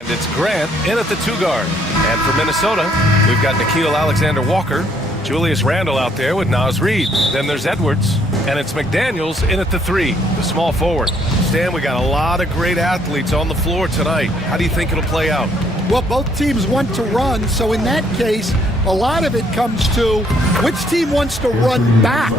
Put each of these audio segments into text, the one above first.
And it's Grant in at the 2 guard. And for Minnesota, we've got Nickeil Alexander-Walker, Julius Randle out there with Naz Reid. Then there's Edwards, and it's McDaniels in at the 3, the small forward. Stan, we got a lot of great athletes on the floor tonight. How do you think it'll play out? Well, both teams want to run, so in that case, a lot of it comes to which team wants to run back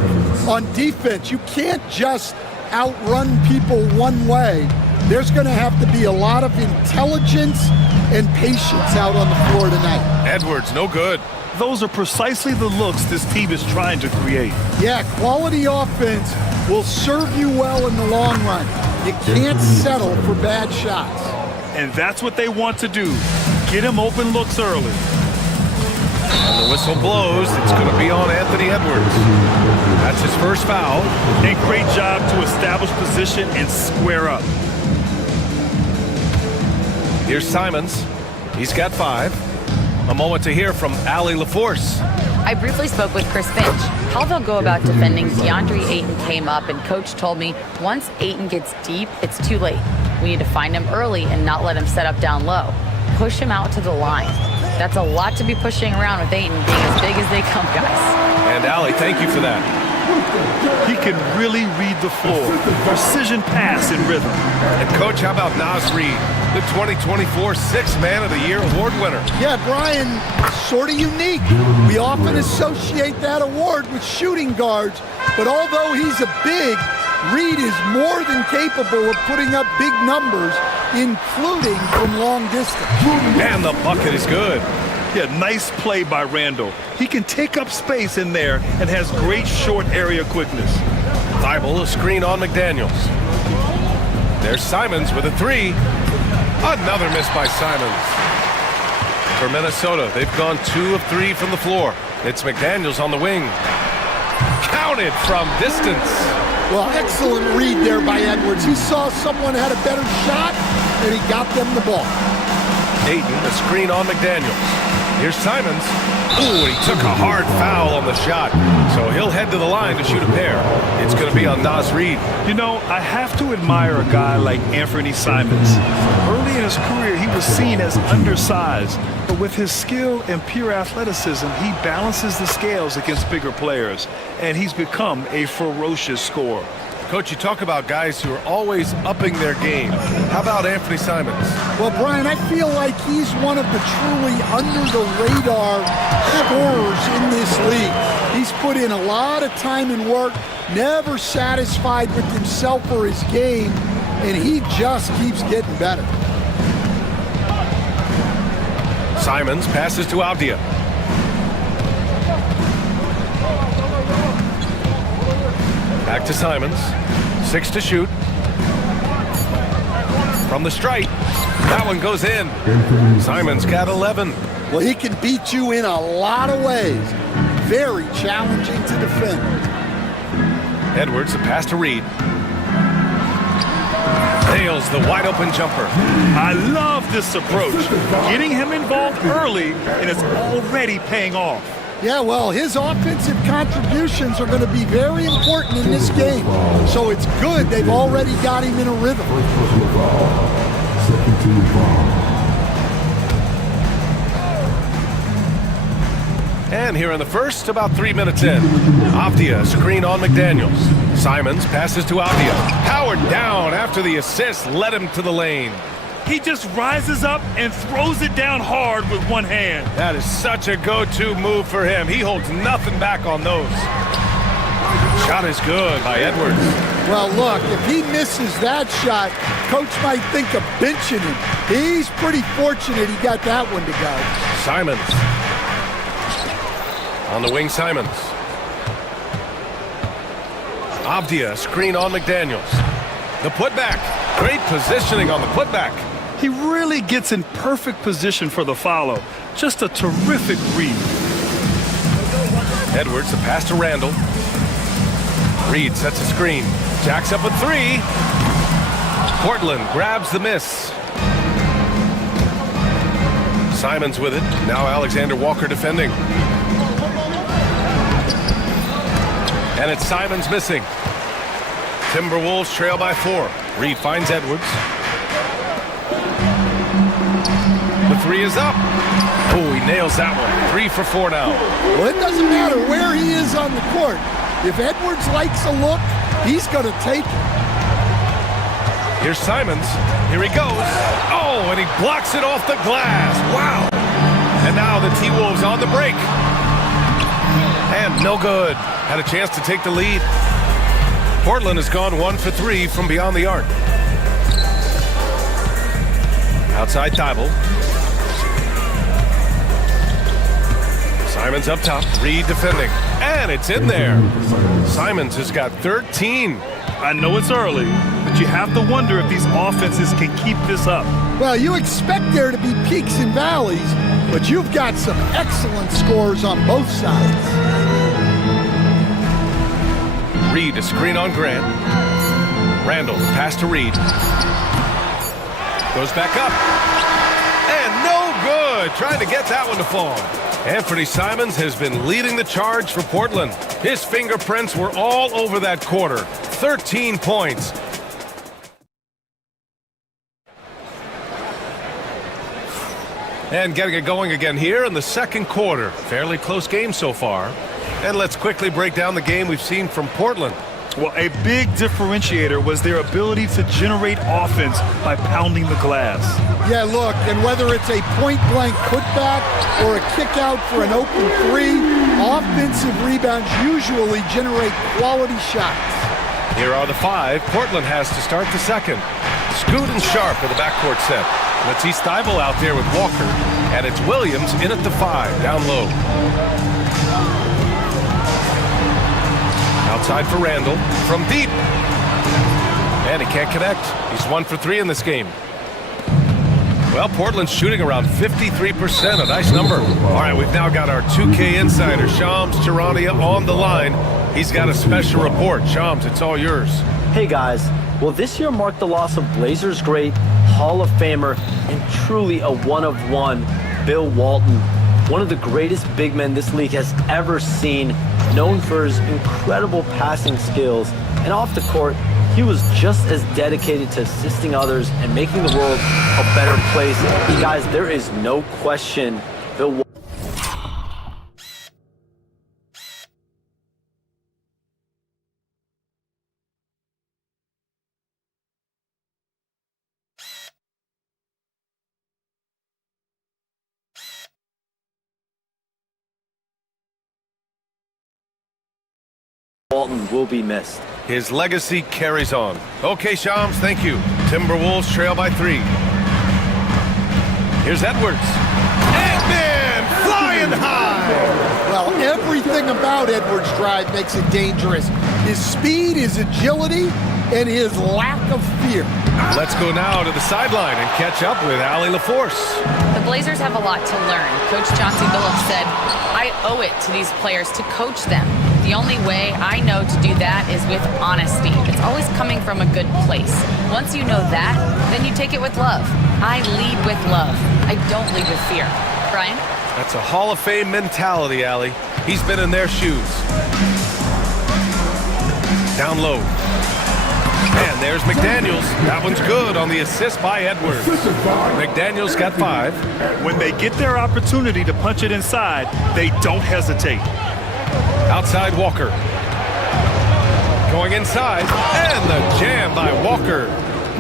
on defense. You can't just outrun people one way. There's going to have to be a lot of intelligence and patience out on the floor tonight. Edwards, no good. Those are precisely the looks this team is trying to create. Yeah, quality offense will serve you well in the long run. You can't settle for bad shots. And that's what they want to do. Get him open looks early. And the whistle blows. It's going to be on Anthony Edwards. That's his first foul. And great job to establish position and square up. Here's Simons. He's got 5. A moment to hear from Allie LaForce. I briefly spoke with Chris Finch. How they'll go about defending DeAndre Ayton came up, and Coach told me once Ayton gets deep, it's too late. We need to find him early and not let him set up down low. Push him out to the line. That's a lot to be pushing around with Ayton being as big as they come, guys. And Allie, thank you for that. He can really read the floor. Precision pass and rhythm. And Coach, how about Naz Reid, the 2024 Sixth Man of the Year award winner? Yeah, Brian, sort of unique. We often associate that award with shooting guards, but although he's a big, Reid is more than capable of putting up big numbers, including from long distance. And the bucket is good. Yeah, nice play by Randle. He can take up space in there and has great short area quickness. Thibault, a screen on McDaniels. There's Simons with a 3. Another miss by Simons. For Minnesota, they've gone 2 of 3 from the floor. It's McDaniels on the wing. Counted from distance. Well, excellent read there by Edwards. He saw someone had a better shot, and he got them the ball. Ayton, a screen on McDaniels. Here's Simons. Ooh, he took a hard foul on the shot. So he'll head to the line to shoot a pair. It's going to be on Naz Reid. You know, I have to admire a guy like Anthony Simons. Early in his career, he was seen as undersized. But with his skill and pure athleticism, he balances the scales against bigger players. And he's become a ferocious scorer. Coach, you talk about guys who are always upping their game. How about Anthony Simons? Well, Brian, I feel like he's one of the truly under-the-radar scorers in this league. He's put in a lot of time and work, never satisfied with himself or his game, and he just keeps getting better. Simons passes to Avdia. Back to Simons. 6 to shoot. From the stripe. That one goes in. Simons got 11. Well, he can beat you in a lot of ways. Very challenging to defend. Edwards, a pass to Reid. Nails the wide open jumper. I love this approach. Getting him involved early, and it's already paying off. Yeah, well, his offensive contributions are going to be very important in this game. So it's good they've already got him in a rhythm. And here in the first, about 3 minutes in. Avdia, screen on McDaniels. Simons passes to Avdia. Powered down after the assist led him to the lane. He just rises up and throws it down hard with one hand. That is such a go-to move for him. He holds nothing back on those. Shot is good by Edwards. Well, look, if he misses that shot, coach might think of benching him. He's pretty fortunate he got that one to go. Simons. On the wing, Simons. Avdia, screen on McDaniels. The putback. Great positioning on the putback. He really gets in perfect position for the follow. Just a terrific read. Edwards, the pass to Randle. Reid sets a screen. Jacks up a 3. Portland grabs the miss. Simons with it. Now Alexander Walker defending. And it's Simons missing. Timberwolves trail by 4. Reid finds Edwards. The three is up. Oh, he nails that one. 3 for 4 now. Well, it doesn't matter where he is on the court. If Edwards likes a look, he's going to take it. Here's Simons. Here he goes. Oh, and he blocks it off the glass. Wow. And now the T-Wolves on the break. And no good. Had a chance to take the lead. Portland has gone 1 for 3 from beyond the arc. Outside Thibault. Simons up top. Reed defending. And it's in there. Simons has got 13. I know it's early, but you have to wonder if these offenses can keep this up. Well, you expect there to be peaks and valleys, but you've got some excellent scores on both sides. Reed, a screen on Grant. Randall, pass to Reed. Goes back up. And no good. Trying to get that one to fall. Anthony Simons has been leading the charge for Portland. His fingerprints were all over that quarter. 13 points. And getting it going again here in the second quarter. Fairly close game so far. And let's quickly break down the game we've seen from Portland. Well, a big differentiator was their ability to generate offense by pounding the glass. Yeah, look, and whether it's a point-blank putback or a kick-out for an open three, offensive rebounds usually generate quality shots. Here are the 5 Portland has to start the second. Scoot and Sharp are the backcourt set. Let's see Thibault out there with Walker. And it's Williams in at the 5, down low. Outside for Randall, from deep. And he can't connect. He's 1 for 3 in this game. Well, Portland's shooting around 53%, a nice number. All right, we've now got our 2K insider, Shams Charania, on the line. He's got a special report. Shams, it's all yours. Hey guys, well this year marked the loss of Blazers great, Hall of Famer, and truly a one-of-one, Bill Walton. One of the greatest big men this league has ever seen, known for his incredible passing skills. And off the court, he was just as dedicated to assisting others and making the world a better place. Guys, there is no question Bill Walton will be missed. His legacy carries on. Okay, Shams, thank you. Timberwolves trail by 3. Here's Edwards. And flying high! Well, everything about Edwards' drive makes it dangerous. His speed, his agility, and his lack of fear. Let's go now to the sideline and catch up with Allie LaForce. The Blazers have a lot to learn. Coach Chauncey Billups said, I owe it to these players to coach them. The only way I know to do that is with honesty. It's always coming from a good place. Once you know that, then you take it with love. I lead with love. I don't lead with fear. Brian? That's a Hall of Fame mentality, Allie. He's been in their shoes. Down low. And there's McDaniels. That one's good on the assist by Edwards. McDaniels got 5. When they get their opportunity to punch it inside, they don't hesitate. Outside Walker. Going inside. And the jam by Walker.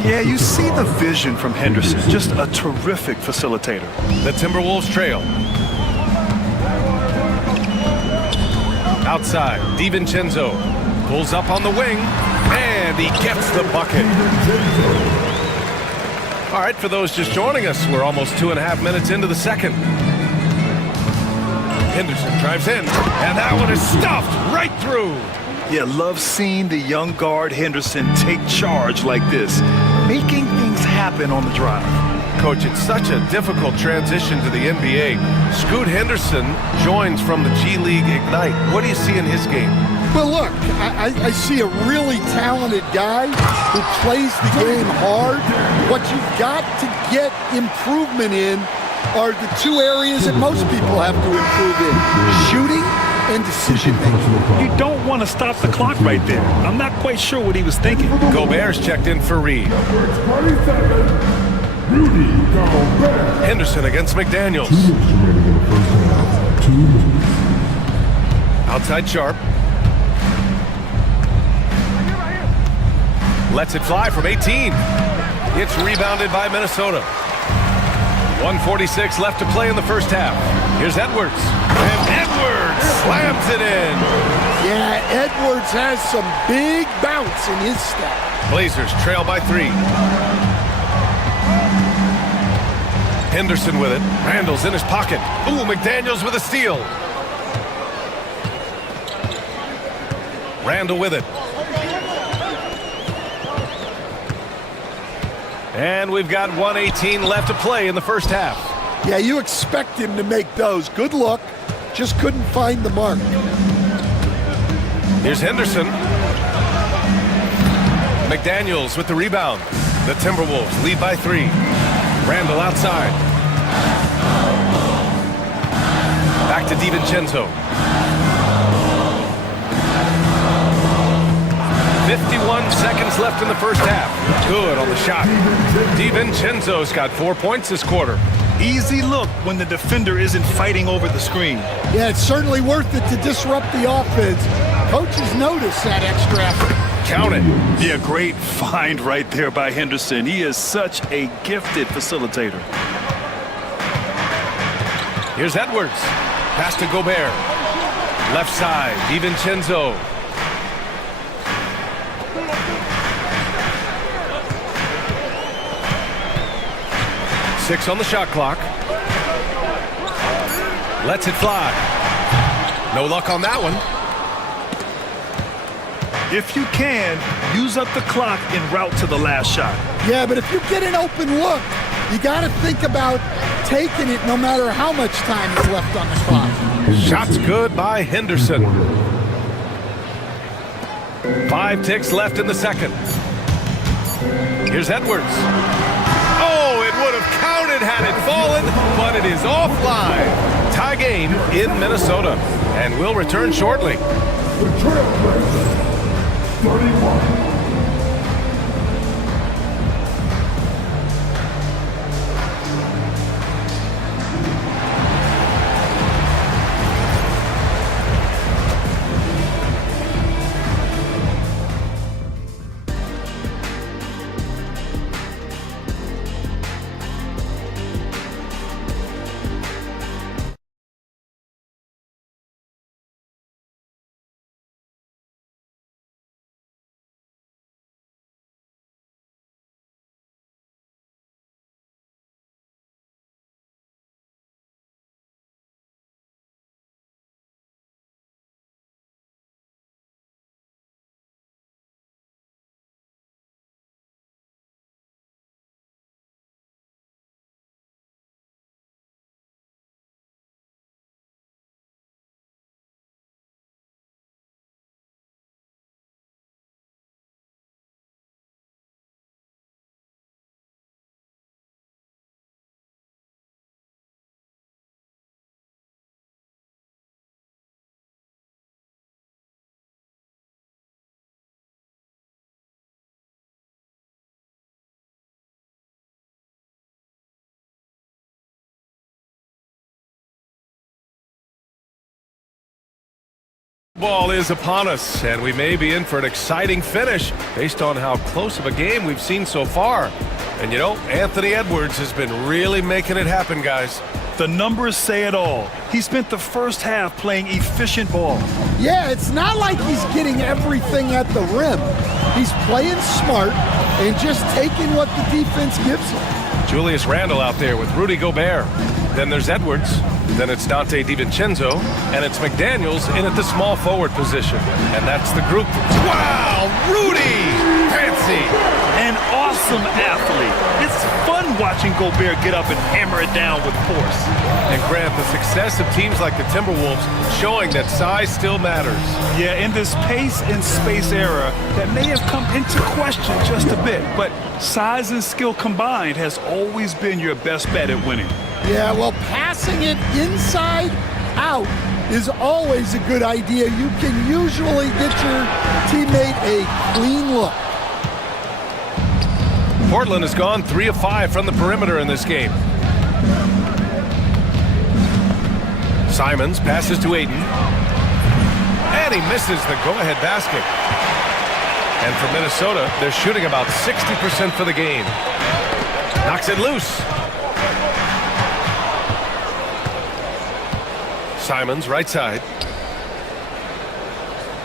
Yeah, you see the vision from Henderson. Just a terrific facilitator. The Timberwolves trail. Outside, DiVincenzo pulls up on the wing, and he gets the bucket. All right, for those just joining us, we're almost 2.5 minutes into the second. Henderson drives in, and that one is stuffed right through. Yeah, love seeing the young guard Henderson take charge like this, making things happen on the drive. Coach, it's such a difficult transition to the NBA. Scoot Henderson joins from the G League Ignite. What do you see in his game? Well, look, I see a really talented guy who plays the game hard. What you've got to get improvement in are the 2 areas that most people have to improve in: shooting and decision-making. You don't want to stop the clock right there. I'm not quite sure what he was thinking. Gobert's checked in for Reed. Henderson against McDaniels. Outside Sharp. Lets it fly from 18. It's rebounded by Minnesota. 1:46 left to play in the first half. Here's Edwards. And Edwards slams it in. Yeah, Edwards has some big bounce in his step. Blazers trail by 3. Henderson with it. Randall's in his pocket. Ooh, McDaniels with a steal. Randall with it. And we've got 1:18 left to play in the first half. Yeah, you expect him to make those. Good look. Just couldn't find the mark. Here's Henderson. McDaniels with the rebound. The Timberwolves lead by 3. Randall outside. Back to DiVincenzo. 51 seconds left in the first half. Good on the shot. DiVincenzo's got 4 points this quarter. Easy look when the defender isn't fighting over the screen. Yeah, it's certainly worth it to disrupt the offense. Coaches notice that extra effort. Count it. Yeah, great find right there by Henderson. He is such a gifted facilitator. Here's Edwards. Pass to Gobert. Left side, DiVincenzo. Six on the shot clock. Lets it fly. No luck on that one. If you can, use up the clock en route to the last shot. Yeah, but if you get an open look, you got to think about taking it no matter how much time is left on the clock. Shot's good by Henderson. 5 ticks left in the second. Here's Edwards. Oh, it would have counted had it fallen, but it is offline. Tie game in Minnesota, and we'll return shortly. The Trailblazers, 31. Ball is upon us, and we may be in for an exciting finish based on how close of a game we've seen so far. And you know, Anthony Edwards has been really making it happen, guys. The numbers say it all. He spent the first half playing efficient ball. Yeah, it's not like he's getting everything at the rim. He's playing smart and just taking what the defense gives him. Julius Randle out there with Rudy Gobert. Then there's Edwards. Then it's Dante DiVincenzo. And it's McDaniels in at the small forward position. And that's the group. Wow, Rudy! Fancy! An awesome athlete. It's fun watching Gobert get up and hammer it down with force. And Grant, the success of teams like the Timberwolves showing that size still matters. Yeah, in this pace and space era, that may have come into question just a bit, but size and skill combined has always been your best bet at winning. Yeah, well, passing it inside out is always a good idea. You can usually get your teammate a clean look. Portland has gone 3 of 5 from the perimeter in this game. Simons passes to Ayton. And he misses the go-ahead basket. And for Minnesota, they're shooting about 60% for the game. Knocks it loose. Simons, right side.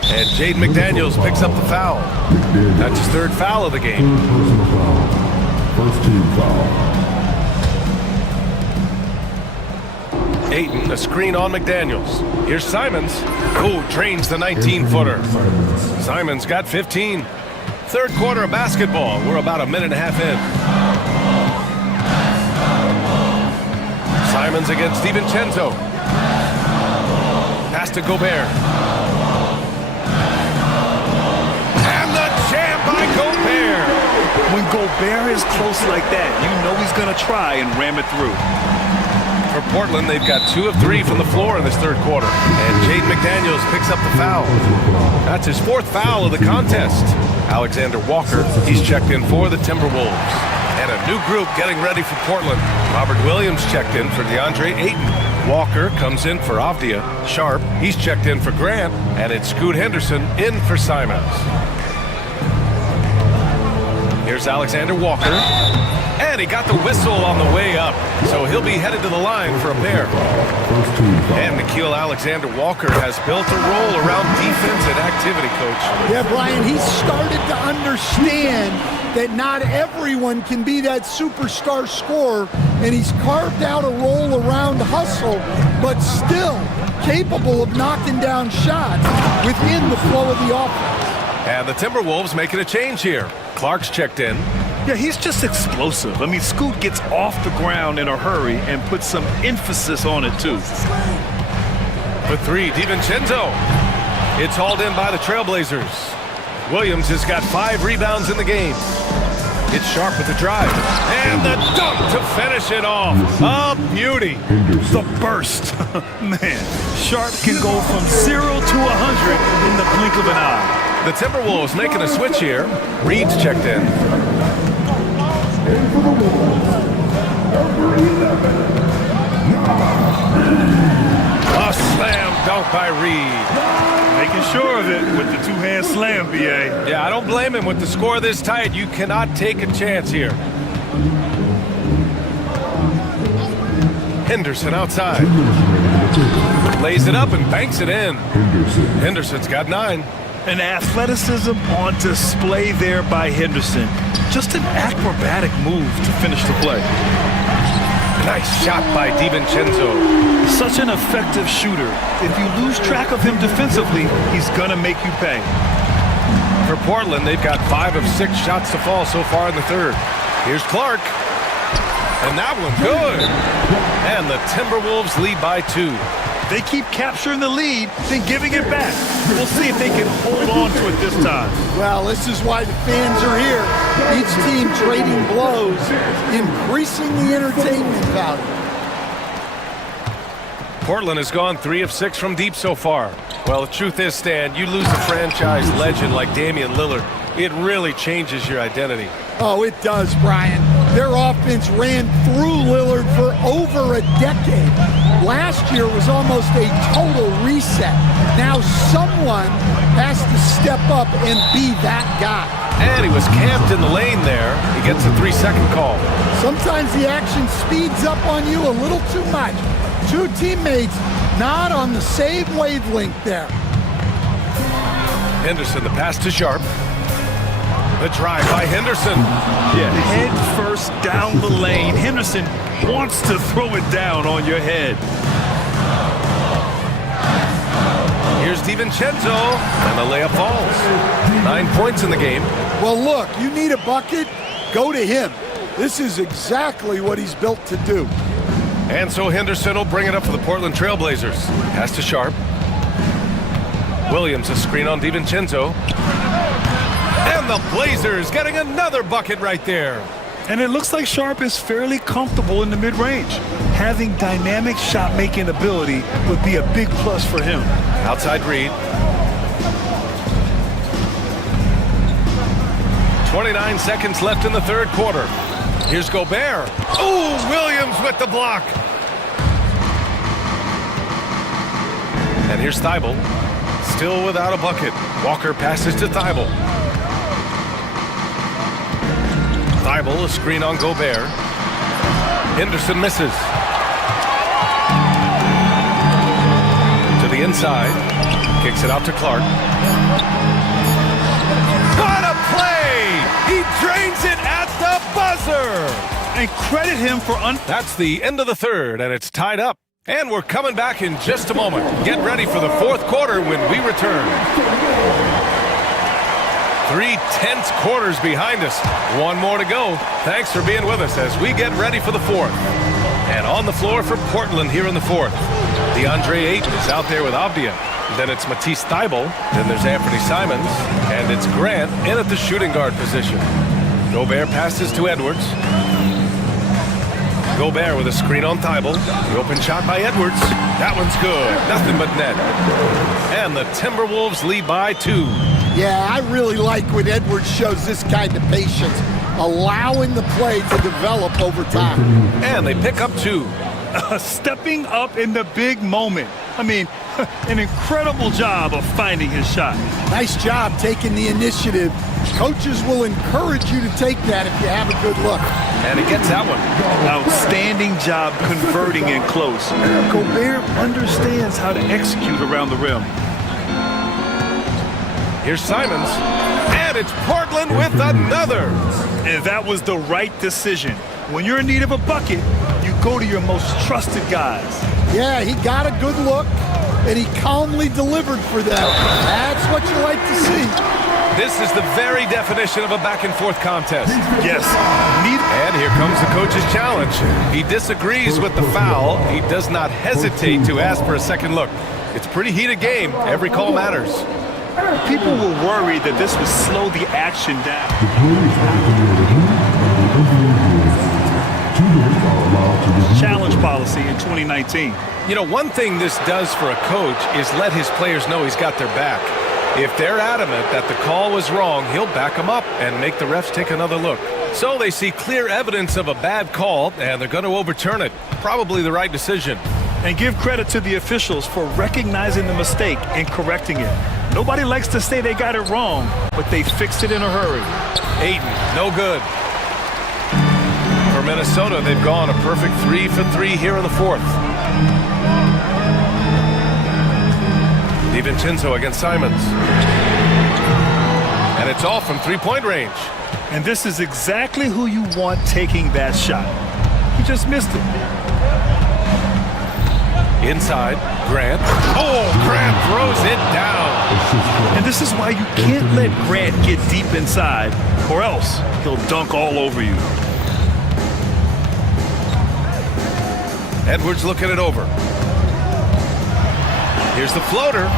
And Jaden McDaniels picks up the foul. That's his 3rd foul of the game. Personal foul. First team foul. Ayton, a screen on McDaniels. Here's Simons, who drains the 19-footer. Simons got 15. 3rd quarter of basketball. We're about a minute and a half in. Simons against DiVincenzo. Pass to Gobert. And the jam by Gobert. When Gobert is close like that, you know he's going to try and ram it through. For Portland, they've got 2 of 3 from the floor in this 3rd quarter. And Jaden McDaniels picks up the foul. That's his 4th foul of the contest. Alexander Walker, he's checked in for the Timberwolves. And a new group getting ready for Portland. Robert Williams checked in for DeAndre Ayton. Walker comes in for Avdia. Sharp, he's checked in for Grant. And it's Scoot Henderson in for Simons. Here's Alexander Walker. And he got the whistle on the way up. So he'll be headed to the line for a pair. And Nickeil Alexander-Walker has built a role around defense and activity, Coach. Yeah, Brian, he's started to understand that not everyone can be that superstar scorer, and he's carved out a role around hustle, but still capable of knocking down shots within the flow of the offense. And the Timberwolves making a change here. Clark's checked in. Yeah, he's just explosive. I mean, Scoot gets off the ground in a hurry and puts some emphasis on it, too. For 3, DiVincenzo. It's hauled in by the Trailblazers. Williams has got 5 rebounds in the game. It's Sharp with the drive. And the dunk to finish it off. A beauty. The burst. Man, Sharp can go from 0 to 100 in the blink of an eye. The Timberwolves making a switch here. Reed's checked in. A slam dunk by Reed. Making sure of it with the 2-hand slam, B.A. Yeah, I don't blame him. With the score this tight, you cannot take a chance here. Henderson outside. Lays it up and banks it in. Henderson's got 9. An athleticism on display there by Henderson. Just an acrobatic move to finish the play. Nice shot by DiVincenzo. Such an effective shooter. If you lose track of him defensively, he's gonna make you pay. For Portland, they've got 5 of 6 shots to fall so far in the 3rd. Here's Clark. And that one good. And the Timberwolves lead by 2. They keep capturing the lead, then giving it back. We'll see if they can hold on to it this time. Well, this is why the fans are here. Each team trading blows, increasing the entertainment value. Portland has gone 3 of 6 from deep so far. Well, the truth is, Stan, you lose a franchise legend like Damian Lillard, it really changes your identity. Oh, it does, Brian. Their offense ran through Lillard for over a decade. Last year was almost a total reset. Now someone has to step up and be that guy. And he was camped in the lane there. He gets a 3-second call. Sometimes the action speeds up on you a little too much. 2 teammates not on the same wavelength there. Henderson, the pass to Sharp. The drive by Henderson. Yeah, head first down the lane. Henderson wants to throw it down on your head. Here's DiVincenzo, and the layup falls. 9 points in the game. Well, look, you need a bucket, go to him. This is exactly what he's built to do. And so Henderson will bring it up for the Portland Trailblazers. Pass to Sharp. Williams, a screen on DiVincenzo. And the Blazers getting another bucket right there. And it looks like Sharp is fairly comfortable in the mid-range. Having dynamic shot-making ability would be a big plus for him. Outside Reed. 29 seconds left in the third quarter. Here's Gobert. Oh, Williams with the block. And here's Thibault. Still without a bucket. Walker passes to Thibault. Thibault, a screen on Gobert. Henderson misses. To the inside. Kicks it out to Clark. What a play! He drains it at the buzzer! And credit him for That's the end of the third, and it's tied up. And we're coming back in just a moment. Get ready for the fourth quarter when we return. 3 tense quarters behind us. One more to go. Thanks for being with us as we get ready for the fourth. And on the floor for Portland here in the fourth. DeAndre Ayton is out there with Avdia. Then it's Matisse Thybulle. Then there's Anthony Simons. And it's Grant in at the shooting guard position. Gobert passes to Edwards. Gobert with a screen on Thybulle. The open shot by Edwards. That one's good. Nothing but net. And the Timberwolves lead by 2. Yeah, I really like when Edwards shows this kind of patience, allowing the play to develop over time. And they pick up 2. stepping up in the big moment. I mean, an incredible job of finding his shot. Nice job taking the initiative. Coaches will encourage you to take that if you have a good look. And he gets that one. Outstanding job converting in close. Gobert understands how to execute around the rim. Here's Simons. And it's Portland with another. And that was the right decision. When you're in need of a bucket, you go to your most trusted guys. Yeah, he got a good look, and he calmly delivered for them. That's what you like to see. This is the very definition of a back-and-forth contest. Yes. And here comes the coach's challenge. He disagrees with the foul. He does not hesitate to ask for a second look. It's a pretty heated game. Every call matters. People were worried that this would slow the action down. Challenge policy in 2019. You know, one thing this does for a coach is let his players know he's got their back. If they're adamant that the call was wrong, he'll back them up and make the refs take another look. So they see clear evidence of a bad call, and they're going to overturn it. Probably the right decision. And give credit to the officials for recognizing the mistake and correcting it. Nobody likes to say they got it wrong, but they fixed it in a hurry. Ayton, no good. For Minnesota, they've gone a perfect 3 for 3 here in the fourth. DiVincenzo against Simons. And it's off from three-point range. And this is exactly who you want taking that shot. He just missed it. Inside, Grant. Oh, Grant throws it down. And this is why you can't let Grant get deep inside, or else he'll dunk all over you. Edwards looking it over. Here's the floater.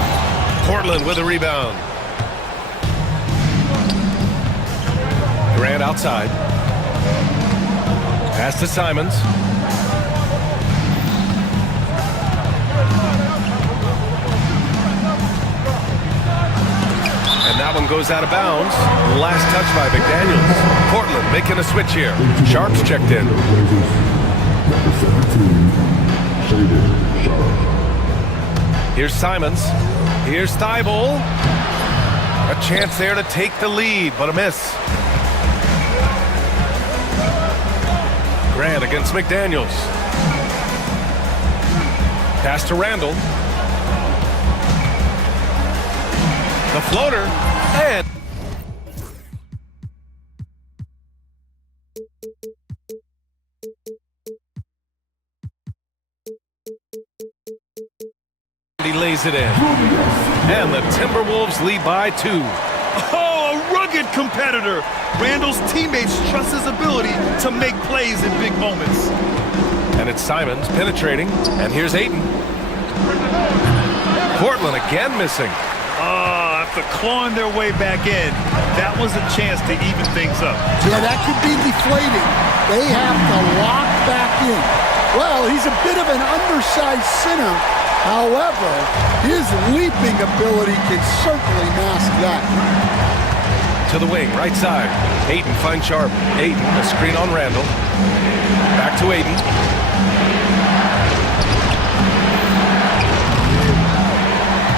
Portland with a rebound. Grant outside. Pass to Simons. And that one goes out of bounds. Last touch by McDaniels. Portland making a switch here. Sharp's checked in. Here's Simons. Here's Thybulle. A chance there to take the lead, but a miss. Grant against McDaniels. Pass to Randall. The floater. And he lays it in. And the Timberwolves lead by 2. Oh, a rugged competitor. Randall's teammates trust his ability to make plays in big moments. And it's Simons penetrating. And here's Ayton. Portland again missing. After clawing their way back in, that was a chance to even things up. Yeah, that could be deflating. They have to lock back in. Well, he's a bit of an undersized center. However, his leaping ability can certainly mask that. to the wing, right side. Ayton finds Sharp. Ayton, a screen on Randall. Back to Ayton.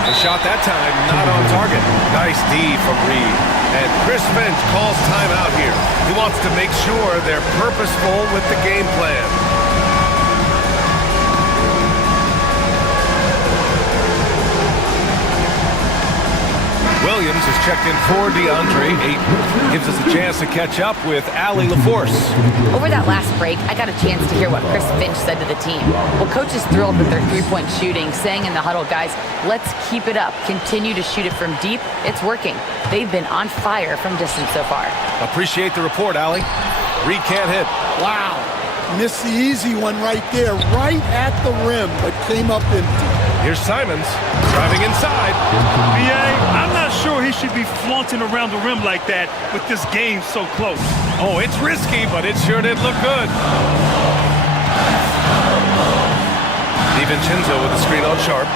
The shot that time, not on target. Nice D from Reed. And Chris Finch calls timeout here. He wants to make sure they're purposeful with the game plan. Williams is checked in for DeAndre. Ayton gives us a chance to catch up with Allie LaForce. Over that last break, I got a chance to hear what Chris Finch said to the team. Well, coach is thrilled with their three-point shooting, saying in the huddle, guys, let's keep it up. Continue to shoot it from deep. It's working. They've been on fire from distance so far. Appreciate the report, Allie. Reed can't hit. Wow. Missed the easy one right there, right at the rim, but came up empty. Here's Simons driving inside. BA, I'm not sure he should be flaunting around the rim like that with this game so close. Oh, it's risky, but it sure did look good. DiVincenzo with a screen on Sharp.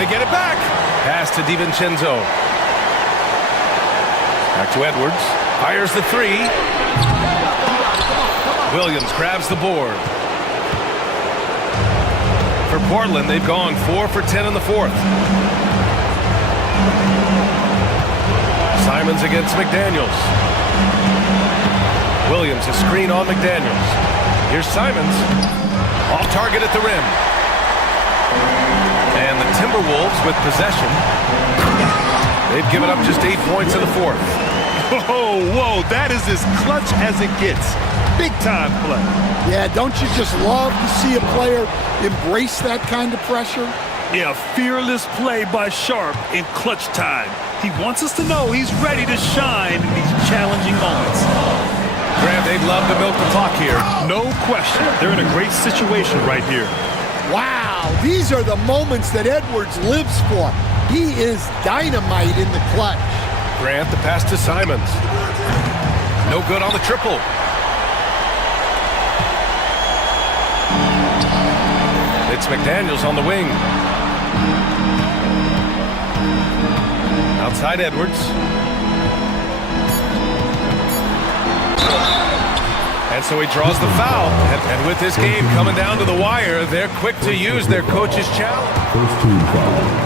They get it back. Pass to DiVincenzo. Back to Edwards. Fires the three. Williams grabs the board. For Portland, they've gone 4 for 10 in the fourth. Simons against McDaniels. Williams, a screen on McDaniels. Here's Simons. Off target at the rim. And the Timberwolves with possession. They've given up just 8 points in the fourth. Whoa, that is as clutch as it gets. Big time play. Yeah, don't you just love to see a player embrace that kind of pressure? Yeah, fearless play by Sharp in clutch time. He wants us to know he's ready to shine in these challenging moments. Grant, they'd love to milk the clock here. No question. They're in a great situation right here. Wow, these are the moments that Edwards lives for. He is dynamite in the clutch. Grant, the pass to Simons. No good on the triple. It's McDaniels on the wing. Outside Edwards. And so he draws the foul. And with this game coming down to the wire, they're quick to use their coach's challenge. First team foul.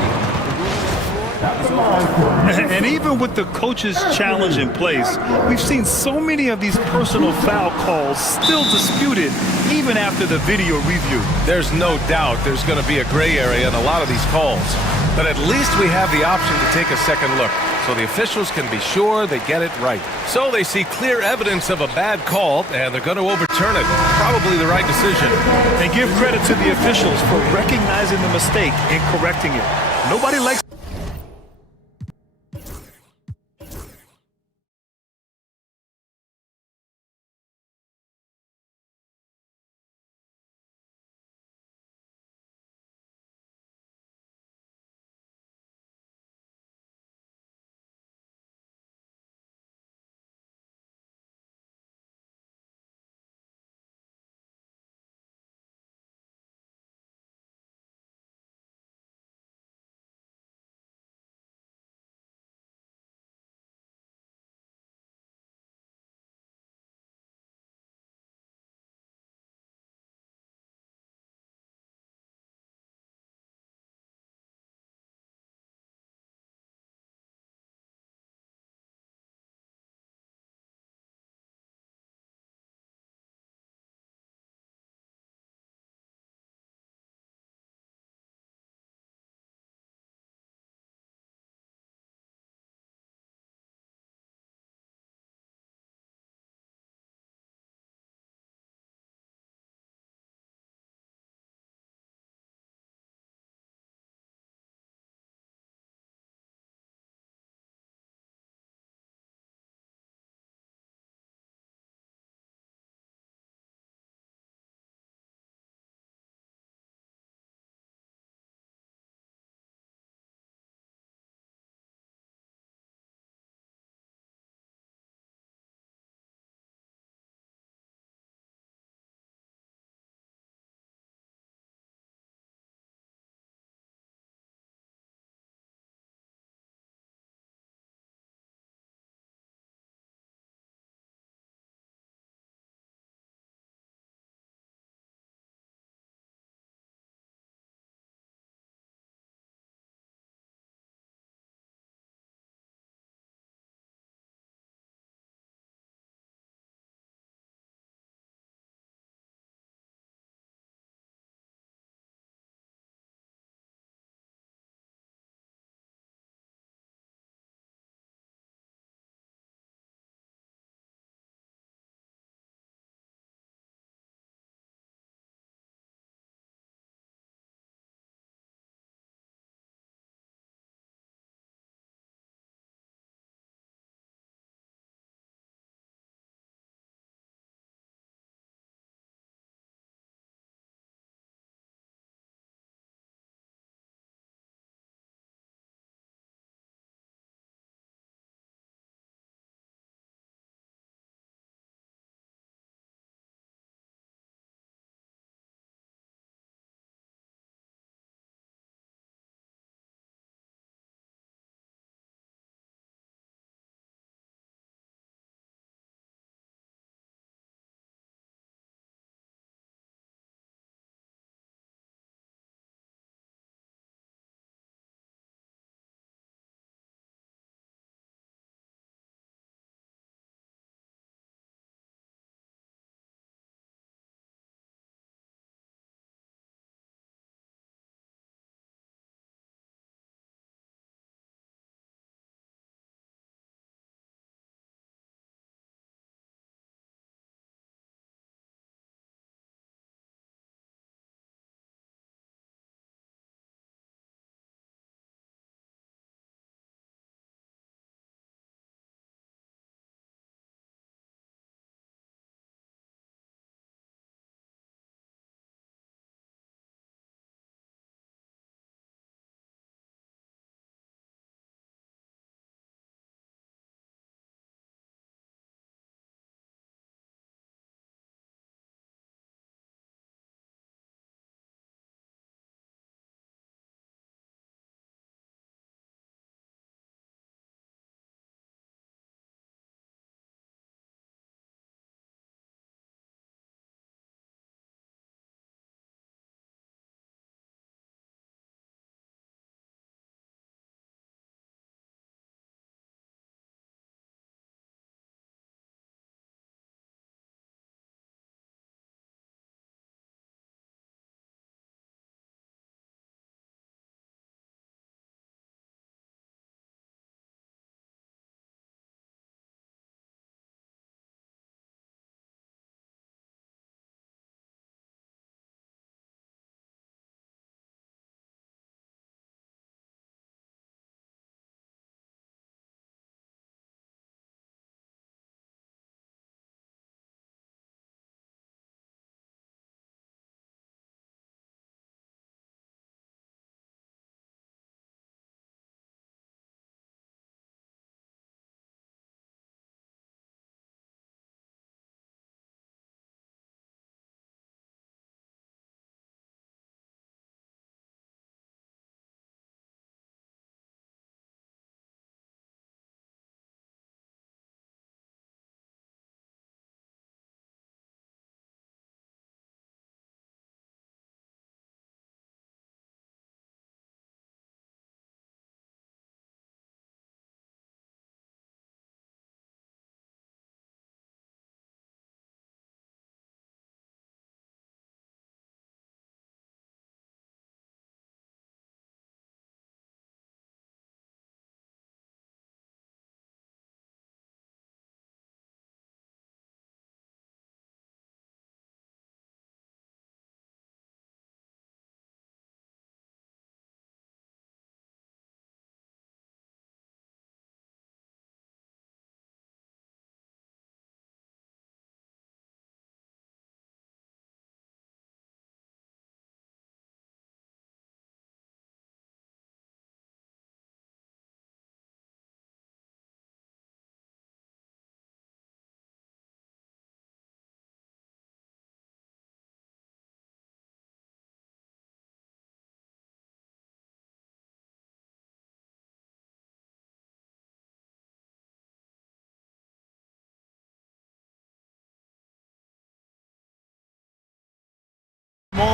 And even with the coach's challenge in place, we've seen so many of these personal foul calls still disputed even after the video review. There's no doubt there's going to be a gray area in a lot of these calls. But at least we have the option to take a second look, so the officials can be sure they get it right. So they see clear evidence of a bad call, and they're going to overturn it. Probably the right decision. And give credit to the officials for recognizing the mistake and correcting it. Nobody likes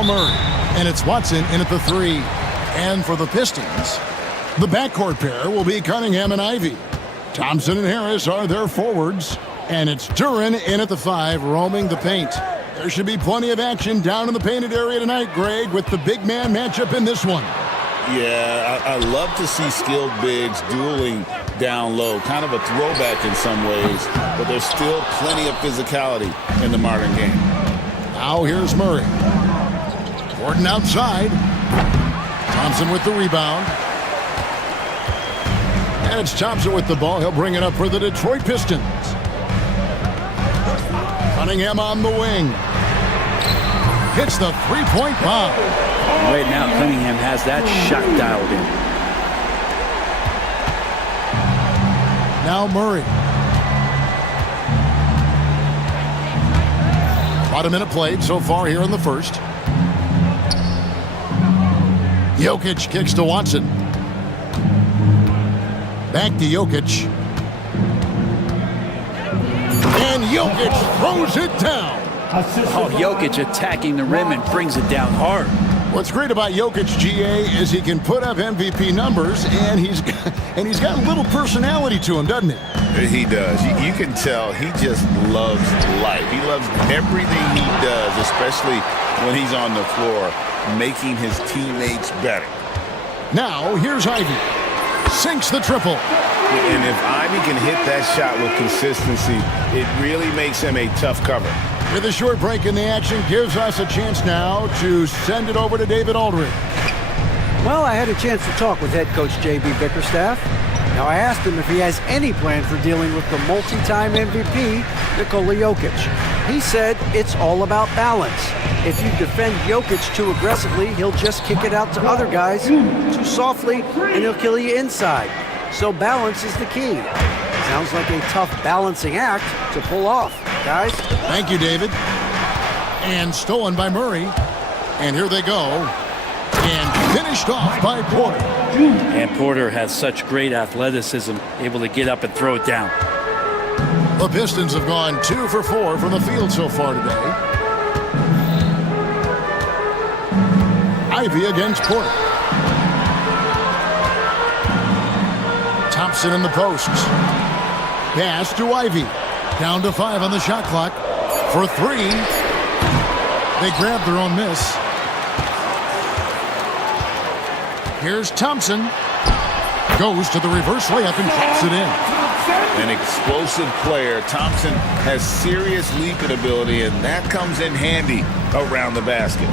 Murray. And it's Watson in at the 3. And for the Pistons, the backcourt pair will be Cunningham and Ivy. Thompson and Harris are their forwards. And it's Duran in at the 5, roaming the paint. There should be plenty of action down in the painted area tonight, Greg, with the big man matchup in this one. Yeah, I love to see skilled bigs dueling down low. Kind of a throwback in some ways, but there's still plenty of physicality in the modern game. Now here's Murray. Gordon outside. Thompson with the rebound. And it's Thompson with the ball. He'll bring it up for the Detroit Pistons. Cunningham on the wing. Hits the three-point bomb. Right now, Cunningham has that shot dialed in. Now Murray. About a minute played so far here in the first. Jokic kicks to Watson. Back to Jokic. And Jokic throws it down. Oh, Jokic attacking the rim and brings it down hard. What's great about Jokic, GA, is he can put up MVP numbers, and he's got a little personality to him, doesn't he? He does. You can tell he just loves life. He loves everything he does, especially when he's on the floor, making his teammates better. Now, here's Ivy. Sinks the triple. And if Ivy can hit that shot with consistency, it really makes him a tough cover. With a short break in the action, gives us a chance now to send it over to David Aldridge. Well, I had a chance to talk with head coach J.B. Bickerstaff. Now, I asked him if he has any plan for dealing with the multi-time MVP, Nikola Jokic. He said it's all about balance. If you defend Jokic too aggressively, he'll just kick it out to other guys too softly, and he'll kill you inside. So balance is the key. Sounds like a tough balancing act to pull off, guys. Thank you, David. And stolen by Murray. And here they go. And finished off by Porter. And Porter has such great athleticism, able to get up and throw it down. The Pistons have gone 2 for 4 from the field so far today. Ivy against Porter. Thompson in the posts. Pass to Ivy. Down to 5 on the shot clock. For 3. They grab their own miss. Here's Thompson. Goes to the reverse layup and drops it in. An explosive player. Thompson has serious leaping ability, and that comes in handy around the basket.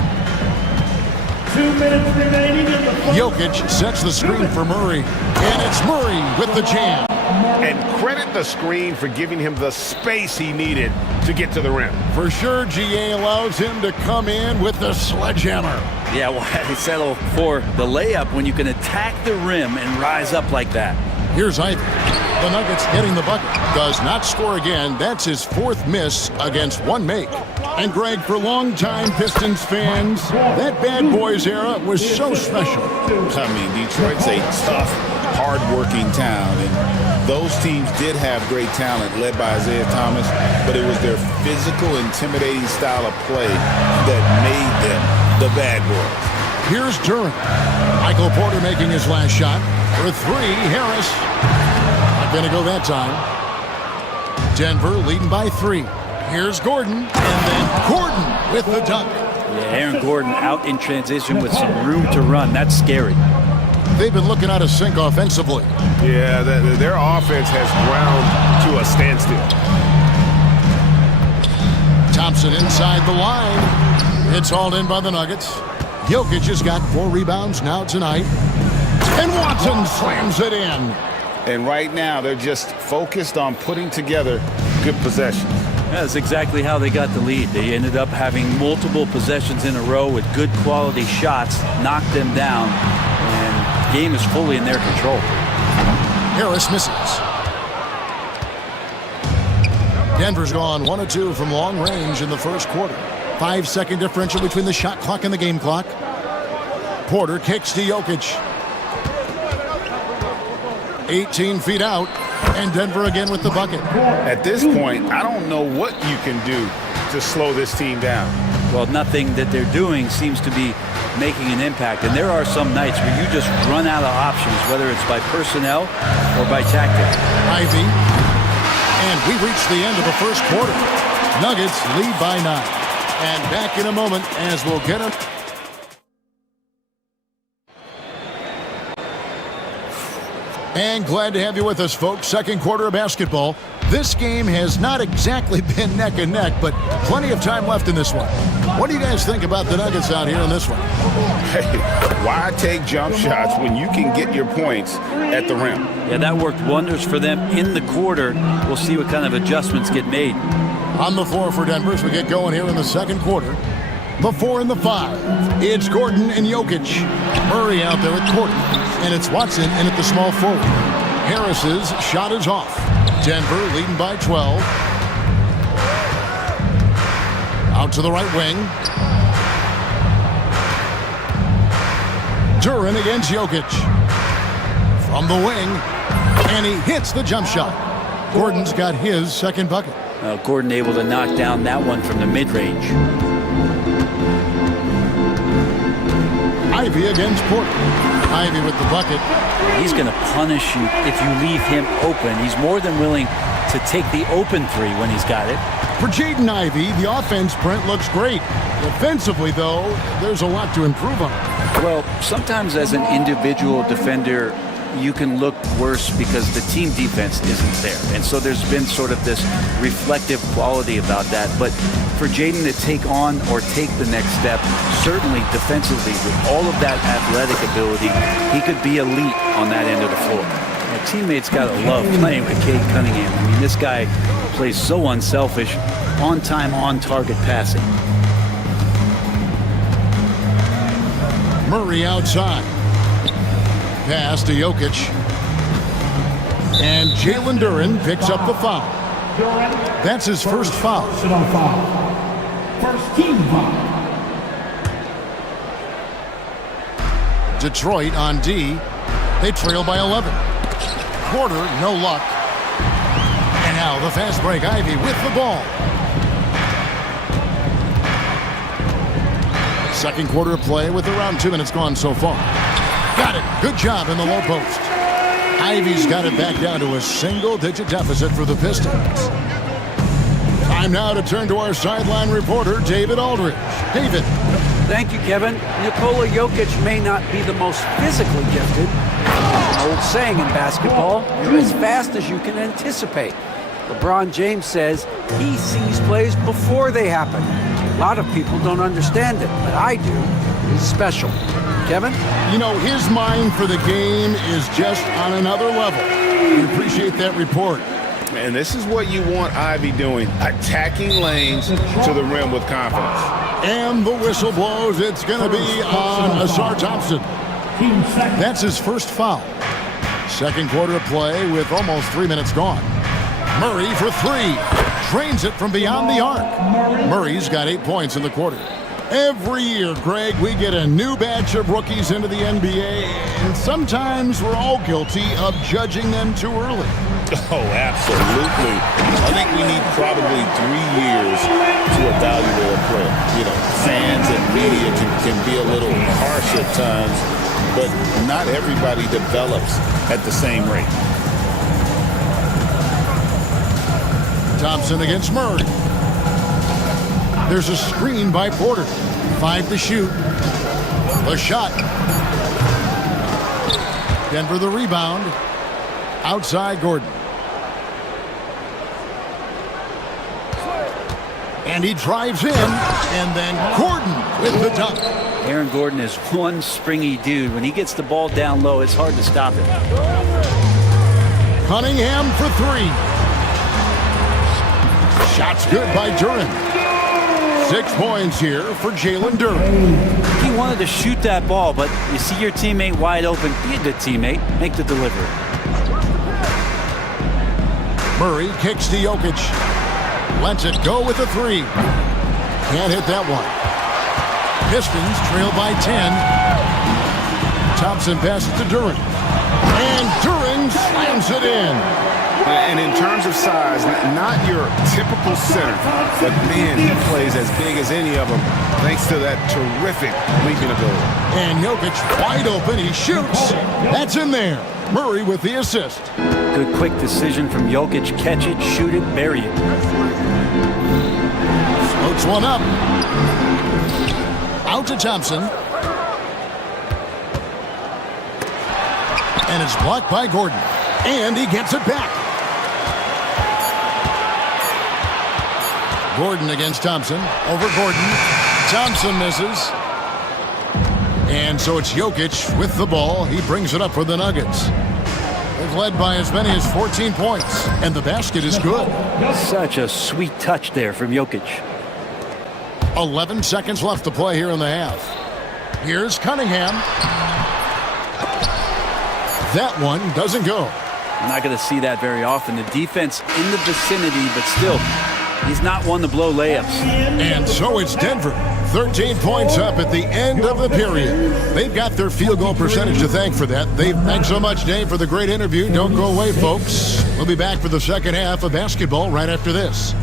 2 minutes remaining in the first. Jokic sets the screen for Murray. And it's Murray with the jam. And credit the screen for giving him the space he needed to get to the rim. For sure, GA allows him to come in with the sledgehammer. Yeah, well, they settle for the layup when you can attack the rim and rise up like that. Here's Ivy. The Nuggets getting the bucket. Does not score again. That's his 4th miss against 1 make. And Greg, for longtime Pistons fans, that bad boys era was so special. I mean, Detroit's a tough, hard-working town, and those teams did have great talent led by Isaiah Thomas, but it was their physical, intimidating style of play that made them the bad boys. Here's Duran. Michael Porter making his last shot. For 3, Harris. Not going to go that time. Denver leading by 3. Here's Gordon. And then Gordon with the dunk. Yeah, Aaron Gordon out in transition with some room to run. That's scary. They've been looking out of sync offensively. Yeah, their offense has ground to a standstill. Thompson inside the line. It's hauled in by the Nuggets. Jokic has got 4 rebounds now tonight. And Watson slams it in. And right now, they're just focused on putting together good possessions. That's exactly how they got the lead. They ended up having multiple possessions in a row with good quality shots, knocked them down, and the game is fully in their control. Harris misses. Denver's gone 1 of 2 from long range in the first quarter. 5-second differential between the shot clock and the game clock. Porter kicks to Jokic. 18 feet out, and Denver again with the bucket. At this point, I don't know what you can do to slow this team down. well, nothing that they're doing seems to be making an impact. And there are some nights where you just run out of options, whether it's by personnel or by tactics. Ivy. And we reached the end of the first quarter. Nuggets lead by 9. And back in a moment as we'll get it. And glad to have you with us, folks. Second quarter of basketball. This game has not exactly been neck and neck, but plenty of time left in this one. What do you guys think about the Nuggets out here in this one? Hey, why take jump shots when you can get your points at the rim? Yeah, that worked wonders for them in the quarter. We'll see what kind of adjustments get made. On the floor for Denver as we get going here in the second quarter. The 4 and the 5. It's Gordon and Jokic. Murray out there at Gordon. And it's Watson in at the small forward. Harris's shot is off. Denver leading by 12. Out to the right wing. Duren against Jokic. From the wing. And he hits the jump shot. Gordon's got his second bucket. Gordon able to knock down that one from the mid-range. Ivy against Portland. Ivy with the bucket. He's going to punish you if you leave him open. He's more than willing to take the open three when he's got it. For Jaden Ivey, the offense, Brent, looks great. Defensively, though, there's a lot to improve on. Well, sometimes as an individual defender, you can look worse because the team defense isn't there. And so there's been sort of this reflective quality about that. But for Jaden to take on or take the next step, certainly defensively, with all of that athletic ability, he could be elite on that end of the floor. Yeah, teammates got to love playing with Cade Cunningham. I mean, this guy plays so unselfish, on-time, on-target passing. Murray outside. Pass to Jokic. And Jalen Duren picks up the foul. That's his first foul. First team foul. Detroit on D. They trail by 11. Quarter, no luck. And now the fast break. Ivy with the ball. Second quarter of play with around 2 minutes gone so far. Got it. Good job in the low post. Ivy's got it back down to a single-digit deficit for the Pistons. Time now to turn to our sideline reporter, David Aldridge. David. Thank you, Kevin. Nikola Jokic may not be the most physically gifted. An old saying in basketball, you're as fast as you can anticipate. LeBron James says he sees plays before they happen. A lot of people don't understand it, but I do. He's special. Kevin? You know, his mind for the game is just on another level. We appreciate that report. And this is what you want Ivy doing, attacking lanes to the rim with confidence. And the whistle blows. It's going to be on Asar Thompson. That's his first foul. Second quarter of play with almost 3 minutes gone. Murray for three. Drains it from beyond the arc. Murray's got 8 points in the quarter. Every year, Greg, we get a new batch of rookies into the NBA, and sometimes we're all guilty of judging them too early. Oh, absolutely. I think we need probably 3 years to evaluate a player. You know, fans and media can be a little harsh at times, but not everybody develops at the same rate. Thompson against Murray. There's a screen by Porter. 5 to shoot. The shot. Denver the rebound. Outside Gordon. And he drives in. And then Gordon with the dunk. Aaron Gordon is one springy dude. When he gets the ball down low, it's hard to stop him. Cunningham for three. Shot's good by Duren. 6 points here for Jalen Duren. He wanted to shoot that ball, but you see your teammate wide open. Be a good teammate. Make the delivery. Murray kicks to Jokic. Lets it go with a three. Can't hit that one. Pistons trail by 10. Thompson passes to Duren. And Duren slams it in. And in terms of size, not your typical center, but man, he plays as big as any of them thanks to that terrific leaping ability. And Jokic wide open. He shoots. That's in there. Murray with the assist. Good quick decision from Jokic. Catch it, shoot it, bury it. Floats one up. Out to Thompson. And it's blocked by Gordon. And he gets it back. Gordon against Thompson. Over Gordon. Thompson misses. And so it's Jokic with the ball. He brings it up for the Nuggets. They've led by as many as 14 points. And the basket is good. Such a sweet touch there from Jokic. 11 seconds left to play here in the half. Here's Cunningham. That one doesn't go. I'm not going to see that very often. The defense in the vicinity, but still, he's not one to blow layups. And so it's Denver. 13 points up at the end of the period. They've got their field goal percentage to thank for that. Thanks so much, Dave, for the great interview. Don't go away, folks. We'll be back for the second half of basketball right after this.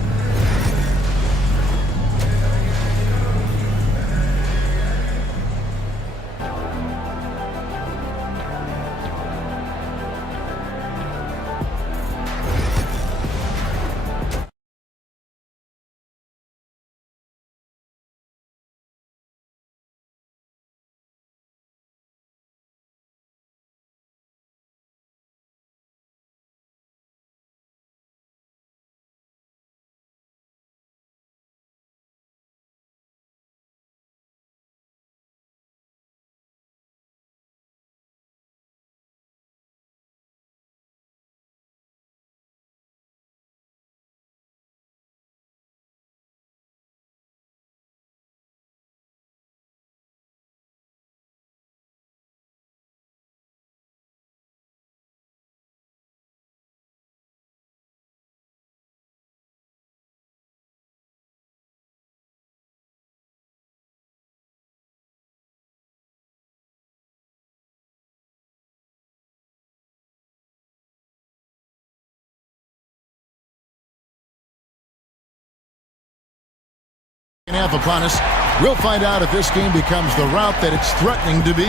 Half upon us. We'll find out if this game becomes the route that it's threatening to be.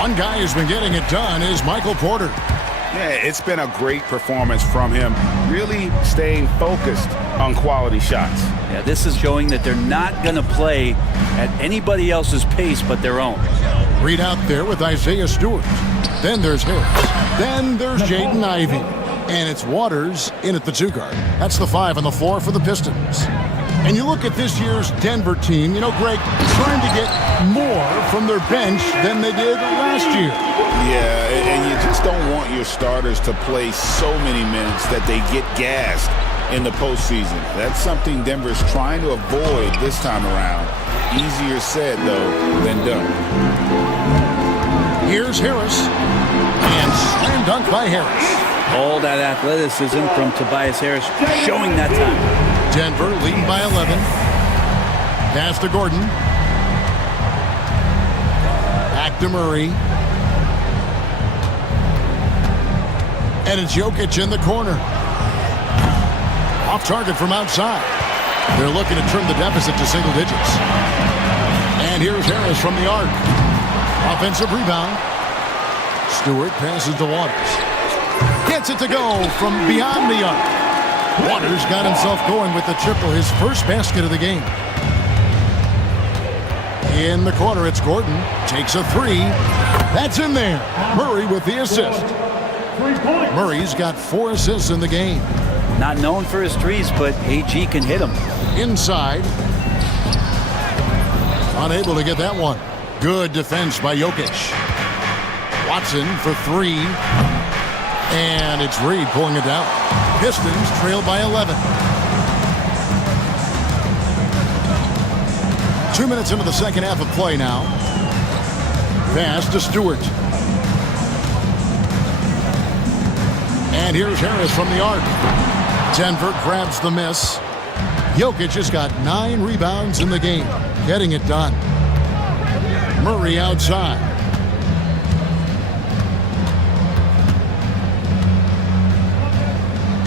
One guy who's been getting it done is Michael Porter. Yeah, it's been a great performance from him, really staying focused on quality shots. Yeah, this is showing that they're not going to play at anybody else's pace but their own. Read out there with Isaiah Stewart. Then there's Harris. Then there's Jaden Ivey. And it's Waters in at the 2 guard. That's the 5 and the 4 for the Pistons. And you look at this year's Denver team, you know, Greg, trying to get more from their bench than they did last year. Yeah, and you just don't want your starters to play so many minutes that they get gassed in the postseason. That's something Denver's trying to avoid this time around. Easier said, though, than done. Here's Harris. And slam dunk by Harris. All that athleticism from Tobias Harris showing that time. Denver leading by 11. Pass to Gordon. Back to Murray. And it's Jokic in the corner. Off target from outside. They're looking to trim the deficit to single digits. And here's Harris from the arc. Offensive rebound. Stewart passes to Waters. Gets it to go from beyond the arc. Waters got himself going with the triple, his first basket of the game. In the corner, it's Gordon. Takes a 3. That's in there. Murray with the assist. Murray's got 4 assists in the game. Not known for his threes, but AG can hit them. Inside. Unable to get that one. Good defense by Jokic. Watson for 3. And it's Reed pulling it down. Pistons trail by 11. 2 minutes into the second half of play now. Pass to Stewart. And here's Harris from the arc. Denver grabs the miss. Jokic has got 9 rebounds in the game, getting it done. Murray outside.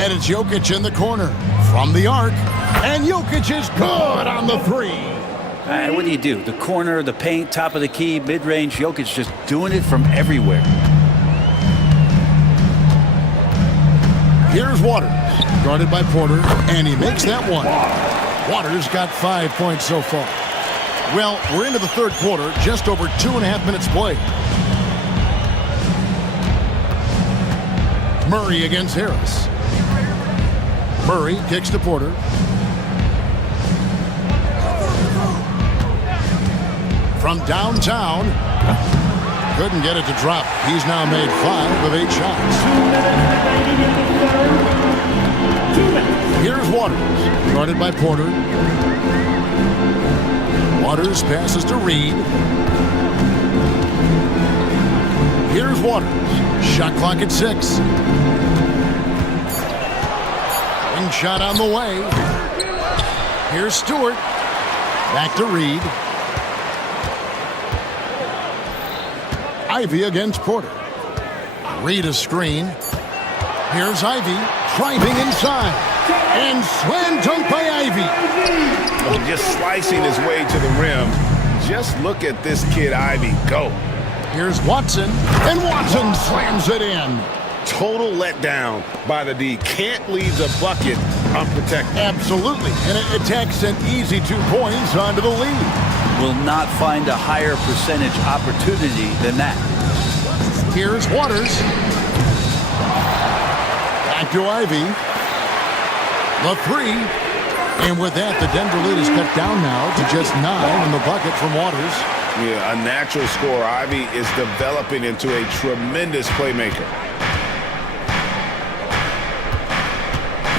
And it's Jokic in the corner from the arc. And Jokic is good on the three. What do you do? The corner, the paint, top of the key, mid-range. Jokic just doing it from everywhere. Here's Waters, guarded by Porter, and he makes that one. Waters got 5 points so far. Well, we're into the third quarter, just over 2.5 minutes played. Murray against Harris. Murray kicks to Porter. From downtown, couldn't get it to drop. He's now made 5 of 8 shots. Here's Waters, guarded by Porter. Waters passes to Reed. Here's Waters. Shot clock at 6. Wing shot on the way. Here's Stewart. Back to Reed. Ivy against Porter. Reed a screen. Here's Ivy driving inside. And slam dunk by Ivy. Well, just slicing his way to the rim. Just look at this kid, Ivy, go. Here's Watson, and Watson slams it in. Total letdown by the D. Can't leave the bucket unprotected. Absolutely, and it takes an easy 2 points onto the lead. Will not find a higher percentage opportunity than that. Here's Waters. Back to Ivy. The three. And with that, the Denver lead is cut down now to just 9 in the bucket from Waters. Yeah, a natural scorer. Ivy is developing into a tremendous playmaker.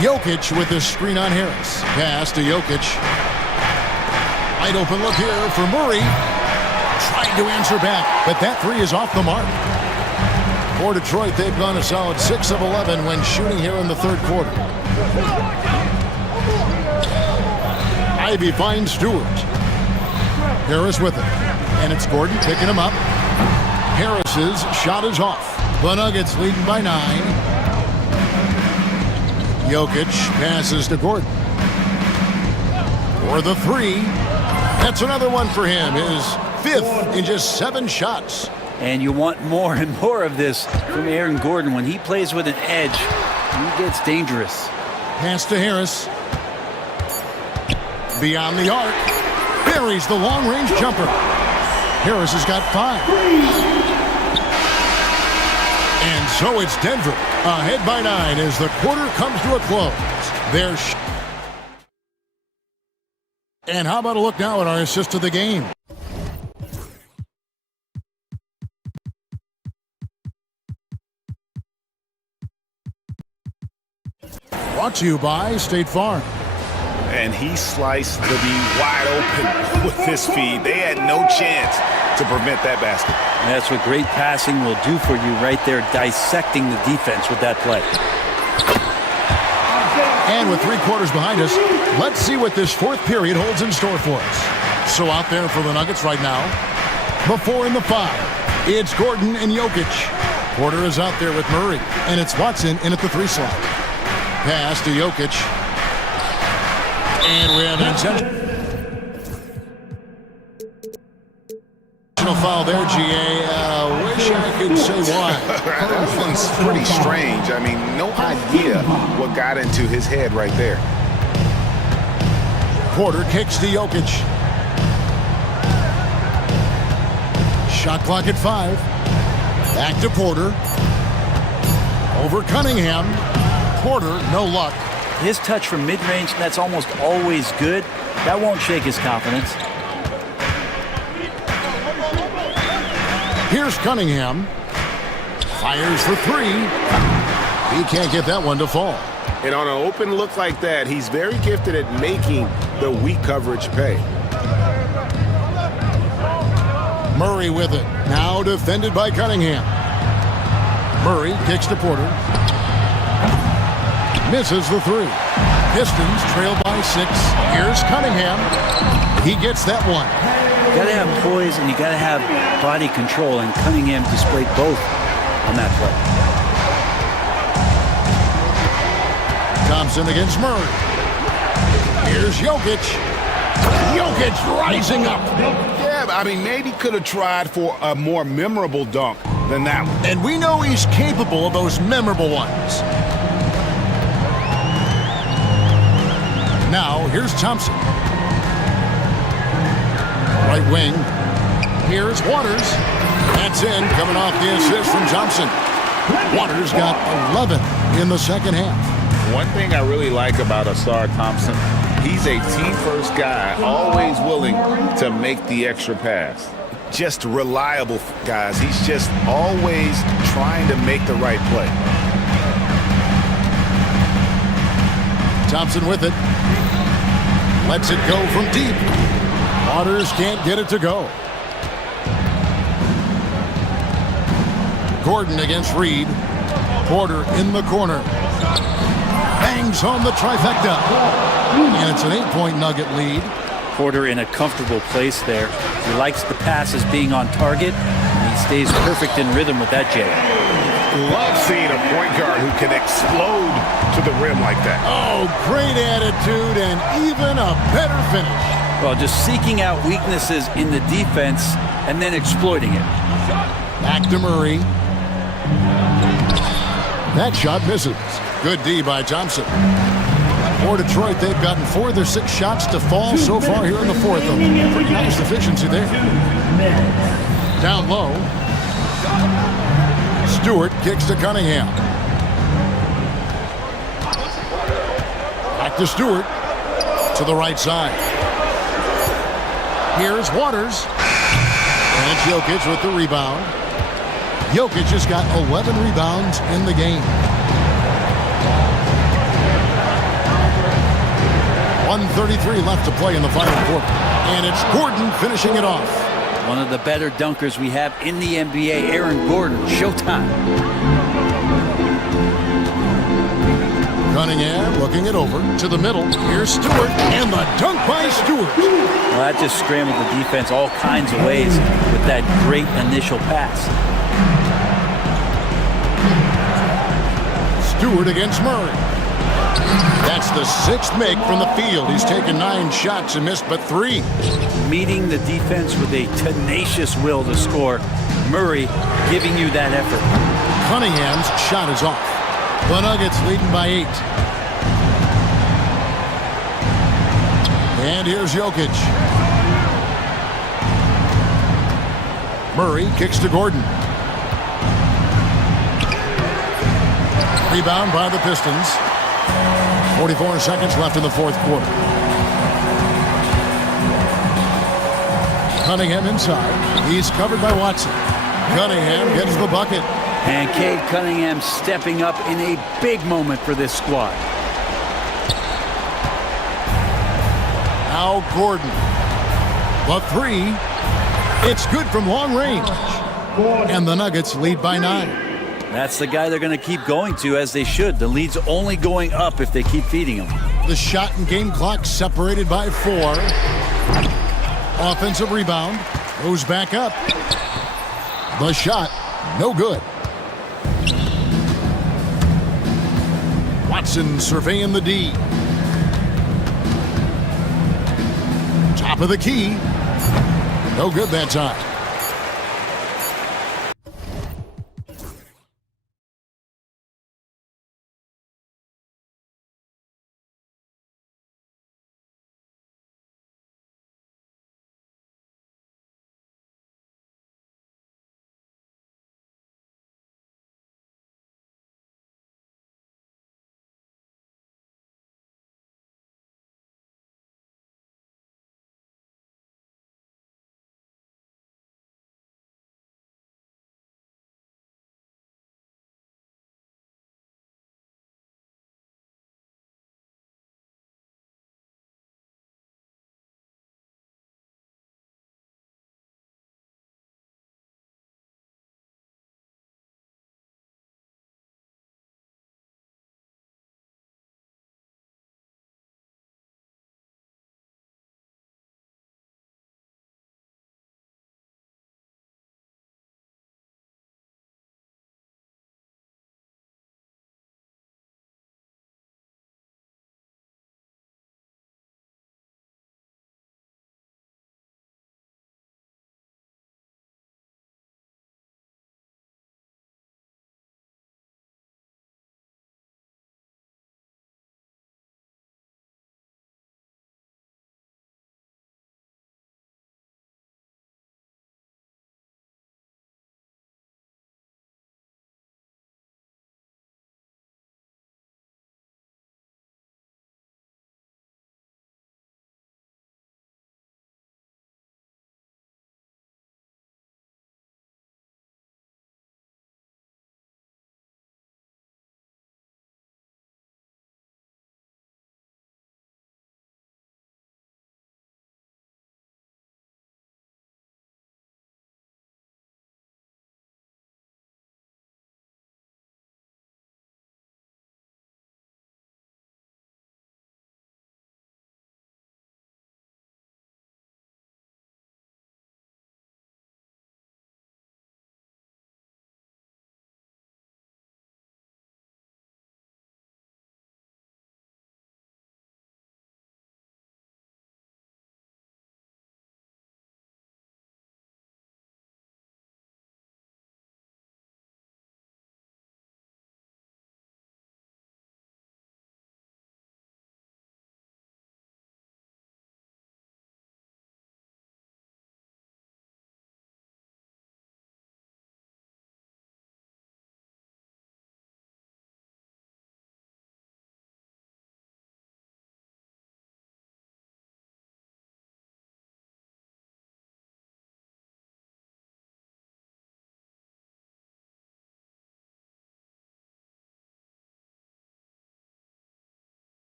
Jokic with the screen on Harris. Pass to Jokic. Wide open look here for Murray. Trying to answer back, but that three is off the mark. For Detroit, they've gone a solid 6 of 11 when shooting here in the third quarter. Ivy finds Stewart. Harris with it. And it's Gordon picking him up. Harris's shot is off. The Nuggets leading by 9. Jokic passes to Gordon. For the three. That's another one for him. His 5th in just 7 shots. And you want more and more of this from Aaron Gordon. When he plays with an edge, he gets dangerous. Pass to Harris. Beyond the arc. Buries the long-range jumper. Harris has got 5. And so it's Denver ahead by 9 as the quarter comes to a close. And how about a look now at our assist of the game? Brought to you by State Farm. And he sliced the D wide open with his feed. They had no chance to prevent that basket. And that's what great passing will do for you right there, dissecting the defense with that play. And with 3 quarters behind us, let's see what this 4th period holds in store for us. So out there for the Nuggets right now, the 4 and the 5. It's Gordon and Jokic. Porter is out there with Murray, and it's Watson in at the 3 slot. Pass to Jokic. And we have an intentional foul there, GA. Wish I could say why. That one's pretty strange. I mean, no idea what got into his head right there. Porter kicks to Jokic. Shot clock at 5. Back to Porter. Over Cunningham. Porter, no luck. His touch from mid-range, that's almost always good. That won't shake his confidence. Here's Cunningham. Fires for 3. He can't get that one to fall. And on an open look like that, he's very gifted at making the weak coverage pay. Murray with it. Now defended by Cunningham. Murray kicks to Porter. Misses the 3. Pistons trail by 6. Here's Cunningham. He gets that one. You gotta have poise and you gotta have body control, and Cunningham displayed both on that play. Thompson against Murray. Here's Jokic. Jokic rising up. Yeah, I mean, maybe could have tried for a more memorable dunk than that one. And we know he's capable of those memorable ones. Now, here's Thompson. Right wing. Here's Waters. That's in, coming off the assist from Thompson. Waters got 11 in the second half. One thing I really like about Asar Thompson, he's a team-first guy, always willing to make the extra pass. Just reliable, guys. He's just always trying to make the right play. Thompson with it. Lets it go from deep. Waters can't get it to go. Gordon against Reed. Porter in the corner. Bangs home the trifecta. And it's an 8-point Nugget lead. Porter in a comfortable place there. He likes the passes being on target, and he stays perfect in rhythm with that jab. Love seeing a point guard who can explode to the rim like that. Oh, great attitude and even a better finish. Well, just seeking out weaknesses in the defense and then exploiting it. Back to Murray. That shot misses. Good D by Thompson. For Detroit, they've gotten 4 of their 6 shots to fall so far here in the fourth. Pretty nice efficiency there. Down low. Stewart kicks to Cunningham. Back to Stewart. To the right side. Here's Waters. And it's Jokic with the rebound. Jokic has got 11 rebounds in the game. 1:33 left to play in the final quarter. And it's Gordon finishing it off. One of the better dunkers we have in the NBA, Aaron Gordon. Showtime. Cunningham looking it over to the middle. Here's Stewart, and the dunk by Stewart. Well, that just scrambled the defense all kinds of ways with that great initial pass. Stewart against Murray. That's the 6th make from the field. He's taken 9 shots and missed but 3. Meeting the defense with a tenacious will to score. Murray giving you that effort. Cunningham's shot is off. The Nuggets leading by 8. And here's Jokic. Murray kicks to Gordon. Rebound by the Pistons. 44 seconds left in the fourth quarter. Cunningham inside. He's covered by Watson. Cunningham gets the bucket. And Cade Cunningham stepping up in a big moment for this squad. Now Gordon. The 3. It's good from long range. And the Nuggets lead by 9. That's the guy they're going to keep going to, as they should. The lead's only going up if they keep feeding him. The shot and game clock separated by 4. Offensive rebound. Goes back up. The shot, no good. Watson surveying the D. Top of the key. No good that time.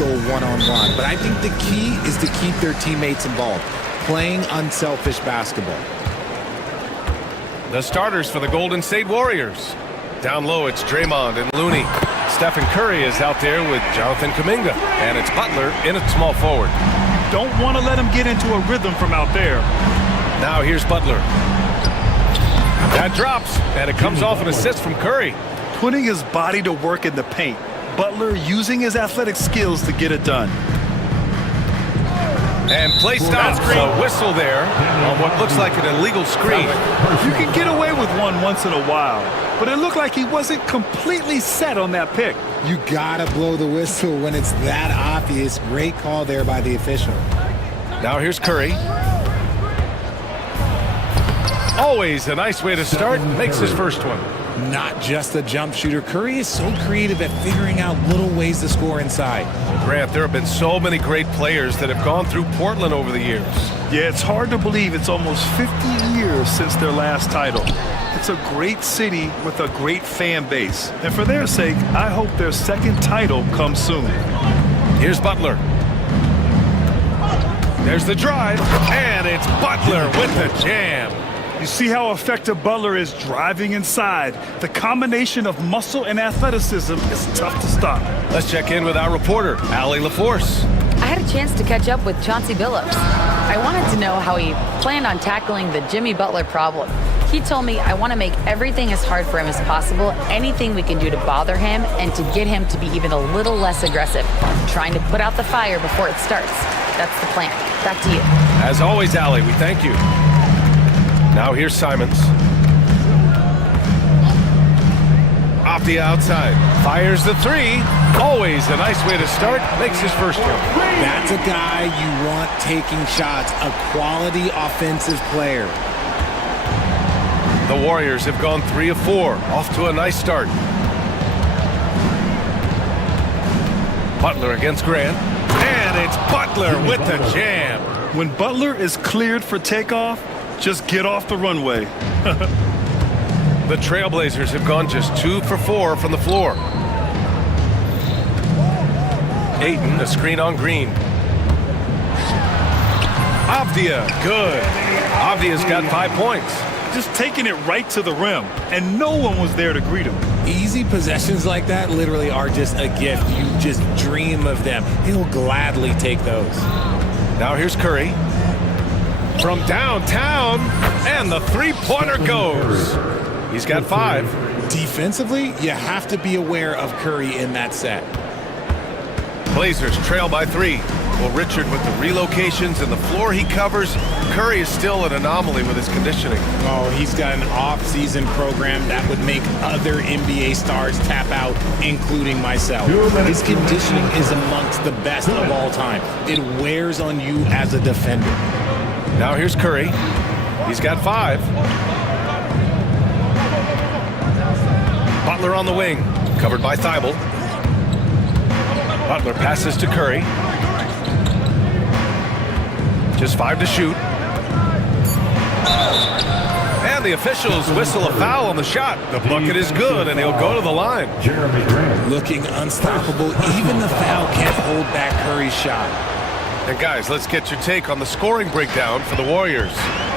go one-on-one. But I think the key is to keep their teammates involved, playing unselfish basketball. The starters for the Golden State Warriors. Down low, it's Draymond and Looney. Stephen Curry is out there with Jonathan Kuminga. And it's Butler in at small forward. Don't want to let him get into a rhythm from out there. Now here's Butler. That drops, and it comes off an assist from Curry. Putting his body to work in the paint. Butler using his athletic skills to get it done. And play stops. A whistle there on what looks like an illegal screen. You can get away with one once in a while, but it looked like he wasn't completely set on that pick. You gotta blow the whistle when it's that obvious. Great call there by the official. Now here's Curry. Always a nice way to start. Makes his first one. Not just a jump shooter. Curry is so creative at figuring out little ways to score inside. Grant, there have been so many great players that have gone through Portland over the years. Yeah, it's hard to believe it's almost 50 years since their last title. It's a great city with a great fan base. And for their sake, I hope their second title comes soon. Here's Butler. There's the drive, and it's Butler with the jam. You see how effective Butler is driving inside. The combination of muscle and athleticism is tough to stop. Let's check in with our reporter, Allie LaForce. I had a chance to catch up with Chauncey Billups. I wanted to know how he planned on tackling the Jimmy Butler problem. He told me I want to make everything as hard for him as possible, anything we can do to bother him and to get him to be even a little less aggressive, trying to put out the fire before it starts. That's the plan. Back to you. As always, Allie, we thank you. Now here's Simons. Off the outside. Fires the three. Always a nice way to start. Makes his first one. That's a guy you want taking shots. A quality offensive player. The Warriors have gone 3 of 4. Off to a nice start. Butler against Grant. And it's Butler with the jam. When Butler is cleared for takeoff, just get off the runway. The Trailblazers have gone just 2 for 4 from the floor. Ayton, a screen on Green. Avdia, good. Avdia's got 5 points. Just taking it right to the rim, and no one was there to greet him. Easy possessions like that literally are just a gift. You just dream of them. He'll gladly take those. Now here's Curry. From downtown, and the three-pointer goes. He's got 5. Defensively, you have to be aware of Curry in that set. Blazers trail by 3. Well, Richard, with the relocations and the floor he covers, Curry is still an anomaly with his conditioning. Oh, he's got an off-season program that would make other NBA stars tap out, including myself. His conditioning is amongst the best of all time. It wears on you as a defender. Now here's Curry. He's got 5. Butler on the wing, covered by Thibault. Butler passes to Curry. Just 5 to shoot. And the officials whistle a foul on the shot. The bucket is good, and he'll go to the line. Looking unstoppable. Even the foul can't hold back Curry's shot. And guys, let's get your take on the scoring breakdown for the Warriors.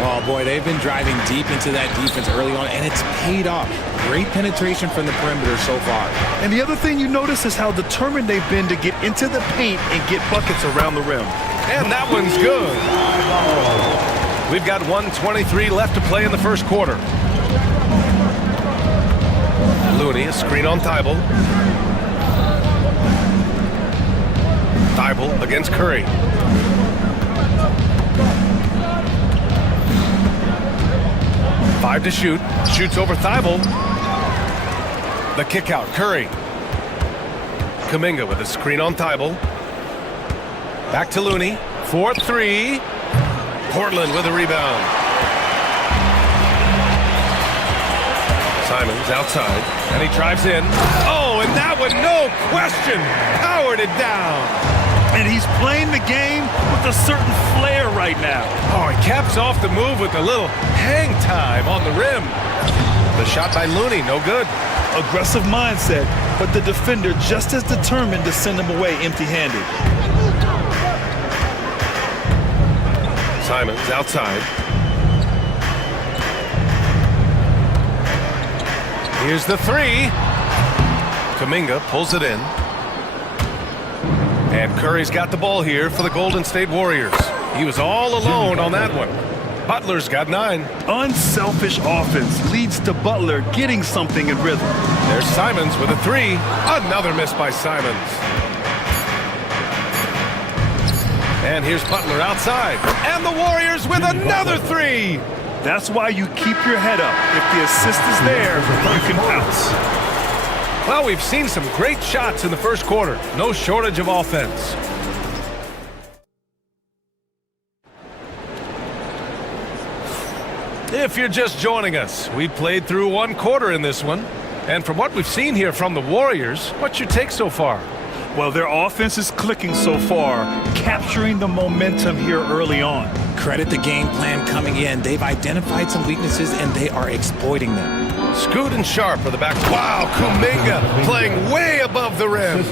Oh boy, they've been driving deep into that defense early on, and it's paid off. Great penetration from the perimeter so far. And the other thing you notice is how determined they've been to get into the paint and get buckets around the rim. And that one's good. We've got 1:23 left to play in the first quarter. Looney, a screen on Thibault. Thibault against Curry. Five to shoot. Shoots over Thibault. The kick out. Curry. Kuminga with a screen on Thibault. Back to Looney. 4-3. Portland with a rebound. Simons outside. And he drives in. Oh, and that one, no question, powered it down. And he's playing the game with a certain flair right now. Oh, he caps off the move with a little hang time on the rim. The shot by Looney, no good. Aggressive mindset, but the defender just as determined to send him away empty-handed. Simons outside. Here's the three. Kuminga pulls it in. And Curry's got the ball here for the Golden State Warriors. He was all alone on that one. Butler's got 9. Unselfish offense leads to Butler getting something in rhythm. There's Simons with a 3. Another miss by Simons. And here's Butler outside. And the Warriors with another 3. That's why you keep your head up. If the assist is there, you can pounce. Well, we've seen some great shots in the first quarter. No shortage of offense. If you're just joining us, we played through one quarter in this one. And from what we've seen here from the Warriors, what's your take so far? Well, their offense is clicking so far, capturing the momentum here early on. Credit the game plan coming in. They've identified some weaknesses and they are exploiting them. Scoot and Sharp are the back. Wow, Kuminga playing way above the rim.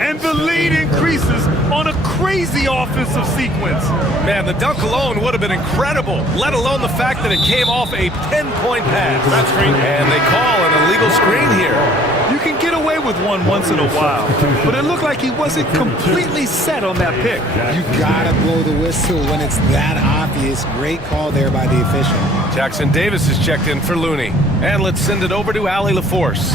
And the lead increases on a crazy offensive sequence. Man, the dunk alone would have been incredible, let alone the fact that it came off a pinpoint pass. That's great. And they call an illegal screen here. You can get away with one once in a while, but it looked like he wasn't completely set on that pick. You gotta blow the whistle when it's that obvious. Great call there by the official. Jackson Davis is checked in for Looney. And let's send it over to Allie LaForce.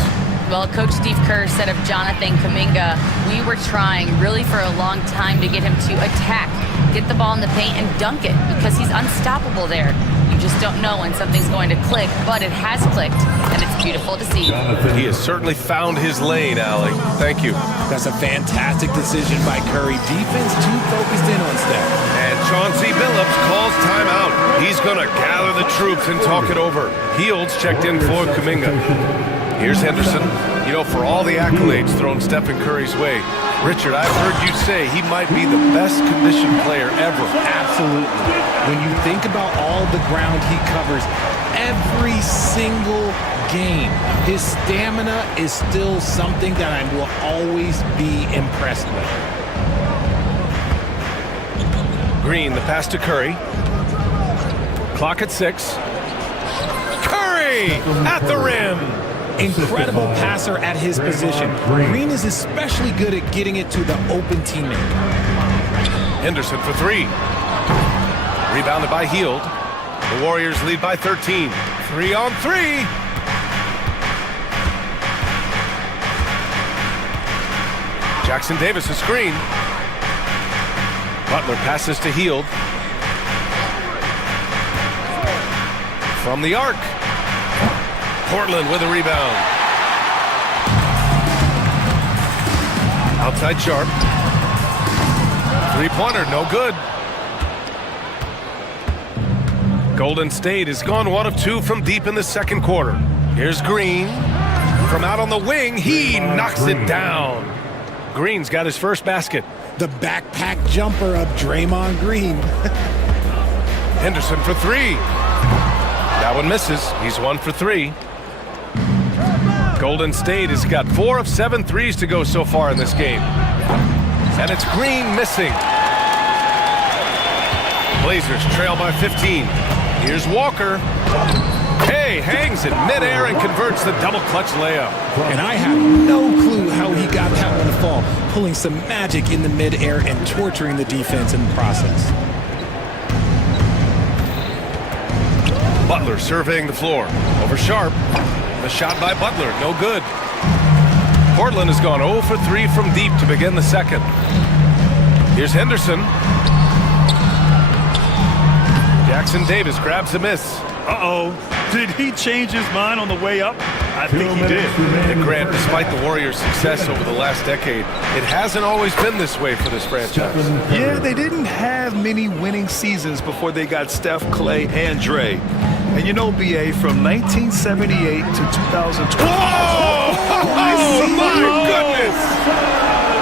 Well, Coach Steve Kerr said of Jonathan Kuminga, we were trying really for a long time to get him to attack, get the ball in the paint and dunk it because he's unstoppable there. You just don't know when something's going to click, but it has clicked, and it's beautiful to see. He has certainly found his lane, Allie. Thank you. That's a fantastic decision by Curry. Defense too focused in on Steph. And Chauncey Billups calls timeout. He's going to gather the troops and talk it over. Fields checked in for Kuminga. Here's Henderson. You know, for all the accolades thrown Stephen Curry's way, Richard, I've heard you say he might be the best conditioned player ever. Absolutely. When you think about all the ground he covers every single game, his stamina is still something that I will always be impressed with. Green, the pass to Curry. Clock at 6. Curry at the rim. Incredible passer at his position. Green is especially good at getting it to the open teammate. Henderson for 3. Rebounded by Hield. The Warriors lead by 13. 3 on 3. Jackson Davis a screen. Butler passes to Hield. From the arc. Portland with a rebound. Outside Sharp. Three-pointer, no good. Golden State has gone 1 of 2 from deep in the second quarter. Here's Green. From out on the wing, he knocks it down. Green's got his first basket. The backpack jumper of Draymond Green. Henderson for 3. That one misses. He's 1 for 3. Golden State has got 4 of 7 threes to go so far in this game. And it's Green missing. Blazers trail by 15. Here's Walker. Hey, hangs in midair and converts the double clutch layup. And I have no clue how he got that one to fall, pulling some magic in the midair and torturing the defense in the process. Butler surveying the floor. Over Sharp. The shot by Butler, no good. Portland has gone 0 for 3 from deep to begin the second. Here's Henderson. Jackson Davis grabs a miss. Uh-oh. Did he change his mind on the way up? I think he did. And Grant, despite the Warriors' success over the last decade, it hasn't always been this way for this franchise. Yeah, they didn't have many winning seasons before they got Steph, Clay, and Dre. And you know, BA, from 1978 to 2012. Oh, my goodness!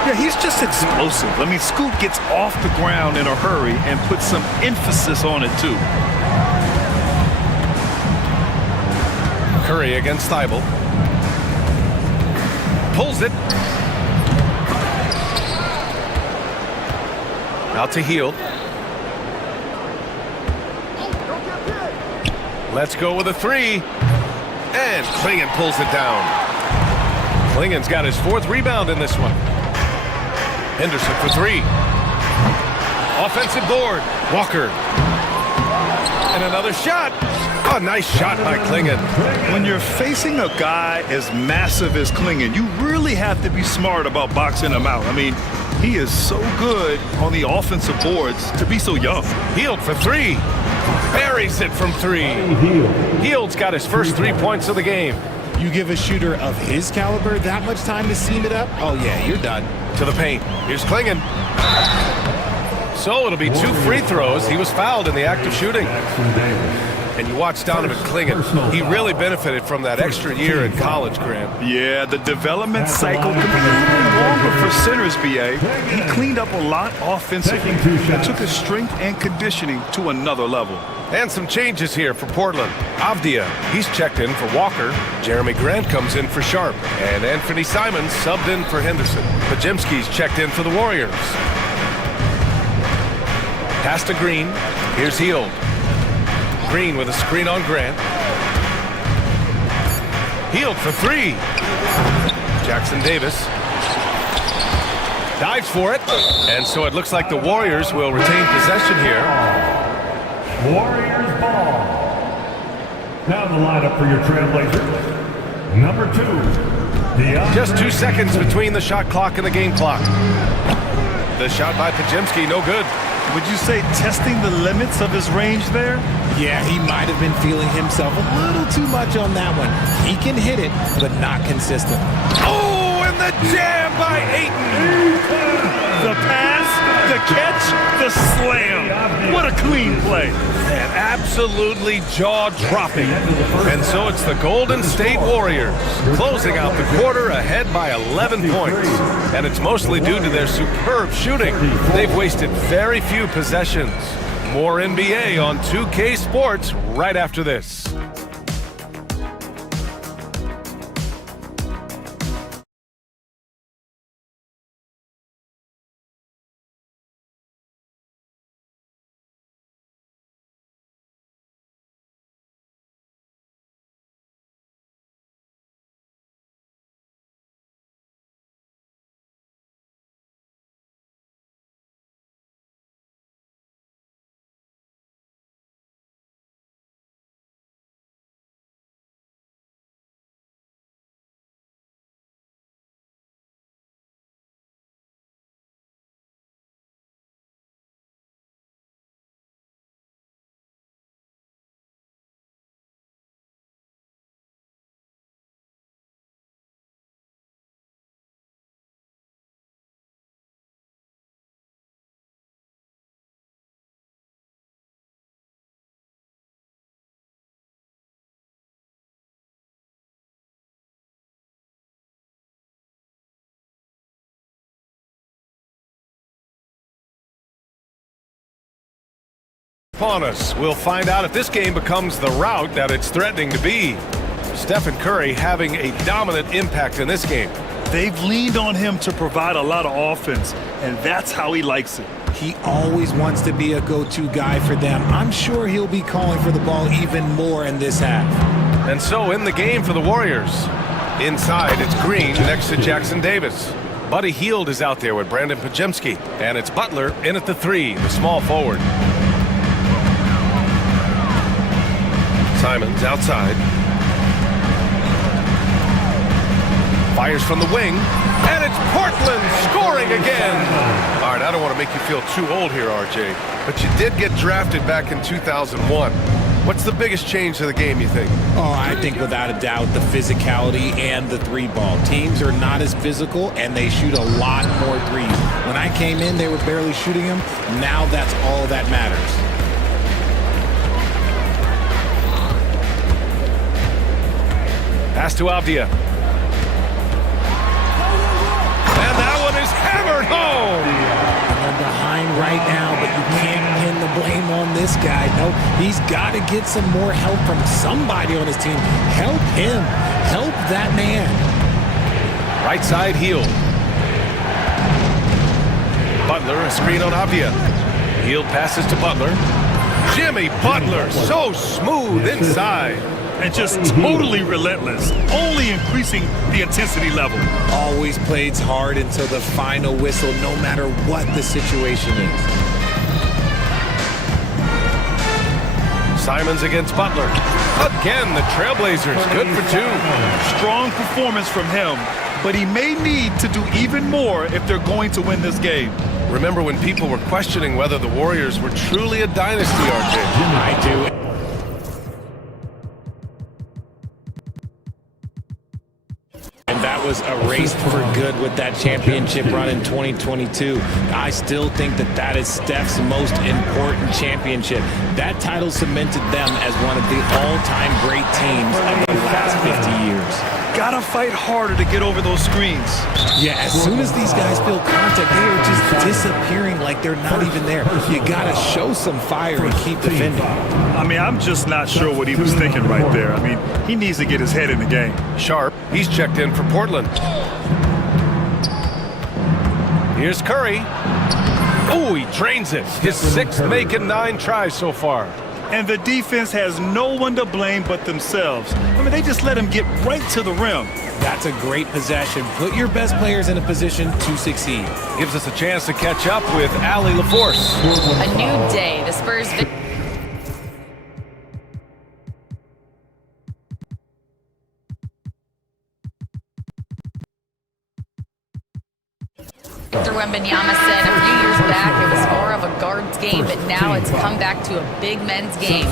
Yeah, he's just explosive. I mean, Scoot gets off the ground in a hurry and puts some emphasis on it, too. Curry against Thibault. pulls it. Out to Hield. Let's go with a three. And Klingon pulls it down. Klingon's got his 4th rebound in this one. Henderson for three. Offensive board. Walker. And another shot. Oh, nice shot by Klingon. When you're facing a guy as massive as Klingon, you really have to be smart about boxing him out. I mean, he is so good on the offensive boards to be so young. Hield for three. Buries it from three. Hield's got his first 3 points of the game. You give a shooter of his caliber that much time to seam it up, oh yeah, you're done. To the paint. Here's Klingon. So it'll be 2 free throws. He was fouled in the act of shooting. And you watch Donovan Klingon. He really benefited from that extra year in college, Grant. Yeah, the development cycle could be a little longer for centers, BA. He cleaned up a lot offensively and took his strength and conditioning to another level. And some changes here for Portland. Avdia, he's checked in for Walker. Jeremy Grant comes in for Sharp. And Anthony Simons subbed in for Henderson. Pajemski's checked in for the Warriors. Pass to Green. Here's Hield. Green with a screen on Grant. Hield for three. Jackson Davis dives for it. And so it looks like the Warriors will retain possession here. Warriors ball. Now the lineup for your Trailblazers. Number 2. Just 2 seconds between the shot clock and the game clock. The shot by Pajemski, no good. Would you say testing the limits of his range there? Yeah, he might have been feeling himself a little too much on that one. He can hit it, but not consistent. Oh, and the jam by Ayton. The pass, the catch, the slam. What a clean play. And absolutely jaw-dropping. And so it's the Golden State Warriors closing out the quarter ahead by 11 points. And it's mostly due to their superb shooting. They've wasted very few possessions. More NBA on 2K Sports right after this. Upon us. We'll find out if this game becomes the rout that it's threatening to be. Stephen Curry having a dominant impact in this game. They've leaned on him to provide a lot of offense, and that's how he likes it. He always wants to be a go-to guy for them. I'm sure he'll be calling for the ball even more in this half. And so in the game for the Warriors. Inside, it's Green next to Jackson Davis. Buddy Hield is out there with Brandon Pajemski. And it's Butler in at the three, the small forward. Simons outside. Fires from the wing. And it's Portland scoring again. All right, I don't want to make you feel too old here, RJ. But you did get drafted back in 2001. What's the biggest change to the game, you think? Oh, I think without a doubt the physicality and the three ball. Teams are not as physical and they shoot a lot more threes. When I came in, they were barely shooting them. Now that's all that matters. Pass to Avdia. And that one is hammered home. They're behind right now, but you can't pin the blame on this guy. No, he's got to get some more help from somebody on his team. Help him. Help that man. Right side heel. Butler, a screen on Avia. Heel passes to Butler. Jimmy Butler, so smooth inside. And just totally relentless, only increasing the intensity level. Always plays hard until the final whistle, no matter what the situation is. Simons against Butler. Again, the Trailblazers, good for two. Strong performance from him, but he may need to do even more if they're going to win this game. Remember when people were questioning whether the Warriors were truly a dynasty, RJ? I do. And that was erased for good with that championship run in 2022. I still think that that is Steph's most important championship. That title cemented them as one of the all-time great teams of the last 50 years. Gotta fight harder to get over those screens. Yeah, as soon as these guys feel contact, they are just disappearing like they're not even there. You gotta show some fire and keep defending. I mean, I'm just not sure what he was thinking right there. I mean, he needs to get his head in the game. Sharp, he's checked in for Portland. Here's Curry. Oh, he drains it. His sixth make in 9 tries so far. And the defense has no one to blame but themselves. I mean, they just let him get right to the rim. That's a great possession. Put your best players in a position to succeed. Gives us a chance to catch up with Allie LaForce. A new day. The Spurs. Victor Wembanyama said a few years back it was more of a guards game, but now it's come back to a big men's game.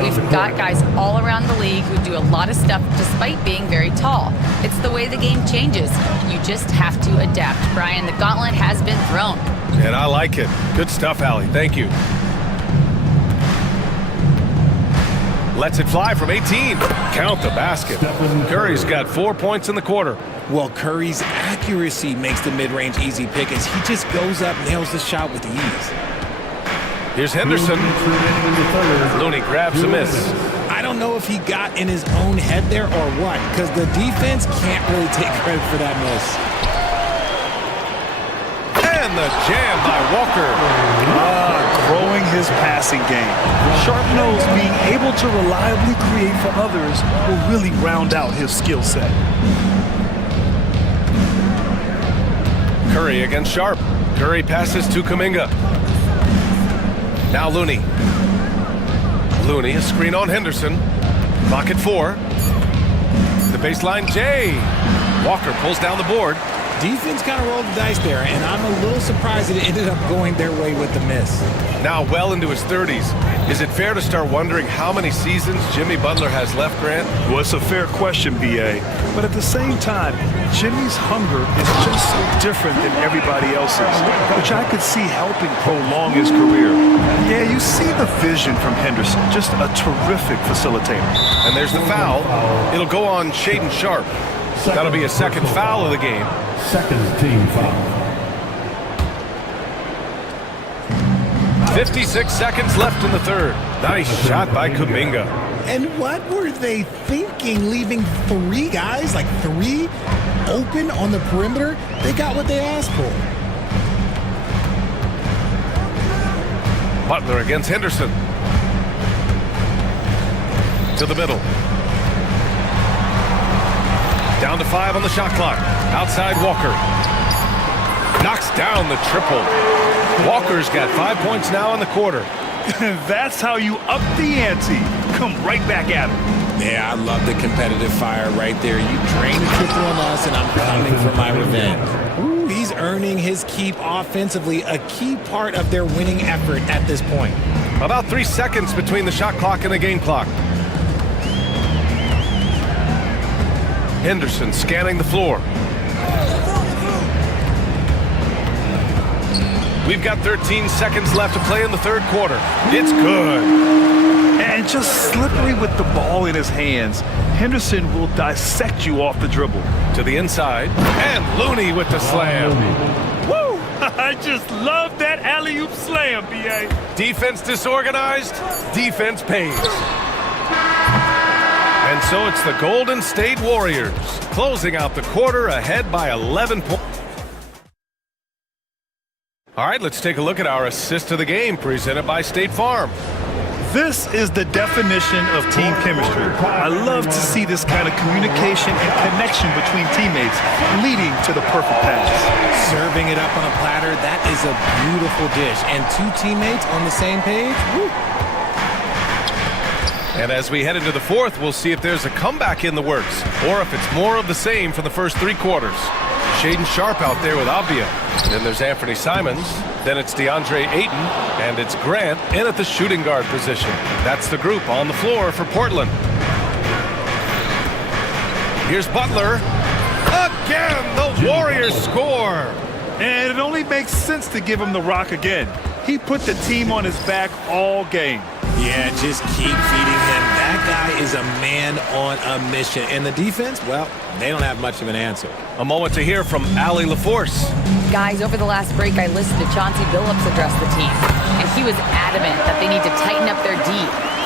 We've got guys all around the league who do a lot of stuff despite being very tall. It's the way the game changes. You just have to adapt. Brian, the gauntlet has been thrown. And I like it. Good stuff, Allie. Thank you. Lets it fly from 18. Count the basket. Curry's got 4 points in the quarter. Well, Curry's accuracy makes the mid-range easy pick as he just goes up, nails the shot with ease. Here's Henderson. Looney grabs a miss. I don't know if he got in his own head there or what, because the defense can't really take credit for that miss. And the jam by Walker. Growing his passing game. Sharp knows being able to reliably create for others will really round out his skill set. Curry against Sharp. Curry passes to Kuminga. Now Looney. Looney, a screen on Henderson. Clock at 4. The baseline, Jay. Walker pulls down the board. Defense kind of rolled the dice there, and I'm a little surprised that it ended up going their way with the miss. Now well into his 30s. Is it fair to start wondering how many seasons Jimmy Butler has left, Grant? Well, it's a fair question, B.A. But at the same time, Jimmy's hunger is just so different than everybody else's, which I could see helping prolong his career. Yeah, you see the vision from Henderson, just a terrific facilitator. And there's the foul. It'll go on Shaedon Sharp. That'll be a second foul of the game. Second team foul. 56 seconds left in the third. Nice shot by Kuminga. And what were they thinking, leaving 3 guys, like 3, open on the perimeter? They got what they asked for. Butler against Henderson. To the middle. Down to 5 on the shot clock. Outside Walker. Knocks down the triple. Walker's got 5 points now in the quarter. That's how you up the ante. Come right back at him. Yeah, I love the competitive fire right there. You drain the triple on us, and I'm coming for my revenge. Ooh, he's earning his keep offensively, a key part of their winning effort at this point. About 3 seconds between the shot clock and the game clock. Henderson scanning the floor. We've got 13 seconds left to play in the third quarter. It's good. And just slippery with the ball in his hands. Henderson will dissect you off the dribble. To the inside. And Looney with the slam. Woo! I just love that alley-oop slam, B.A. Defense disorganized. Defense pays. And so it's the Golden State Warriors closing out the quarter ahead by 11 points. All right, let's take a look at our assist of the game presented by State Farm. This is the definition of team chemistry. I love to see this kind of communication and connection between teammates leading to the perfect pass. Serving it up on a platter, that is a beautiful dish. And two teammates on the same page, woo. And as we head into the fourth, we'll see if there's a comeback in the works or if it's more of the same for the first three quarters. Shaden Sharp out there with Abdia. Then there's Anthony Simons. Then it's DeAndre Ayton. And it's Grant in at the shooting guard position. That's the group on the floor for Portland. Here's Butler. Again, the Warriors score. And it only makes sense to give him the rock again. He put the team on his back all game. Yeah, just keep feeding him. That guy is a man on a mission. And the defense, well, they don't have much of an answer. A moment to hear from Allie LaForce. Guys, over the last break, I listened to Chauncey Billups address the team, and he was adamant that they need to tighten up their D.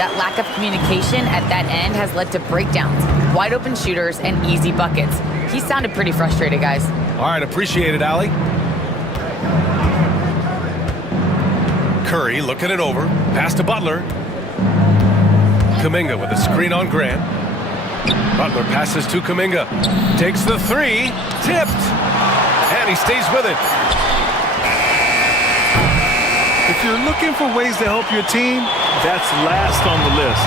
That lack of communication at that end has led to breakdowns, wide open shooters, and easy buckets. He sounded pretty frustrated, guys. All right, appreciate it, Allie. Curry looking it over. Pass to Butler. Kuminga with a screen on Grant. Butler passes to Kuminga. Takes the three. Tipped. And he stays with it. If you're looking for ways to help your team, that's last on the list.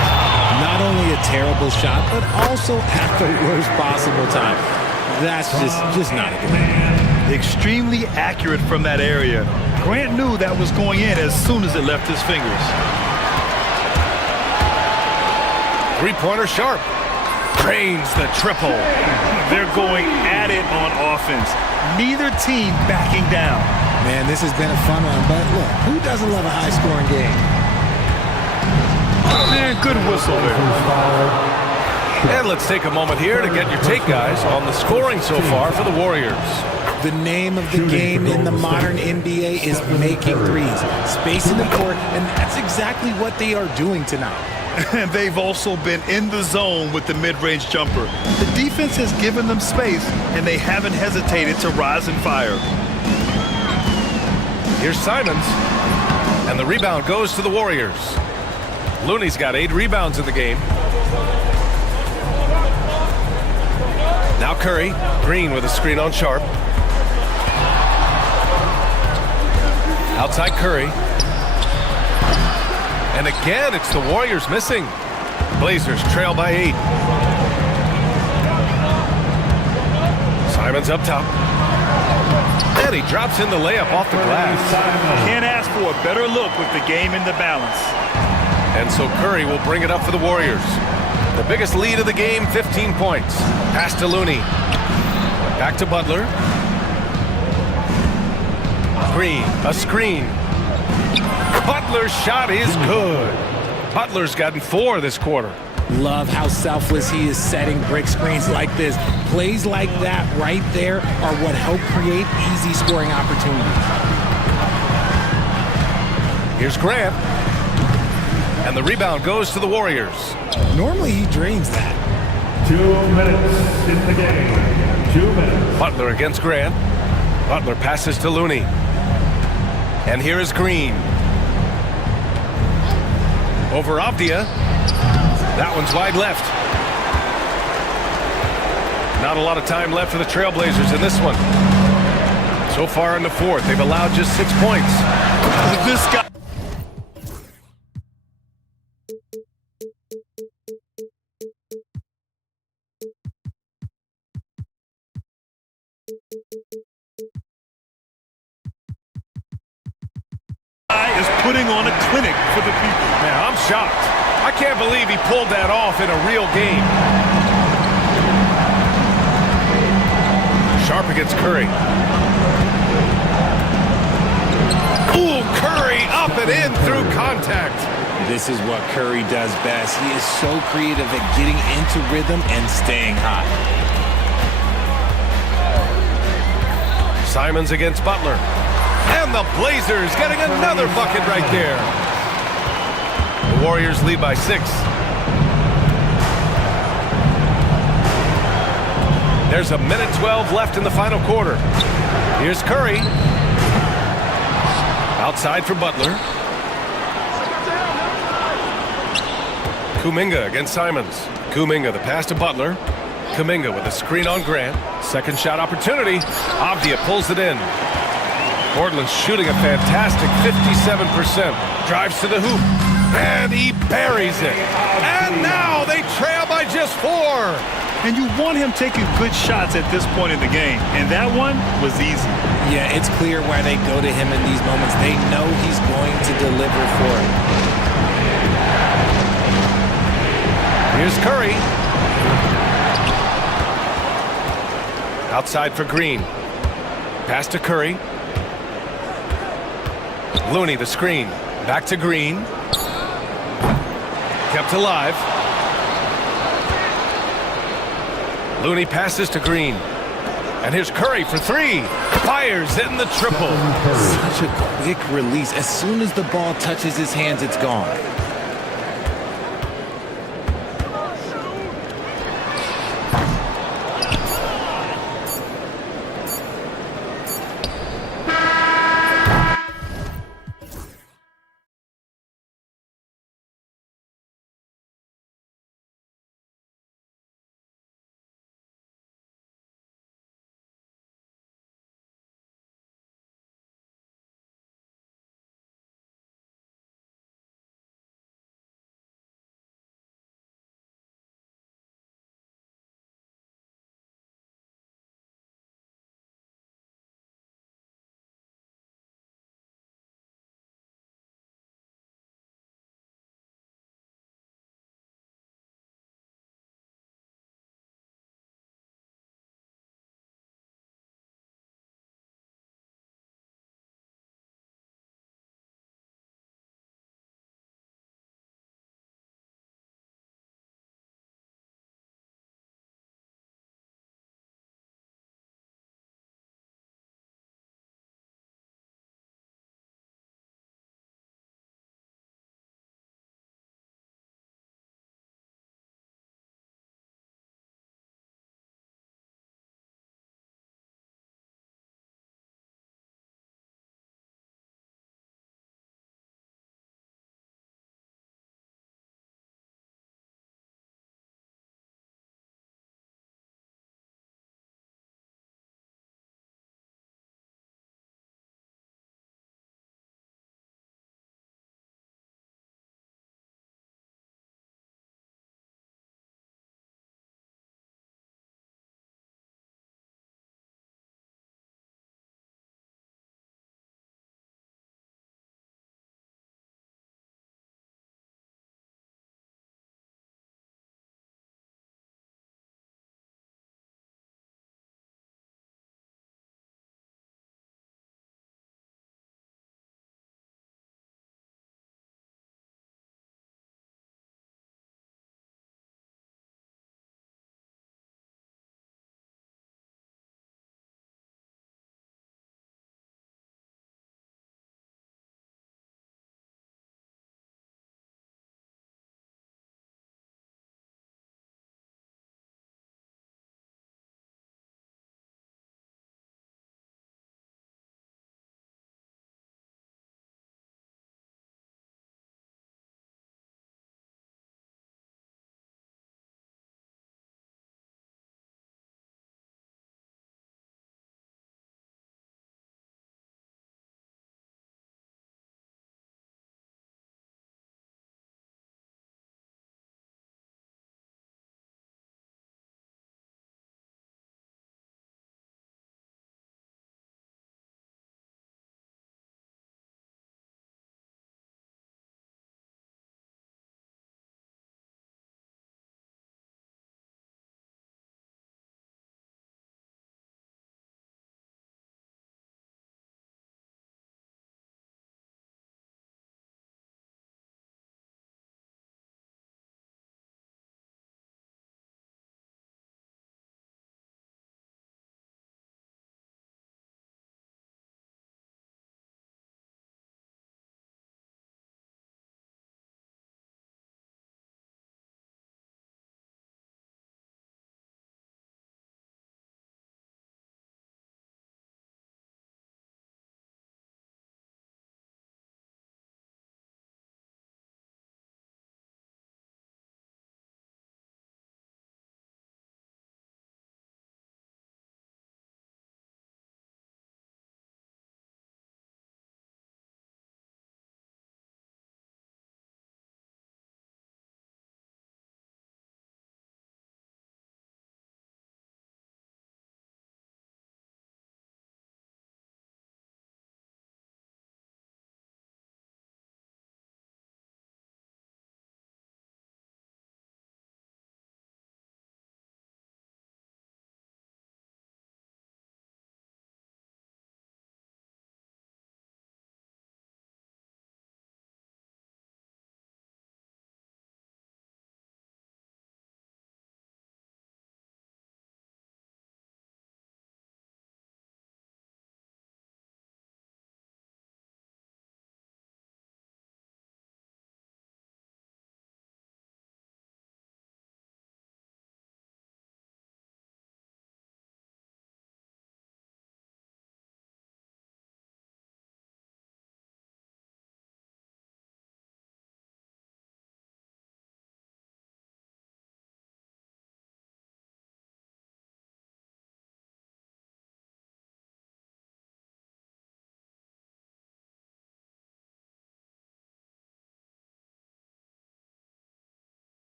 Not only a terrible shot, but also at the worst possible time. That's just not a good idea. Extremely accurate from that area. Grant knew that was going in as soon as it left his fingers. Three-pointer Sharp. Drains the triple. They're going at it on offense. Neither team backing down. Man, this has been a fun one, but look, who doesn't love a high-scoring game? Man, good whistle there. And let's take a moment here to get your take, guys, on the scoring so far for the Warriors. The name of the game in the modern NBA is making threes, spacing the court, and that's exactly what they are doing tonight. And they've also been in the zone with the mid-range jumper. The defense has given them space, and they haven't hesitated to rise and fire. Here's Simons, and the rebound goes to the Warriors. Looney's got 8 rebounds in the game. Now Curry, Green with a screen on Sharp. Outside Curry. And again, it's the Warriors missing. Blazers trail by 8. Simons up top. And he drops in the layup off the glass. Can't ask for a better look with the game in the balance. And so Curry will bring it up for the Warriors. The biggest lead of the game, 15 points. Pass to Looney. Back to Butler. Green, a screen. Butler's shot is good. Butler's gotten 4 this quarter. Love how selfless he is setting brick screens like this. Plays like that right there are what help create easy scoring opportunities. Here's Grant. And the rebound goes to the Warriors. Normally he drains that. 2 minutes in the game. 2 minutes. Butler against Grant. Butler passes to Looney. And here is Green. Over Abdia. That one's wide left. Not a lot of time left for the Trailblazers in this one. So far in the fourth, they've allowed just 6 points. This guy. Is putting on a clinic for the people. Man, I'm shocked. I can't believe he pulled that off in a real game. Sharp against Curry. Ooh, Curry up and in through contact. This is what Curry does best. He is so creative at getting into rhythm and staying hot. Simons against Butler. And the Blazers getting another bucket right there. The Warriors lead by 6. There's a minute 12 left in the final quarter. Here's Curry. Outside for Butler. Kuminga against Simons. Kuminga, the pass to Butler. Kuminga with a screen on Grant. Second shot opportunity. Avdia pulls it in. Portland's shooting a fantastic 57%. Drives to the hoop. And he buries it. And now they trail by just 4. And you want him taking good shots at this point in the game. And that one was easy. Yeah, it's clear why they go to him in these moments. They know he's going to deliver for it. Here's Curry. Outside for Green. Pass to Curry. Looney, the screen. Back to Green. Kept alive. Looney passes to Green. And here's Curry for 3. Fires in the triple. Such a quick release. As soon as the ball touches his hands, it's gone.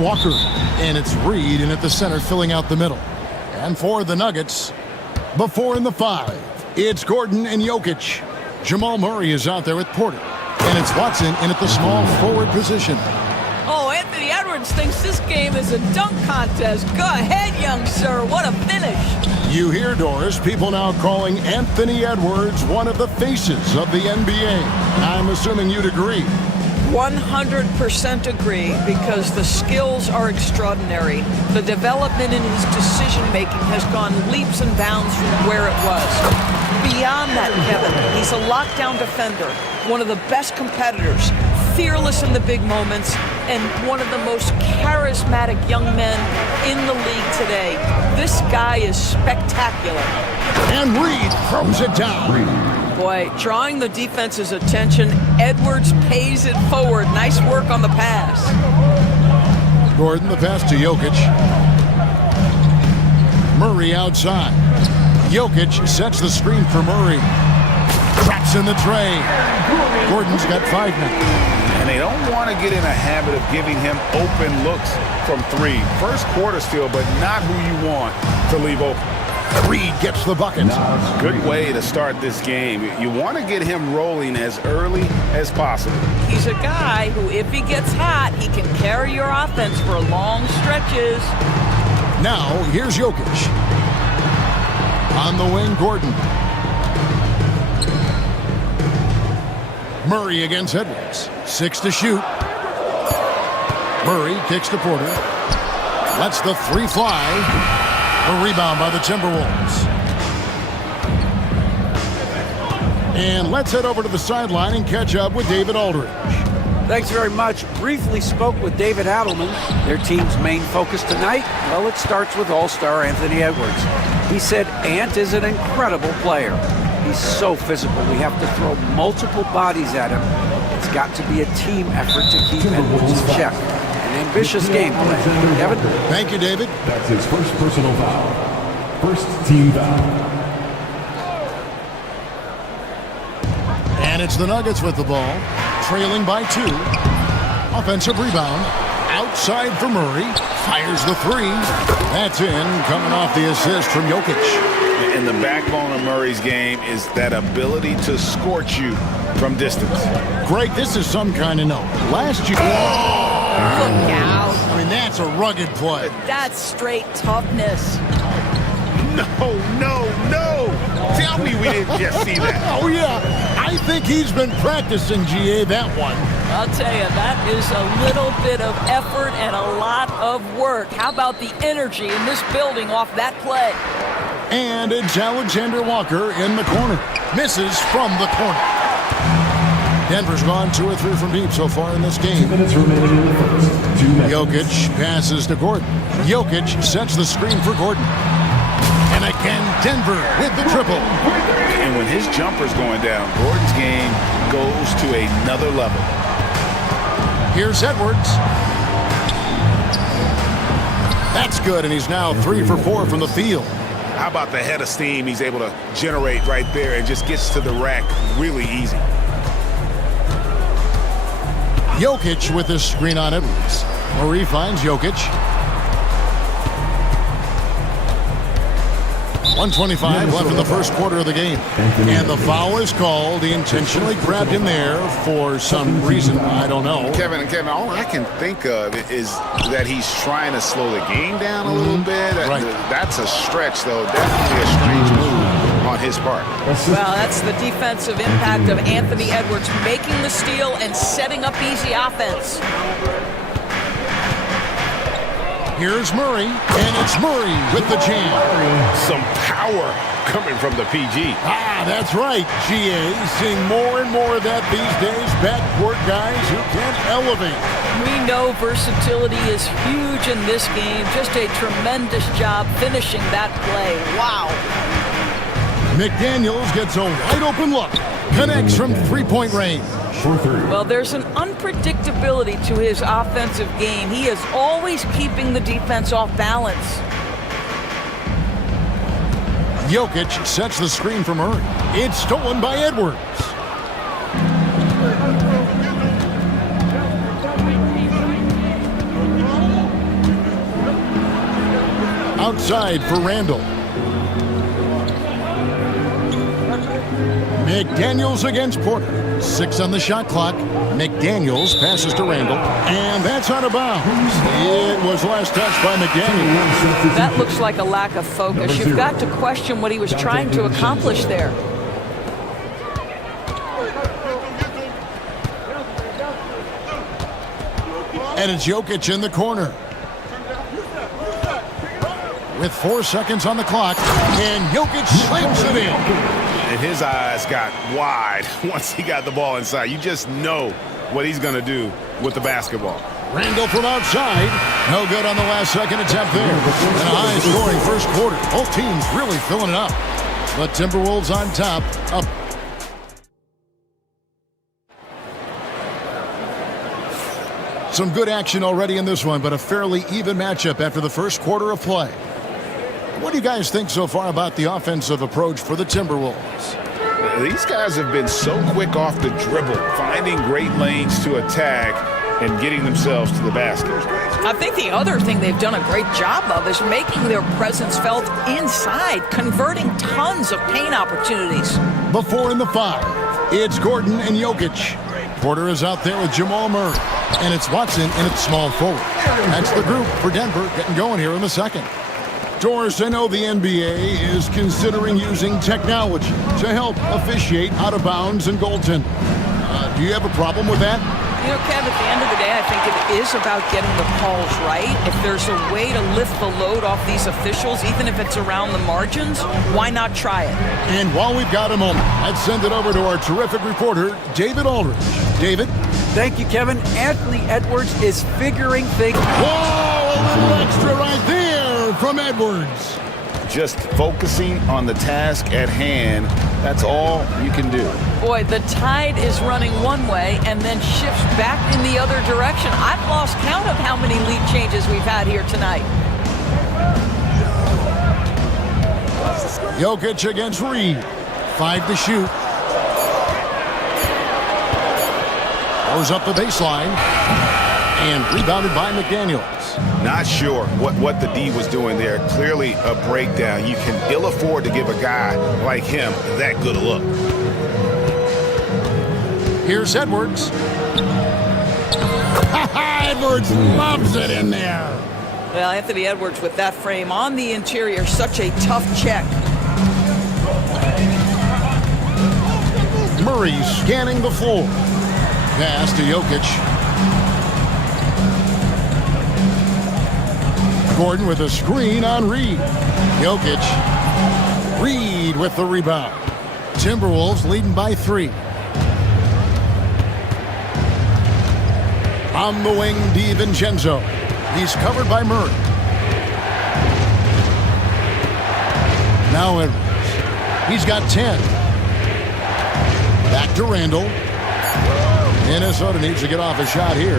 Walker. And it's Reed in at the center, filling out the middle. And for the Nuggets, before in the 5, it's Gordon and Jokic. Jamal Murray is out there with Porter. And it's Watson in at the small forward position. Oh, Anthony Edwards thinks this game is a dunk contest. Go ahead, young sir. What a finish. You hear, Doris, people now calling Anthony Edwards one of the faces of the NBA. I'm assuming you'd agree. 100% agree, because the skills are extraordinary. The development in his decision-making has gone leaps and bounds from where it was. Beyond that, Kevin, he's a lockdown defender, one of the best competitors, fearless in the big moments, and one of the most charismatic young men in the league today. This guy is spectacular. And Reed throws it down. Boy, drawing the defense's attention, Edwards pays it forward. Nice work on the pass. Gordon, the pass to Jokic. Murray outside. Jokic sets the screen for Murray. Traps in the tray. Gordon's got 5 now. And they don't want to get in a habit of giving him open looks from 3. First quarter still, but not who you want to leave open. Reed gets the bucket. Good way to start this game. You want to get him rolling as early as possible. He's a guy who, if he gets hot, he can carry your offense for long stretches. Now, here's Jokic. On the wing, Gordon. Murray against Edwards. 6 to shoot. Murray kicks to Porter. Lets the 3 fly. A rebound by the Timberwolves. And let's head over to the sideline and catch up with David Aldridge. Thanks very much. Briefly spoke with David Adelman. Their team's main focus tonight, well, it starts with all-star Anthony Edwards. He said Ant is an incredible player. He's so physical. We have to throw multiple bodies at him. It's got to be a team effort to keep Edwards in check. An ambitious game plan. Kevin? Thank you, David. That's his first personal foul. First team foul. And it's the Nuggets with the ball, trailing by 2. Offensive rebound. Outside for Murray. Fires the 3. That's in, coming off the assist from Jokic. And the backbone of Murray's game is that ability to scorch you from distance. Greg, this is some kind of note. Last year... Look out. I mean, that's a rugged play. That's straight toughness. No. Tell me we didn't just see that. Oh, yeah. I think he's been practicing, GA, that one. I'll tell you, that is a little bit of effort and a lot of work. How about the energy in this building off that play? And it's Alexander Walker in the corner. Misses from the corner. Denver's gone 2 or 3 from deep so far in this game. 2 minutes remaining in the first. 2 minutes. Jokic passes to Gordon. Jokic sets the screen for Gordon. And again, Denver with the triple. And when his jumper's going down, Gordon's game goes to another level. Here's Edwards. That's good, and he's now 3 for 4 from the field. How about the head of steam he's able to generate right there and just gets to the rack really easy. Jokic with this screen on Edwards. Murray finds Jokic. 1:25 left in the first quarter of the game. And the foul is called. He intentionally grabbed him there for some reason. I don't know. Kevin, all I can think of is that he's trying to slow the game down a little bit. Right. That's a stretch, though. Definitely a strange move on his part. Well, that's the defensive impact of Anthony Edwards, making the steal and setting up easy offense. Here's Murray, and it's Murray with the jam. Some power coming from the PG. Ah, that's right, GA. Seeing more and more of that these days. Backcourt guys who can elevate. We know versatility is huge in this game. Just a tremendous job finishing that play. Wow. McDaniels gets a wide open look. Connects from three-point range. Well, there's an unpredictability to his offensive game. He is always keeping the defense off balance. Jokic sets the screen for Murray. It's stolen by Edwards. Outside for Randall. McDaniels against Porter. 6 on the shot clock. McDaniels passes to Randall. And that's out of bounds. It was last touched by McDaniels. That looks like a lack of focus. You've got to question what he was trying to accomplish there. And it's Jokic in the corner. With 4 seconds on the clock, and Jokic slams it in. And his eyes got wide once he got the ball inside. You just know what he's going to do with the basketball. Randall from outside. No good on the last second attempt there. And a high-scoring first quarter. Both teams really filling it up. The Timberwolves on top. Up. Some good action already in this one, but a fairly even matchup after the first quarter of play. What do you guys think so far about the offensive approach for the Timberwolves? These guys have been so quick off the dribble, finding great lanes to attack and getting themselves to the basket. I think the other thing they've done a great job of is making their presence felt inside, converting tons of paint opportunities. Before in the 5, it's Gordon and Jokic. Porter is out there with Jamal Murray. And it's Watson in its small forward. That's the group for Denver getting going here in the second. Doris, I know the NBA is considering using technology to help officiate out of bounds and goaltending. Do you have a problem with that? You know, Kev, at the end of the day, I think it is about getting the calls right. If there's a way to lift the load off these officials, even if it's around the margins, why not try it? And while we've got a moment, let's send it over to our terrific reporter, David Aldridge. David? Thank you, Kevin. Anthony Edwards is figuring things. Whoa, a little extra right there from Edwards. Just focusing on the task at hand, that's all you can do. Boy, the tide is running one way and then shifts back in the other direction. I've lost count of how many lead changes we've had here tonight. Jokic against Reed. 5 to shoot. Goes up the baseline. And rebounded by McDaniels. Not sure what the D was doing there. Clearly a breakdown. You can ill afford to give a guy like him that good a look. Here's Edwards. Edwards loves it in there. Well, Anthony Edwards with that frame on the interior, such a tough check. Murray scanning the floor. Pass to Jokic. Gordon with a screen on Reed. Jokic. Reed with the rebound. Timberwolves leading by 3. On the wing, DiVincenzo. He's covered by Murray. Now Edwards. He's got 10. Back to Randall. Minnesota needs to get off a shot here.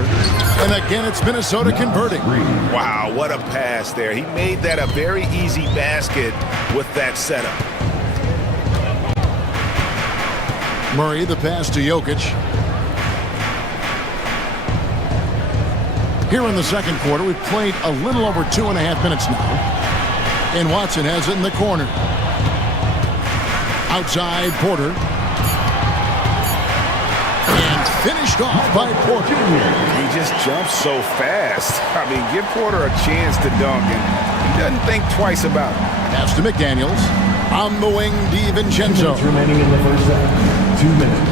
And again, it's Minnesota converting. Wow, what a pass there. He made that a very easy basket with that setup. Murray, the pass to Jokic. Here in the second quarter, we've played a little over 2.5 minutes now. And Watson has it in the corner. Outside, Porter. And finished off by Porter. He just jumps so fast. I mean, give Porter a chance to dunk, and he doesn't think twice about it. Pass to McDaniels. On the wing, DiVincenzo. Remaining in the first set. 2 minutes.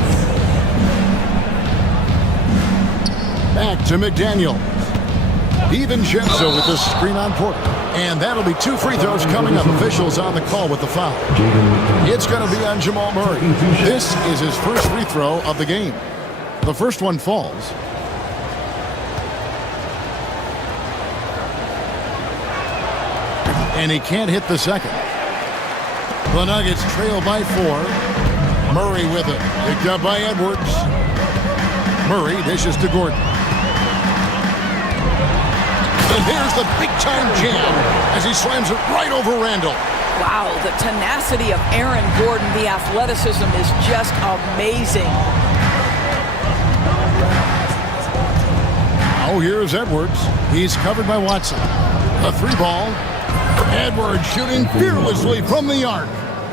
Back to McDaniels. DiVincenzo with the screen on Porter. And that'll be 2 free throws coming up. Officials on the call with the foul. It's going to be on Jamal Murray. This is his first free throw of the game. The first one falls. And he can't hit the second. The Nuggets trail by 4. Murray with it. Picked up by Edwards. Murray dishes to Gordon. And there's the big-time jam as he slams it right over Randall. Wow, the tenacity of Aaron Gordon, the athleticism is just amazing. Now here's Edwards. He's covered by Watson. The 3 ball. Edwards shooting fearlessly from the arc.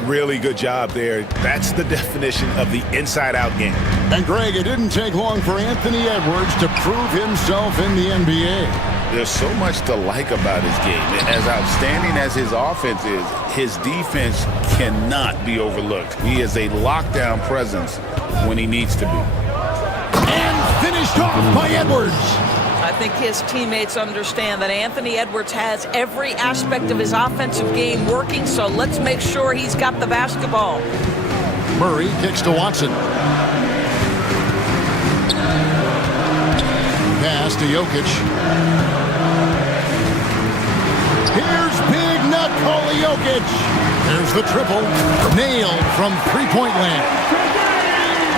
Really good job there. That's the definition of the inside-out game. And Greg, it didn't take long for Anthony Edwards to prove himself in the NBA. There's so much to like about his game. As outstanding as his offense is, his defense cannot be overlooked. He is a lockdown presence when he needs to be. And finished off by Edwards. I think his teammates understand that Anthony Edwards has every aspect of his offensive game working, so let's make sure he's got the basketball. Murray kicks to Watson. Pass to Jokic. Here's Big Nut Jokic. There's the triple. Nailed from three-point land.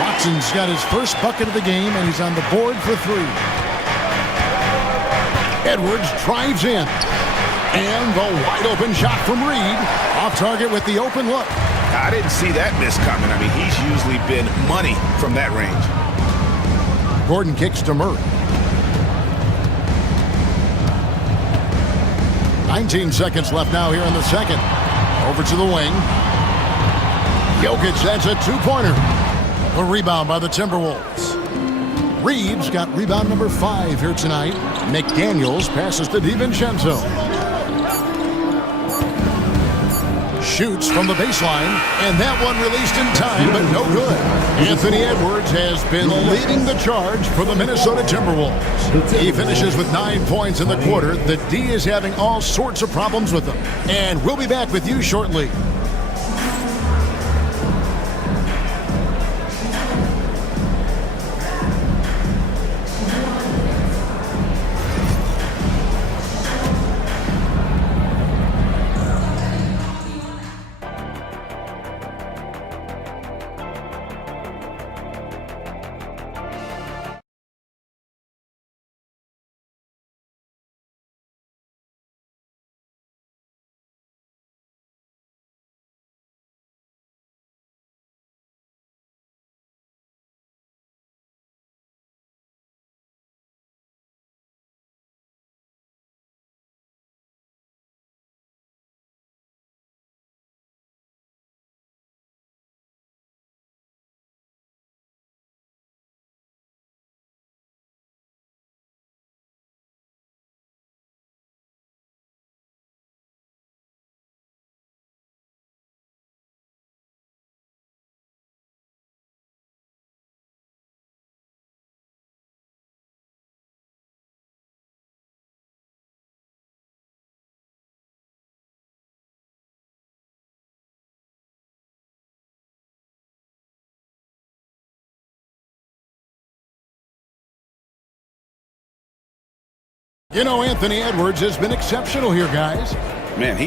Watson's got his first bucket of the game, and he's on the board for three. Edwards drives in. And the wide-open shot from Reed. Off target with the open look. I didn't see that miss coming. I mean, he's usually been money from that range. Gordon kicks to Murray. 19 seconds left now here in the second. Over to the wing. Jokic adds a two-pointer. A rebound by the Timberwolves. Reeves got rebound number 5 here tonight. McDaniels passes to DiVincenzo. Shoots from the baseline, and that one released in time, but no good. Anthony Edwards has been leading the charge for the Minnesota Timberwolves. He finishes with 9 points in the quarter. The D is having all sorts of problems with them. And we'll be back with you shortly. You know, Anthony Edwards has been exceptional here, guys. Man,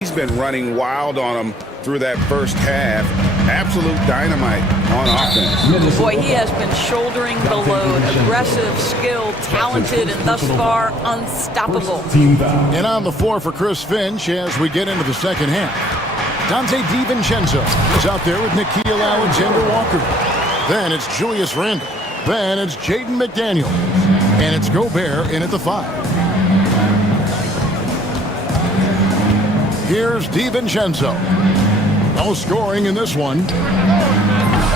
he's been running wild on him through that first half. Absolute dynamite on offense. Boy, he has been shouldering the load. Aggressive, skilled, talented, and thus far unstoppable. And on the floor for Chris Finch as we get into the second half. Dante DiVincenzo is out there with Nickeil Alexander-Walker. Then it's Julius Randle. Then it's Jaden McDaniels. And it's Gobert in at the 5. Here's DiVincenzo. No scoring in this one.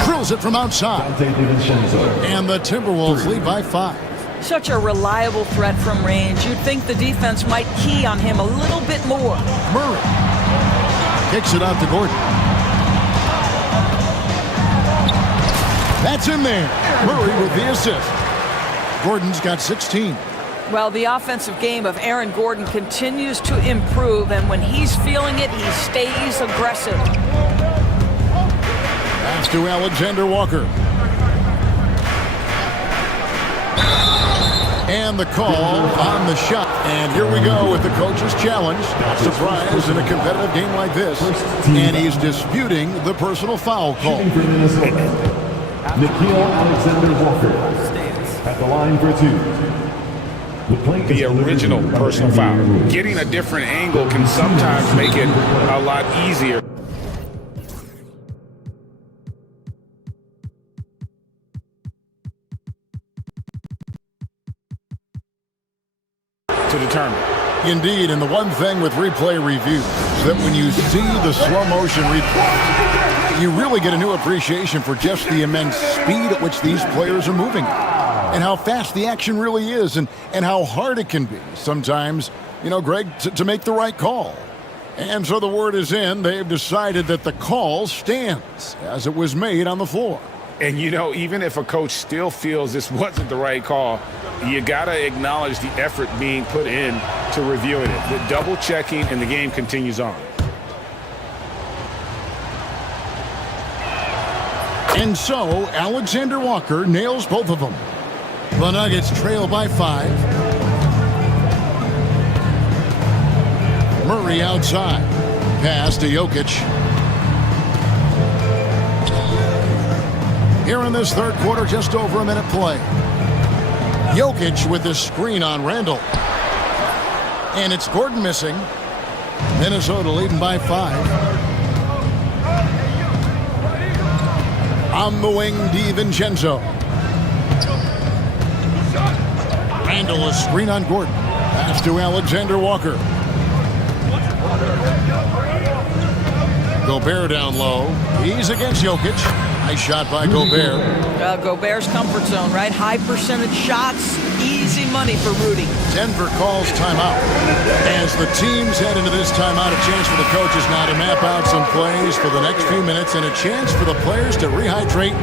Drills it from outside. And the Timberwolves lead by 5. Such a reliable threat from range. You'd think the defense might key on him a little bit more. Murray kicks it out to Gordon. That's in there. Murray with the assist. Gordon's got 16. Well, the offensive game of Aaron Gordon continues to improve, and when he's feeling it, he stays aggressive. Pass to Alexander-Walker. And the call on the shot. And here we go with the coach's challenge. Not surprised in a competitive game like this. And he's disputing the personal foul call. Nickeil Alexander-Walker at the line for 2. The original personal foul. Getting a different angle can sometimes make it a lot easier. to determine. Indeed, and the one thing with replay review is that when you see the slow motion replay, you really get a new appreciation for just the immense speed at which these players are moving and how fast the action really is and how hard it can be sometimes, you know, Greg, to make the right call. And so the word is in. They've decided that the call stands as it was made on the floor. And, you know, even if a coach still feels this wasn't the right call, you got to acknowledge the effort being put in to reviewing it. The double checking, and the game continues on. And so Alexander Walker nails both of them. The Nuggets trail by 5. Murray outside. Pass to Jokic. Here in this third quarter, just over a minute play. Jokic with this screen on Randall. And it's Gordon missing. Minnesota leading by 5. On the wing, DiVincenzo. Randall, a screen on Gordon. Pass to Alexander Walker. Gobert down low. He's against Jokic. Nice shot by Gobert. Gobert's comfort zone, right? High percentage shots, easy money for Rudy. Denver calls timeout. As the teams head into this timeout, a chance for the coaches now to map out some plays for the next few minutes and a chance for the players to rehydrate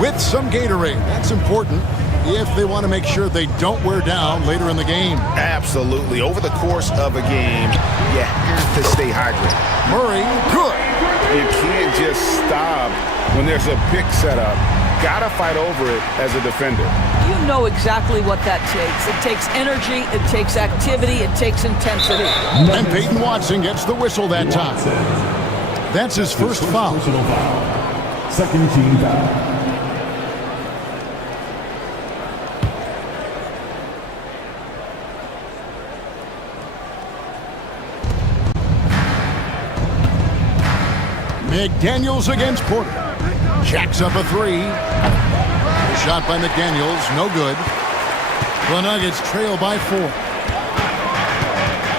with some Gatorade. That's important if they want to make sure they don't wear down later in the game. Absolutely. Over the course of a game, you have to stay hydrated. Murray, good. You can't just stop when there's a pick set up. Gotta fight over it as a defender. You know exactly what that takes. It takes energy, it takes activity, it takes intensity. And Peyton Watson gets the whistle that time. That's his first foul. Second team foul. McDaniels against Porter. Jacks up a 3. The shot by McDaniels, no good. The Nuggets trail by 4.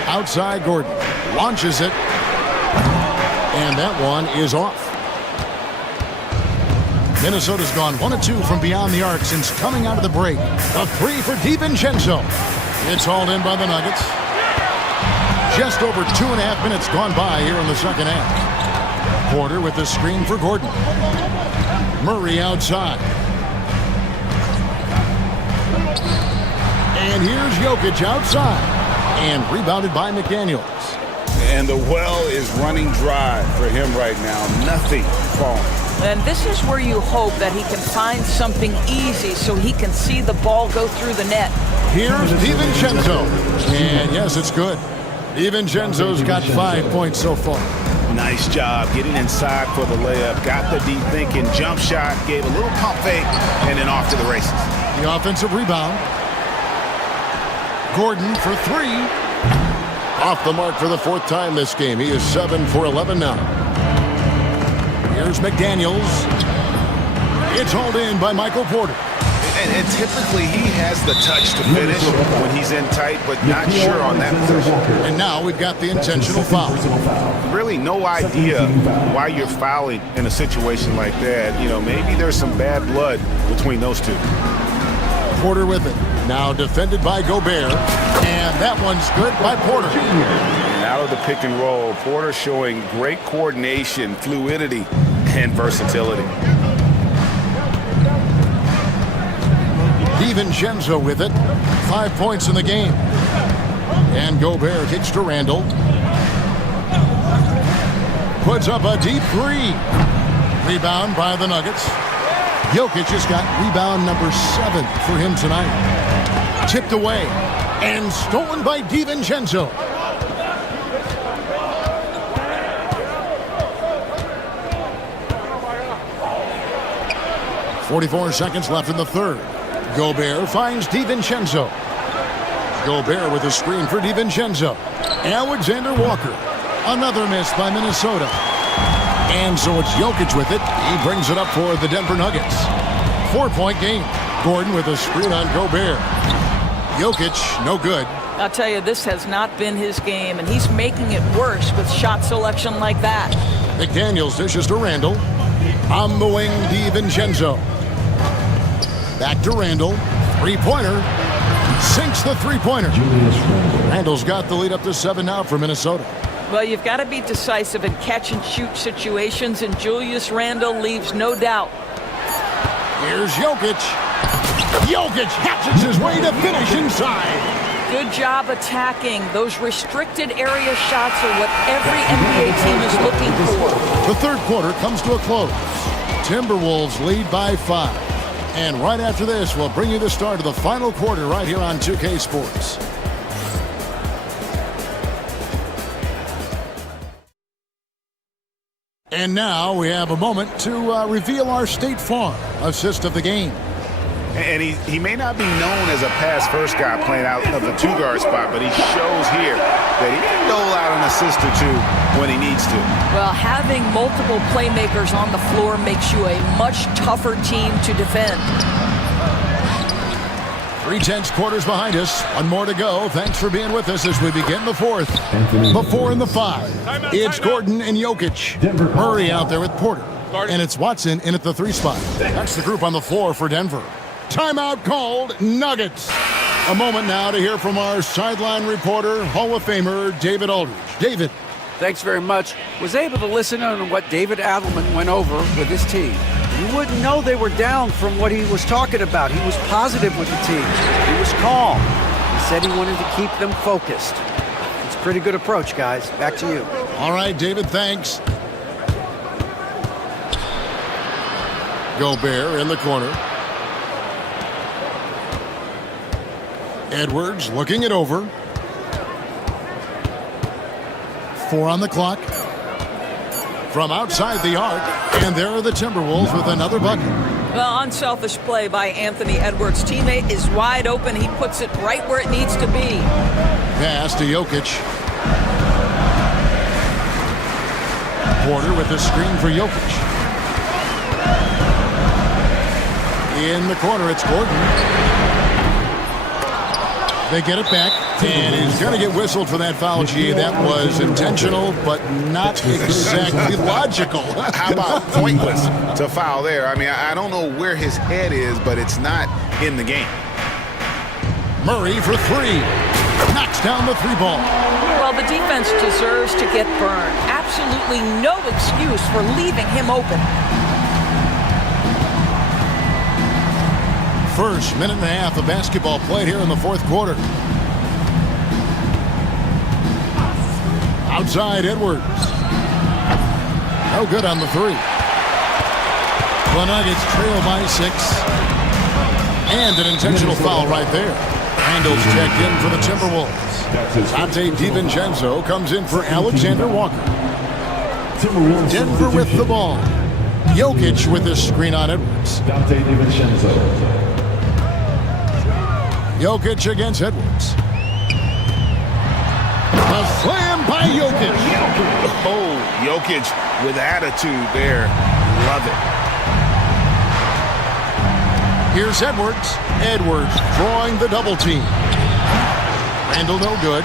Outside Gordon. Launches it. And that one is off. Minnesota's gone 1 of 2 from beyond the arc since coming out of the break. A 3 for DiVincenzo. It's hauled in by the Nuggets. Just over 2.5 minutes gone by here in the second half. Porter with the screen for Gordon. Murray outside. And here's Jokic outside. And rebounded by McDaniels. And the well is running dry for him right now. Nothing falling. And this is where you hope that he can find something easy so he can see the ball go through the net. Here's DiVincenzo. And yes, it's good. DiVincenzo's got 5 points so far. Nice job getting inside for the layup. Got the deep thinking jump shot. Gave a little pump fake. And then off to the races. The offensive rebound. Gordon for 3. Off the mark for the 4th time this game. He is 7 for 11 now. Here's McDaniels. It's hauled in by Michael Porter. And typically he has the touch to finish when he's in tight, but not sure on that position. And now we've got the intentional foul. Really no idea why you're fouling in a situation like that. You know, maybe there's some bad blood between those two. Porter with it. Now defended by Gobert. And that one's good by Porter. And out of the pick and roll, Porter showing great coordination, fluidity, and versatility. DiVincenzo with it. 5 points in the game. And Gobert kicks to Randall. Puts up a deep 3. Rebound by the Nuggets. Jokic has got rebound number 7 for him tonight. Tipped away. And stolen by DiVincenzo. .44 seconds left in the third. Gobert finds DiVincenzo. Gobert with a screen for DiVincenzo. Alexander Walker. Another miss by Minnesota. And so it's Jokic with it. He brings it up for the Denver Nuggets. 4-point game. Gordon with a screen on Gobert. Jokic, no good. I'll tell you, this has not been his game, and he's making it worse with shot selection like that. McDaniels dishes to Randall. On the wing, DiVincenzo. Back to Randall. Three-pointer. Sinks the three-pointer. Randall's got the lead up to 7 now for Minnesota. Well, you've got to be decisive in catch-and-shoot situations, and Julius Randle leaves no doubt. Here's Jokic. Jokic hatchets his way to finish inside. Good job attacking. Those restricted area shots are what every NBA team is looking for. The third quarter comes to a close. Timberwolves lead by 5. And right after this, we'll bring you the start of the final quarter right here on 2K Sports. And now we have a moment to reveal our State Farm assist of the game. And he may not be known as a pass-first guy playing out of the two-guard spot, but he shows here that he can dole out an assist or two when he needs to. Well, having multiple playmakers on the floor makes you a much tougher team to defend. 3/10 quarters behind us. One more to go. Thanks for being with us as we begin the fourth. The 4 and the 5. It's Gordon and Jokic. Murray out there with Porter. And it's Watson in at the 3 spot. That's the group on the floor for Denver. Timeout called, Nuggets. A moment now to hear from our sideline reporter, Hall of Famer David Aldridge. David. Thanks very much. Was able to listen on what David Adelman went over with his team. You wouldn't know they were down from what he was talking about. He was positive with the team. He was calm. He said he wanted to keep them focused. It's a pretty good approach, guys. Back to you. All right, David, thanks. Gobert in the corner. Edwards looking it over. 4 on the clock. From outside the arc, and there are the Timberwolves with another bucket. Well, unselfish play by Anthony Edwards. Teammate is wide open. He puts it right where it needs to be. Pass to Jokic. Porter with the screen for Jokic. In the corner, it's Gordon. They get it back, and he's going to get whistled for that foul, G. That was intentional, but not exactly logical. How about pointless to foul there? I mean, I don't know where his head is, but it's not in the game. Murray for 3. Knocks down the 3 ball. Well, the defense deserves to get burned. Absolutely no excuse for leaving him open. First minute and a half of basketball played here in the fourth quarter. Outside Edwards. No good on the 3. The Nuggets trail by 6. And an intentional foul right there. Randall's checked in for the Timberwolves. Dante DiVincenzo comes in for Alexander Walker. Denver with the ball. Jokic with the screen on Edwards. Dante DiVincenzo. Jokic against Edwards. A slam by Jokic. Oh, Jokic with attitude there. Love it. Here's Edwards. Edwards drawing the double team. Randall no good.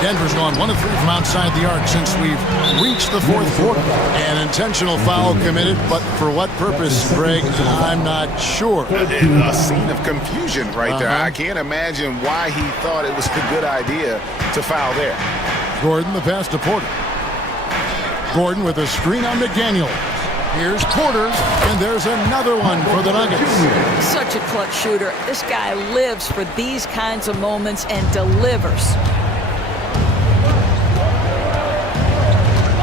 Denver's gone 1 of 3 from outside the arc since we've reached the fourth quarter. An intentional foul committed, but for what purpose, Greg, I'm not sure. A scene of confusion right there. I can't imagine why he thought it was a good idea to foul there. Gordon the pass to Porter. Gordon with a screen on McDaniels. Here's Porter, and there's another one for the Nuggets. Such a clutch shooter. This guy lives for these kinds of moments and delivers.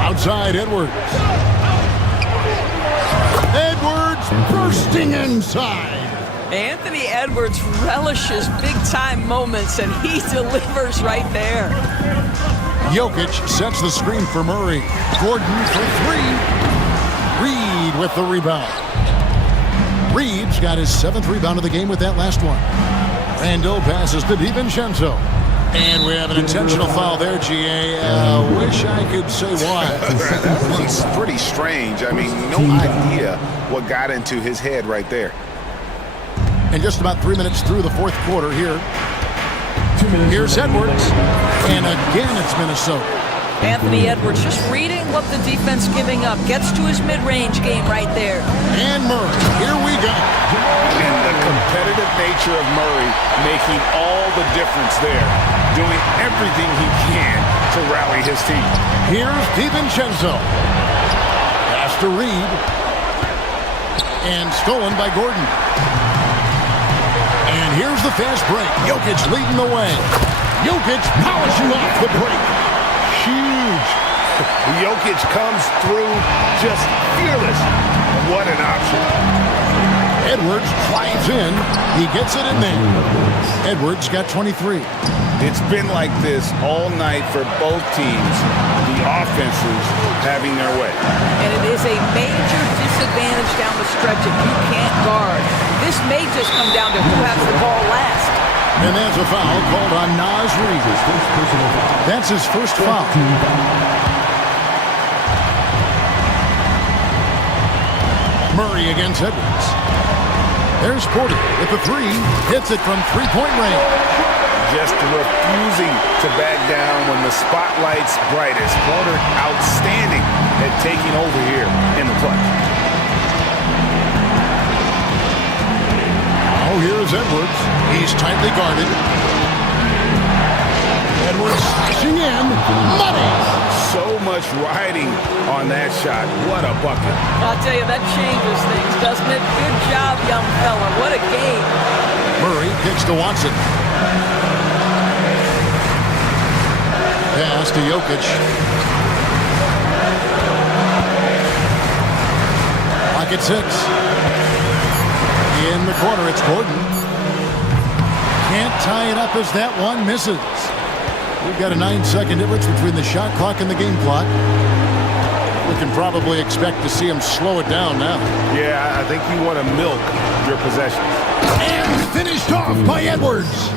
Outside Edwards. Edwards bursting inside. Anthony Edwards relishes big-time moments, and he delivers right there. Jokic sets the screen for Murray. Gordon for 3. Reed with the rebound. Reed's got his 7th rebound of the game with that last one. Randall passes to DiVincenzo. And we have an intentional foul there, GA. Wish I could say why. That was pretty strange. I mean, no idea what got into his head right there. And just about 3 minutes through the fourth quarter here. Here's Edwards. And again, it's Minnesota. Anthony Edwards just reading what the defense giving up. Gets to his mid-range game right there. And Murray, here we go. And the competitive nature of Murray making all the difference there, doing everything he can to rally his team. Here's DiVincenzo. Pass to Reed. And stolen by Gordon. And here's the fast break. Jokic leading the way. Jokic polishing off the break. Huge. Jokic comes through just fearless. What an option. Edwards drives in. He gets it in there. Edwards got 23. It's been like this all night for both teams. The offenses having their way. And it is a major disadvantage down the stretch if you can't guard. This may just come down to who has the ball last. And there's a foul called on Naz Reid. That's his first foul. Murray against Edwards. There's Porter with the three. Hits it from three-point range. Just refusing to back down when the spotlight's brightest. Porter outstanding at taking over here in the clutch. Oh, here's Edwards. He's tightly guarded. Edwards slashing in. Money! So much riding on that shot. What a bucket. I'll tell you, that changes things, doesn't it? Good job, young fella. What a game. Murray kicks to Watson. Pass to Jokic. Pocket six. In the corner, it's Gordon. Can't tie it up as that one misses. We've got a 9-second difference between the shot clock and the game clock. We can probably expect to see him slow it down now. Yeah, I think you want to milk your possession. And finished off by Edwards.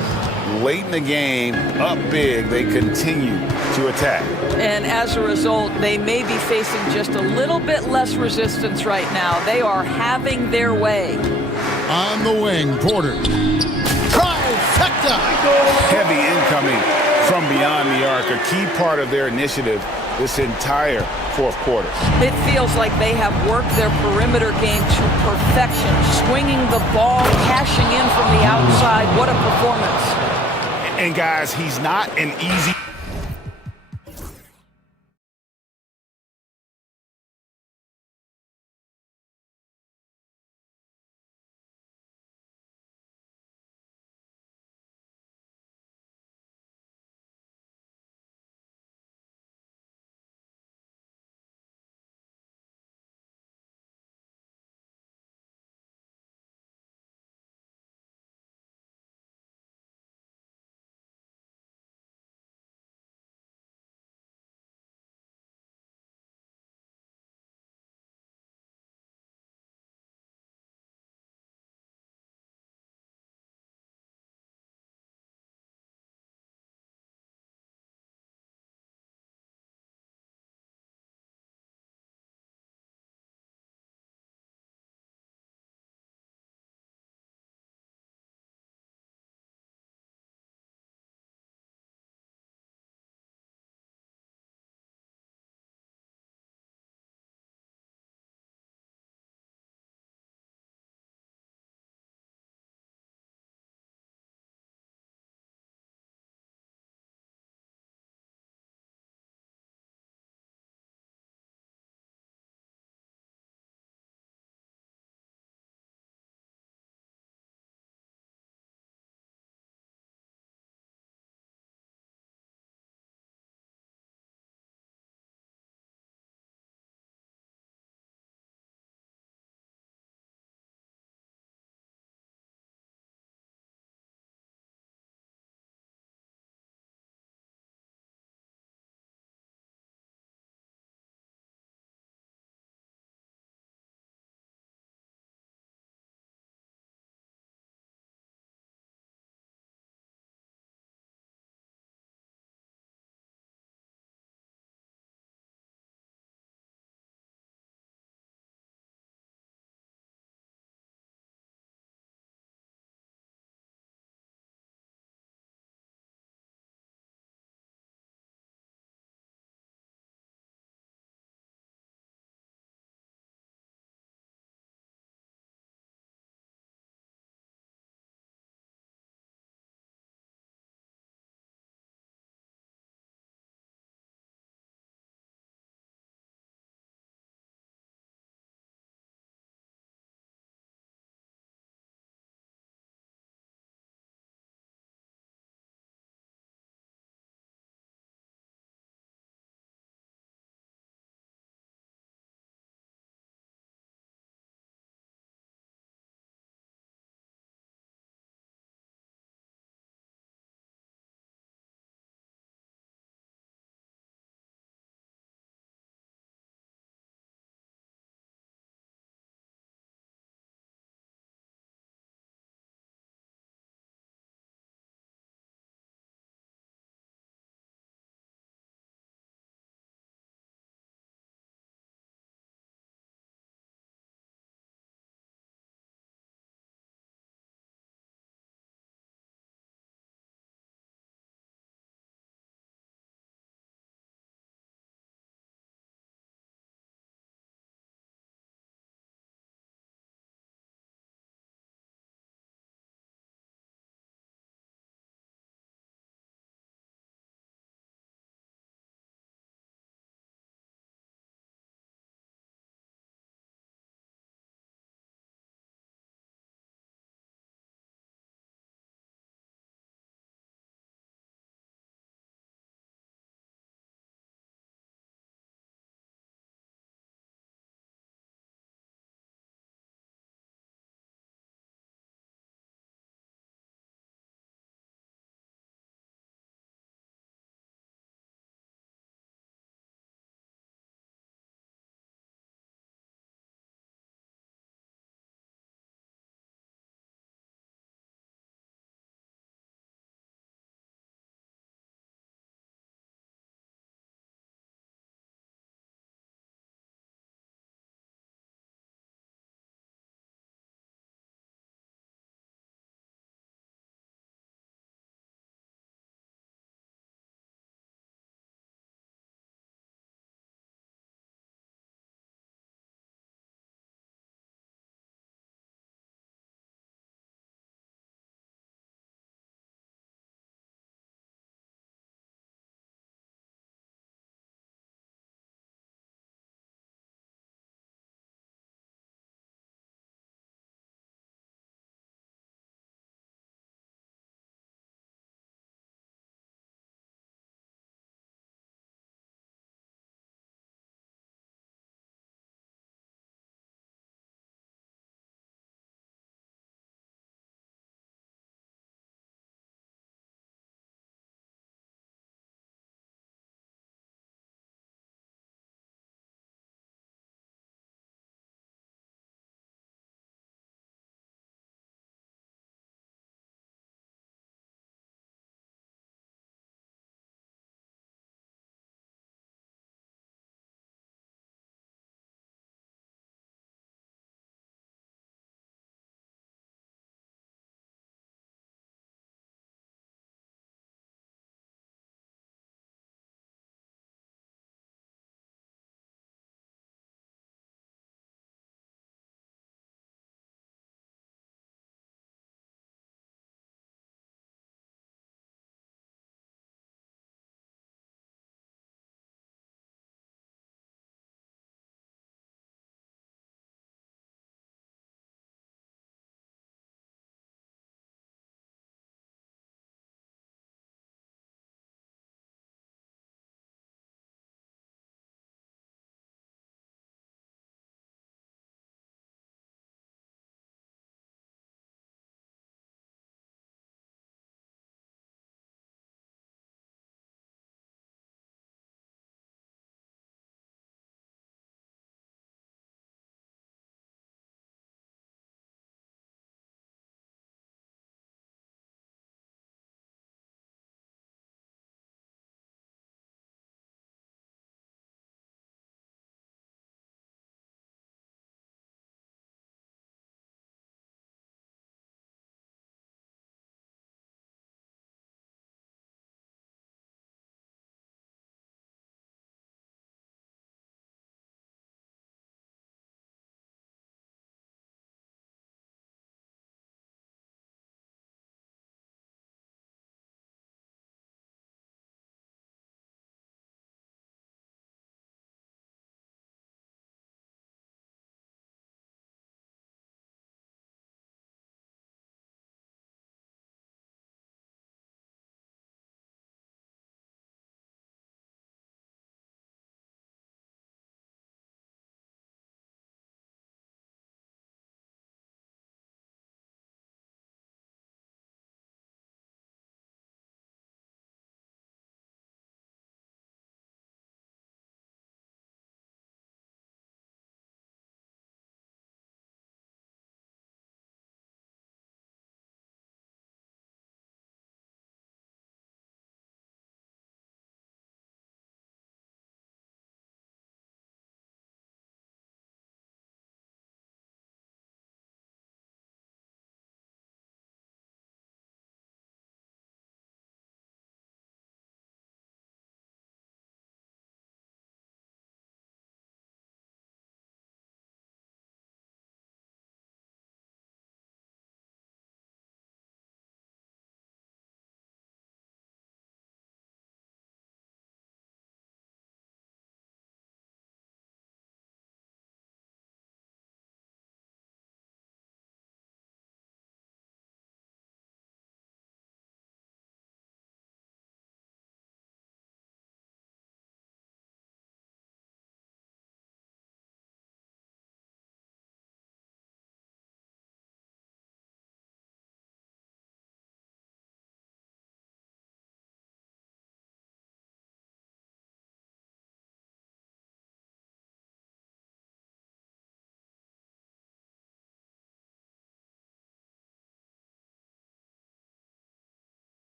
Late in the game, up big, they continue to attack. And as a result, they may be facing just a little bit less resistance right now. They are having their way. On the wing, Porter. Trifecta! Heavy incoming from beyond the arc, a key part of their initiative this entire fourth quarter. It feels like they have worked their perimeter game to perfection, swinging the ball, cashing in from the outside. What a performance. And guys, he's not an easy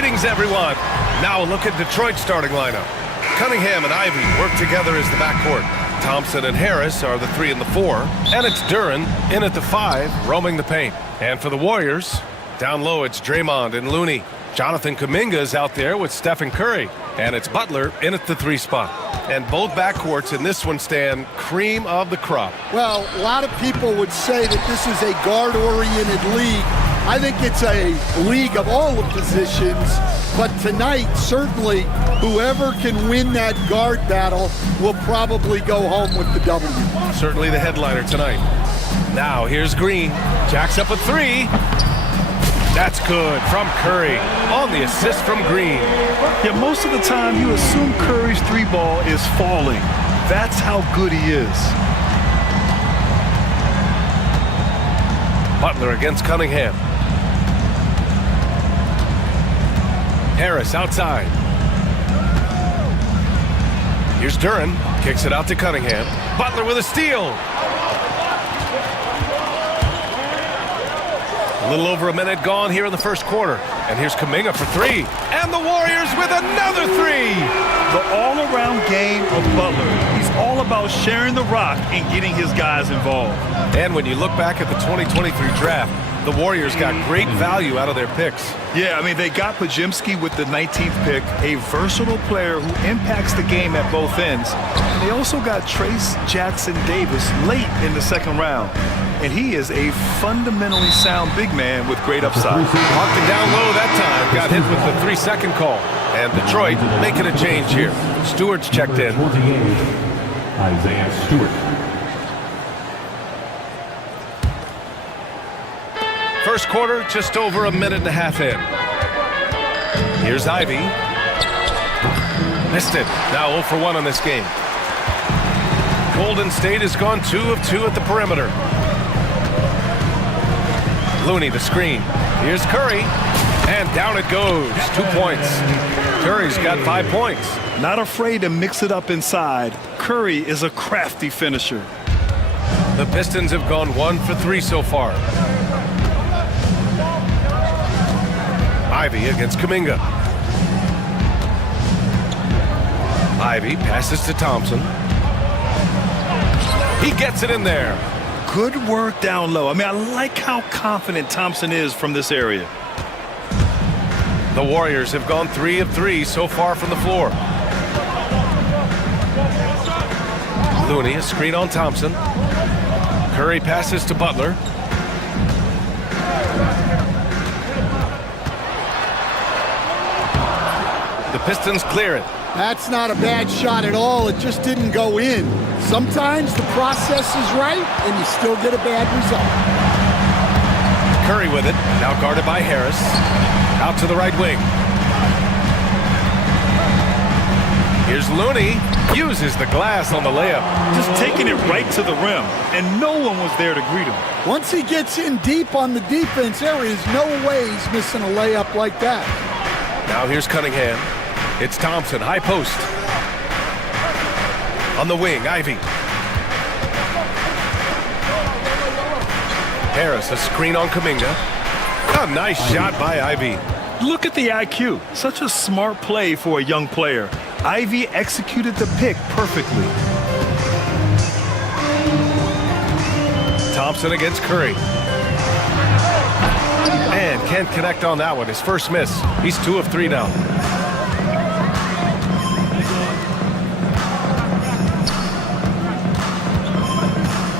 Greetings, everyone. Now a look at Detroit's starting lineup. Cunningham and Ivy work together as the backcourt. Thompson and Harris are the 3 and the 4. And it's Duran in at the 5, roaming the paint. And for the Warriors, down low it's Draymond and Looney. Jonathan Kuminga is out there with Stephen Curry. And it's Butler in at the 3 spot. And both backcourts in this one stand cream of the crop. Well, a lot of people would say that this is a guard-oriented league. I think it's a league of all the positions, but tonight, certainly, whoever can win that guard battle will probably go home with the W. Certainly the headliner tonight. Now here's Green. Jacks up a 3. That's good from Curry on the assist from Green. Yeah, most of the time you assume Curry's 3-ball is falling. That's how good he is. Butler against Cunningham. Harris outside. Here's Duran. Kicks it out to Cunningham. Butler with a steal. A little over a minute gone here in the first quarter. And here's Kuminga for 3. And the Warriors with another 3. The all-around game of Butler. He's all about sharing the rock and getting his guys involved. And when you look back at the 2023 draft, the Warriors got great value out of their picks. Yeah, I mean, they got Pajimski with the 19th pick, a versatile player who impacts the game at both ends. And they also got Trace Jackson Davis late in the second round. And he is a fundamentally sound big man with great upside. Marked it down low that time. Got hit with the 3-second call. And Detroit making a change here. Stewart's checked in. Isaiah Stewart. First quarter, just over a minute and a half in. Here's Ivy. Missed it. Now 0 for 1 on this game. Golden State has gone 2 of 2 at the perimeter. Looney, the screen. Here's Curry. And down it goes. 2 points. Curry's got 5 points. Not afraid to mix it up inside. Curry is a crafty finisher. The Pistons have gone 1 for 3 so far. Ivy against Kuminga. Ivy passes to Thompson. He gets it in there. Good work down low. I mean, I like how confident Thompson is from this area. The Warriors have gone 3 of 3 so far from the floor. Looney, a screen on Thompson. Curry passes to Butler. The Pistons clear it. That's not a bad shot at all. It just didn't go in. Sometimes the process is right, and you still get a bad result. Curry with it. Now guarded by Harris. Out to the right wing. Here's Looney. Uses the glass on the layup. Just taking it right to the rim, and no one was there to greet him. Once he gets in deep on the defense, there is no way he's missing a layup like that. Now here's Cunningham. It's Thompson, high post. On the wing, Ivy. Harris, a screen on Kuminga. A nice shot by Ivy. Look at the IQ. Such a smart play for a young player. Ivy executed the pick perfectly. Thompson against Curry. And can't connect on that one. His first miss. He's 2 of 3 now.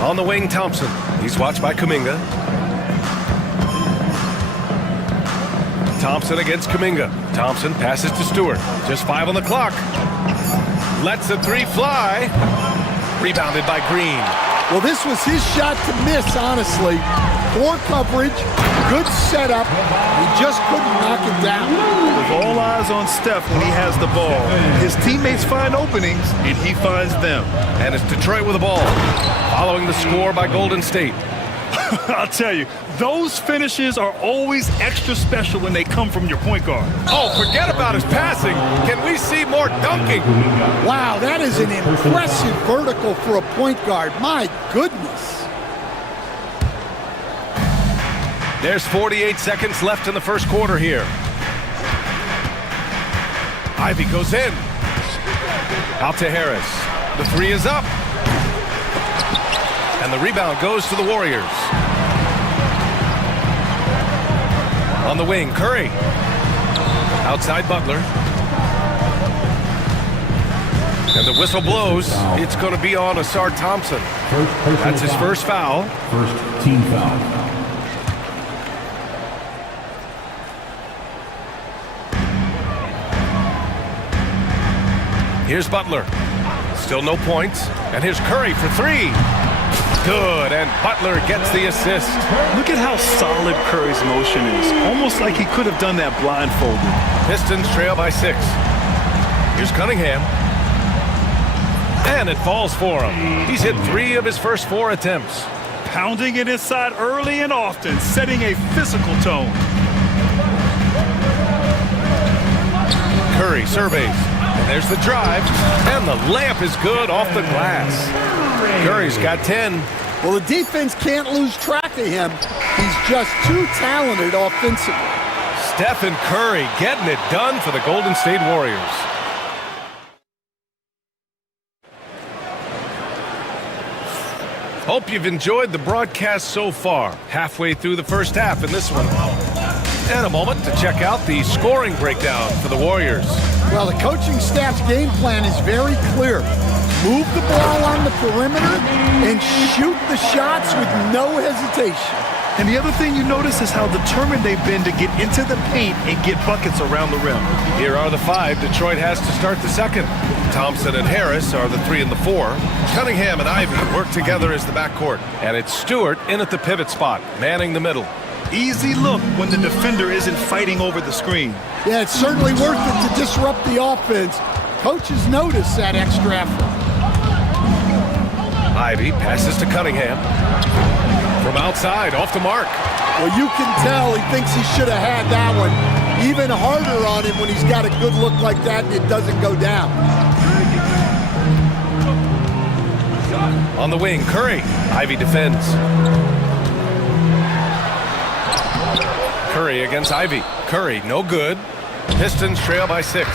On the wing, Thompson. He's watched by Kuminga. Thompson against Kuminga. Thompson passes to Stewart. Just 5 on the clock. Lets the 3 fly. Rebounded by Green. Well, this was his shot to miss, honestly. Poor coverage, good setup. He just couldn't knock it down. With all eyes on Steph when he has the ball, his teammates find openings, and he finds them. And it's Detroit with the ball, following the score by Golden State. I'll tell you, those finishes are always extra special when they come from your point guard. Oh, forget about his passing. Can we see more dunking? Wow, that is an impressive vertical for a point guard. My goodness. There's 48 seconds left in the first quarter here. Ivy goes in. Out to Harris. The three is up. And the rebound goes to the Warriors. On the wing, Curry. Outside Butler. And the whistle blows. It's going to be on Asar Thompson. That's his first foul. First team foul. Here's Butler. Still no points. And here's Curry for three. Good, and Butler gets the assist. Look at how solid Curry's motion is. Almost like he could have done that blindfolded. Pistons trail by 6. Here's Cunningham. And it falls for him. He's hit 3 of his first 4 attempts. Pounding it inside early and often, setting a physical tone. Curry surveys. And there's the drive. And the layup is good off the glass. Curry's got 10. Well, the defense can't lose track of him. He's just too talented offensively. Stephen Curry getting it done for the Golden State Warriors. Hope you've enjoyed the broadcast so far. Halfway through the first half in this one. And a moment to check out the scoring breakdown for the Warriors. Well, the coaching staff's game plan is very clear. Move the ball on the perimeter and shoot the shots with no hesitation. And the other thing you notice is how determined they've been to get into the paint and get buckets around the rim. Here are the 5 Detroit has to start the second. Thompson and Harris are the 3 and the 4. Cunningham and Ivy work together as the backcourt. And it's Stewart in at the pivot spot, manning the middle. Easy look when the defender isn't fighting over the screen. Yeah, it's certainly worth it to disrupt the offense. Coaches notice that extra effort. Ivy passes to Cunningham. From outside, off the mark. Well, you can tell he thinks he should have had that one. Even harder on him when he's got a good look like that and it doesn't go down. On the wing, Curry. Ivy defends. Curry against Ivy. Curry, no good. Pistons trail by 6.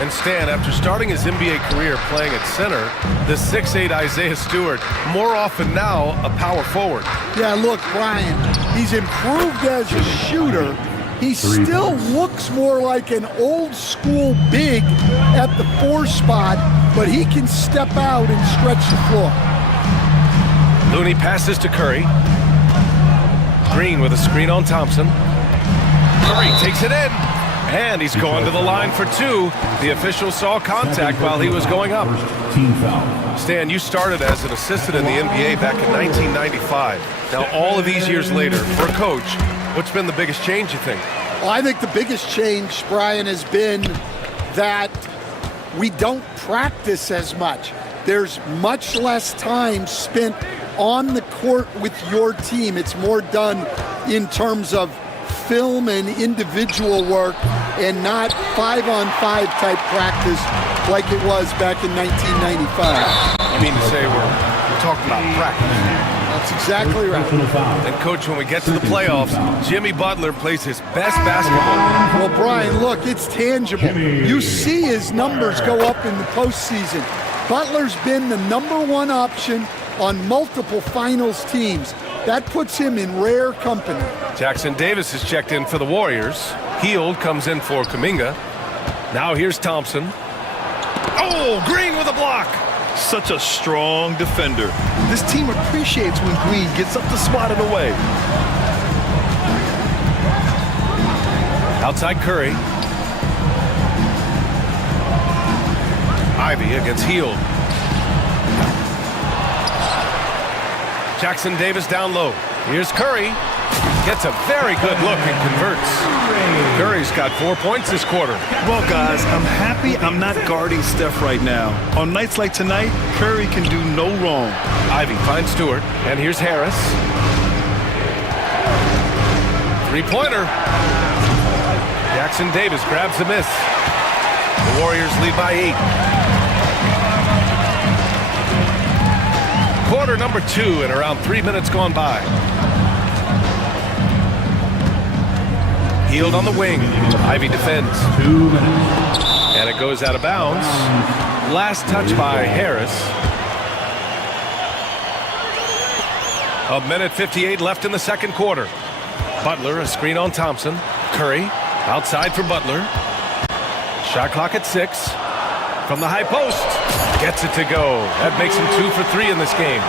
And Stan, after starting his NBA career playing at center, the 6'8" Isaiah Stewart, more often now a power forward. Yeah, look, Brian, he's improved as a shooter. He still looks more like an old school big at the 4 spot, but he can step out and stretch the floor. Looney passes to Curry. Green with a screen on Thompson. Curry takes it in. And he's going to the line for 2. The official saw contact while he was going up. Team foul. Stan, you started as an assistant in the NBA back in 1995. Now, all of these years later, for a coach, what's been the biggest change, you think? Well, I think the biggest change, Brian, has been that we don't practice as much. There's much less time spent on the court with your team. It's more done in terms of film and individual work and not 5-on-5 type practice like it was back in 1995. You mean to say we're talking about practice? That's exactly right. And Coach, when we get to the playoffs, Jimmy Butler plays his best basketball. Well, Brian, look, it's tangible. You see his numbers go up in the postseason. Butler's been the #1 option on multiple finals teams. That puts him in rare company. Jackson Davis is checked in for the Warriors. Hield comes in for Kuminga. Now here's Thompson. Oh, Green with a block. Such a strong defender. This team appreciates when Green gets up to swat it away. Outside Curry. Ivy against Hield. Jackson Davis down low. Here's Curry. Gets a very good look and converts. Curry's got 4 points this quarter. Well, guys, I'm happy I'm not guarding Steph right now. On nights like tonight, Curry can do no wrong. Ivy finds Stewart, and here's Harris. 3-pointer. Jackson Davis grabs the miss. The Warriors lead by 8. Quarter number 2 and around 3 minutes gone by. Hield on the wing. Ivy defends. 2 minutes. And it goes out of bounds. Last touch by Harris. A minute 58 left in the second quarter. Butler, a screen on Thompson. Curry, outside for Butler. Shot clock at 6. From the high post. Gets it to go. That makes him 2 for 3 in this game.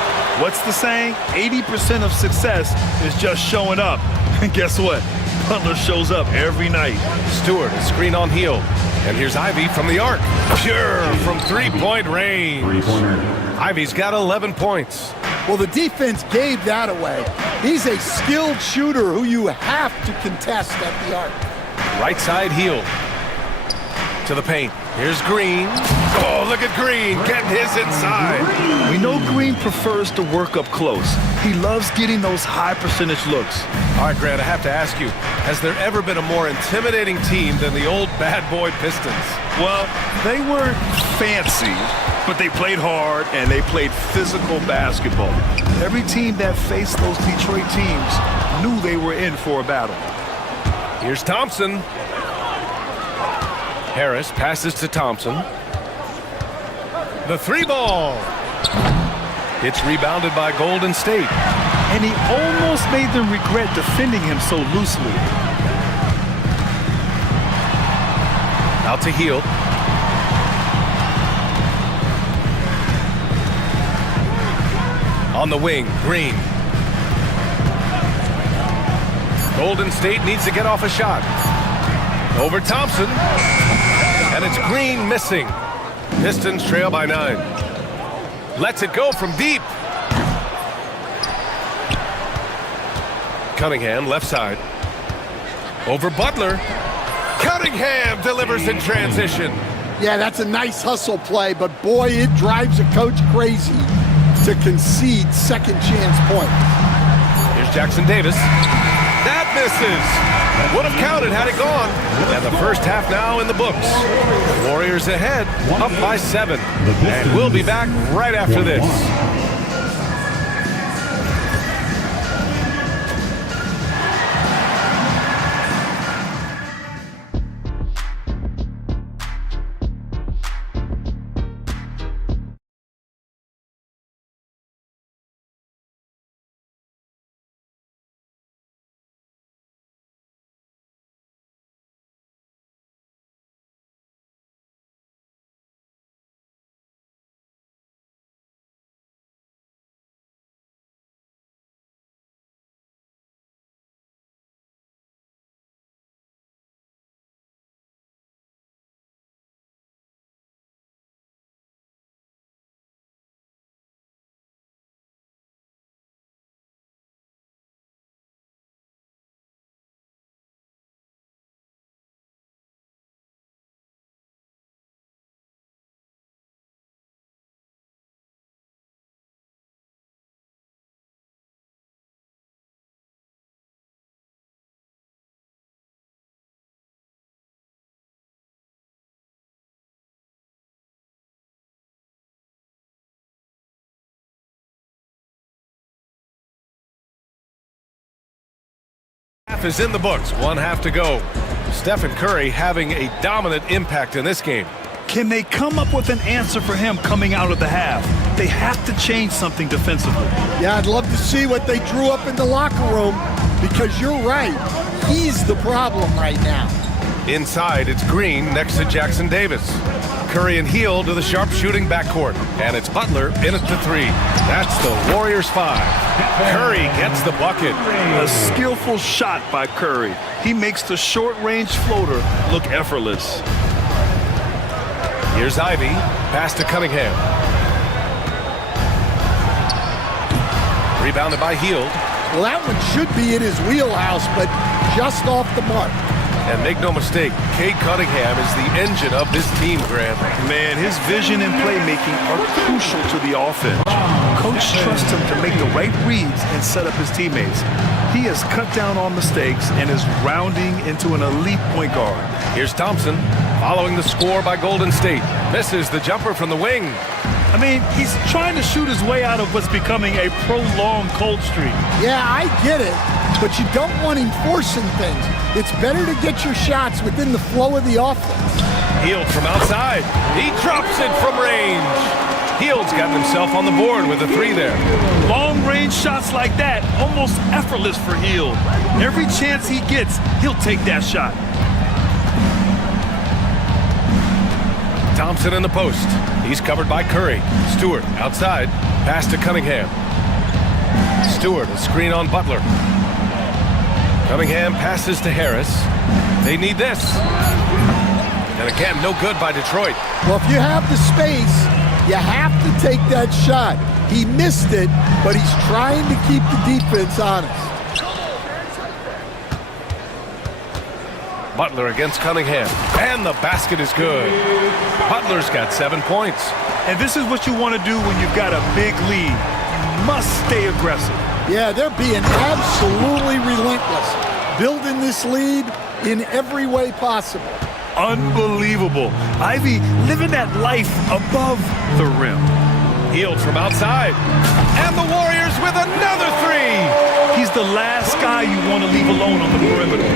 What's the saying? 80% of success is just showing up. And guess what? Butler shows up every night. Stewart, a screen on Hield. And here's Ivy from the arc. Pure from three-point range. Ivy's got 11 points. Well, the defense gave that away. He's a skilled shooter who you have to contest at the arc. Right side Hield. To the paint. Here's Green. Oh, look at Green getting his inside. We know Green prefers to work up close. He loves getting those high percentage looks. All right, Grant, I have to ask you, has there ever been a more intimidating team than the old bad boy Pistons? Well, they weren't fancy, but they played hard and they played physical basketball. Every team that faced those Detroit teams knew they were in for a battle. Here's Thompson. Harris passes to Thompson. The three ball. It's rebounded by Golden State. And he almost made them regret defending him so loosely. Out to Hield. On the wing, Green. Golden State needs to get off a shot. Over Thompson. And it's Green missing. Pistons trail by 9. Lets it go from deep. Cunningham, left side. Over Butler. Cunningham delivers in transition. Yeah, that's a nice hustle play, but boy, it drives a coach crazy to concede second chance points. Here's Jackson Davis. That misses. Would have counted had it gone. And the first half now in the books. The Warriors ahead, up by 7. And we'll be back right after this. Half is in the books, 1 half to go. Stephen Curry having a dominant impact in this game. Can they come up with an answer for him coming out of the half? They have to change something defensively. Yeah, I'd love to see what they drew up in the locker room, because you're right. He's the problem right now. Inside, it's Green next to Jackson Davis. Curry and Hield to the sharp-shooting backcourt. And it's Butler in at the 3. That's the Warriors 5. Curry gets the bucket. A skillful shot by Curry. He makes the short-range floater look effortless. Here's Ivy. Pass to Cunningham. Rebounded by Hield. Well, that one should be in his wheelhouse, but just off the mark. And make no mistake, Cade Cunningham is the engine of this team, Grant. Man, his vision and playmaking are crucial to the offense. Coach trusts him to make the right reads and set up his teammates. He has cut down on mistakes and is rounding into an elite point guard. Here's Thompson, following the score by Golden State. Misses the jumper from the wing. I mean, he's trying to shoot his way out of what's becoming a prolonged cold streak. Yeah, I get it, but you don't want him forcing things. It's better to get your shots within the flow of the offense. Heald from outside. He drops it from range. Heald's gotten himself on the board with a 3 there. Long-range shots like that, almost effortless for Heald. Every chance he gets, he'll take that shot. Thompson in the post. He's covered by Curry. Stewart outside. Pass to Cunningham. Stewart, a screen on Butler. Cunningham passes to Harris. They need this. And again, no good by Detroit. Well, if you have the space, you have to take that shot. He missed it, but he's trying to keep the defense honest. Butler against Cunningham. And the basket is good. Butler's got 7 points. And this is what you want to do when you've got a big lead. You must stay aggressive. Yeah, they're being absolutely relentless, building this lead in every way possible. Unbelievable. Ivy living that life above the rim. Heald from outside. And the Warriors with another 3. He's the last guy you want to leave alone on the perimeter.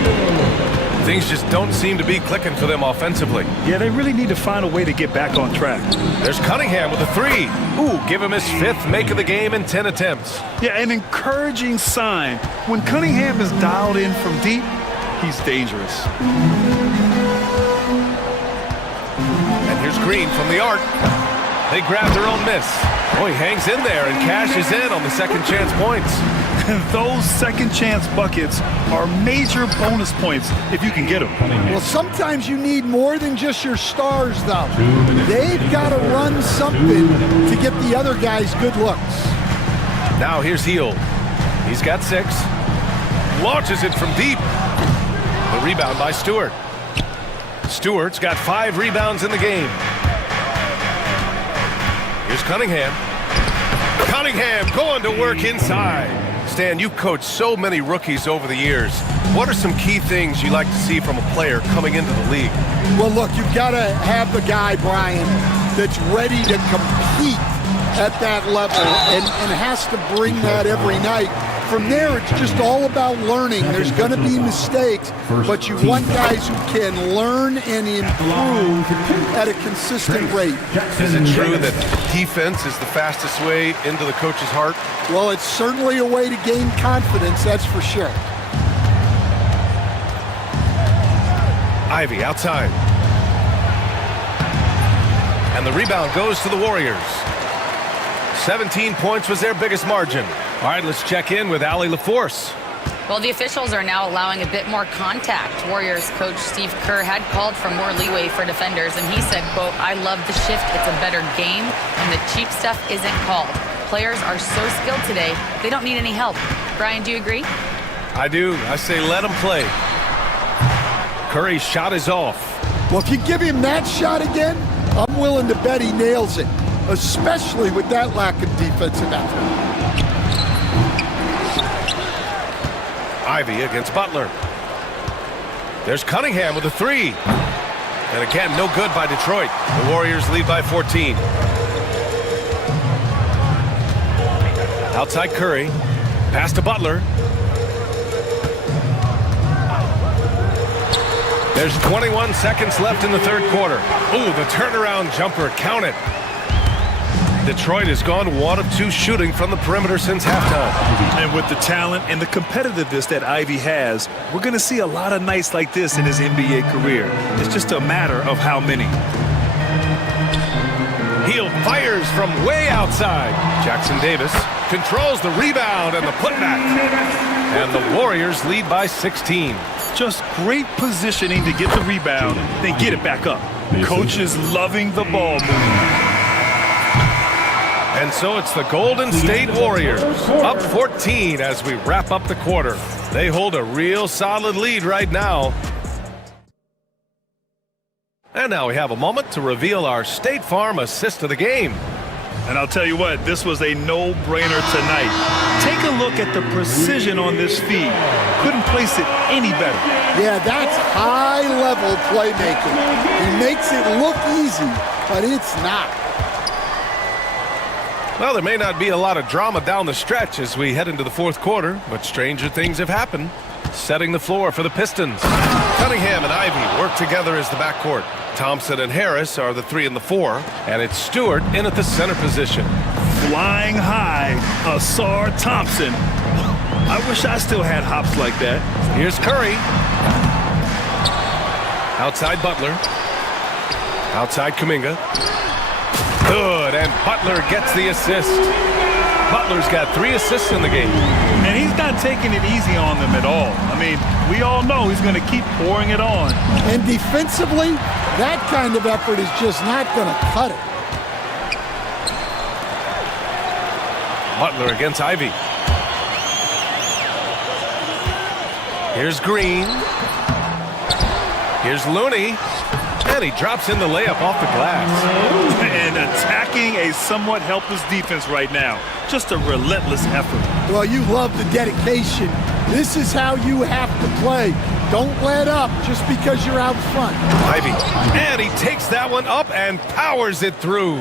Things just don't seem to be clicking for them offensively. Yeah, they really need to find a way to get back on track. There's Cunningham with a 3. Ooh, give him his 5th make of the game in 10 attempts. Yeah, an encouraging sign. When Cunningham is dialed in from deep, he's dangerous. And here's Green from the arc. They grab their own miss. Oh, he hangs in there and cashes in on the second chance points. Those second chance buckets are major bonus points if you can get them. Well, sometimes you need more than just your stars, though. They've got to run something to get the other guys good looks. Now here's Heald. He's got 6. Launches it from deep. The rebound by Stewart. Stewart's got 5 rebounds in the game. Here's Cunningham. Cunningham going to work inside. Stan, you've coached so many rookies over the years. What are some key things you like to see from a player coming into the league? Well, look, you've got to have the guy, Brian, that's ready to compete at that level and has to bring that every night. From there, it's just all about learning. There's going to be mistakes, but you want guys who can learn and improve at a consistent rate. Is it true that defense is the fastest way into the coach's heart? Well, it's certainly a way to gain confidence, that's for sure. Ivy outside. And the rebound goes to the Warriors. 17 points was their biggest margin. All right, let's check in with Allie LaForce. Well, the officials are now allowing a bit more contact. Warriors coach Steve Kerr had called for more leeway for defenders, and he said, quote, "I love the shift. It's a better game, and the cheap stuff isn't called. Players are so skilled today, they don't need any help." Brian, do you agree? I do. I say let them play. Curry's shot is off. Well, if you give him that shot again, I'm willing to bet he nails it, especially with that lack of defensive effort. Ivy against Butler. There's Cunningham with a 3. And again, no good by Detroit. The Warriors lead by 14. Outside Curry. Pass to Butler. There's 21 seconds left in the third quarter. Ooh, the turnaround jumper. Count it. Detroit has gone 1 of 2 shooting from the perimeter since halftime. And with the talent and the competitiveness that Ivy has, we're going to see a lot of nights like this in his NBA career. It's just a matter of how many. Heald fires from way outside. Jackson Davis controls the rebound and the putback. And the Warriors lead by 16. Just great positioning to get the rebound, then get it back up. Coach is loving the ball movement. And so it's the Golden State Warriors, up 14 as we wrap up the quarter. They hold a real solid lead right now. And now we have a moment to reveal our State Farm assist of the game. And I'll tell you what, this was a no-brainer tonight. Take a look at the precision on this feed. Couldn't place it any better. Yeah, that's high-level playmaking. He makes it look easy, but it's not. Well, there may not be a lot of drama down the stretch as we head into the fourth quarter, but stranger things have happened. Setting the floor for the Pistons. Cunningham and Ivy work together as the backcourt. Thompson and Harris are the 3 and the 4, and it's Stewart in at the center position. Flying high, Asar Thompson. I wish I still had hops like that. Here's Curry. Outside Butler. Outside Kuminga. Good, and Butler gets the assist. Butler's got 3 assists in the game. And he's not taking it easy on them at all. I mean, we all know he's going to keep pouring it on. And defensively, that kind of effort is just not going to cut it. Butler against Ivy. Here's Green. Here's Looney. And he drops in the layup off the glass. And attacking a somewhat helpless defense right now. Just a relentless effort. Well, you love the dedication. This is how you have to play. Don't let up just because you're out front. Ivy. And he takes that one up and powers it through.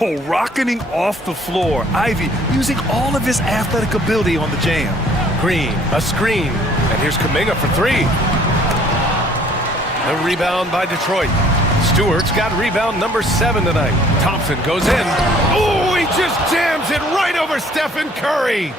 Oh, rocketing off the floor. Ivy using all of his athletic ability on the jam. Green, a screen. And here's Kuminga for 3. The rebound by Detroit. Stewart's got rebound number 7 tonight. Thompson goes in. Oh, he just jams it right over Stephen Curry.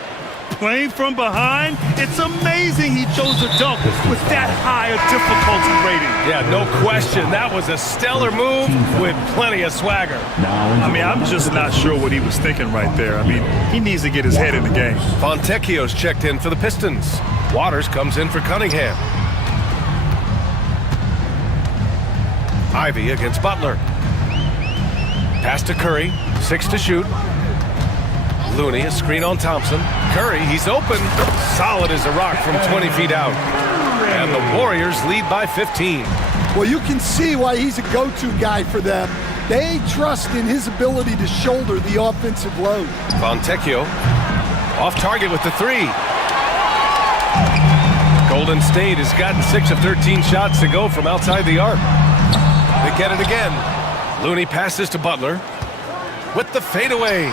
Playing from behind, it's amazing he chose to dunk with that high a difficulty rating. Yeah, no question. That was a stellar move with plenty of swagger. I mean, I'm just not sure what he was thinking right there. I mean, he needs to get his head in the game. Fontecchio's checked in for the Pistons. Waters comes in for Cunningham. Ivy against Butler. Pass to Curry, 6 to shoot. Looney, a screen on Thompson. Curry, he's open. Solid as a rock from 20 feet out. And the Warriors lead by 15. Well, you can see why he's a go-to guy for them. They trust in his ability to shoulder the offensive load. Fontecchio off target with the 3. Golden State has gotten 6 of 13 shots to go from outside the arc. They get it again. Looney passes to Butler with the fadeaway.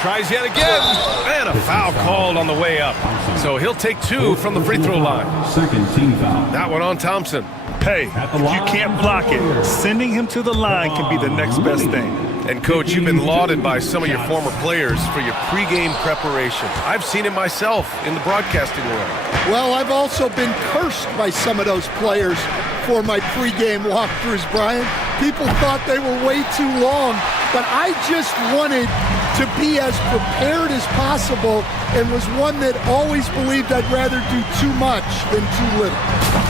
Tries yet again, and a foul called on the way up. So he'll take 2 from the free throw line. Second team foul. That one on Thompson. Hey, if you can't block it, sending him to the line can be the next best thing. And Coach, you've been lauded by some of your former players for your pregame preparation. I've seen it myself in the broadcasting world. Well, I've also been cursed by some of those players for my pregame walkthroughs, Brian. People thought they were way too long, but I just wanted to be as prepared as possible and was one that always believed I'd rather do too much than too little.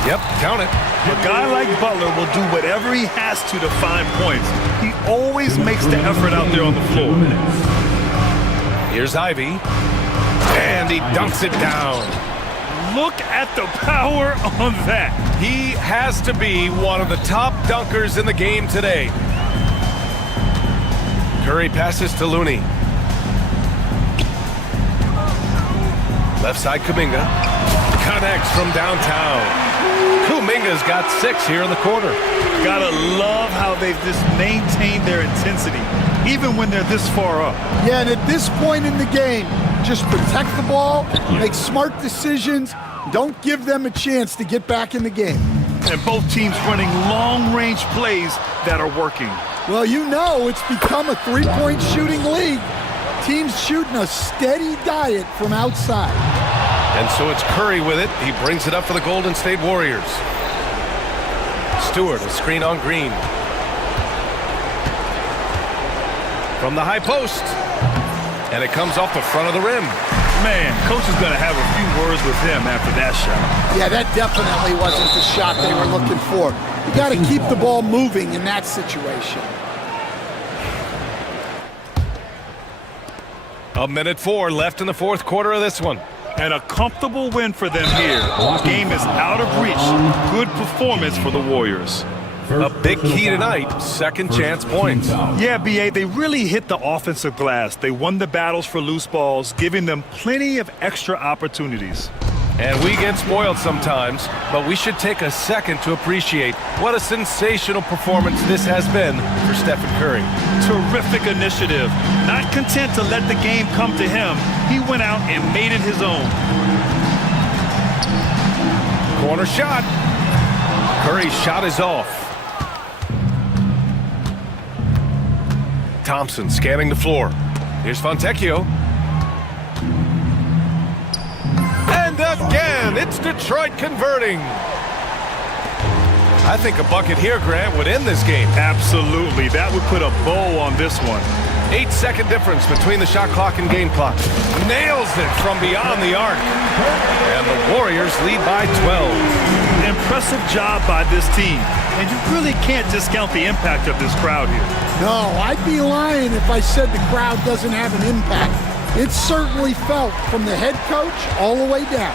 Yep, count it. A guy like Butler will do whatever he has to find points. He always makes the effort out there on the floor. Here's Ivy, and he dunks it down. Look at the power on that. He has to be one of the top dunkers in the game today. Curry passes to Looney. Left side Kuminga. Connects from downtown. Kuminga's got 6 here in the quarter. Gotta love how they've just maintained their intensity, even when they're this far up. Yeah, and at this point in the game, just protect the ball, make smart decisions, don't give them a chance to get back in the game. And both teams running long-range plays that are working. Well, you know it's become a 3-point shooting league. Teams shooting a steady diet from outside. And so it's Curry with it. He brings it up for the Golden State Warriors. Stewart, a screen on Green. From the high post. And it comes off the front of the rim. Man, coach is going to have a few words with him after that shot. Yeah, that definitely wasn't the shot they were looking for. You got to keep the ball moving in that situation. 1:04 left in the 4th quarter of this one. And a comfortable win for them here. The game is out of reach. Good performance for the Warriors. A big key tonight, second chance points. Yeah, B.A., they really hit the offensive glass. They won the battles for loose balls, giving them plenty of extra opportunities. And we get spoiled sometimes, but we should take a second to appreciate what a sensational performance this has been for Stephen Curry. Terrific initiative. Not content to let the game come to him, he went out and made it his own. Corner shot. Curry's shot is off. Thompson scanning the floor. Here's Fontecchio. And again, it's Detroit converting. I think a bucket here, Grant, would end this game. Absolutely. That would put a bow on this one. 8-second difference between the shot clock and game clock. Nails it from beyond the arc. And the Warriors lead by 12. Impressive job by this team. And you really can't discount the impact of this crowd here. No, I'd be lying if I said the crowd doesn't have an impact. It's certainly felt from the head coach all the way down.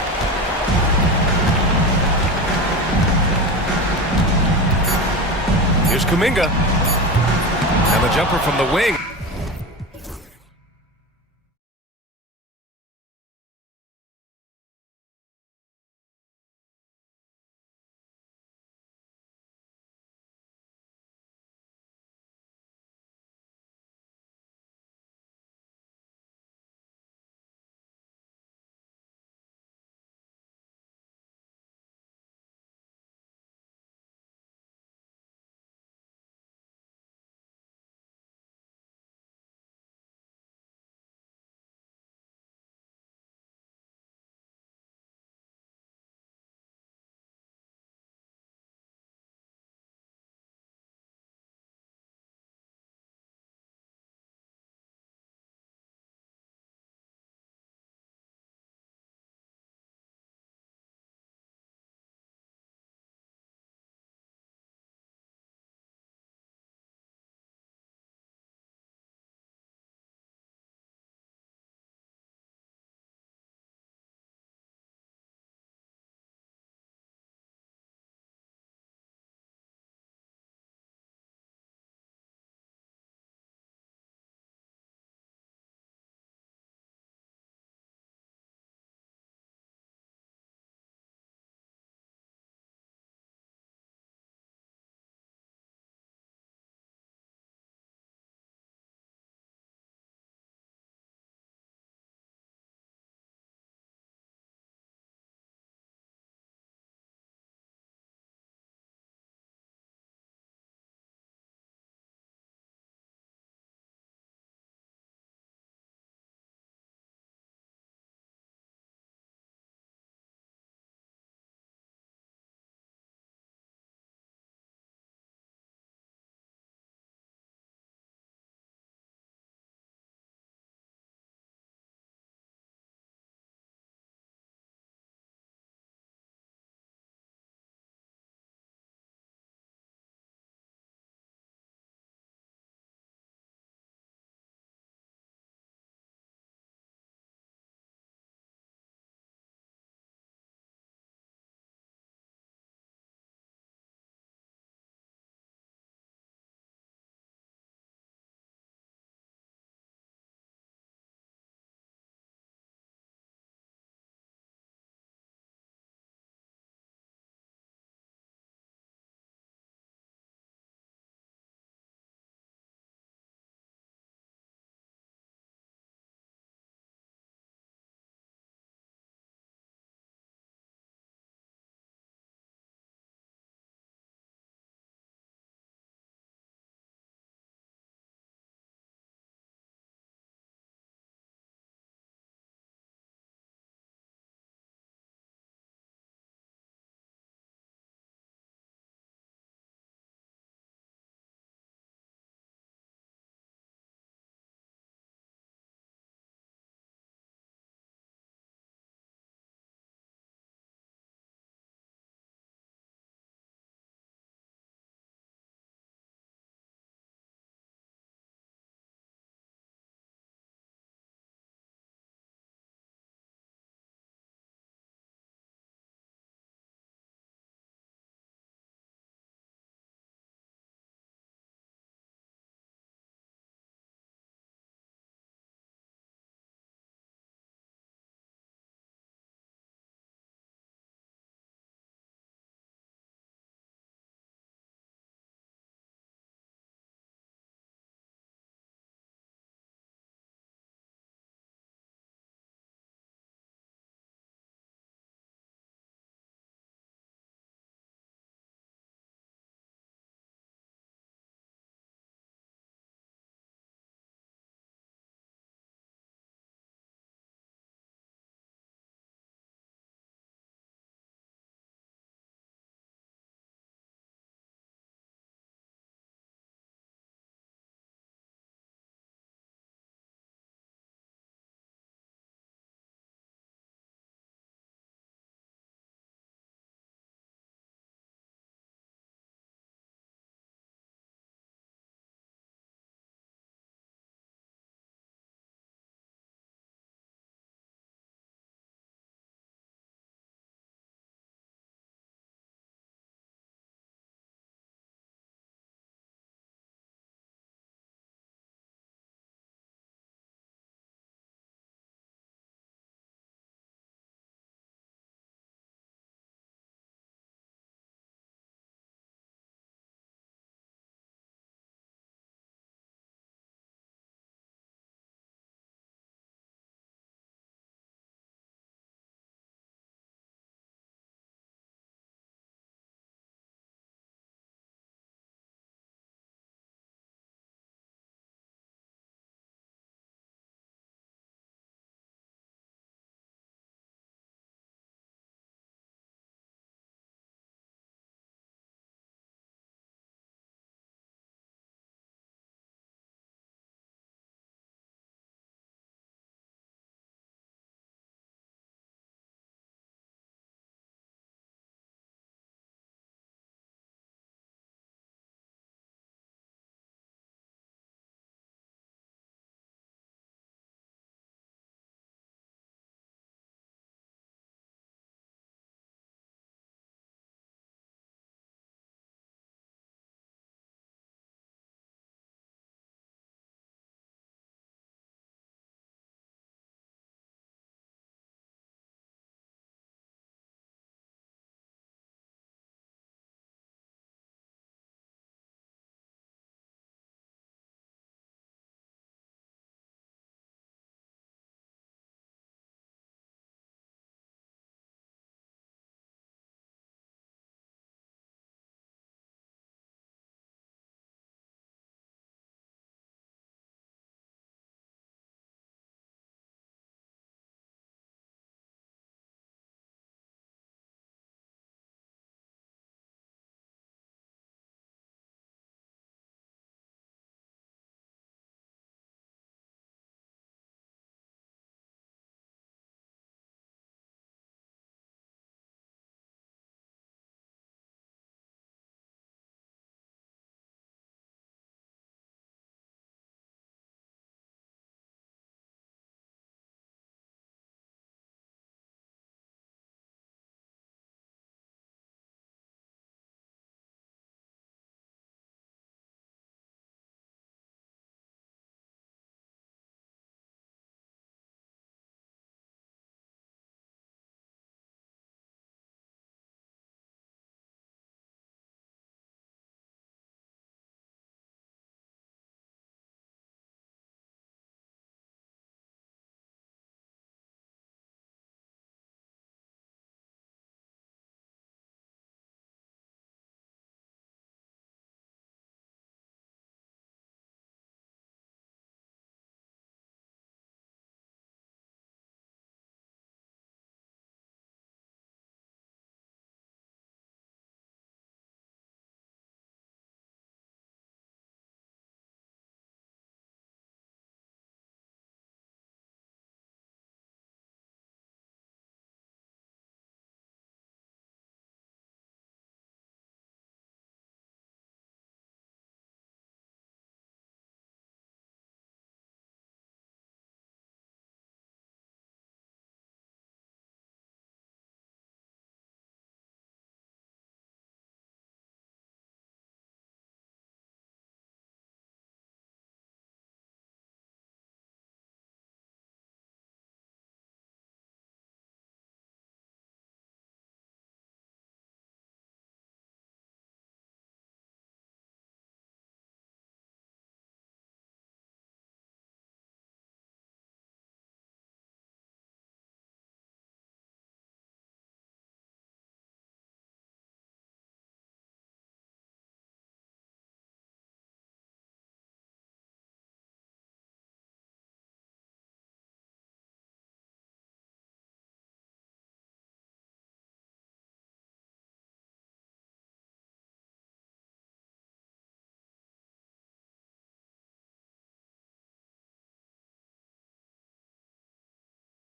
Here's Kuminga. And the jumper from the wing.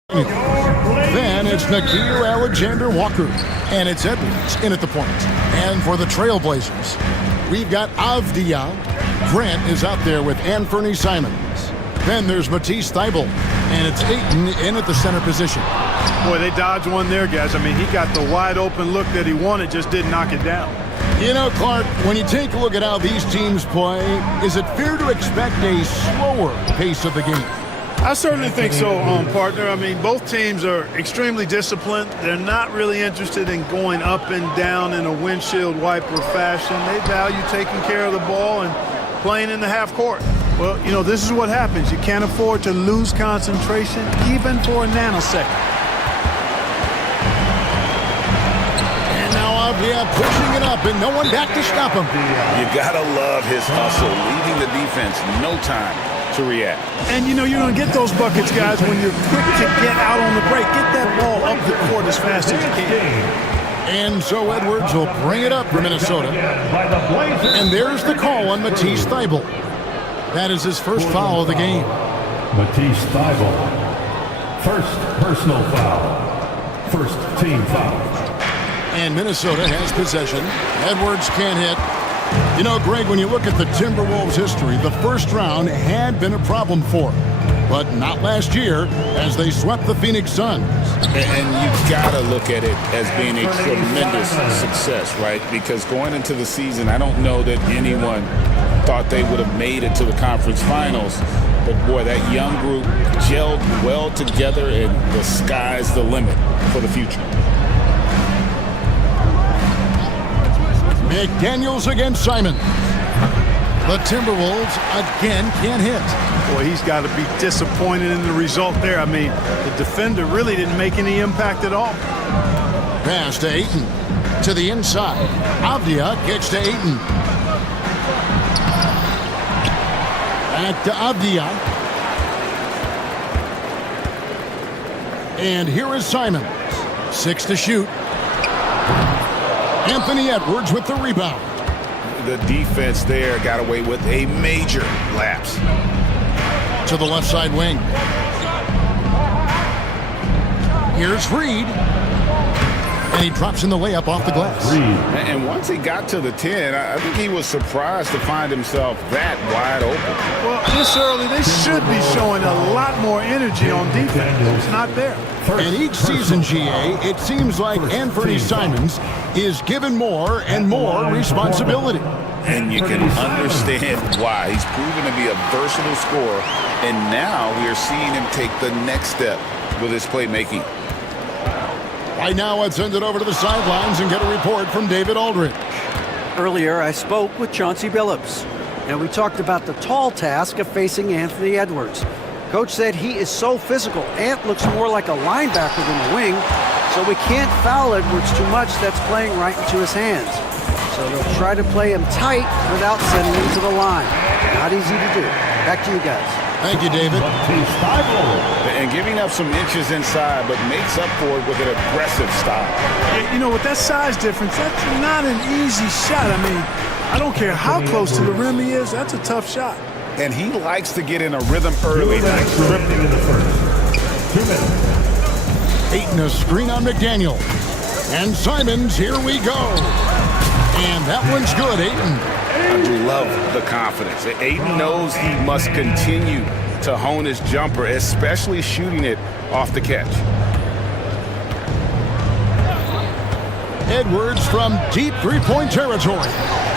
Then it's Nikhil Alexander Walker, and it's Edwards in at the point. And for the Trailblazers, we've got Avdia. Grant is out there with Anthony Simons. Then there's Matisse Thybulle, and it's Ayton in at the center position. Boy, they dodged one there, guys. I mean, he got the wide open look that he wanted, just didn't knock it down. You know, Clark, when you take a look at how these teams play, is it fair to expect a slower pace of the game? I certainly think so, partner. I mean, both teams are extremely disciplined. They're not really interested in going up and down in a windshield wiper fashion. They value taking care of the ball and playing in the half court. Well, you know, this is what happens. You can't afford to lose concentration even for a nanosecond. And now Avdia pushing it up and no one back to stop him. You gotta love his hustle, leaving the defense no time to react. And you know, you're going to get those buckets, guys, when you're quick to get out on the break. Get that ball up the court as fast as you can. And so Edwards will bring it up for Minnesota. And there's the call on Matisse Thybulle. That is his first foul of the game. Matisse Thybulle. First personal foul. First team foul. And Minnesota has possession. Edwards can't hit. You know, Greg, when you look at the Timberwolves' history, the first round had been a problem for them. But not last year, as they swept the Phoenix Suns. And you gotta look at it as being a tremendous success, right? Because going into the season, I don't know that anyone thought they would have made it to the conference finals. But boy, that young group gelled well together, and the sky's the limit for the future. McDaniels against Simon. The Timberwolves again can't hit. Boy, he's got to be disappointed in the result there. I mean, the defender really didn't make any impact at all. Pass to Ayton. To the inside. Avdia gets to Ayton. Back to Avdia. And here is Simons. 6 to shoot. Anthony Edwards with the rebound. The defense there got away with a major lapse. To the left side wing. Here's Reed. And he drops in the layup off the glass. And once he got to the 10, I think he was surprised to find himself that wide open. Well, this early, they should be showing a lot more energy on defense. It's not there. And each season, GA, it seems like Anthony Simons is given more and more responsibility. And you can understand why. He's proven to be a versatile scorer, and now we are seeing him take the next step with his playmaking. Right now, let's send it over to the sidelines and get a report from David Aldridge. Earlier, I spoke with Chauncey Billups, and we talked about the tall task of facing Anthony Edwards. Coach said he is so physical. Ant looks more like a linebacker than a wing, so we can't foul Edwards too much. That's playing right into his hands. So they'll try to play him tight without sending him to the line. Not easy to do. Back to you guys. Thank you, David. And giving up some inches inside, but makes up for it with an aggressive style. You know, with that size difference, that's not an easy shot. I mean, I don't care how close to the rim he is, that's a tough shot. And he likes to get in a rhythm early. Ayton a screen on McDaniel. And Simons, here we go. And that one's good, Ayton. I love the confidence. Ayton knows he must continue to hone his jumper, especially shooting it off the catch. Edwards from deep three-point territory.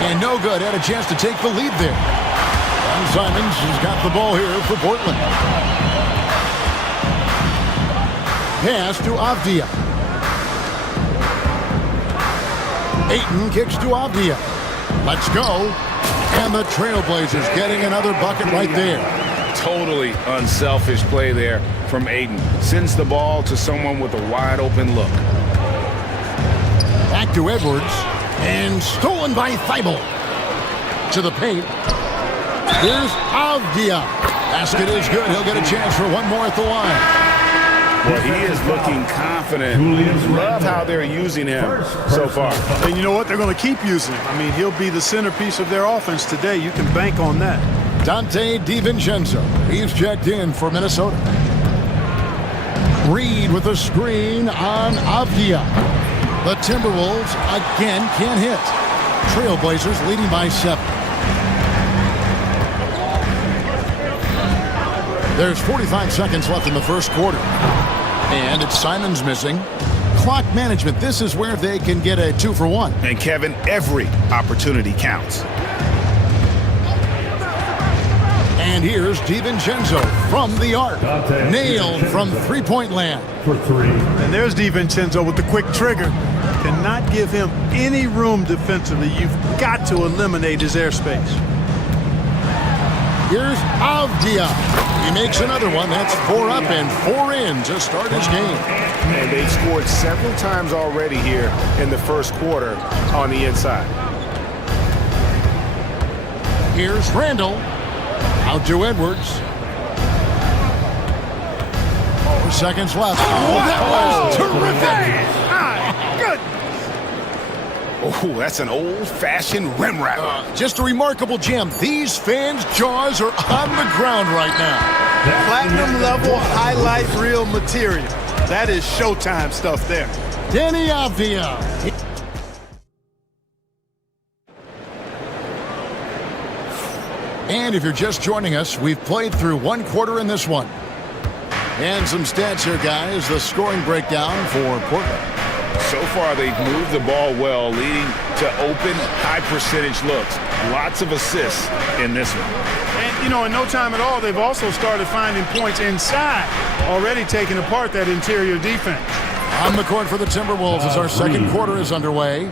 And no good. Had a chance to take the lead there. And Simons has got the ball here for Portland. Pass to Avdia. Ayton kicks to Avdia. Let's go. And the Trailblazers getting another bucket right there. Totally unselfish play there from Ayton. Sends the ball to someone with a wide open look. Back to Edwards. And stolen by Thybulle. To the paint. Here's Avdia. Basket is good. He'll get a chance for one more at the line. Well, he is looking confident. Love how they're using him so far. And you know what? They're going to keep using him. I mean, he'll be the centerpiece of their offense today. You can bank on that. Dante DiVincenzo. He's checked in for Minnesota. Reed with a screen on Avdia. The Timberwolves again can't hit. Trailblazers leading by 7. There's 45 seconds left in the first quarter. And it's Simons missing. Clock management, this is where they can get a 2-for-1. And Kevin, every opportunity counts. And here's DiVincenzo from the arc. Nailed from three-point land. For 3. And there's DiVincenzo with the quick trigger. Cannot give him any room defensively. You've got to eliminate his airspace. Here's Avdia. He makes another one. That's 4 up and 4 in to start his game. And they've scored several times already here in the first quarter on the inside. Here's Randall. Out to Edwards. 4 seconds left. Oh, that was terrific. Oh, that's an old-fashioned rim wrap. Just a remarkable gem. These fans' jaws are on the ground right now. Platinum level highlight reel material. That is Showtime stuff there. Danny Avdia. And if you're just joining us, we've played through 1 quarter in this one. And some stats here, guys. The scoring breakdown for Portland. So far, they've moved the ball well, leading to open, high-percentage looks. Lots of assists in this one. And, you know, in no time at all, they've also started finding points inside, already taking apart that interior defense. On the court for the Timberwolves as our second quarter is underway.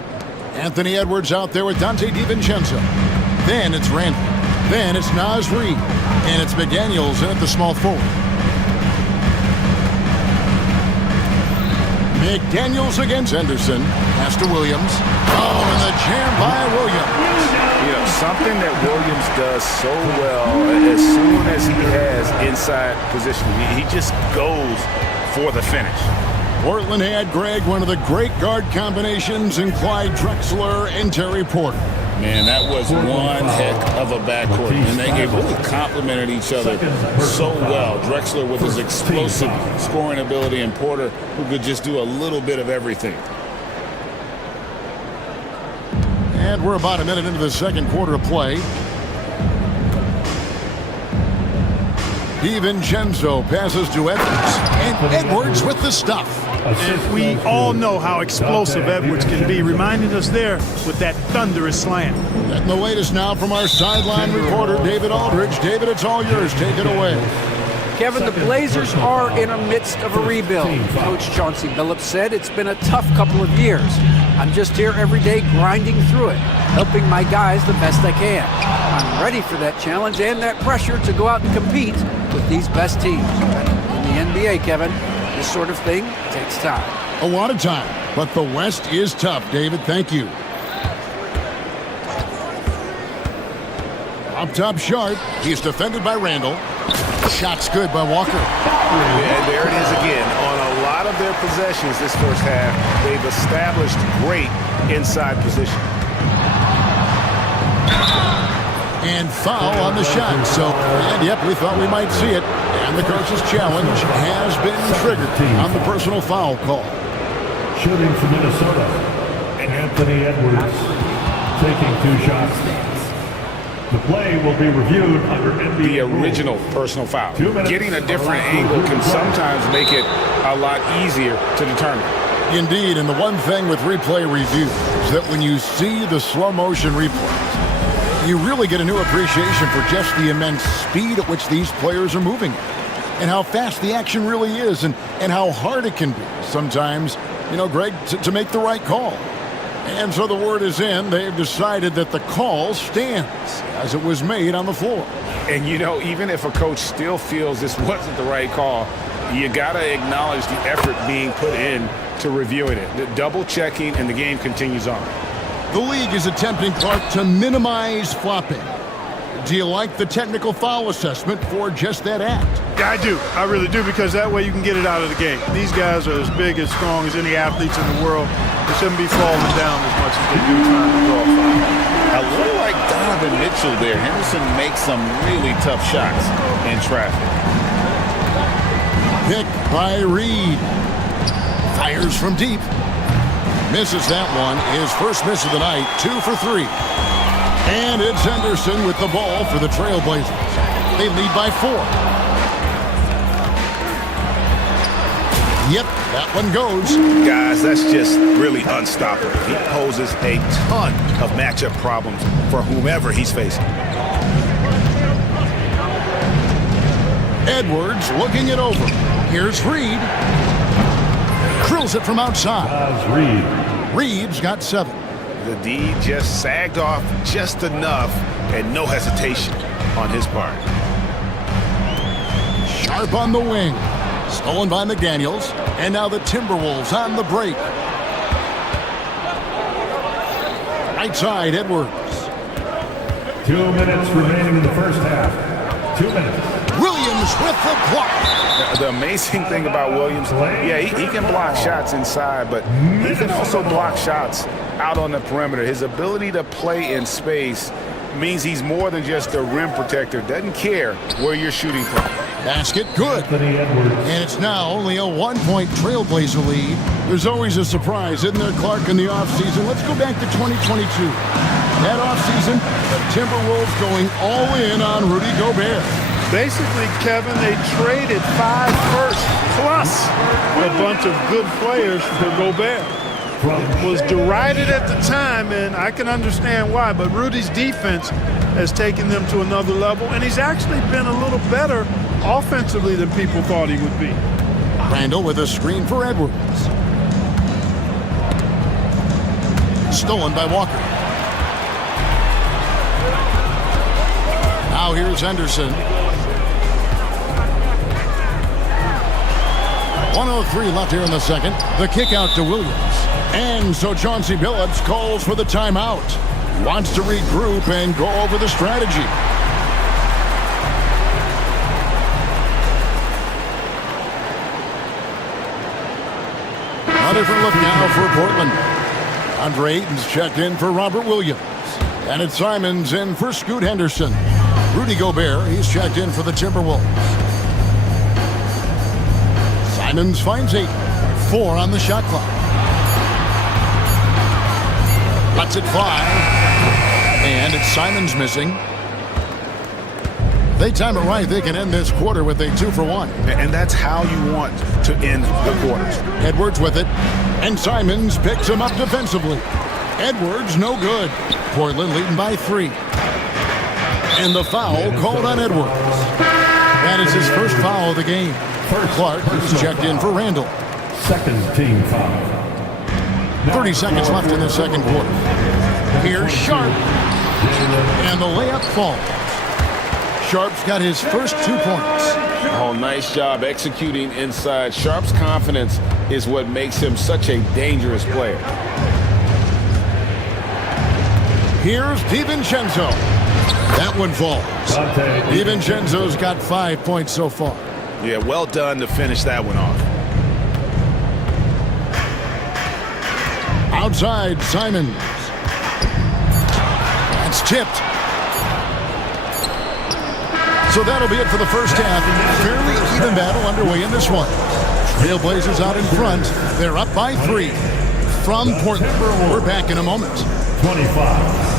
Anthony Edwards out there with Dante DiVincenzo. Then it's Randall. Then it's Naz Reid. And it's McDaniels in at the small forward. McDaniels against Henderson. Pass to Williams. Oh, and the jam by Williams. You know, something that Williams does so well as soon as he has inside position, he just goes for the finish. Portland had, Greg, one of the great guard combinations in Clyde Drexler and Terry Porter. Man, that was one heck of a backcourt, and they really complemented each other so well. Drexler with his explosive scoring ability, and Porter who could just do a little bit of everything. And we're about a minute into the second quarter of play. DiVincenzo passes to Edwards, and Edwards with the stuff. And we all know how explosive Edwards can be, reminding us there with that thunderous slam. And the latest now from our sideline reporter, David Aldridge. David, it's all yours. Take it away. Kevin, the Blazers are in the midst of a rebuild. Coach Chauncey Billups said it's been a tough couple of years. I'm just here every day grinding through it, helping my guys the best I can. I'm ready for that challenge and that pressure to go out and compete with these best teams. In the NBA, Kevin, this sort of thing takes time. A lot of time, but the West is tough, David. Thank you. Up top, Sharp. He's defended by Randall. Shot's good by Walker. And there it is again. On a lot of their possessions this first half, they've established great inside position. And foul on the shot. So, and yep, we thought we might see it. And the coach's challenge has been triggered on the personal foul call. Shooting for Minnesota, Anthony Edwards taking 2 shots. The play will be reviewed under NBA The original personal foul. Getting a different angle can sometimes make it a lot easier to determine. Indeed, and the one thing with replay review is that when you see the slow motion replays, you really get a new appreciation for just the immense speed at which these players are moving and how fast the action really is and how hard it can be sometimes, you know, Greg, to make the right call. And so the word is in. They've decided that the call stands as it was made on the floor. And, you know, even if a coach still feels this wasn't the right call, you got to acknowledge the effort being put in to reviewing it. The double checking, and the game continues on. The league is attempting, Clark, to minimize flopping. Do you like the technical foul assessment for just that act? Yeah, I do. I really do, because that way you can get it out of the game. These guys are as big, as strong as any athletes in the world. They shouldn't be falling down as much as they do trying to draw a foul. A little like Donovan Mitchell there. Henderson makes some really tough shots in traffic. Pick by Reed. Fires from deep. Misses that one. His first miss of the night. 2 for 3. And it's Henderson with the ball for the Trailblazers. They lead by 4. Yep, that one goes. Guys, that's just really unstoppable. He poses a ton of matchup problems for whomever he's facing. Edwards looking it over. Here's Reed. Drills it from outside. Reed. Reed's got 7. The D just sagged off just enough and no hesitation on his part. Sharp on the wing. Stolen by McDaniels. And now the Timberwolves on the break. Right side, Edwards. 2 minutes remaining in the first half. 2 minutes. Williams with the block. The amazing thing about Williams, yeah, he can block shots inside, but he can also block shots out on the perimeter. His ability to play in space means he's more than just a rim protector. Doesn't care where you're shooting from. Basket good. And it's now only a 1-point Trailblazer lead. There's always a surprise, isn't there, Clark, in the offseason? Let's go back to 2022. That offseason, the Timberwolves going all in on Rudy Gobert. Basically, Kevin, they traded 5 firsts plus a bunch of good players for Gobert. It was derided at the time, and I can understand why, but Rudy's defense has taken them to another level, and he's actually been a little better offensively than people thought he would be. Randall with a screen for Edwards. Stolen by Walker. Now here's Henderson. 1:03 left here in the second. The kick out to Williams. And so Chauncey Billups calls for the timeout. Wants to regroup and go over the strategy. A different look now for Portland. Andre Ayton's checked in for Robert Williams. And it's Simons in for Scoot Henderson. Rudy Gobert, he's checked in for the Timberwolves. Simons finds 8. 4 on the shot clock. Lets it fly. And it's Simons missing. They time it right, they can end this quarter with a 2 for 1. And that's how you want to end the quarters. Edwards with it. And Simons picks him up defensively. Edwards no good. Portland leading by 3. And the foul called on Edwards. That is his first foul of the game. Clark is checked in for Randall. Second team foul. 30 seconds left in the second quarter. Here's Sharp. And the layup falls. Sharp's got his first 2 points. Oh, nice job executing inside. Sharp's confidence is what makes him such a dangerous player. Here's DiVincenzo. That one falls. DiVincenzo's got 5 points so far. Yeah, well done to finish that one off. Outside, Simons. That's tipped. So that'll be it for the first half. Fairly even battle underway in this one. Trailblazers out in front. They're up by 3 from Portland. We're back in a moment. 25.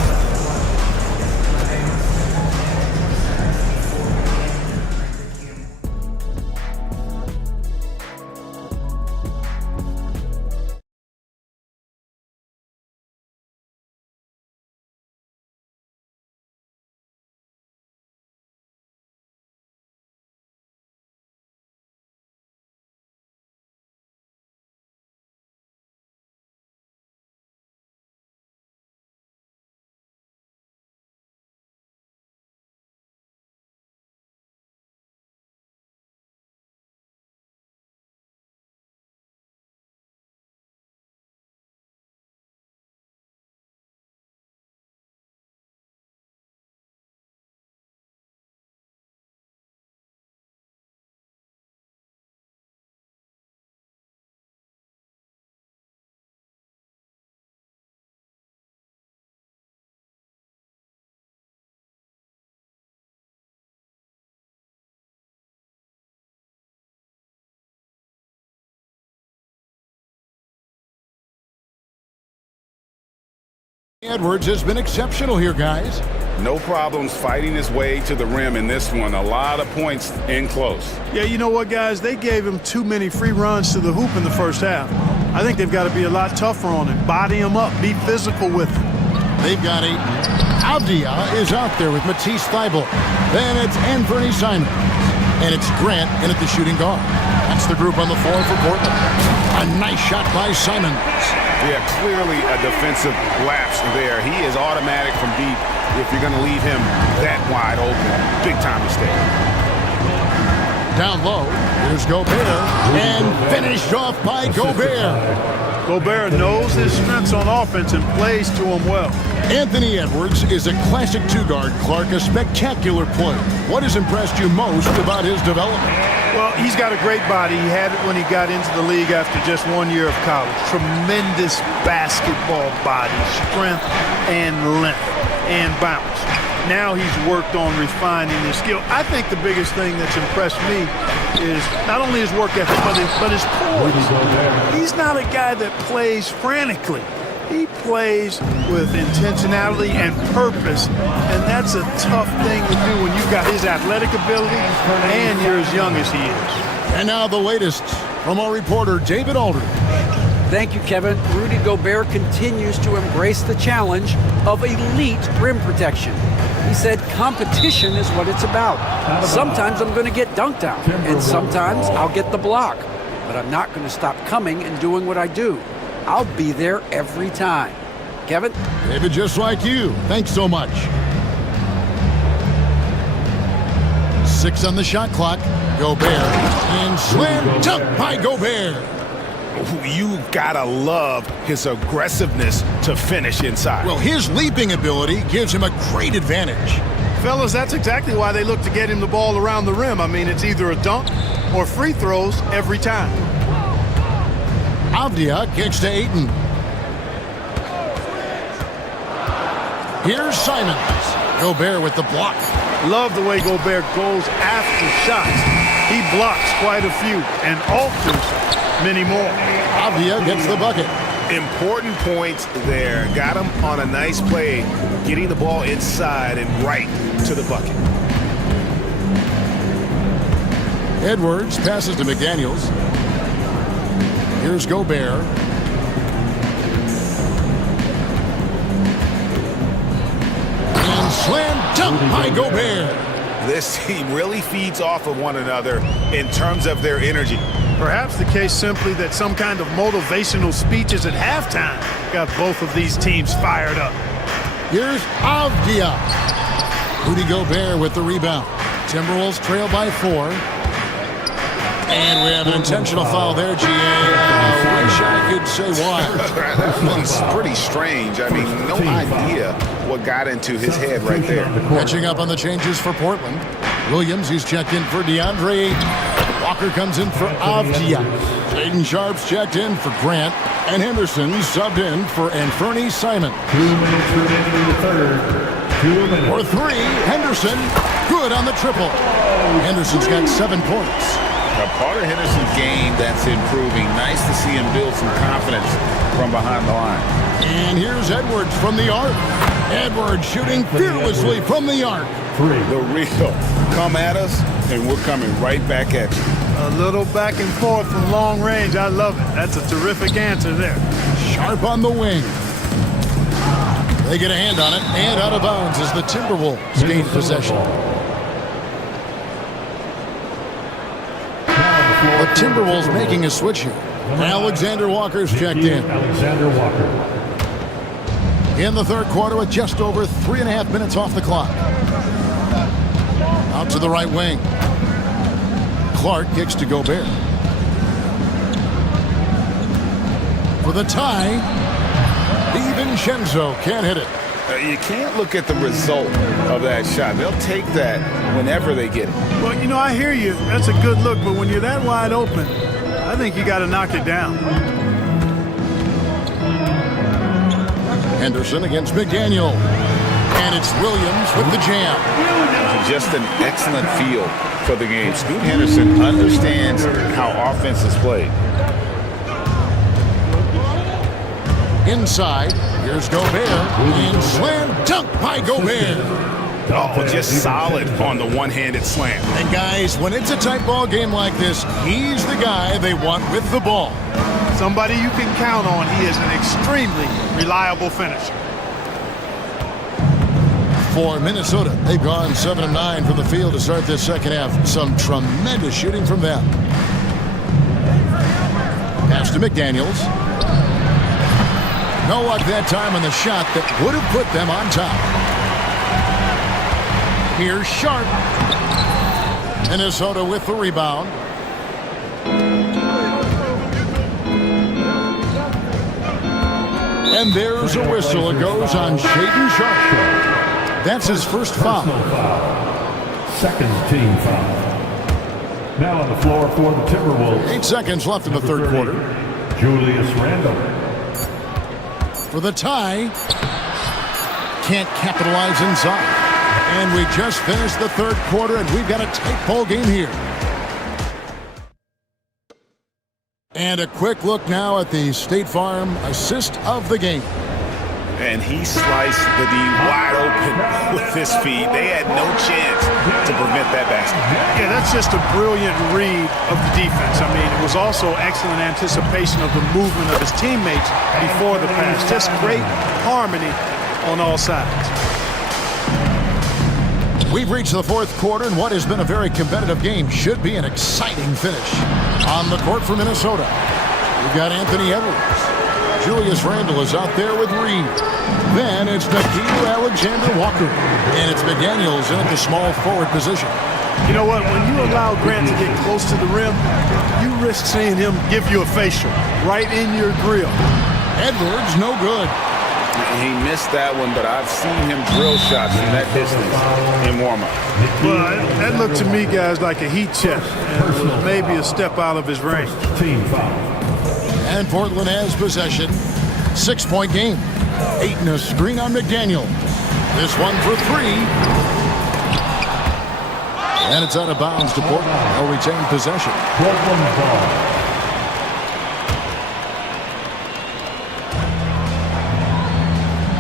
Edwards has been exceptional here, guys. No problems fighting his way to the rim in this one. A lot of points in close. Yeah, you know what, guys? They gave him too many free runs to the hoop in the first half. I think they've got to be a lot tougher on him. Body him up. Be physical with him. They've got Aiton. Avdia is out there with Matisse Thybulle. Then it's Anthony Simons. And it's Grant in at the shooting guard. That's the group on the floor for Portland. A nice shot by Simons. Yeah, clearly a defensive lapse there. He is automatic from deep if you're going to leave him that wide open. Big time mistake. Down low, here's Gobert. And finished off by Gobert. Gobert knows his strengths on offense and plays to him well. Anthony Edwards is a classic two-guard, Clark, a spectacular player. What has impressed you most about his development? Well, he's got a great body. He had it when he got into the league after just 1 year of college. Tremendous basketball body, strength and length and bounce. Now he's worked on refining his skill. I think the biggest thing that's impressed me is not only his work ethic, but his poise. He's not a guy that plays frantically. He plays with intentionality and purpose, and that's a tough thing to do when you've got his athletic ability and you're as young as he is. And now the latest from our reporter, David Aldridge. Thank you, Kevin. Rudy Gobert continues to embrace the challenge of elite rim protection. He said competition is what it's about. Sometimes I'm going to get dunked out, and sometimes I'll get the block. But I'm not going to stop coming and doing what I do. I'll be there every time. Kevin? David, just like you. Thanks so much. 6 on the shot clock. Gobert. And slam dunk by Gobert. You gotta love his aggressiveness to finish inside. Well, his leaping ability gives him a great advantage. Fellas, that's exactly why they look to get him the ball around the rim. I mean, it's either a dunk or free throws every time. Avdia kicks to Aiton. Here's Simons. Gobert with the block. Love the way Gobert goes after shots. He blocks quite a few and alters many more. Avdia gets the bucket. Important points there. Got him on a nice play, getting the ball inside and right to the bucket. Edwards passes to McDaniels. Here's Gobert. And slam dunk by Gobert. This team really feeds off of one another in terms of their energy. Perhaps the case simply that some kind of motivational speeches at halftime got both of these teams fired up. Here's Avdia. Rudy Gobert with the rebound. Timberwolves trail by 4. And we have an intentional foul there, GA. I wish I could say why. That one's pretty strange. I mean, no idea what got into his head right there. Catching up on the changes for Portland. Williams, he's checked in for DeAndre. Walker comes in for Avdia. Jaden Sharp's checked in for Grant. And Henderson subbed in for Anthony Simons. 2 minutes remaining in the third. 2 minutes. For 3, Henderson. Good on the triple. Henderson's got 7 points. A part of Henderson's game that's improving. Nice to see him build some confidence from behind the line. And here's Edwards from the arc. Edwards shooting fearlessly from the arc. The real. Come at us, and we're coming right back at you. A little back and forth from long range. I love it. That's a terrific answer there. Sharp on the wing. They get a hand on it, and out of bounds as the Timberwolves gain possession. The Timberwolves making a switch here. Alexander Walker's checked in. Alexander Walker. In the third quarter with just over 3.5 minutes off the clock. Out to the right wing. Clark kicks to Gobert. For the tie, DiVincenzo can't hit it. You can't look at the result of that shot. They'll take that whenever they get it. Well, you know, I hear you. That's a good look, but when you're that wide open, I think you got to knock it down. Henderson against McDaniel. And it's Williams with the jam. Just an excellent feel for the game. Scoot Henderson understands how offense is played. Inside, here's Gobert, and slam dunk by Gobert. Oh, just solid on the one-handed slam. And guys, when it's a tight ball game like this, he's the guy they want with the ball. Somebody you can count on. He is an extremely reliable finisher. For Minnesota, they've gone 7 of 9 from the field to start this second half. Some tremendous shooting from them. Pass to McDaniels. No luck that time on the shot that would have put them on top. Here's Sharp. Minnesota with the rebound. And there's a whistle. It goes on Shaden Sharp. That's his first foul. Second team foul. Now on the floor for the Timberwolves. 8 seconds left in the third quarter. Julius Randle. For the tie. Can't capitalize inside. And we just finished the third quarter, and we've got a tight ball game here. And a quick look now at the State Farm assist of the game. And he sliced the D wide open with his feet. They had no chance to prevent that basket. Yeah, that's just a brilliant read of the defense. I mean, it was also excellent anticipation of the movement of his teammates before the pass. Just great harmony on all sides. We've reached the fourth quarter, and what has been a very competitive game should be an exciting finish. On the court for Minnesota, we've got Anthony Edwards. Julius Randle is out there with Reed. Then it's Alexander Walker. And it's McDaniels in at the small forward position. You know what? When you allow Grant to get close to the rim, you risk seeing him give you a facial right in your grill. Edwards, no good. He missed that one, but I've seen him drill shots from that distance in warm-up. Well, that looked to me, guys, like a heat check and maybe a step out of his range. Team foul. And Portland has possession. 6-point game. Ayton a screen on McDaniel. This one for 3. And it's out of bounds to Portland. They'll retain possession. Portland ball.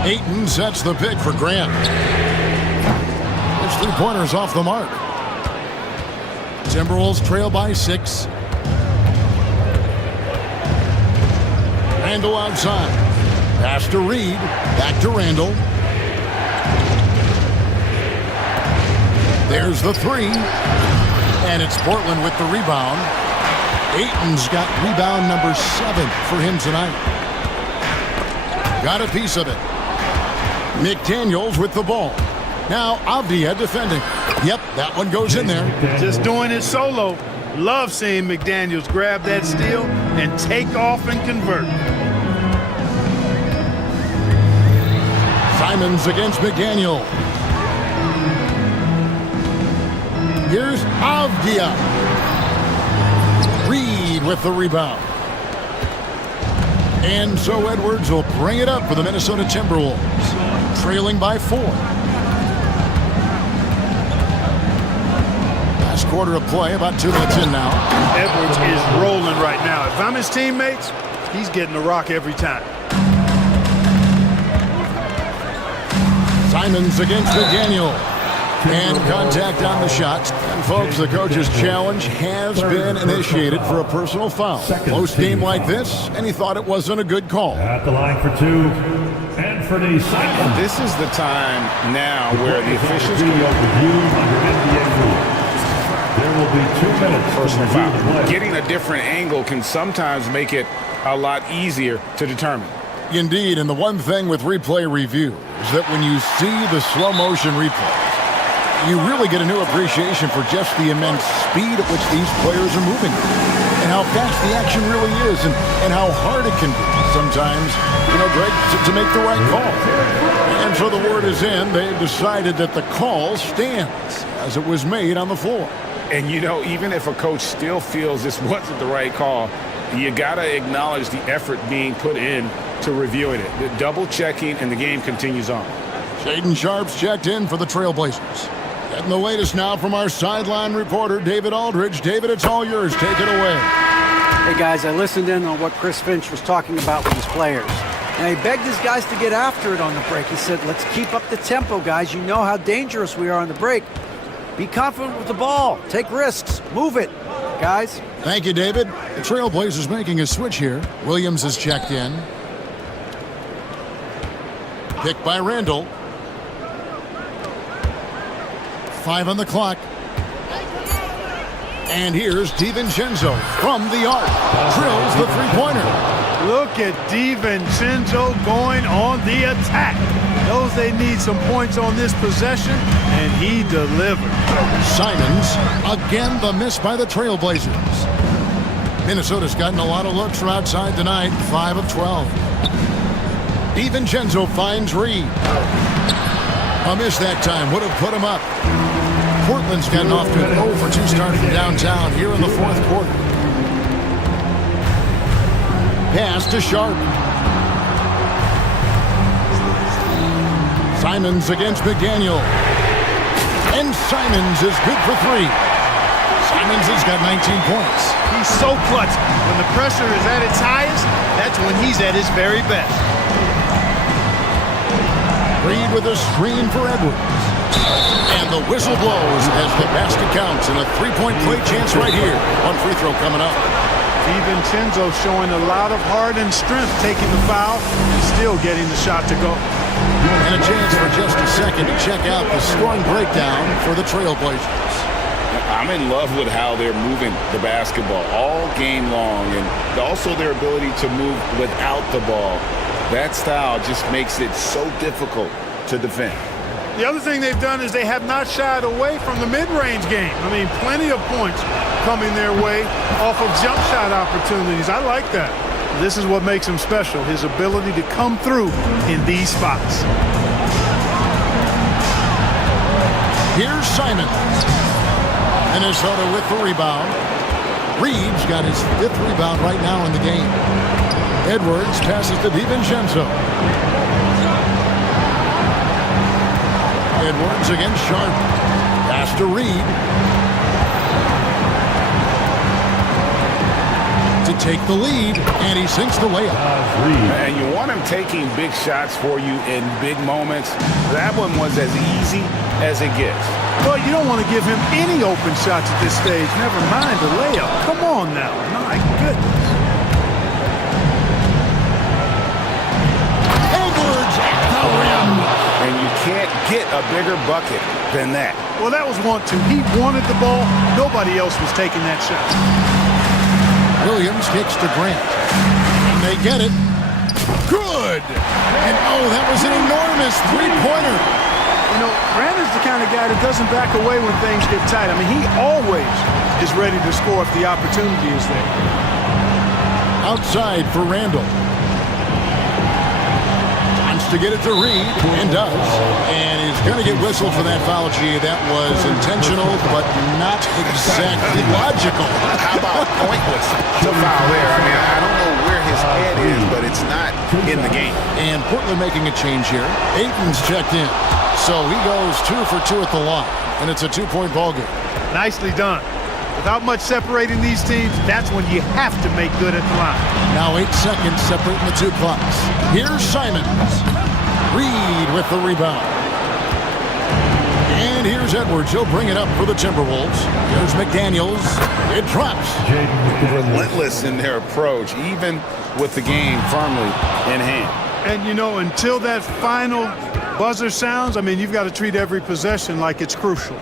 Ayton sets the pick for Grant. His 3-pointers off the mark. Timberwolves trail by 6. Randle outside. Pass to Reed. Back to Randle. There's the 3. And it's Portland with the rebound. Ayton's got rebound number 7 for him tonight. Got a piece of it. McDaniels with the ball. Now Avdia defending. Yep, that one goes in there. Just doing it solo. Love seeing McDaniels grab that steal and take off and convert. Simons against McDaniel. Here's Avdia. Reed with the rebound. And so Edwards will bring it up for the Minnesota Timberwolves, trailing by 4. Last quarter of play, about 2 minutes in now. Edwards is rolling right now. If I'm his teammates, he's getting the rock every time. Simons against McDaniel. And contact on the shots. And folks, the coach's challenge has been initiated for a personal foul. Close game like this, and he thought it wasn't a good call. At the line for 2, Anthony Simons. This is the time now where the officials can review under NBA rules. There will be 2 minutes personal foul. Getting a different angle can sometimes make it a lot easier to determine. Indeed, and the one thing with replay review is that when you see the slow motion replay, you really get a new appreciation for just the immense speed at which these players are moving and how fast the action really is and how hard it can be sometimes, Greg, to make the right call. And so the word is in. They've decided that the call stands as it was made on the floor. And, even if a coach still feels this wasn't the right call, you got to acknowledge the effort being put in to reviewing it. The double checking, and the game continues on. Shaden Sharp's checked in for the Trailblazers. Getting the latest now from our sideline reporter, David Aldridge. David, it's all yours. Take it away. Hey, guys, I listened in on what Chris Finch was talking about with his players. And he begged his guys to get after it on the break. He said, let's keep up the tempo, guys. You know how dangerous we are on the break. Be confident with the ball. Take risks. Move it, guys. Thank you, David. The Trailblazers making a switch here. Williams is checked in. Picked by Randall. 5 on the clock. And here's DiVincenzo from the arc. Drills the three-pointer. Look at DiVincenzo going on the attack. Knows they need some points on this possession, and he delivered. Simons, again the miss by the Trailblazers. Minnesota's gotten a lot of looks from outside tonight, 5 of 12. DiVincenzo finds Reed. A miss that time, would have put him up. Portland's gotten off to an 0 for 2 start from downtown here in the fourth quarter. Pass to Sharp. Simons against McDaniel. And Simons is good for 3. Simons has got 19 points. He's so clutch. When the pressure is at its highest, that's when he's at his very best. Reed with a screen for Edwards. And the whistle blows as the basket counts, and a three-point play chance right here. One free throw coming up. DiVincenzo showing a lot of heart and strength taking the foul and still getting the shot to go. And a chance for just a second to check out the scoring breakdown for the Trailblazers. I'm in love with how they're moving the basketball all game long, and also their ability to move without the ball. That style just makes it so difficult to defend. The other thing they've done is they have not shied away from the mid-range game. I mean, plenty of points coming their way off of jump shot opportunities. I like that. This is what makes him special, his ability to come through in these spots. Here's Simons. Minnesota with the rebound. Reed's got his 5th rebound right now in the game. Edwards passes to DiVincenzo. Edwards against Sharp. Pass to Reed. To take the lead, and he sinks the layup. And you want him taking big shots for you in big moments. That one was as easy as it gets. Well, you don't want to give him any open shots at this stage. Never mind the layup. Come on now. My goodness. Edwards at the rim. And you can't get a bigger bucket than that. Well, that was 1-2. He wanted the ball. Nobody else was taking that shot. Williams kicks to Grant. And they get it. Good! And oh, that was an enormous three-pointer. You know, Grant is the kind of guy that doesn't back away when things get tight. I mean, he always is ready to score if the opportunity is there. Outside for Randall. Wants to get it to Reed, and does. And he's going to get whistled for that foul, G. That was intentional, but not exactly logical. How about pointless to foul there? I mean, I don't know where his head is, but it's not in the game. And Portland making a change here. Ayton's checked in. So he goes 2 for 2 at the line, and it's a 2-point ball game. Nicely done. Without much separating these teams, that's when you have to make good at the line. Now 8 seconds separating the 2 clocks. Here's Simons. Reed with the rebound. And here's Edwards. He'll bring it up for the Timberwolves. Here's McDaniels. It drops. Relentless in their approach, even with the game firmly in hand. And, you know, until that final buzzer sounds, I mean, you've got to treat every possession like it's crucial.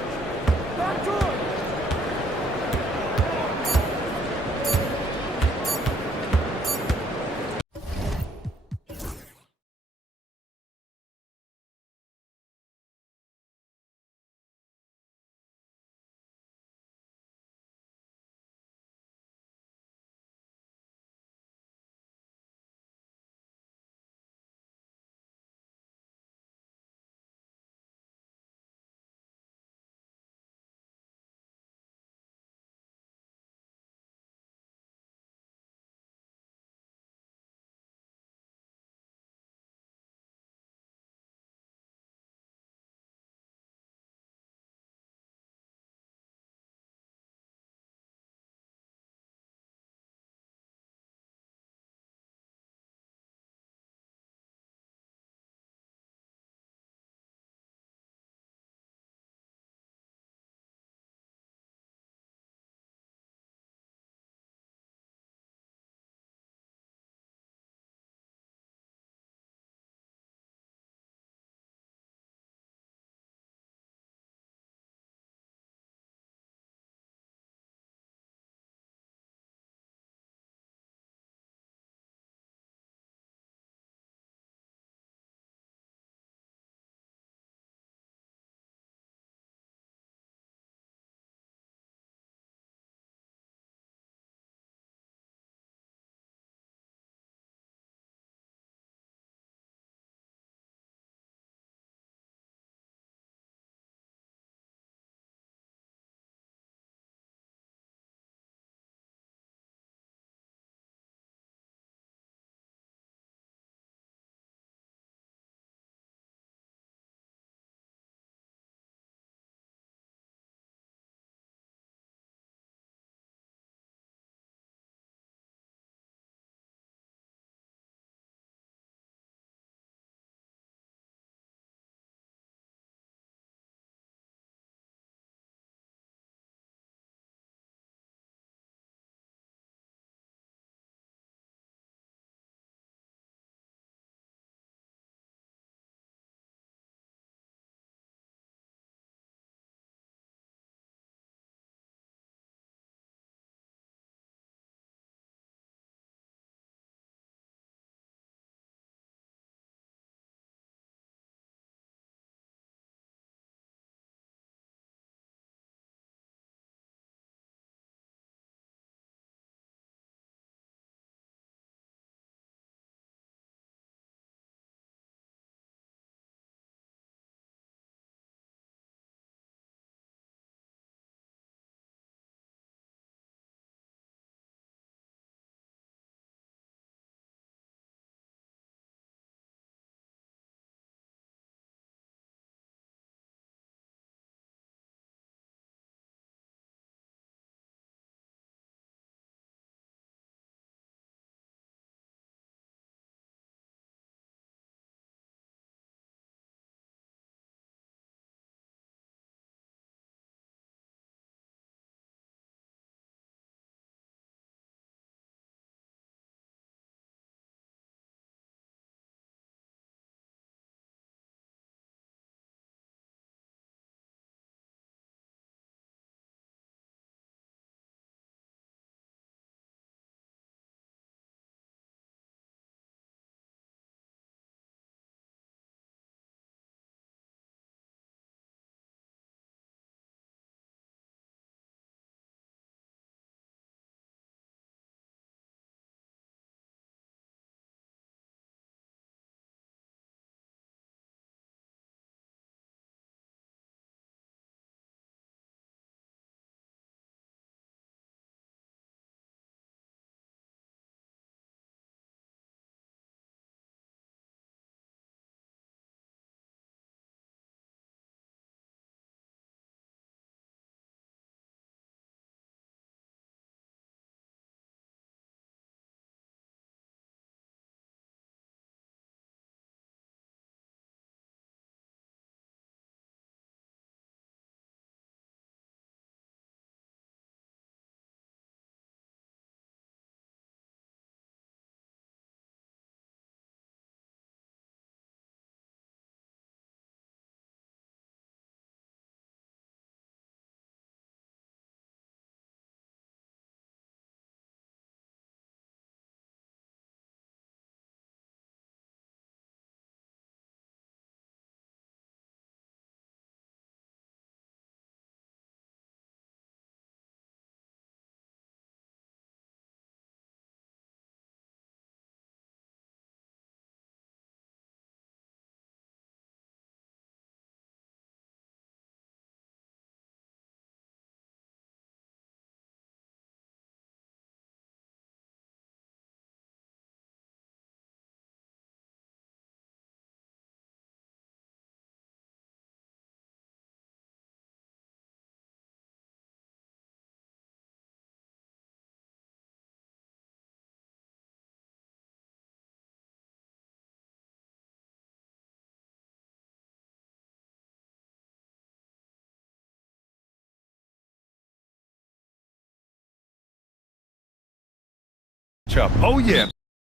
matchup. Oh, yeah.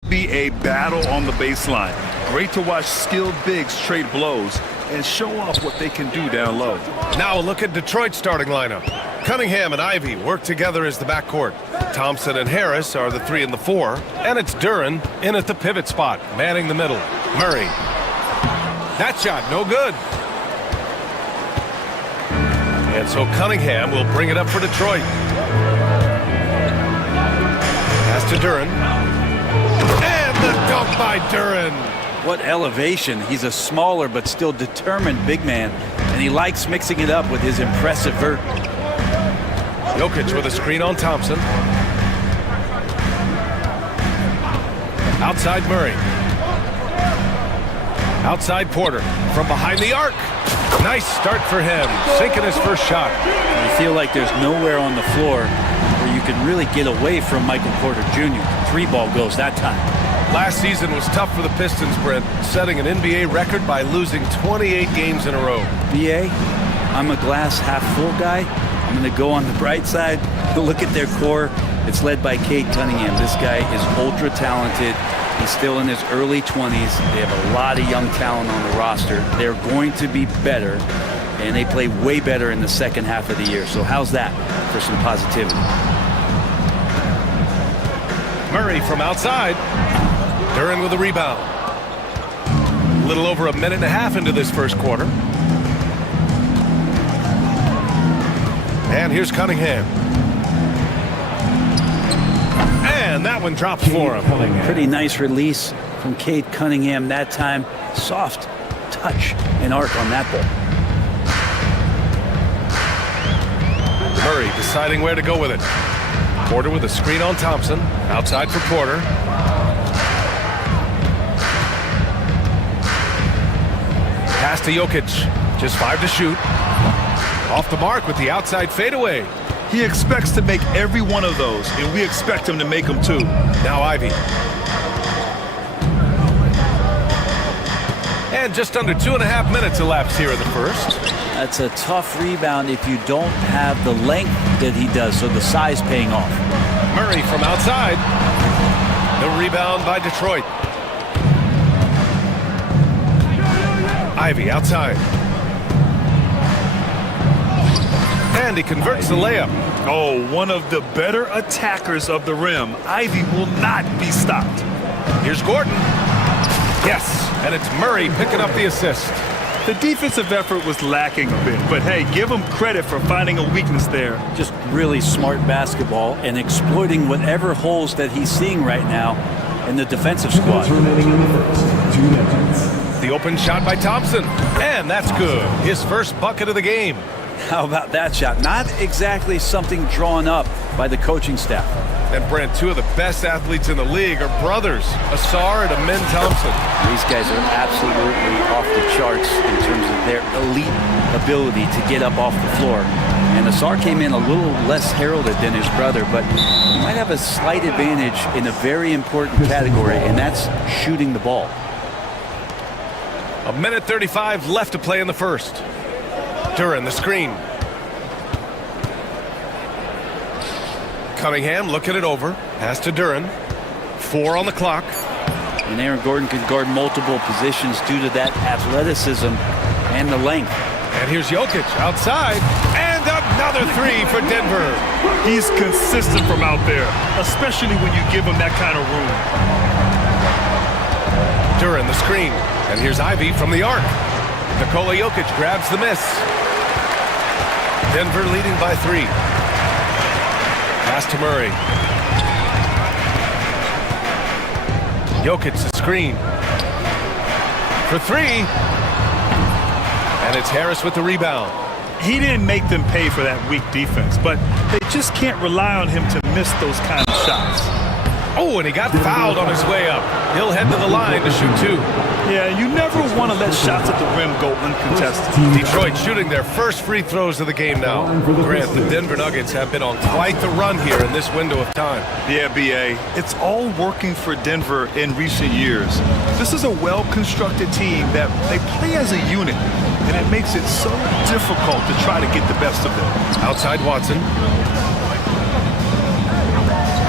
Be a battle on the baseline. Great to watch skilled bigs trade blows and show off what they can do down low. Now a look at Detroit's starting lineup. Cunningham and Ivy work together as the backcourt. Thompson and Harris are the 3 and the 4. And it's Duran in at the pivot spot, manning the middle. Murray. That shot, no good. And so Cunningham will bring it up for Detroit. Pass to Duran. And the dunk by Duran. What elevation. He's a smaller but still determined big man, and he likes mixing it up with his impressive vert. Jokic with a screen on Thompson. Outside Murray. Outside Porter. From behind the arc. Nice start for him. Sinking his first shot. You feel like there's nowhere on the floor where you can really get away from Michael Porter Jr. 3-ball goes that time. Last season was tough for the Pistons, Brent, setting an NBA record by losing 28 games in a row. BA, I'm a glass half full guy. I'm going to go on the bright side. Look at their core. It's led by Cade Cunningham. This guy is ultra talented. He's still in his early 20s. They have a lot of young talent on the roster. They're going to be better, and they play way better in the second half of the year. So how's that for some positivity? Murray from outside. Duran with a rebound. A little over a minute and a half into this first quarter. And here's Cunningham. And that one drops for him. Pretty nice release from Cade Cunningham that time. Soft touch and arc on that ball. Murray deciding where to go with it. Porter with a screen on Thompson. Outside for Porter. Pass to Jokic. Just 5 to shoot. Off the mark with the outside fadeaway. He expects to make every one of those, and we expect him to make them too. Now Ivy. And just under 2.5 minutes elapsed here in the first. That's a tough rebound if you don't have the length that he does, so the size paying off. Murray from outside. The rebound by Detroit. Ivy outside. And he converts the layup. Oh, one of the better attackers of the rim. Ivy will not be stopped. Here's Gordon. Yes, and it's Murray picking up the assist. The defensive effort was lacking a bit, but hey, give him credit for finding a weakness there. Just really smart basketball and exploiting whatever holes that he's seeing right now in the defensive squad. Remaining in the first, 2 minutes. The open shot by Thompson, and that's good. His first bucket of the game. How about that shot? Not exactly something drawn up by the coaching staff. And Brent, 2 of the best athletes in the league are brothers, Asar and Amin Thompson. These guys are absolutely off the charts in terms of their elite ability to get up off the floor. And Asar came in a little less heralded than his brother, but he might have a slight advantage in a very important category, and that's shooting the ball. 1:35 left to play in the first. Duran, the screen. Cunningham looking it over. Pass to Duran. 4 on the clock. And Aaron Gordon can guard multiple positions due to that athleticism and the length. And here's Jokic outside. And another 3 for Denver. He's consistent from out there, especially when you give him that kind of room. Duran, the screen. And here's Ivy from the arc. Nikola Jokic grabs the miss. Denver leading by 3. Pass to Murray. Jokic the screen. For 3. And it's Harris with the rebound. He didn't make them pay for that weak defense, but they just can't rely on him to miss those kind of shots. Oh, and he got fouled on his way up. He'll head to the line to shoot 2. Yeah, you never want to let shots at the rim go uncontested. Detroit shooting their first free throws of the game now. Grant, the Denver Nuggets have been on quite the run here in this window of time. Yeah, BA. It's all working for Denver in recent years. This is a well-constructed team that they play as a unit, and it makes it so difficult to try to get the best of them. Outside Watson.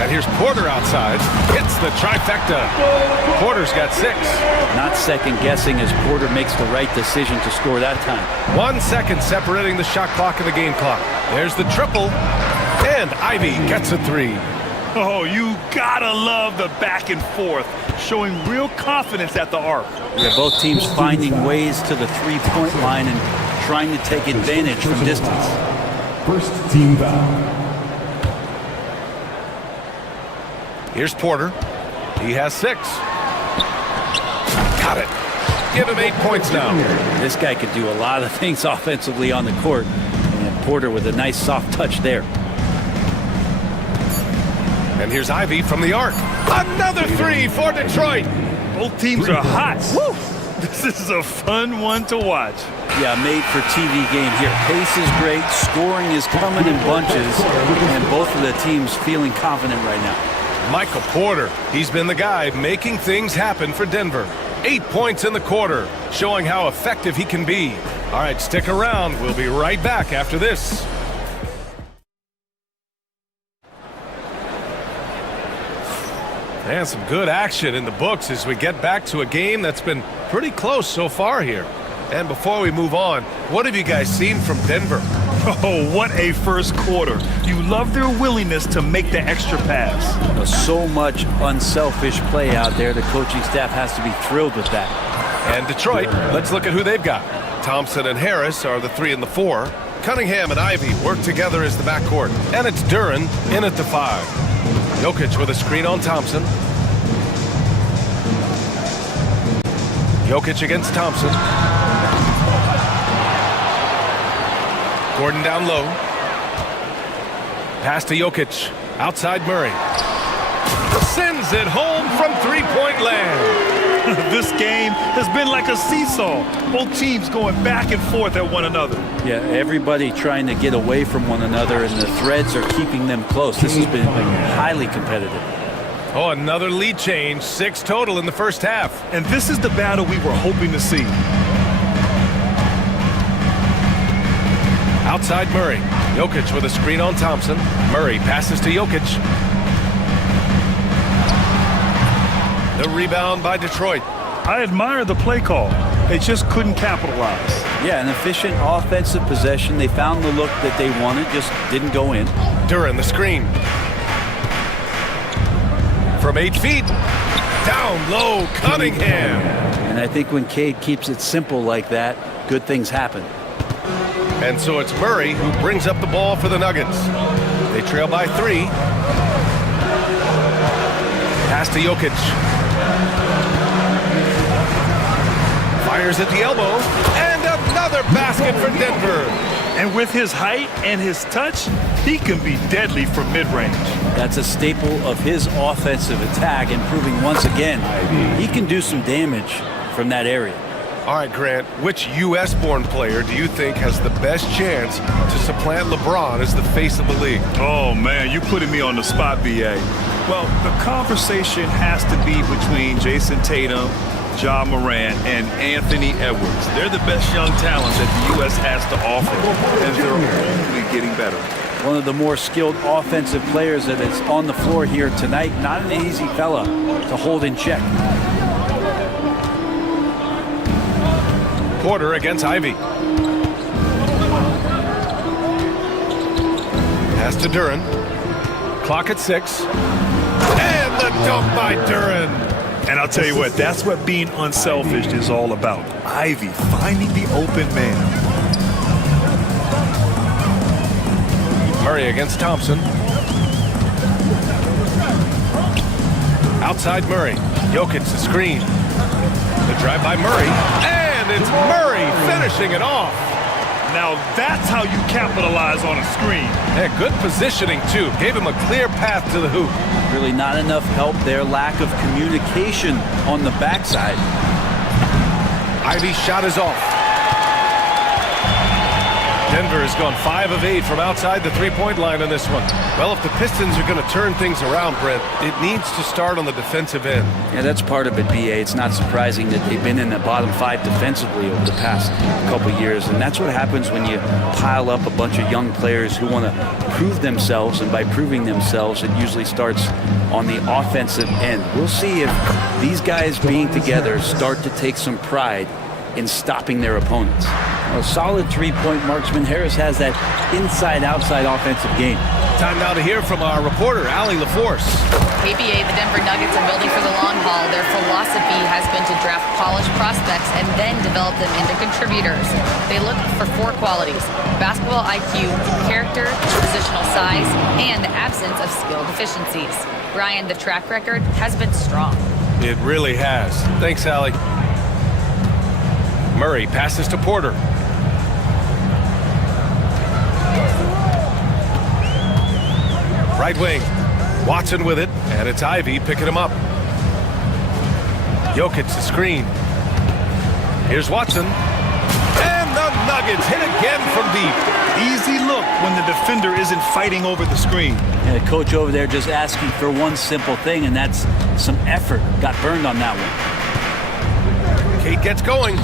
And here's Here's Porter outside. Hits the trifecta. Porter's got 6. Not second guessing as Porter makes the right decision to score that time. 1 second separating the shot clock and the game clock. There's the triple. And Ivy gets a 3. Oh, you gotta love the back and forth, showing real confidence at the arc. Yeah, both teams finding ways to the three-point line and trying to take advantage from distance. First team foul. Here's Porter. He has 6. Got it. Give him 8 points now. This guy could do a lot of things offensively on the court. And Porter with a nice soft touch there. And here's Ivy from the arc. Another 3 for Detroit. Both teams are hot. Woo! This is a fun one to watch. Yeah, made for TV game here. Pace is great. Scoring is coming in bunches. And both of the teams feeling confident right now. Michael Porter. He's been the guy making things happen for Denver. 8 points in the quarter, showing how effective he can be. All right, stick around. We'll be right back after this. And some good action in the books as we get back to a game that's been pretty close so far here. And before we move on, what have you guys seen from Denver? Oh, what a first quarter. You love their willingness to make the extra pass. So much unselfish play out there. The coaching staff has to be thrilled with that. And Detroit, let's look at who they've got. Thompson and Harris are the 3 and the 4. Cunningham and Ivy work together as the backcourt. And it's Duren in at the 5. Jokic with a screen on Thompson. Jokic against Thompson. Gordon down low. Pass to Jokic. Outside Murray. Sends it home from three-point land. This game has been like a seesaw. Both teams going back and forth at one another. Yeah, everybody trying to get away from one another, and the threads are keeping them close. This has been highly competitive. Oh, another lead change. 6 total in the first half. And this is the battle we were hoping to see. Outside Murray. Jokic with a screen on Thompson. Murray passes to Jokic. The rebound by Detroit. I admire the play call. They just couldn't capitalize. Yeah, an efficient offensive possession. They found the look that they wanted, just didn't go in. Duren the screen. From 8 feet. Down low, Cunningham. And I think when Cade keeps it simple like that, good things happen. And so it's Murray who brings up the ball for the Nuggets. They trail by 3. Pass to Jokic. Fires at the elbow. And another basket for Denver. And with his height and his touch, he can be deadly from mid-range. That's a staple of his offensive attack, and proving once again he can do some damage from that area. All right, Grant, which U.S.-born player do you think has the best chance to supplant LeBron as the face of the league? Oh, man, you're putting me on the spot, B.A. Well, the conversation has to be between Jason Tatum, Ja Morant, and Anthony Edwards. They're the best young talents that the U.S. has to offer, and they're only getting better. One of the more skilled offensive players that is on the floor here tonight. Not an easy fella to hold in check. Porter against Ivy. Pass to Duren. Clock at 6. And the dunk by Duren. And I'll tell you what, that's what being unselfish is all about. Ivy finding the open man. Murray against Thompson. Outside Murray. Jokic the screen. The drive by Murray. And it's Murray finishing it off. Now that's how you capitalize on a screen. Yeah, good positioning too. Gave him a clear path to the hoop. Really not enough help there. Lack of communication on the backside. Ivy's shot is off. Denver has gone 5 of 8 from outside the three-point line on this one. Well, if the Pistons are going to turn things around, Brent, it needs to start on the defensive end. Yeah, that's part of it, BA. It's not surprising that they've been in the bottom 5 defensively over the past couple years, and that's what happens when you pile up a bunch of young players who want to prove themselves, and by proving themselves, it usually starts on the offensive end. We'll see if these guys being together start to take some pride in stopping their opponents. A solid three-point marksman. Harris has that inside-outside offensive game. Time now to hear from our reporter, Allie LaForce. ABA, the Denver Nuggets are building for the long haul. Their philosophy has been to draft polished prospects and then develop them into contributors. They look for 4 qualities: basketball IQ, character, positional size, and the absence of skill deficiencies. Brian, the track record has been strong. It really has. Thanks, Allie. Murray passes to Porter. Right wing. Watson with it, and it's Ivy picking him up. Jokic the screen. Here's Watson. And the Nuggets hit again from deep. Easy look when the defender isn't fighting over the screen. And the coach over there just asking for one simple thing, and that's some effort. Got burned on that one. Kate gets going.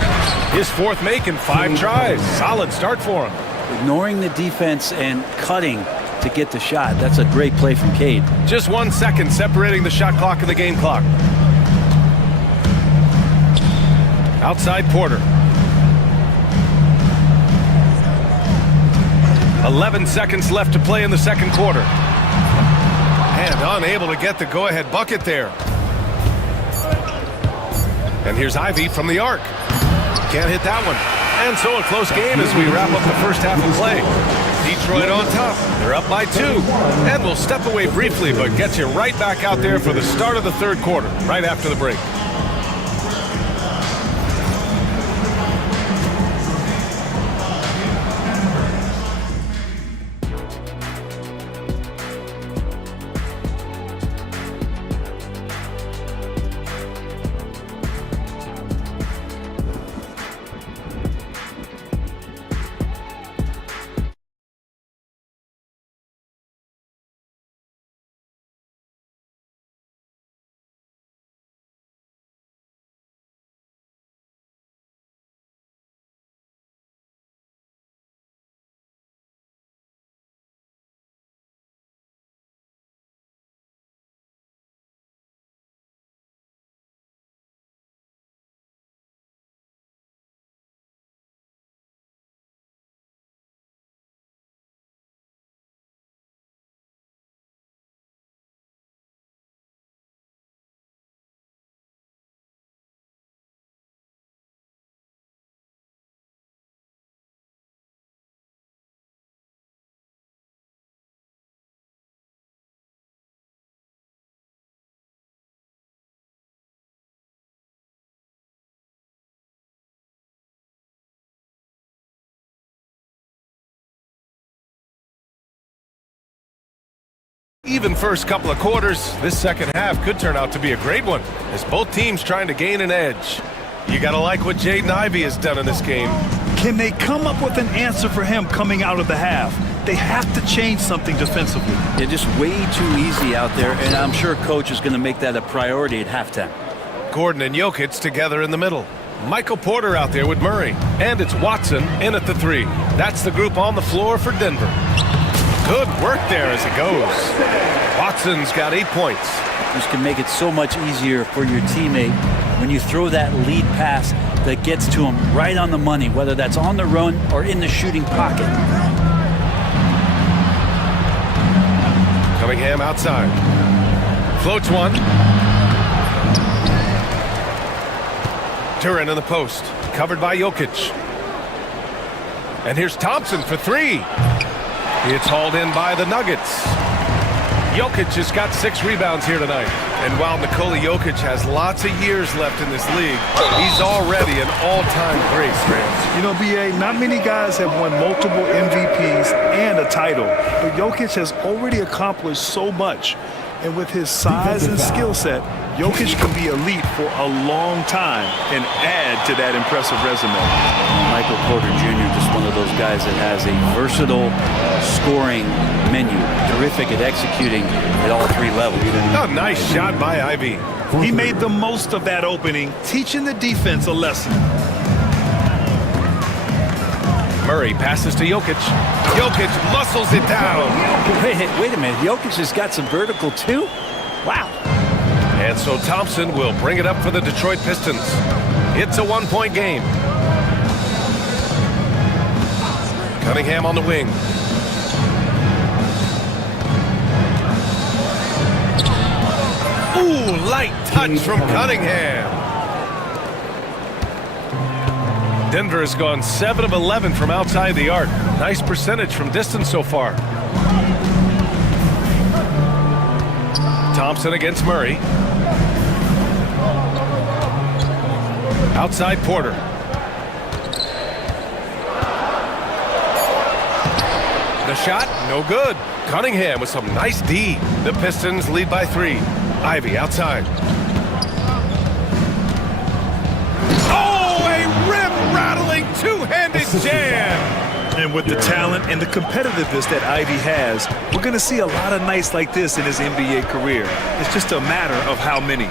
His 4th make in 5 tries. Solid start for him. Ignoring the defense and cutting to get the shot. That's a great play from Cade. Just 1 second separating the shot clock and the game clock. Outside Porter. 11 seconds left to play in the second quarter. And unable to get the go-ahead bucket there. And here's Ivy from the arc. Can't hit that one. And so a close game as we wrap up the first half of play. Detroit on top. They're up by 2. And we'll step away briefly, but get you right back out there for the start of the third quarter, right after the break. Even first couple of quarters, this second half could turn out to be a great one, as both teams trying to gain an edge. You gotta like what Jaden Ivey has done in this game. Can they come up with an answer for him coming out of the half? They have to change something defensively. They're just way too easy out there, and I'm sure coach is going to make that a priority at halftime. Gordon and Jokic together in the middle. Michael Porter out there with Murray. And it's Watson in at the 3. That's the group on the floor for Denver. Good work there as it goes. Watson's got 8 points. This can make it so much easier for your teammate when you throw that lead pass that gets to him right on the money, whether that's on the run or in the shooting pocket. Cunningham outside. Floats one. Turin in the post. Covered by Jokic. And here's Thompson for 3. It's hauled in by the Nuggets. Jokic has got 6 rebounds here tonight. And while Nikola Jokic has lots of years left in this league, he's already an all-time great, Grant. You know, BA, not many guys have won multiple MVPs and a title, but Jokic has already accomplished so much. And with his size and skill set, Jokic can be elite for a long time and add to that impressive resume. Michael Porter Jr., just one of those guys that has a versatile scoring menu, terrific at executing at all three levels. Oh, nice shot by Ivy. He made the most of that opening, teaching the defense a lesson. Murray passes to Jokic. Jokic muscles it down. Wait a minute. Jokic has got some vertical too? Wow. And so Thompson will bring it up for the Detroit Pistons. It's a one-point game. Cunningham on the wing. Ooh, light touch from Cunningham. Denver has gone 7 of 11 from outside the arc. Nice percentage from distance so far. Thompson against Murray. Outside Porter. The shot, no good. Cunningham with some nice D. The Pistons lead by 3. Ivy outside. Oh, a rim-rattling two-handed jam. And with the talent and the competitiveness that Ivy has, we're going to see a lot of nights like this in his NBA career. It's just a matter of how many.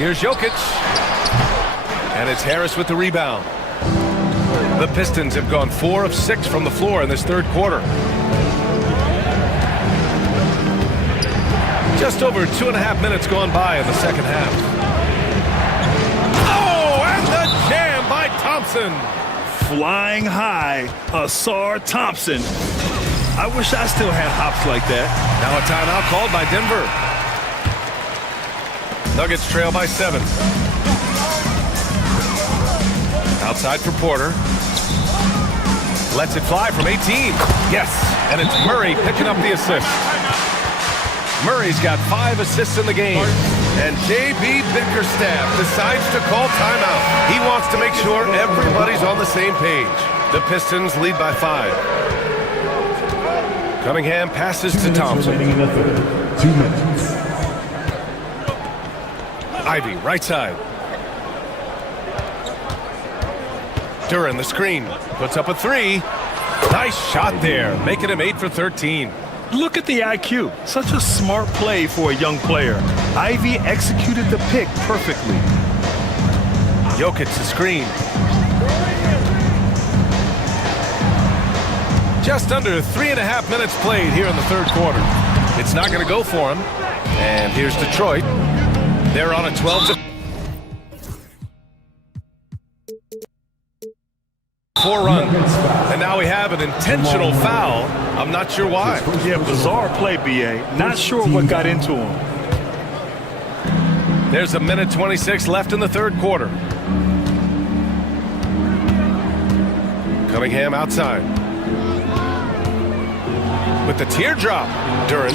Here's Jokic. And it's Harris with the rebound. The Pistons have gone 4 of 6 from the floor in this third quarter. Just over 2.5 minutes gone by in the second half. Oh, and the jam by Thompson. Flying high, Asar Thompson. I wish I still had hops like that. Now a timeout called by Denver. Nuggets trail by 7. Outside for Porter. Lets it fly from 18. Yes, and it's Murray picking up the assist. Murray's got 5 assists in the game. And J.B. Bickerstaff decides to call timeout. He wants to make sure everybody's on the same page. The Pistons lead by 5. Cunningham passes to Thompson. 2 minutes. Ivy, right side. Duran, the screen. Puts up a 3. Nice shot there, making him 8 for 13. Look at the IQ. Such a smart play for a young player. Ivy executed the pick perfectly. Jokic, the screen. Just under 3.5 minutes played here in the third quarter. It's not going to go for him. And here's Detroit. They're on a 12-4 run. And now we have an intentional foul. I'm not sure why. Yeah, bizarre play, B.A. Not sure what got into him. There's a minute 26 left in the third quarter. Cunningham outside. With the teardrop, Duran.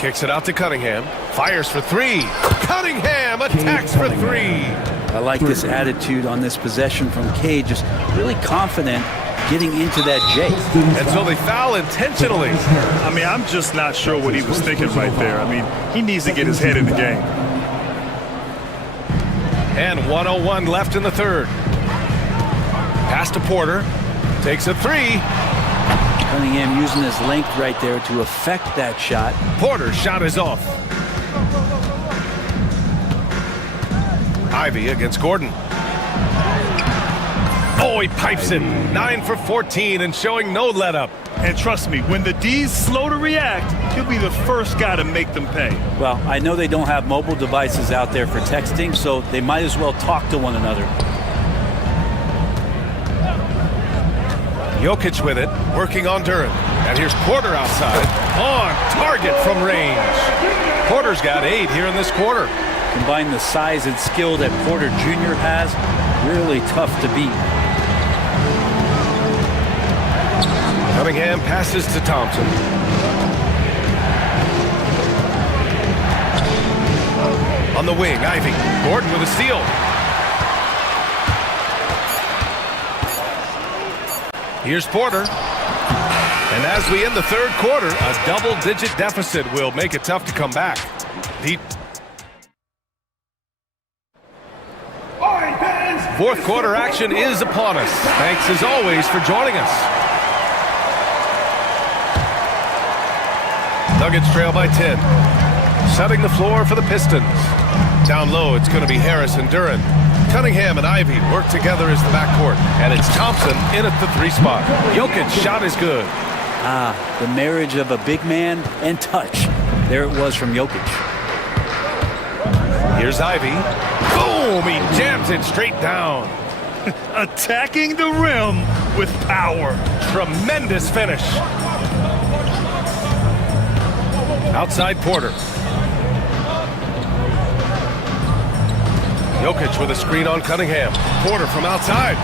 Kicks it out to Cunningham. Fires for 3. Cunningham attacks for 3. I like this attitude on this possession from K, just really confident getting into that J. And so they foul intentionally. I mean, I'm just not sure what he was thinking right there. I mean, he needs to get his head in the game. And 1:01 left in the third. Pass to Porter. Takes a 3. Cunningham using his length right there to affect that shot. Porter's shot is off. Ivy against Gordon. Oh, he pipes it. 9 for 14 and showing no let-up. And trust me, when the D's slow to react, he'll be the first guy to make them pay. Well, I know they don't have mobile devices out there for texting, so they might as well talk to one another. Jokic with it, working on Duran. And here's Porter outside. On target from range. Porter's got 8 here in this quarter. Combine the size and skill that Porter Jr. has, really tough to beat. Cunningham passes to Thompson. On the wing, Ivy. Gordon with a steal. Here's Porter. And as we end the third quarter, a double-digit deficit will make it tough to come back. Fourth quarter action is upon us. Thanks as always for joining us. Nuggets trail by 10. Setting the floor for the Pistons. Down low, it's going to be Harris and Duran. Cunningham and Ivy work together as the backcourt. And it's Thompson in at the 3 spot. Jokic's shot is good. The marriage of a big man and touch. There it was from Jokic. Here's Ivy. Boom! He jams it straight down. Attacking the rim with power. Tremendous finish. Outside Porter. Jokic with a screen on Cunningham. Porter from outside.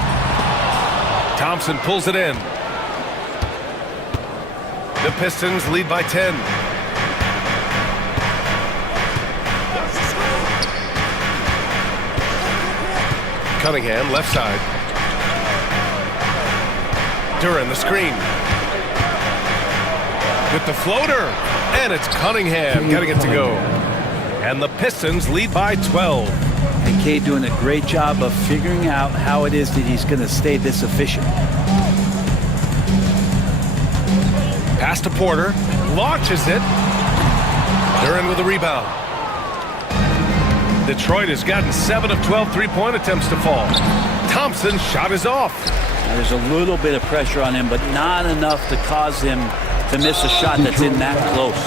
Thompson pulls it in. The Pistons lead by 10. Cunningham, left side. Duran, the screen. With the floater. And it's Cunningham getting it to go. And the Pistons lead by 12. And Cade doing a great job of figuring out how it is that he's going to stay this efficient. Pass to Porter. Launches it. Duran with a rebound. Detroit has gotten 7 of 12 three-point attempts to fall. Thompson's shot is off. Now, there's a little bit of pressure on him, but not enough to cause him to miss a shot that's in that close.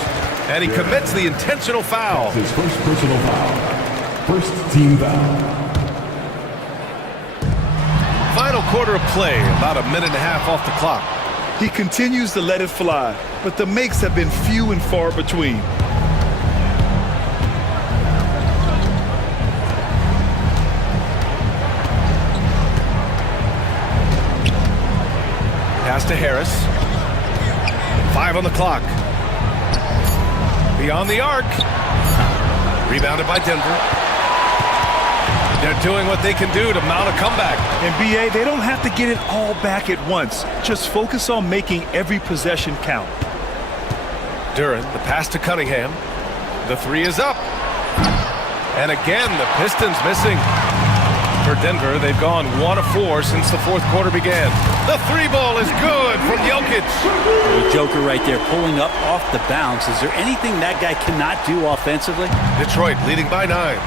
And he commits the intentional foul. His first personal foul. First team foul. Final quarter of play, about a minute and a half off the clock. He continues to let it fly, but the makes have been few and far between. Pass to Harris. 5 on the clock. Beyond the arc. Rebounded by Denver. They're doing what they can do to mount a comeback. In BA, they don't have to get it all back at once. Just focus on making every possession count. Duran, the pass to Cunningham. The 3 is up. And again, the Pistons missing. For Denver, they've gone 1 of 4 since the fourth quarter began. The 3-ball is good from Jokic. The Joker right there pulling up off the bounce. Is there anything that guy cannot do offensively? Detroit leading by 9.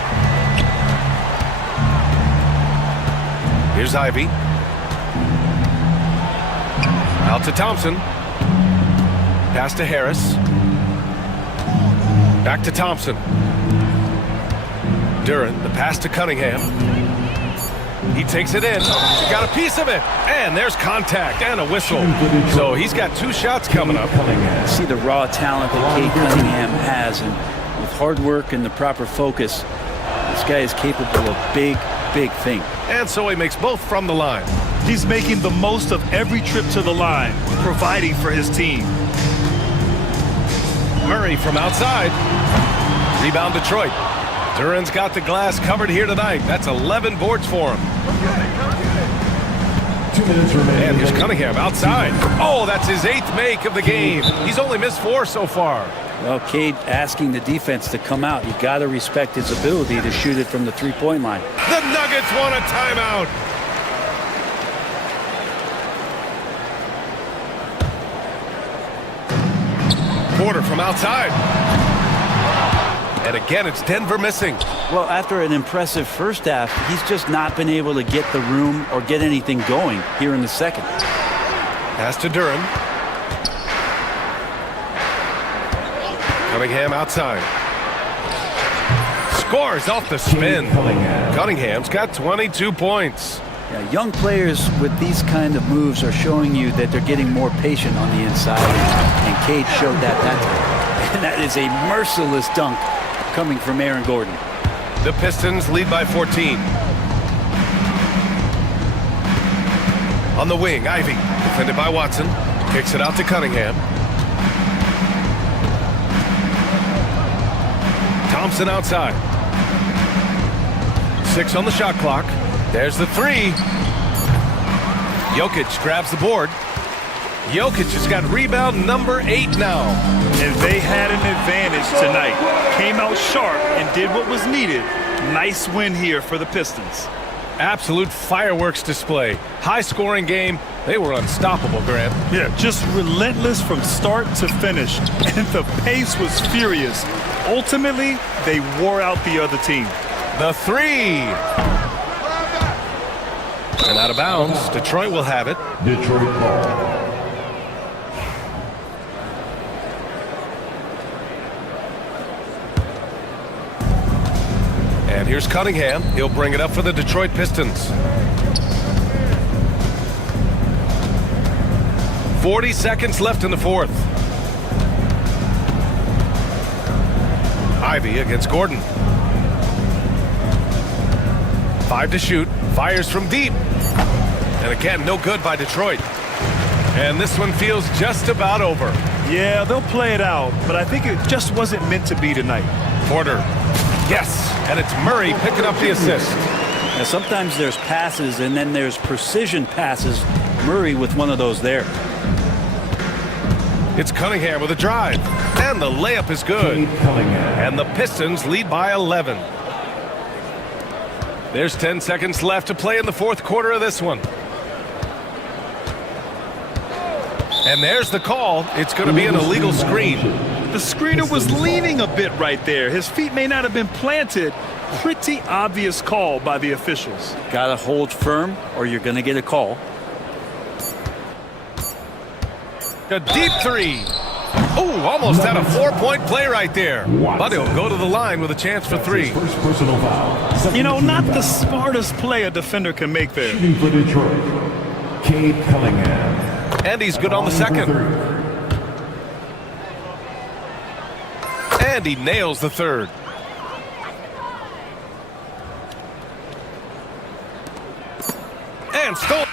Here's Ivy. Out to Thompson. Pass to Harris. Back to Thompson. Duran, the pass to Cunningham. He takes it in. He got a piece of it. And there's contact and a whistle. So he's got 2 shots coming up. See the raw talent that Cade Cunningham has, and with hard work and the proper focus, this guy is capable of big, big things. And so he makes both from the line. He's making the most of every trip to the line, providing for his team. Murray from outside. Rebound Detroit. Duran's got the glass covered here tonight. That's 11 boards for him. 2 minutes remaining. And here's Cunningham outside. Oh, that's his 8th make of the game. He's only missed 4 so far. Well, Cade asking the defense to come out. You got to respect his ability to shoot it from the 3-point line. The Nuggets want a timeout. Porter from outside. And again, it's Denver missing. Well, after an impressive first half, he's just not been able to get the room or get anything going here in the second. Pass to Duran. Cunningham outside. Scores off the spin. Cunningham's got 22 points. Yeah, young players with these kind of moves are showing you that they're getting more patient on the inside. And Cade showed that time. And that is a merciless dunk coming from Aaron Gordon. The Pistons lead by 14. On the wing, Ivy, defended by Watson. Kicks it out to Cunningham. Thompson outside. 6 on the shot clock. There's the 3. Jokic grabs the board. Jokic has got rebound number 8 now. And they had an advantage tonight. Came out sharp and did what was needed. Nice win here for the Pistons. Absolute fireworks display. High-scoring game. They were unstoppable, Grant. Yeah, just relentless from start to finish. And the pace was furious. Ultimately, they wore out the other team. The three. And out of bounds. Detroit will have it. Detroit ball. And here's Cunningham. He'll bring it up for the Detroit Pistons. 40 seconds left in the fourth. Ivy against Gordon. 5 to shoot. Fires from deep. And again, no good by Detroit. And this one feels just about over. Yeah, they'll play it out, but I think it just wasn't meant to be tonight. Porter. Yes, and it's Murray picking up the assist. Now, sometimes there's passes and then there's precision passes. Murray with one of those there. It's Cunningham with a drive. And the layup is good. And the Pistons lead by 11. There's 10 seconds left to play in the fourth quarter of this one. And there's the call. It's going to be an illegal screen. The screener was leaning a bit right there. His feet may not have been planted. Pretty obvious call by the officials. Gotta hold firm or you're gonna get a call. A deep three. Oh, almost had a 4-point play right there. But he'll go to the line with a chance for three. First personal foul. You know, not the smartest play a defender can make there. Shooting for Detroit, Cade Cunningham. And he's good on the second. And he nails the third. And stole.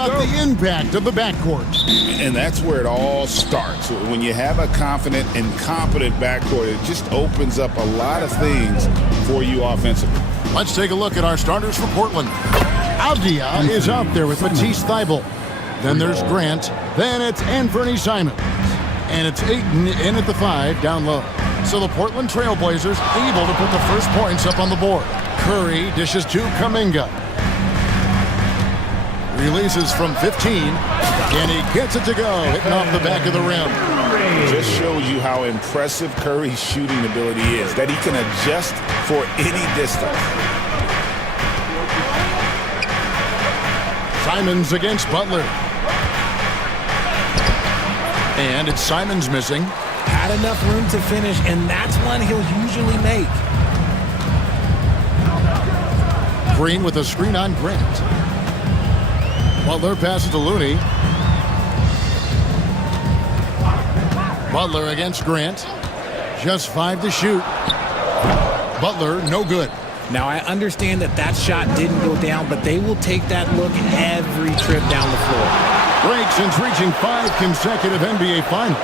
About the impact of the backcourt. And that's where it all starts. When you have a confident and competent backcourt, it just opens up a lot of things for you offensively. Let's take a look at our starters for Portland. Avdia is out there with Matisse Thybulle. Then there's Grant. Then it's Anthony Simons. And it's Ayton in at the 5 down low. So the Portland Trailblazers able to put the first points up on the board. Curry dishes to Kuminga. Releases from 15, and he gets it to go, hitting off the back of the rim. Just shows you how impressive Curry's shooting ability is, that he can adjust for any distance. Simons against Butler. And it's Simons missing. Had enough room to finish, and that's one he'll usually make. Green with a screen on Grant. Butler passes to Looney. Butler against Grant. Just 5 to shoot. Butler, no good. Now, I understand that shot didn't go down, but they will take that look every trip down the floor. Break since reaching 5 consecutive NBA Finals.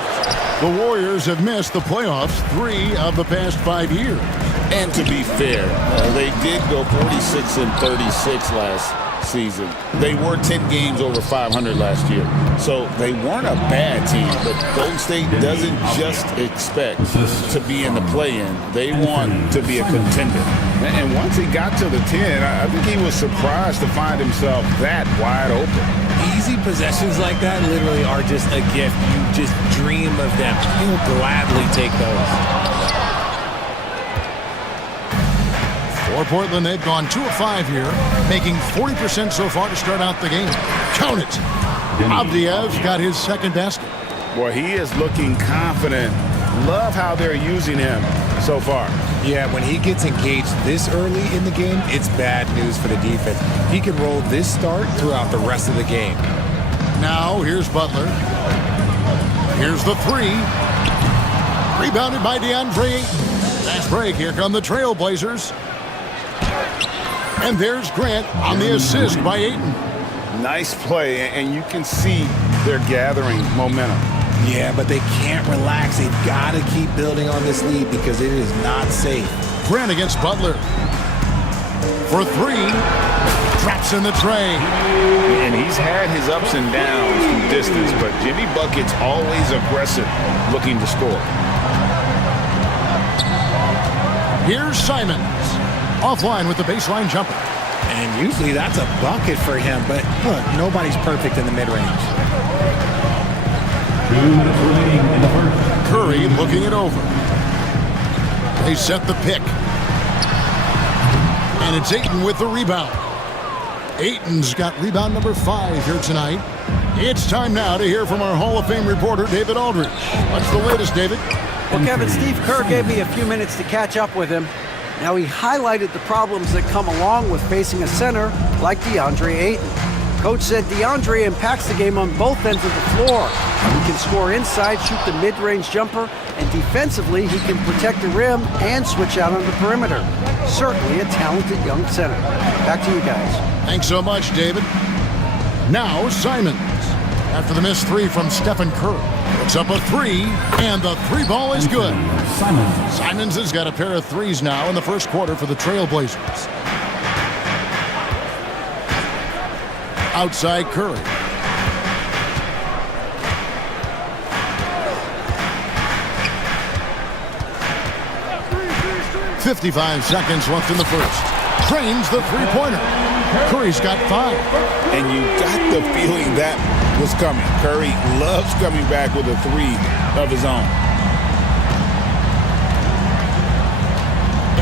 The Warriors have missed the playoffs 3 of the past 5 years. And to be fair, they did go 46-36 last season. They were 10 games over 500 last year. So they weren't a bad team, but Golden State doesn't just expect to be in the play-in. They want to be a contender. And once he got to the 10, I think he was surprised to find himself that wide open. Easy possessions like that literally are just a gift. You just dream of them. He'll gladly take those. For Portland, they've gone 2 of 5 here, making 40% so far to start out the game. Count it. Avdia's got his second basket. Well, he is looking confident. Love how they're using him so far. Yeah, when he gets engaged this early in the game, it's bad news for the defense. He can roll this start throughout the rest of the game. Now, here's Butler. Here's the 3. Rebounded by DeAndre Ayton. Last break, here come the Trailblazers. And there's Grant on the assist by Ayton. Nice play, and you can see they're gathering momentum. Yeah, but they can't relax. They've got to keep building on this lead because it is not safe. Grant against Butler. For 3. Traps in the tray. And he's had his ups and downs from distance, but Jimmy Bucket's always aggressive, looking to score. Here's Simons. Offline with the baseline jumper. And usually that's a bucket for him, but look, nobody's perfect in the mid-range. 2 minutes remaining in the first. Curry looking it over. They set the pick. And it's Ayton with the rebound. Ayton's got rebound number 5 here tonight. It's time now to hear from our Hall of Fame reporter, David Aldridge. What's the latest, David? Well, Kevin, Steve Kerr gave me a few minutes to catch up with him. Now, he highlighted the problems that come along with facing a center like DeAndre Ayton. Coach said DeAndre impacts the game on both ends of the floor. He can score inside, shoot the mid-range jumper, and defensively, he can protect the rim and switch out on the perimeter. Certainly a talented young center. Back to you guys. Thanks so much, David. Now, Simons. After the missed 3 from Stephen Curry. It's up a 3, and the 3 ball is good. Simons has got a pair of 3s now in the first quarter for the Trailblazers. Outside Curry. .55 seconds left in the first. Trains the three-pointer. Curry's got 5. And you got the feeling that was coming. Curry loves coming back with a 3 of his own.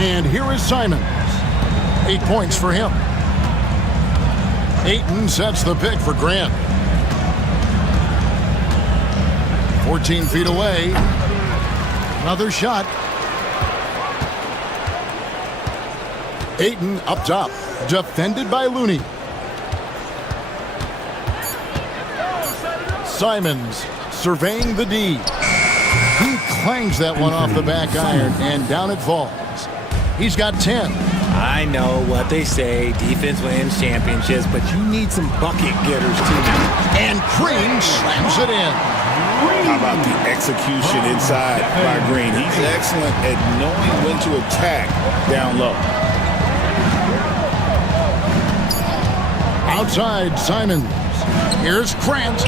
And here is Simons. 8 points for him. Ayton sets the pick for Grant. 14 feet away. Another shot. Ayton up top. Defended by Looney. Simons surveying the D. He clangs that one off the back iron, and down it falls. He's got 10. I know what they say, defense wins championships, but you need some bucket getters too. And Green slams it in. How about the execution inside by Green? He's excellent at knowing when to attack down low. Outside, Simons. Here's Grant.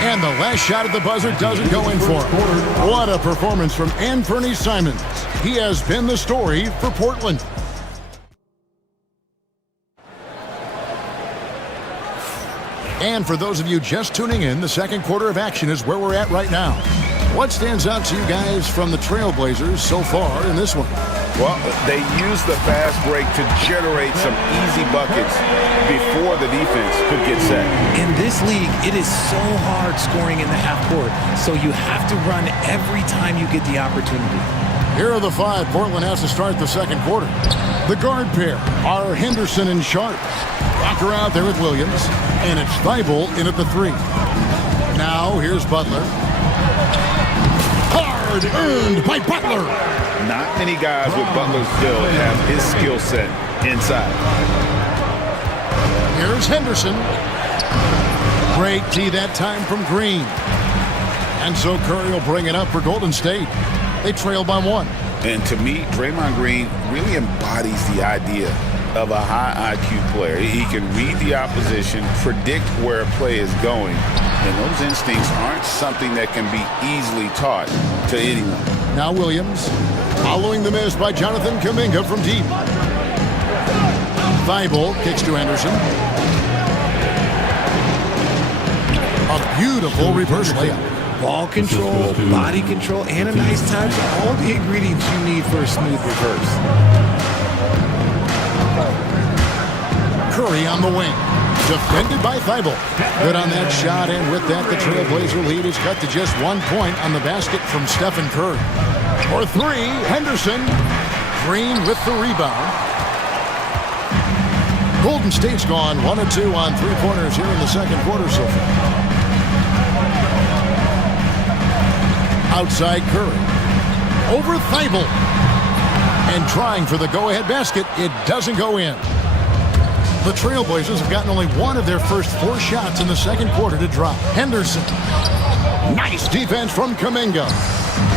And the last shot at the buzzer doesn't go in for him. What a performance from Anthony Simons. He has been the story for Portland. And for those of you just tuning in, the second quarter of action is where we're at right now. What stands out to you guys from the Trailblazers so far in this one? Well, they used the fast break to generate some easy buckets before the defense could get set. In this league, it is so hard scoring in the half court, so you have to run every time you get the opportunity. Here are the five Portland has to start the second quarter. The guard pair are Henderson and Sharp. Rocker out there with Williams, and it's Thibault in at the three. Now here's Butler. Hard earned by Butler. Not many guys with Butler's build have his skill set inside. Here's Henderson. Great tee that time from Green. And so Curry will bring it up for Golden State. They trail by one. And to me, Draymond Green really embodies the idea of a high IQ player. He can read the opposition, predict where a play is going, and those instincts aren't something that can be easily taught to anyone. Now Williams, following the miss by Jonathan Kuminga from deep. Thibault kicks to Henderson. A beautiful reverse layup. Ball control, body control, and a nice touch are all the ingredients you need for a smooth reverse. Curry on the wing. Defended by Thibault. Good on that shot, and with that, the Trailblazer lead is cut to just 1 point on the basket from Stephen Curry. For three, Henderson. Green with the rebound. Golden State's gone 1 of 2 on three-pointers here in the second quarter so far. Outside Curry. Over Thibault. And trying for the go-ahead basket, it doesn't go in. The Trailblazers have gotten only one of their first 4 shots in the second quarter to drop. Henderson. Nice defense from Kuminga.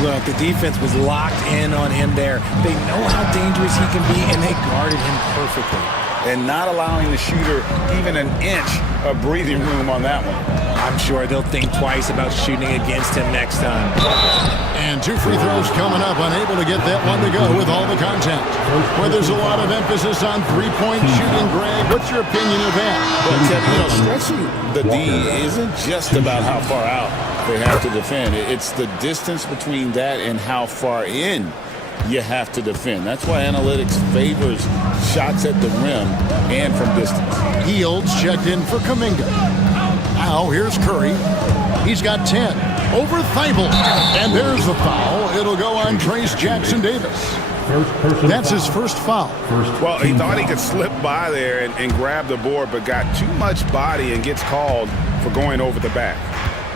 Look, the defense was locked in on him there. They know how dangerous he can be, and they guarded him perfectly. And not allowing the shooter even an inch of breathing room on that one. I'm sure they'll think twice about shooting against him next time. And 2 free throws coming up, unable to get that one to go with all the contact. Where there's a lot of emphasis on three-point shooting, Greg, what's your opinion of that? Well, Kevin, stretching the D isn't just about how far out they have to defend. It's the distance between that and how far in you have to defend. That's why analytics favors shots at the rim and from distance. Fields checked in for Kuminga. Now here's Curry. He's got 10. Over Thibault. And there's the foul. It'll go on Trace Jackson-Davis. That's his first foul. Well, he thought he could slip by there and grab the board, but got too much body and gets called for going over the back.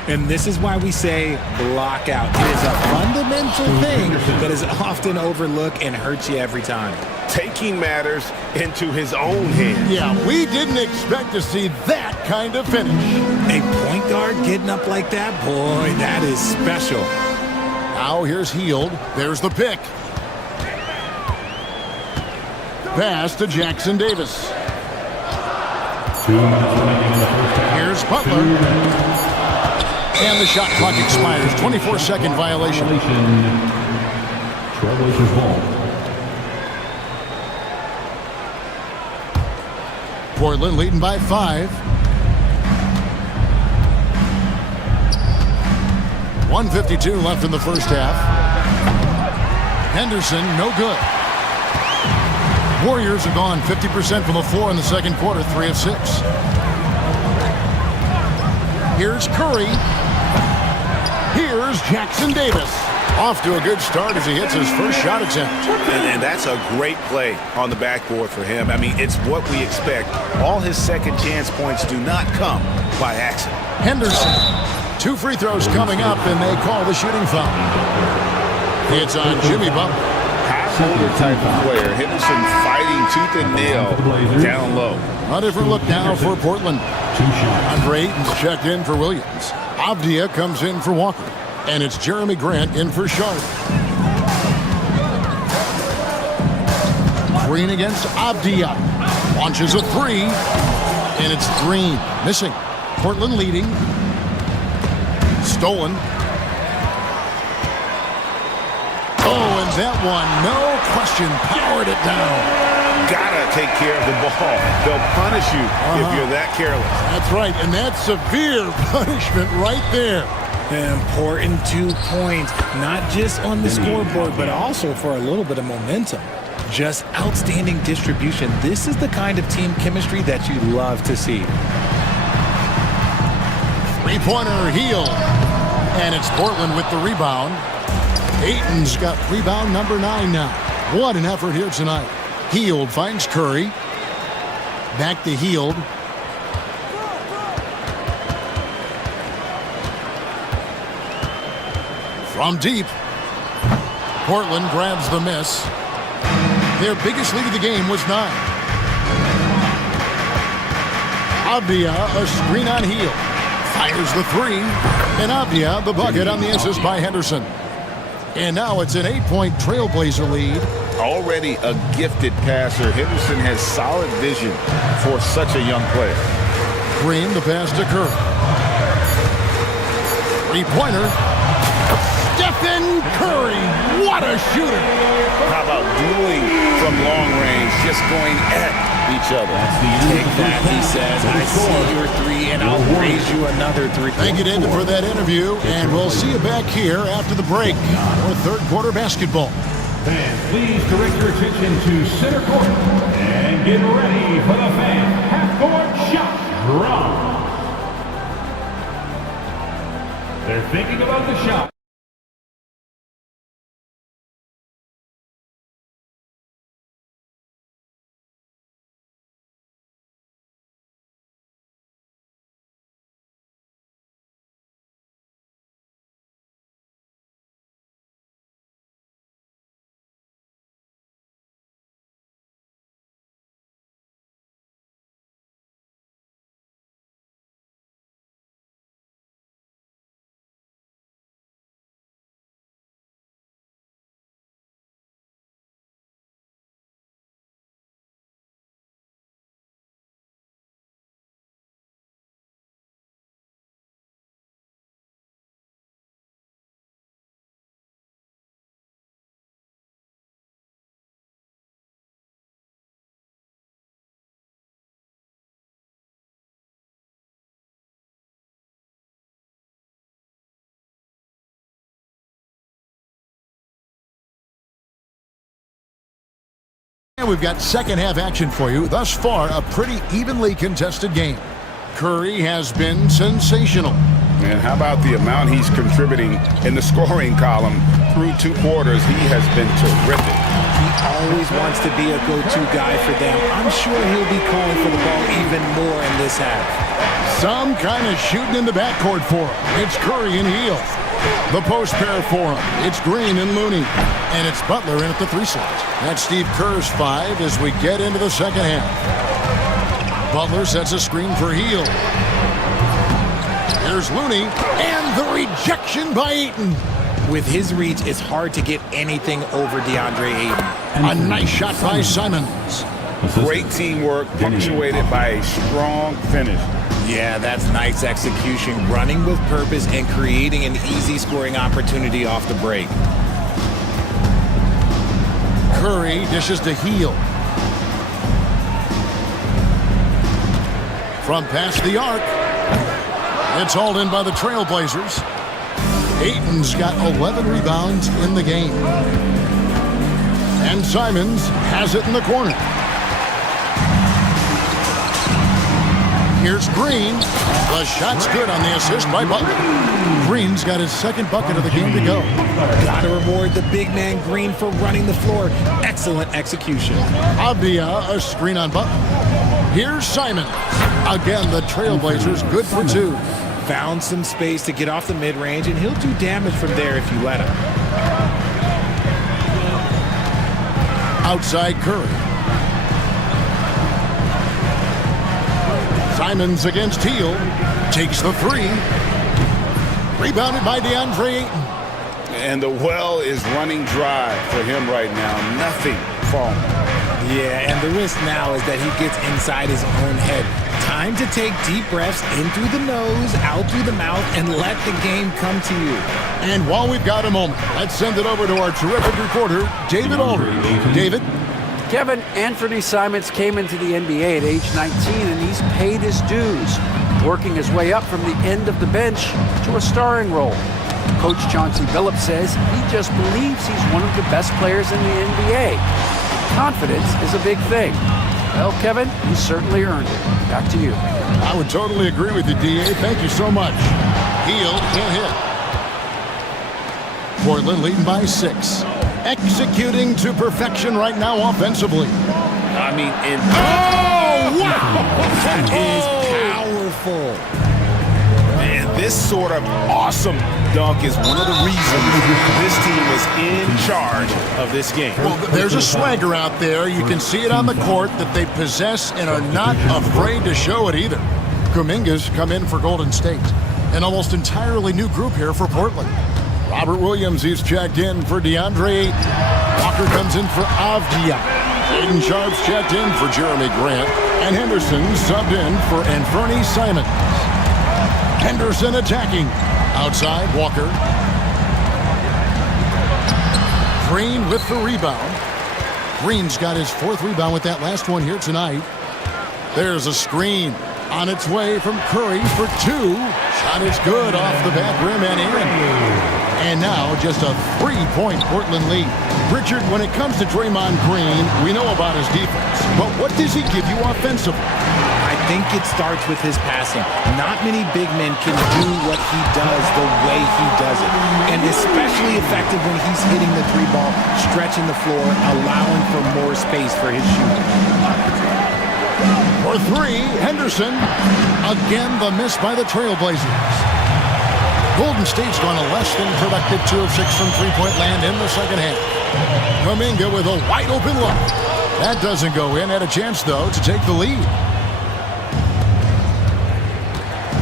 And this is why we say block out. It is a fundamental thing that is often overlooked and hurts you every time. Taking matters into his own hands. Yeah, we didn't expect to see that kind of finish. A point guard getting up like that, boy, that is special. Now here's Hield. There's the pick. Pass to Jackson-Davis. Here's Butler. And the shot clock expires. 24-second violation. Trailblazers ball. Portland leading by 5. 1:52 left in the first half. Henderson, no good. Warriors have gone 50% from the floor in the second quarter, 3 of 6. Here's Curry. Here's Jackson-Davis. Off to a good start as he hits his first shot attempt. And that's a great play on the backboard for him. I mean, it's what we expect. All his second chance points do not come by accident. Henderson. 2 free throws coming up, and they call the shooting foul. It's on Jimmy Butler. Has polar type of player. Henderson fighting tooth and nail down low. A different look now for Portland. Andre Ayton's checked in for Williams. Avdia comes in for Walker. And it's Jeremy Grant in for Sharp. Green against Avdia. Launches a three. And it's Green. Missing. Portland leading. Stolen. Oh, and that one, no question, powered it down. Gotta take care of the ball. They'll punish you if you're that careless. That's right, and that's severe punishment right there. An important 2 points, not just on the scoreboard, but also for a little bit of momentum. Just outstanding distribution. This is the kind of team chemistry that you love to see. Three-pointer heel. And it's Portland with the rebound. Ayton's got rebound number 9 now. What an effort here tonight. Hield finds Curry. Back to Hield. From deep. Portland grabs the miss. Their biggest lead of the game was 9. Avdia, a screen on Hield. Fires the three. And Avdia, the bucket on the assist by Henderson. And now it's an 8-point Trailblazer lead. Already a gifted passer, Henderson has solid vision for such a young player. Green, the pass to Curry. Three-pointer. Stephen Curry, what a shooter. How about dueling from long range, just going at each other. Take that, he says. I see your three, and I'll raise you another three. Thank you, David, for that interview, and we'll see you back here after the break for third quarter basketball. Fans, please direct your attention to center court and get ready for the fan half-court shot drum. They're thinking about the shot. And we've got second half action for you. Thus far, a pretty evenly contested game. Curry has been sensational. And how about the amount he's contributing in the scoring column through 2 quarters? He has been terrific. He always wants to be a go-to guy for them. I'm sure he'll be calling for the ball even more in this half. Some kind of shooting in the backcourt for him. It's Curry and Hield. The post pair for him. It's Green and Looney. And it's Butler in at the 3 slot. That's Steve Kerr's 5 as we get into the second half. Butler sets a screen for Hield. Here's Looney. And the rejection by Ayton. With his reach, it's hard to get anything over DeAndre Ayton. A nice shot by Simons. Great teamwork, punctuated by a strong finish. Yeah, that's nice execution, running with purpose and creating an easy scoring opportunity off the break. Curry dishes to Hield. From past the arc. It's hauled in by the Trailblazers. Ayton's got 11 rebounds in the game. And Simons has it in the corner. Here's Green. The shot's good on the assist by Butler. Green's got his second bucket of the game to go. Gotta reward the big man Green for running the floor. Excellent execution. Avdia, a screen on Butler. Here's Simons. Again, the Trailblazers good for 2. Found some space to get off the mid-range, and he'll do damage from there if you let him. outside Curry. Simons against Teal. Takes the three. Rebounded by DeAndre Ayton. And the well is running dry for him right now. Nothing falling. Yeah, and the risk now is that he gets inside his own head. Time to take deep breaths in through the nose, out through the mouth, and let the game come to you. And while we've got a moment, let's send it over to our terrific reporter, David Aldridge. David? Kevin, Anthony Simons came into the NBA at age 19, and he's paid his dues, working his way up from the end of the bench to a starring role. Coach Chauncey Billups says he just believes he's one of the best players in the NBA. Confidence is a big thing. Well, Kevin, he certainly earned it. Back to you. I would totally agree with you, D.A. Thank you so much. Heel can't hit. Portland leading by 6. Executing to perfection right now offensively. I mean, Oh, wow! That is powerful. man, this sort of awesome dunk is one of the reasons this team is in charge of this game. Well, there's a swagger out there. You can see it on the court that they possess and are not afraid to show it either. Kuminga's come in for Golden State. An almost entirely new group here for Portland. Robert Williams, he's checked in for DeAndre Ayton. Walker comes in for Avdia. Aiden Sharp's checked in for Jeremy Grant. And Henderson subbed in for Anthony Simons. Henderson attacking. Outside, Walker. Green with the rebound. Green's got his 4th rebound with that last one here tonight. There's a screen on its way from Curry for 2. Shot is good off the back rim and in. And now just a 3-point Portland lead. Richard, when it comes to Draymond Green, we know about his defense. But what does he give you offensively? I think it starts with his passing. Not many big men can do what he does the way he does it. And especially effective when he's hitting the 3-ball, stretching the floor, allowing for more space for his shooting. For 3, Henderson. Again, the miss by the Trailblazers. Golden State's gone a less than productive 2 of 6 from three-point land in the second half. Kuminga with a wide-open look. That doesn't go in. Had a chance, though, to take the lead.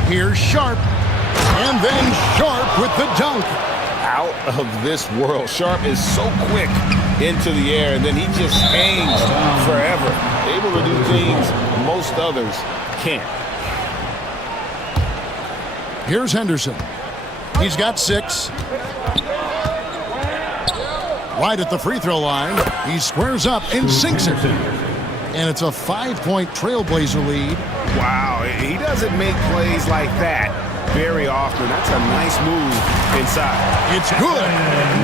Here's Sharp. And then Sharp with the dunk. Out of this world. Sharp is so quick into the air, and then he just hangs forever. Able to do things most others can't. Here's Henderson. He's got 6. Right at the free throw line. He squares up and sinks it. And it's a 5-point Trailblazer lead. Wow, he doesn't make plays like that very often. That's a nice move inside. It's good.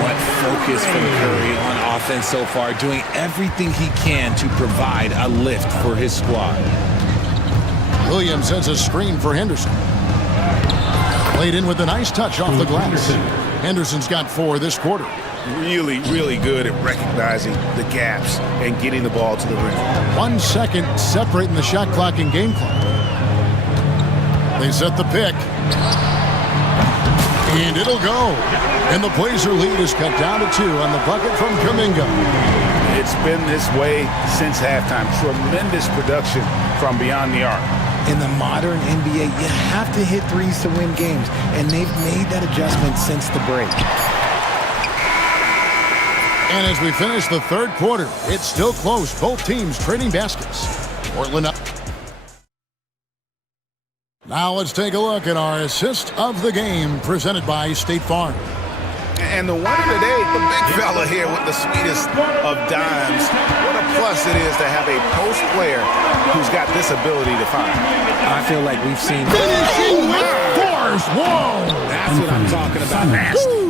What focus from Curry on offense so far, doing everything he can to provide a lift for his squad. Williams has a screen for Henderson. Played in with a nice touch off the glass. Henderson's got 4 this quarter. Really, really good at recognizing the gaps and getting the ball to the rim. 1 second separating the shot clock and game clock. They set the pick. And it'll go. And the Blazer lead is cut down to 2 on the bucket from Kuminga. It's been this way since halftime. Tremendous production from beyond the arc. In the modern NBA, you have to hit threes to win games, and they've made that adjustment since the break. And as we finish the third quarter, it's still close. Both teams trading baskets. Portland up. Now let's take a look at our assist of the game presented by State Farm. And the winner today, the big fella here with the sweetest of dimes. What a plus it is to have a post player who's got this ability to find. I feel like we've seen... Finishing with force! Whoa! That's what I'm talking about. Nasty.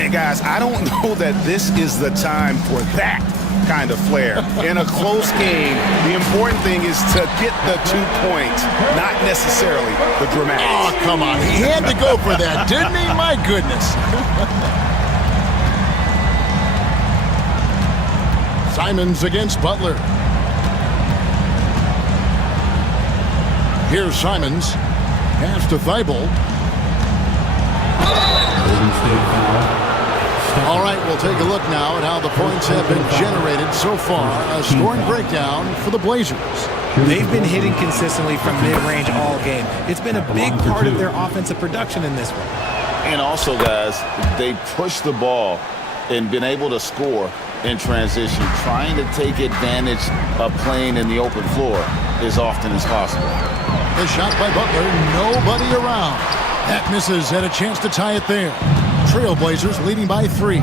And guys, I don't know that this is the time for that kind of flair. In a close game, the important thing is to get the 2 points, not necessarily the dramatics. Oh, come on. He had to go for that, didn't he? My goodness. Simons against Butler. Here's Simons. Pass to Thibault. All right, we'll take a look now at how the points have been generated so far. A scoring breakdown for the Blazers. They've been hitting consistently from mid-range all game. It's been a big part of their offensive production in this one. And also, guys, they push the ball and been able to score in transition, trying to take advantage of playing in the open floor as often as possible. The shot by Butler, nobody around. That misses, had a chance to tie it there. Trailblazers leading by 3.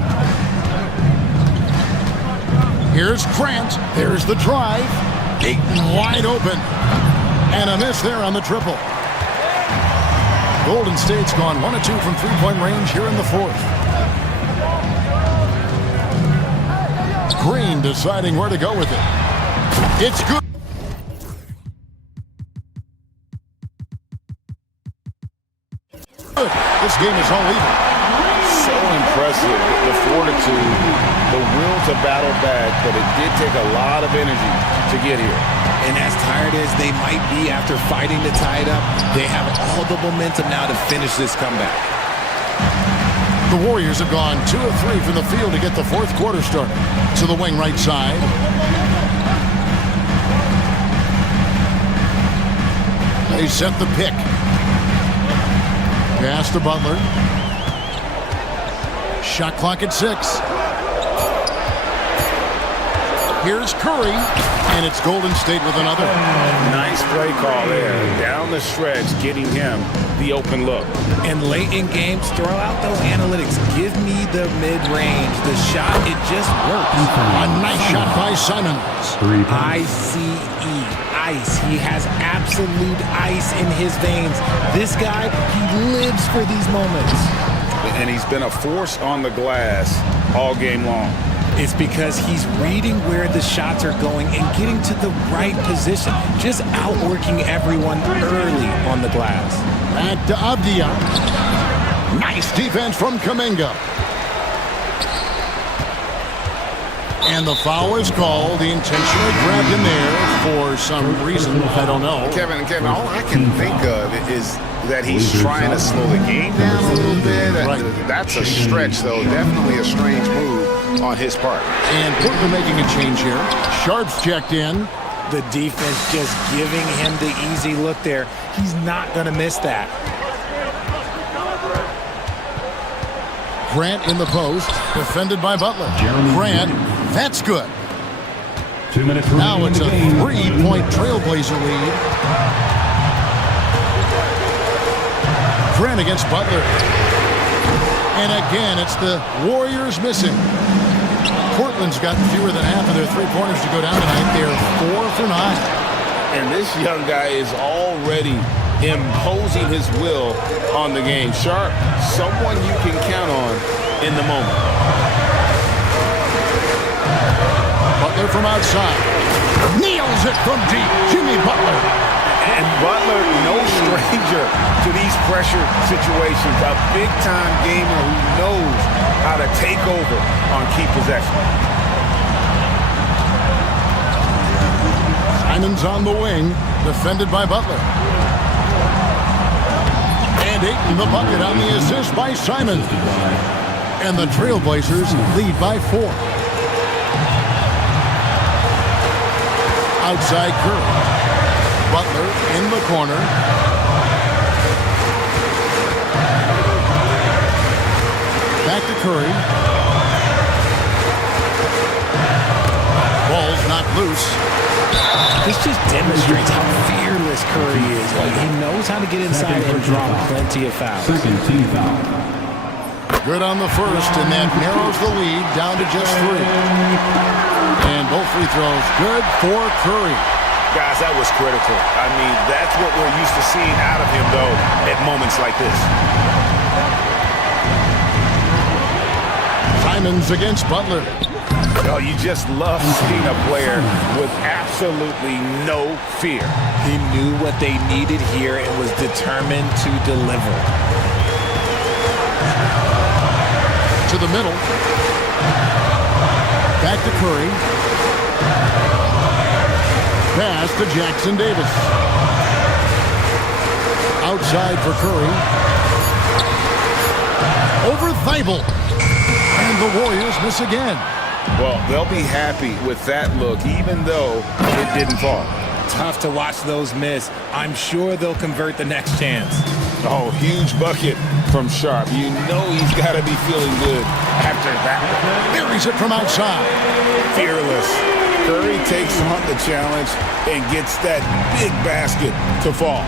Here's Grant. There's the drive. Ayton wide open. And a miss there on the triple. Golden State's gone 1 of 2 from three-point range here in the fourth. Green deciding where to go with it. It's good. This game is all even. So impressive, the fortitude, the will to battle back, but it did take a lot of energy to get here. And as tired as they might be after fighting to tie it up, they have all the momentum now to finish this comeback. The Warriors have gone 2 of 3 from the field to get the fourth quarter started. To the wing right side. They set the pick. Pass to Butler. Shot clock at 6. Here's Curry, and it's Golden State with another. Nice play call there. Down the stretch, getting him the open look. And late in games, throw out those analytics. Give me the mid-range. The shot, it just works. A nice shot by Simons. I-C-E, ice. He has absolute ice in his veins. This guy, he lives for these moments. And he's been a force on the glass all game long. It's because he's reading where the shots are going and getting to the right position. Just outworking everyone early on the glass. Back to Avdia. Nice defense from Kuminga. And the foul is called. He intentionally grabbed him there for some reason. I don't know. Kevin, all I can think of is that he's trying to slow the game down a little bit. Right. That's a stretch, though. Definitely a strange move on his part. And Portland making a change here. Sharp's checked in. The defense just giving him the easy look there. He's not going to miss that. Grant in the post, defended by Butler. Grant, that's good. 2 minutes. Now it's a 3-point Trailblazer lead. Grant against Butler. And again, it's the Warriors missing. Portland's got fewer than half of their three-pointers to go down tonight. They're 4 for 9. And this young guy is already imposing his will on the game. Sharp, someone you can count on in the moment. Butler from outside. Nails it from deep. Jimmy Butler. And Butler, no stranger to these pressure situations. A big-time gamer who knows how to take over on key possession. Simons on the wing, defended by Butler. And Ayton the bucket on the assist by Simons. And the Trailblazers lead by 4. Outside Curry. Butler in the corner. Back to Curry. Ball's not loose. This just demonstrates how fearless Curry is. Like, he knows how to get inside and draw plenty of fouls. Second team foul. Good on the first, and that narrows the lead down to just 3. And both free throws good for Curry. Guys, that was critical. I mean, that's what we're used to seeing out of him, though, at moments like this. Simons against Butler. Oh, you just love seeing a player with absolutely no fear. He knew what they needed here and was determined to deliver. To the middle. Back to Curry. Pass to Jackson Davis. Outside for Curry. Over Thibault. And the Warriors miss again. Well, they'll be happy with that look, even though it didn't fall. Tough to watch those miss. I'm sure they'll convert the next chance. Oh, huge bucket from Sharp. You know he's got to be feeling good after that. Buries it from outside. Fearless. Curry takes on the challenge and gets that big basket to fall.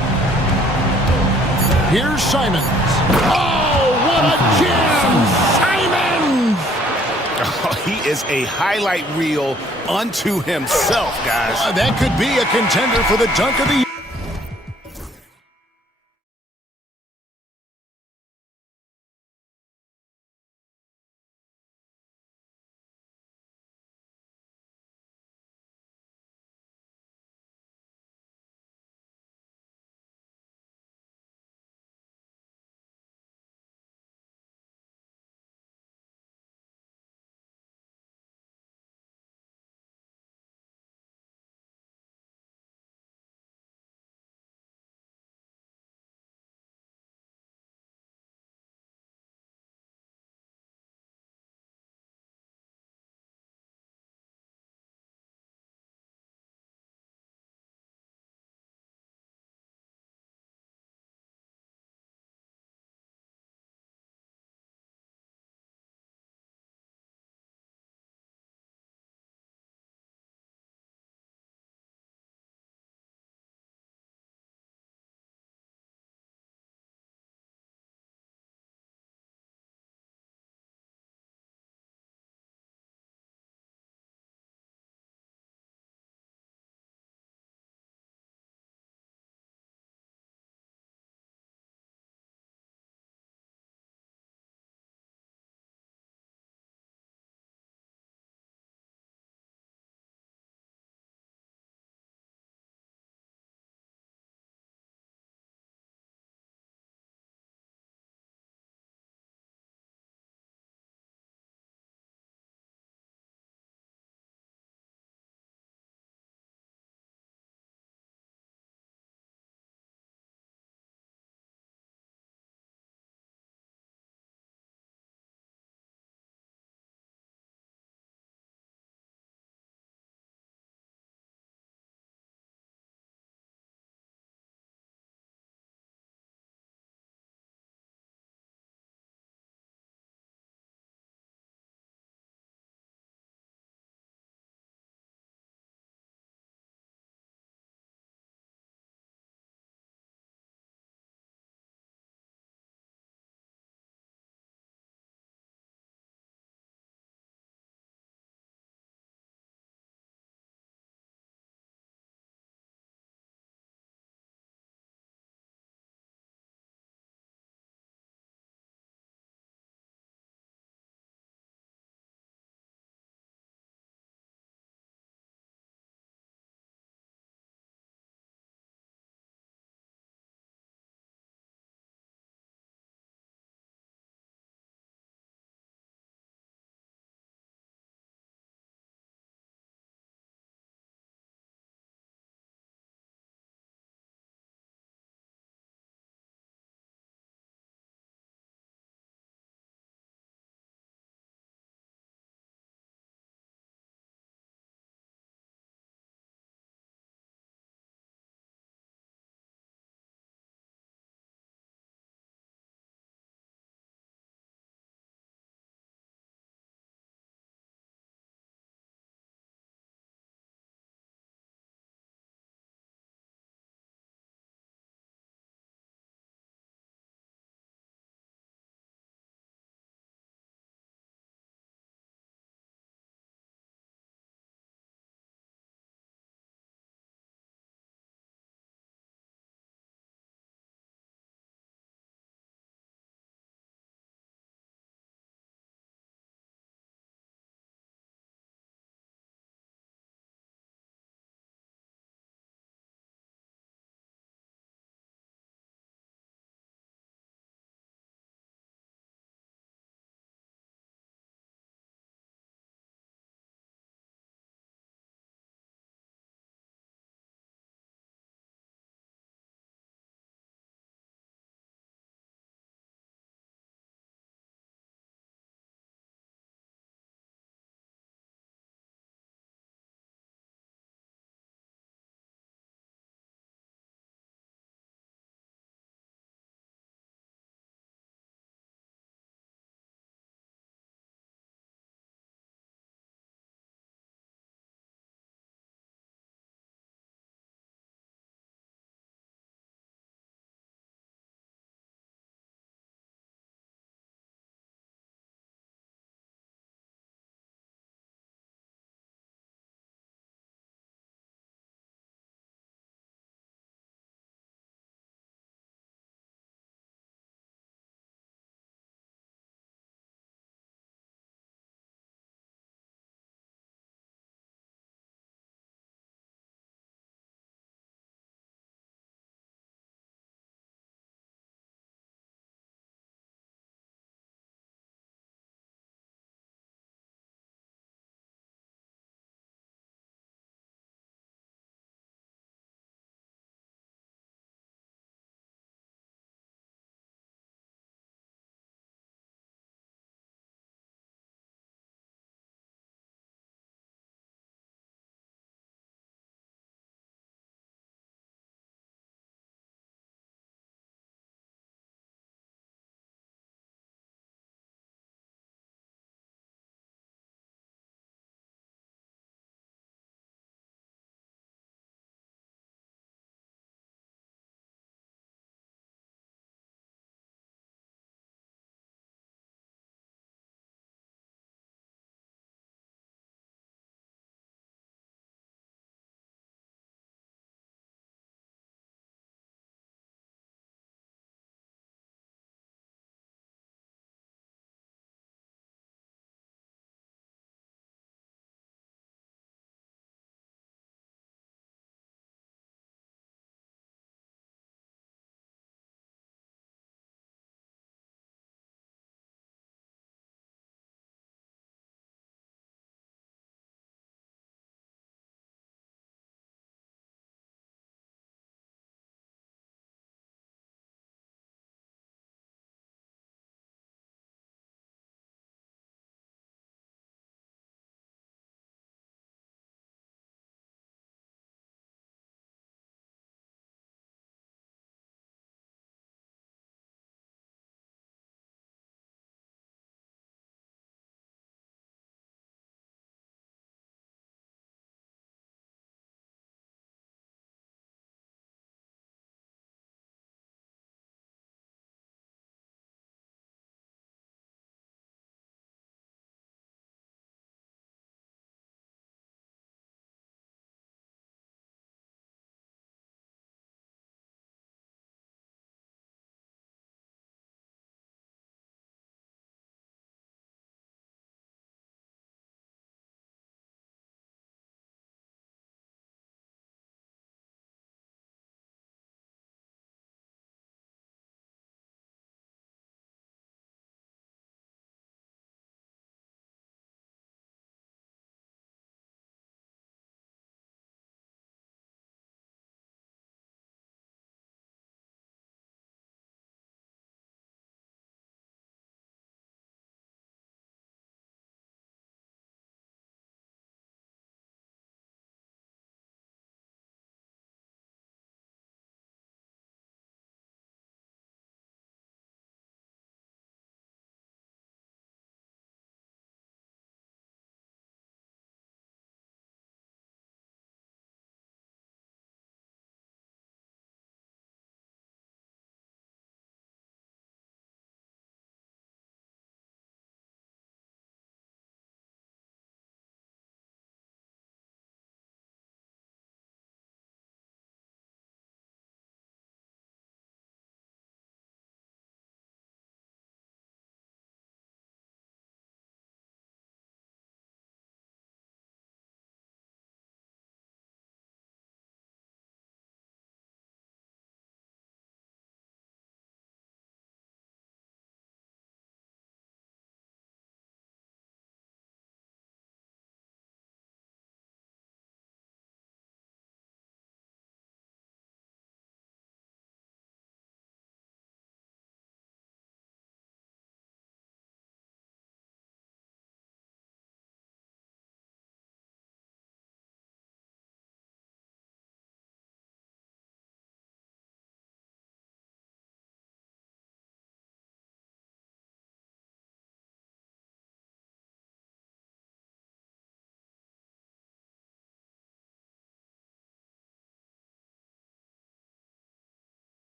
Here's Simons. Oh, what a jam! Simons! Oh, he is a highlight reel unto himself, guys. That could be a contender for the dunk of the year.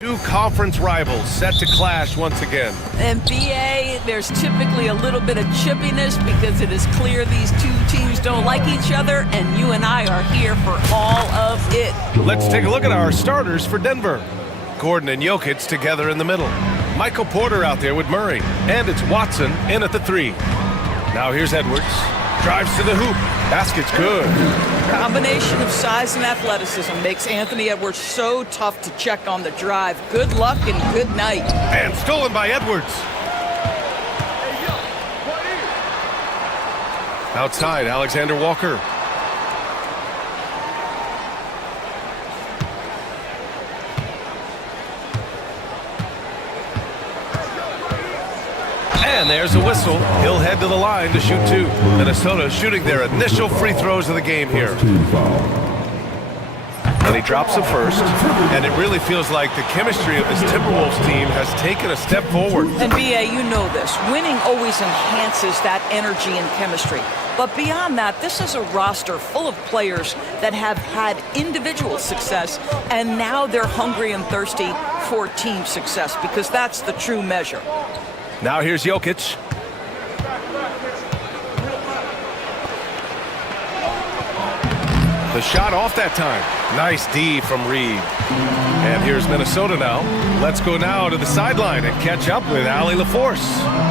Two conference rivals set to clash once again. And BA, there's typically a little bit of chippiness because it is clear these two teams don't like each other, and you and I are here for all of it. Let's take a look at our starters for Denver. Gordon and Jokic together in the middle. Michael Porter out there with Murray. And it's Watson in at the 3. Now here's Edwards. Drives to the hoop. Basket's good. Combination of size and athleticism makes Anthony Edwards so tough to check on the drive. Good luck and good night. And stolen by Edwards. Outside, Alexander Walker. And there's a whistle. He'll head to the line to shoot 2. Minnesota shooting their initial free throws of the game here. And he drops the first. And it really feels like the chemistry of this Timberwolves team has taken a step forward. And BA, you know this. Winning always enhances that energy and chemistry. But beyond that, this is a roster full of players that have had individual success, and now they're hungry and thirsty for team success, because that's the true measure. Now here's Jokic. The shot off that time. Nice D from Reed. And here's Minnesota now. Let's go now to the sideline and catch up with Allie LaForce.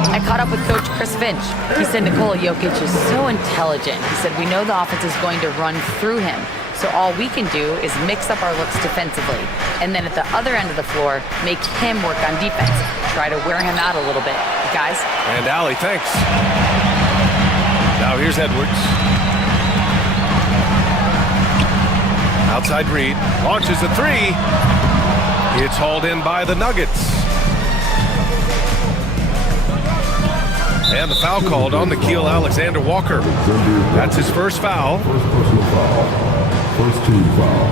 I caught up with Coach Chris Finch. He said Nikola Jokic is so intelligent. He said we know the offense is going to run through him. So all we can do is mix up our looks defensively. And then at the other end of the floor, make him work on defense. Try to wear him out a little bit. Guys? And Allie, thanks. Now here's Edwards. Outside Reed. Launches a 3. It's hauled in by the Nuggets. And the foul called on Nickeil Alexander-Walker. That's his first foul. First personal foul. First team foul.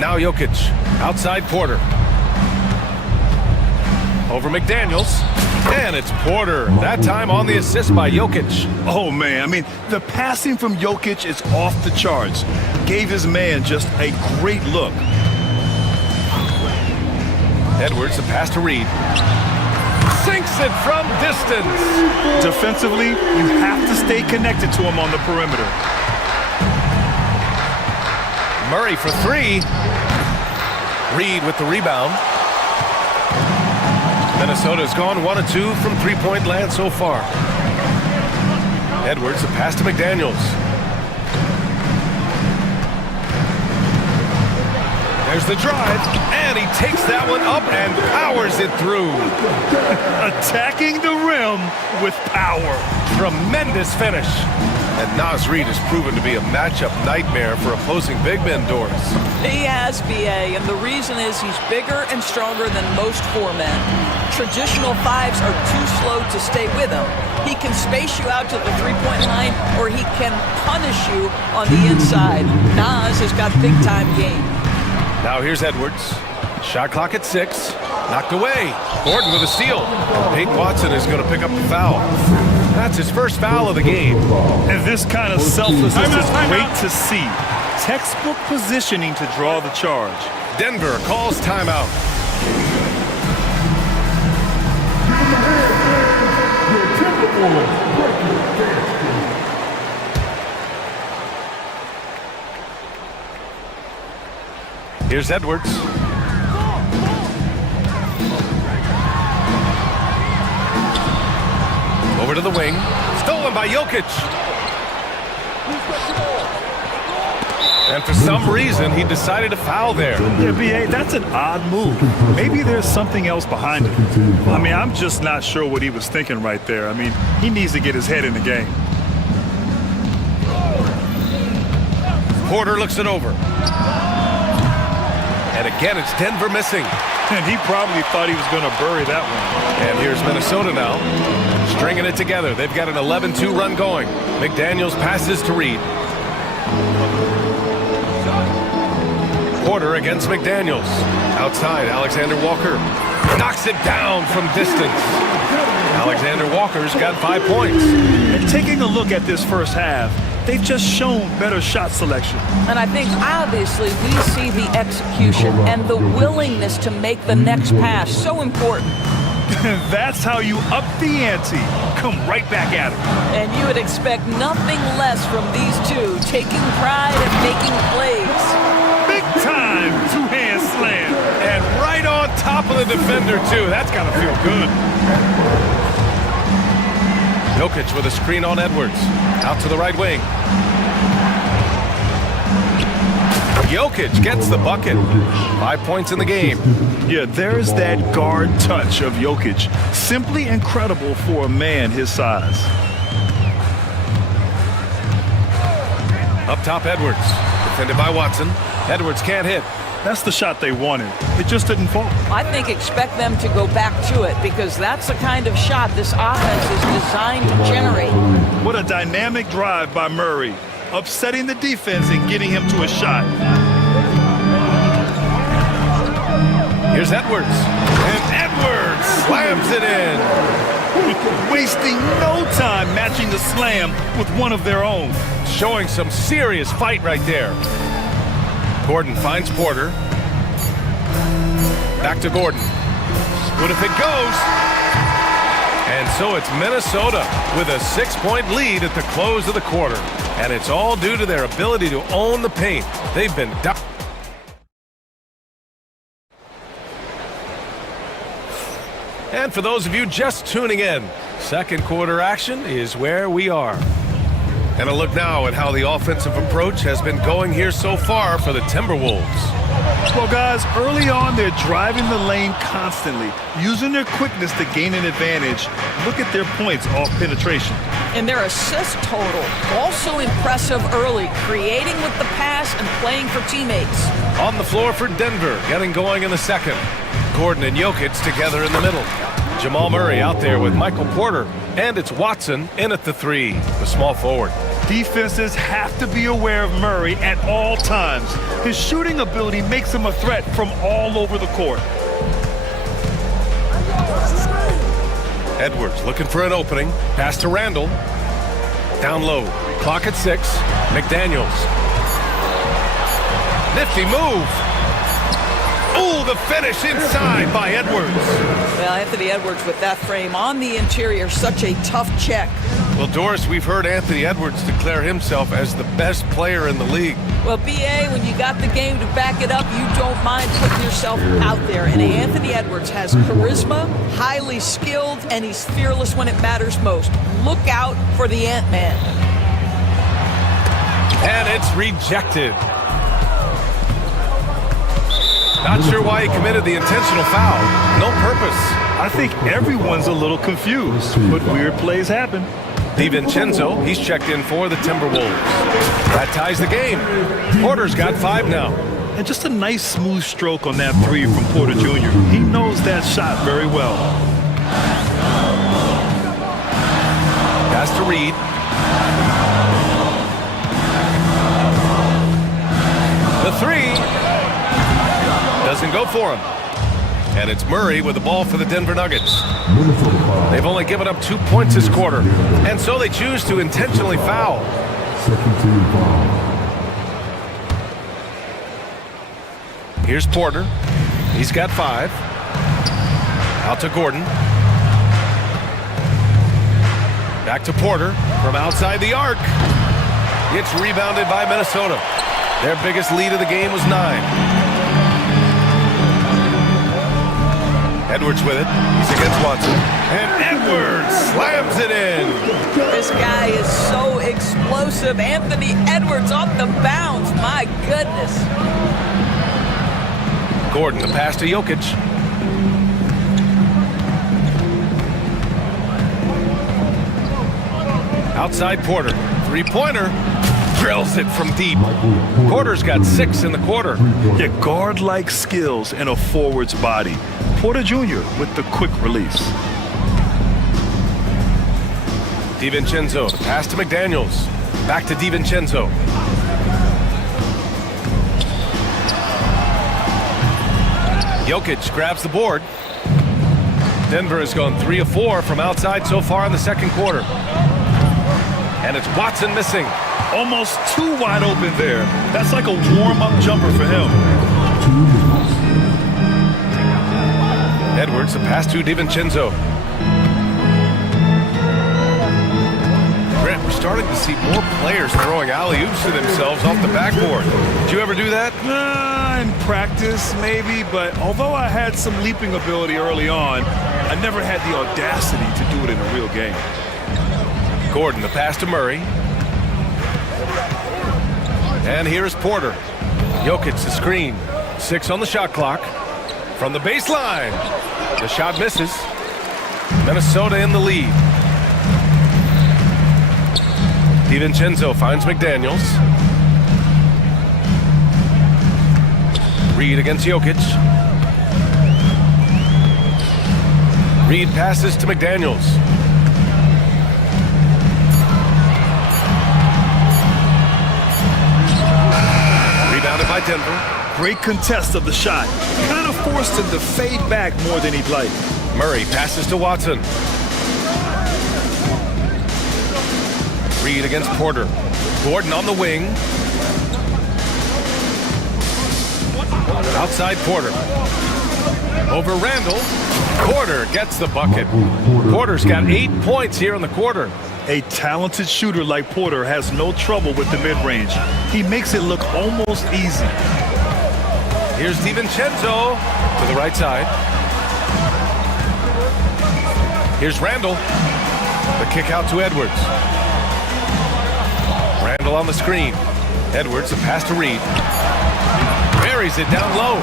Now Jokic, outside Porter. Over McDaniels, and it's Porter. That time on the assist by Jokic. Oh, man, I mean, the passing from Jokic is off the charts. Gave his man just a great look. Edwards, the pass to Reed. Sinks it from distance. Defensively, you have to stay connected to him on the perimeter. Murray for 3. Reed with the rebound. Minnesota's gone 1 of 2 from three-point land so far. Edwards, the pass to McDaniels. There's the drive, and he takes that one up and powers it through. Attacking the rim with power. Tremendous finish. And Naz Reid has proven to be a matchup nightmare for opposing big men, Doris. He has, BA, and the reason is he's bigger and stronger than most 4 men. Traditional 5s are too slow to stay with him. He can space you out to the three-point line, or he can punish you on the inside. Naz has got big-time game. Now here's Edwards. Shot clock at 6. Knocked away. Gordon with a steal. Peyton Watson is going to pick up the foul. That's his first foul of the game. And this kind of selflessness is great to see. Textbook positioning to draw the charge. Denver calls timeout. Here's Edwards. Over to the wing. Stolen by Jokic. And for some reason, he decided to foul there. Yeah, BA, that's an odd move. Maybe there's something else behind it. I mean, I'm just not sure what he was thinking right there. I mean, he needs to get his head in the game. Porter looks it over. And again, it's Denver missing. And he probably thought he was going to bury that one. And here's Minnesota now, stringing it together. They've got an 11-2 run going. McDaniels passes to Reed. Porter against McDaniels. Outside, Alexander Walker knocks it down from distance. Alexander Walker's got 5 points. And taking a look at this first half, They've just shown better shot selection. And I think obviously we see the execution and the willingness to make the next pass so important. That's how you up the ante. Come right back at it. And you would expect nothing less from these two, taking pride in making plays. Big time two-hand slam. And right on top of the defender, too. That's got to feel good. Jokic with a screen on Edwards. Out to the right wing. Jokic gets the bucket. 5 points in the game. Yeah, there's that guard touch of Jokic. Simply incredible for a man his size. Up top, Edwards. Defended by Watson. Edwards can't hit. That's the shot they wanted. It just didn't fall. I think expect them to go back to it because that's the kind of shot this offense is designed to generate. What a dynamic drive by Murray, upsetting the defense and getting him to a shot. Here's Edwards. And Edwards slams it in. Wasting no time matching the slam with one of their own. Showing some serious fight right there. Gordon finds Porter. Back to Gordon. What if it goes? And so it's Minnesota with a 6-point lead at the close of the quarter. And it's all due to their ability to own the paint. They've been And for those of you just tuning in, second quarter action is where we are. And a look now at how the offensive approach has been going here so far for the Timberwolves. Well, guys, early on, they're driving the lane constantly, using their quickness to gain an advantage. Look at their points off penetration. And their assist total, also impressive early, creating with the pass and playing for teammates. On the floor for Denver, getting going in the second. Gordon and Jokic together in the middle. Jamal Murray out there with Michael Porter. And it's Watson in at the three, the small forward. Defenses have to be aware of Murray at all times. His shooting ability makes him a threat from all over the court. Edwards looking for an opening. Pass to Randall. Down low. Clock at 6. McDaniels. Nifty move. Ooh, the finish inside by Edwards. Well, Anthony Edwards with that frame on the interior, such a tough check. Well, Doris, we've heard Anthony Edwards declare himself as the best player in the league. Well, BA, when you got the game to back it up, you don't mind putting yourself out there. And Anthony Edwards has charisma, highly skilled, and he's fearless when it matters most. Look out for the Ant-Man. And it's rejected. Not sure why he committed the intentional foul. No purpose. I think everyone's a little confused, but weird plays happen. DiVincenzo, he's checked in for the Timberwolves. That ties the game. Porter's got 5 now. And just a nice smooth stroke on that three from Porter Jr. He knows that shot very well. Pass to Reed. The three. Doesn't go for him. And it's Murray with the ball for the Denver Nuggets. They've only given up 2 points this quarter. And so they choose to intentionally foul. Here's Porter. He's got 5. Out to Gordon. Back to Porter from outside the arc. It's rebounded by Minnesota. Their biggest lead of the game was 9. Edwards with it. He's against Watson. And Edwards slams it in. This guy is so explosive. Anthony Edwards off the bounce. My goodness. Gordon, the pass to Jokic. Outside Porter. Three-pointer. Drills it from deep. Porter's got 6 in the quarter. Yeah, guard-like skills in a forward's body. Porter Jr. with the quick release. DiVincenzo, the pass to McDaniels. Back to DiVincenzo. Jokic grabs the board. Denver has gone 3 of 4 from outside so far in the second quarter. And it's Watson missing. Almost too wide open there. That's like a warm-up jumper for him. Edwards, the pass to DiVincenzo. Grant, we're starting to see more players throwing alley-oops to themselves off the backboard. Did you ever do that? In practice, maybe, but although I had some leaping ability early on, I never had the audacity to do it in a real game. Gordon, the pass to Murray. And here's Porter. Jokic, the screen. 6 on the shot clock. From the baseline. The shot misses. Minnesota in the lead. DiVincenzo finds McDaniels. Reed against Jokic. Reed passes to McDaniels. Rebounded by Denver. Great contest of the shot. Kind of forced him to fade back more than he'd like. Murray passes to Watson. Reed against Porter. Gordon on the wing. Outside Porter. Over Randall. Porter gets the bucket. Porter's got 8 points here in the quarter. A talented shooter like Porter has no trouble with the mid-range. He makes it look almost easy. Here's DiVincenzo to the right side. Here's Randall. The kick out to Edwards. Randall on the screen. Edwards, a pass to Reed. Buries it down low.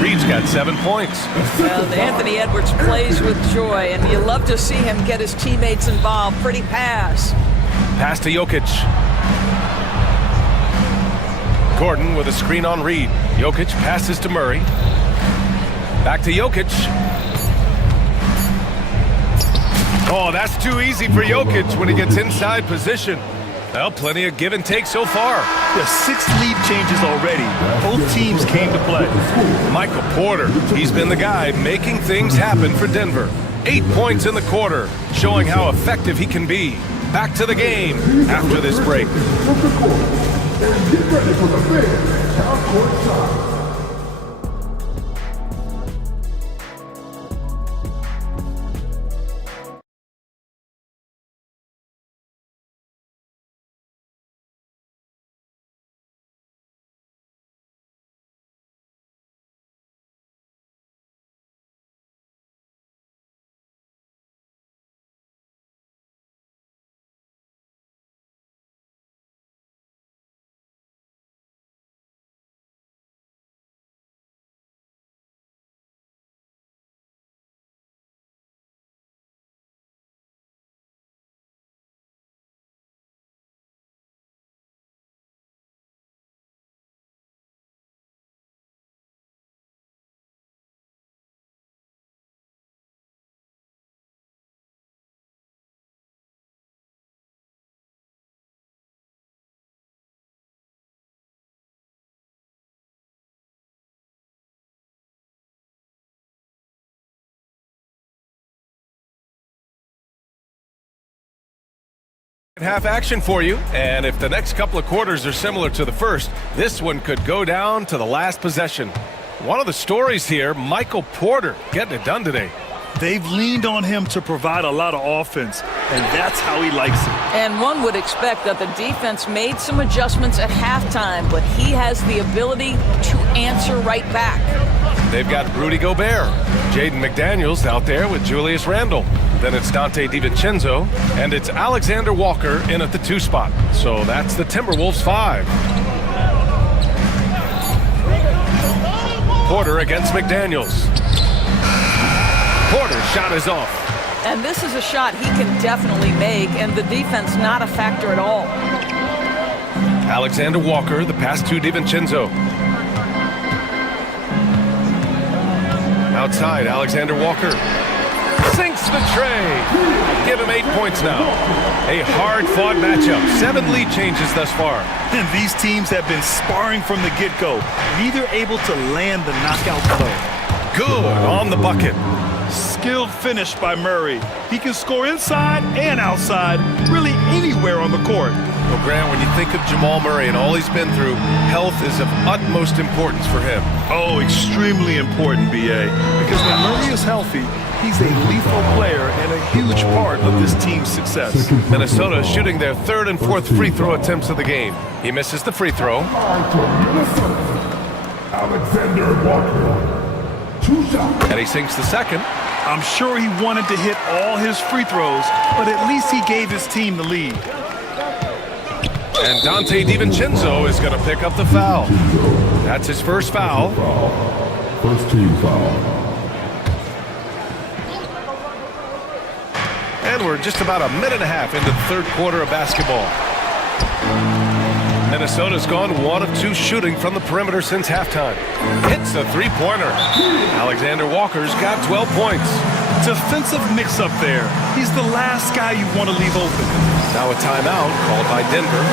Reed's got 7 points. Well, Anthony Edwards plays with joy, and you love to see him get his teammates involved. Pretty pass. Pass to Jokic. Gordon with a screen on Reed. Jokic passes to Murray. Back to Jokic. Oh, that's too easy for Jokic when he gets inside position. Well, plenty of give and take so far. There's 6 lead changes already. Both teams came to play. Michael Porter, he's been the guy making things happen for Denver. 8 points in the quarter, showing how effective he can be. Back to the game after this break. Get ready for the big half-court shot. Half action for you, and if the next couple of quarters are similar to the first, this one could go down to the last possession. One of the stories here, Michael Porter getting it done today. They've leaned on him to provide a lot of offense, and that's how he likes it. And one would expect that the defense made some adjustments at halftime, but he has the ability to answer right back. They've got Rudy Gobert, Jaden McDaniels out there with Julius Randle. Then it's Dante DiVincenzo, and it's Alexander Walker in at the 2 spot. So that's the Timberwolves 5. Porter against McDaniels. Porter's shot is off. And this is a shot he can definitely make, and the defense not a factor at all. Alexander Walker, the pass to DiVincenzo. Outside, Alexander Walker sinks the tray. Give him 8 points now. A hard-fought matchup. 7 lead changes thus far. And these teams have been sparring from the get-go, neither able to land the knockout blow. Good on the bucket. Skilled finish by Murray. He can score inside and outside, really anywhere anywhere on the court. Well, Grant, when you think of Jamal Murray and all he's been through, health is of utmost importance for him. Oh, extremely important, B.A. Because when Murray is healthy, he's a lethal player and a huge part of this team's success. Minnesota shooting their third and fourth free throw attempts of the game. He misses the free throw. Alexander Walker. 2 shots. And he sinks the second. I'm sure he wanted to hit all his free throws, but at least he gave his team the lead. And Dante DiVincenzo is going to pick up the foul. That's his first foul. First team foul. And we're just about a minute and a half into the third quarter of basketball. Minnesota's gone 1 of 2 shooting from the perimeter since halftime. Hits a three-pointer. Alexander Walker's got 12 points. Defensive mix-up there. He's the last guy you want to leave open. Now a timeout called by Denver.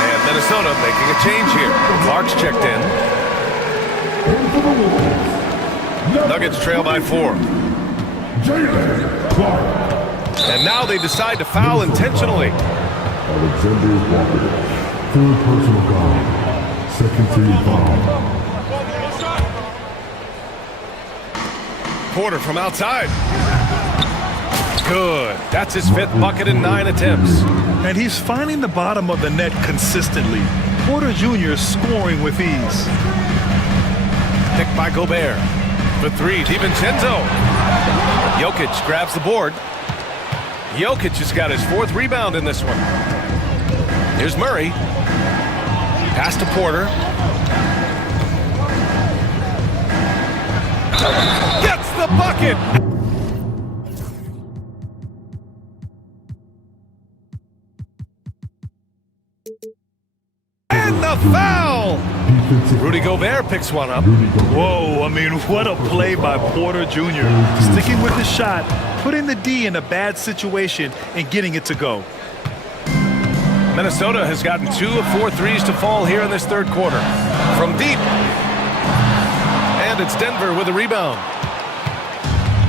And Minnesota making a change here. Clark's checked in. Nuggets trail by 4. And now they decide to foul intentionally. Alexander Walker. Third personal foul. Second team foul. Porter from outside. Good. That's his 5th bucket in 9 attempts. And he's finding the bottom of the net consistently. Porter Jr. scoring with ease. Picked by Gobert. For 3, DiVincenzo. Jokic grabs the board. Jokic has got his 4th rebound in this one. Here's Murray. Pass to Porter. Gets the bucket! And the foul! Rudy Gobert picks one up. Whoa, I mean, what a play by Porter Jr. Sticking with the shot, putting the D in a bad situation, and getting it to go. Minnesota has gotten 2 of 4 threes to fall here in this third quarter. From deep. And it's Denver with a rebound.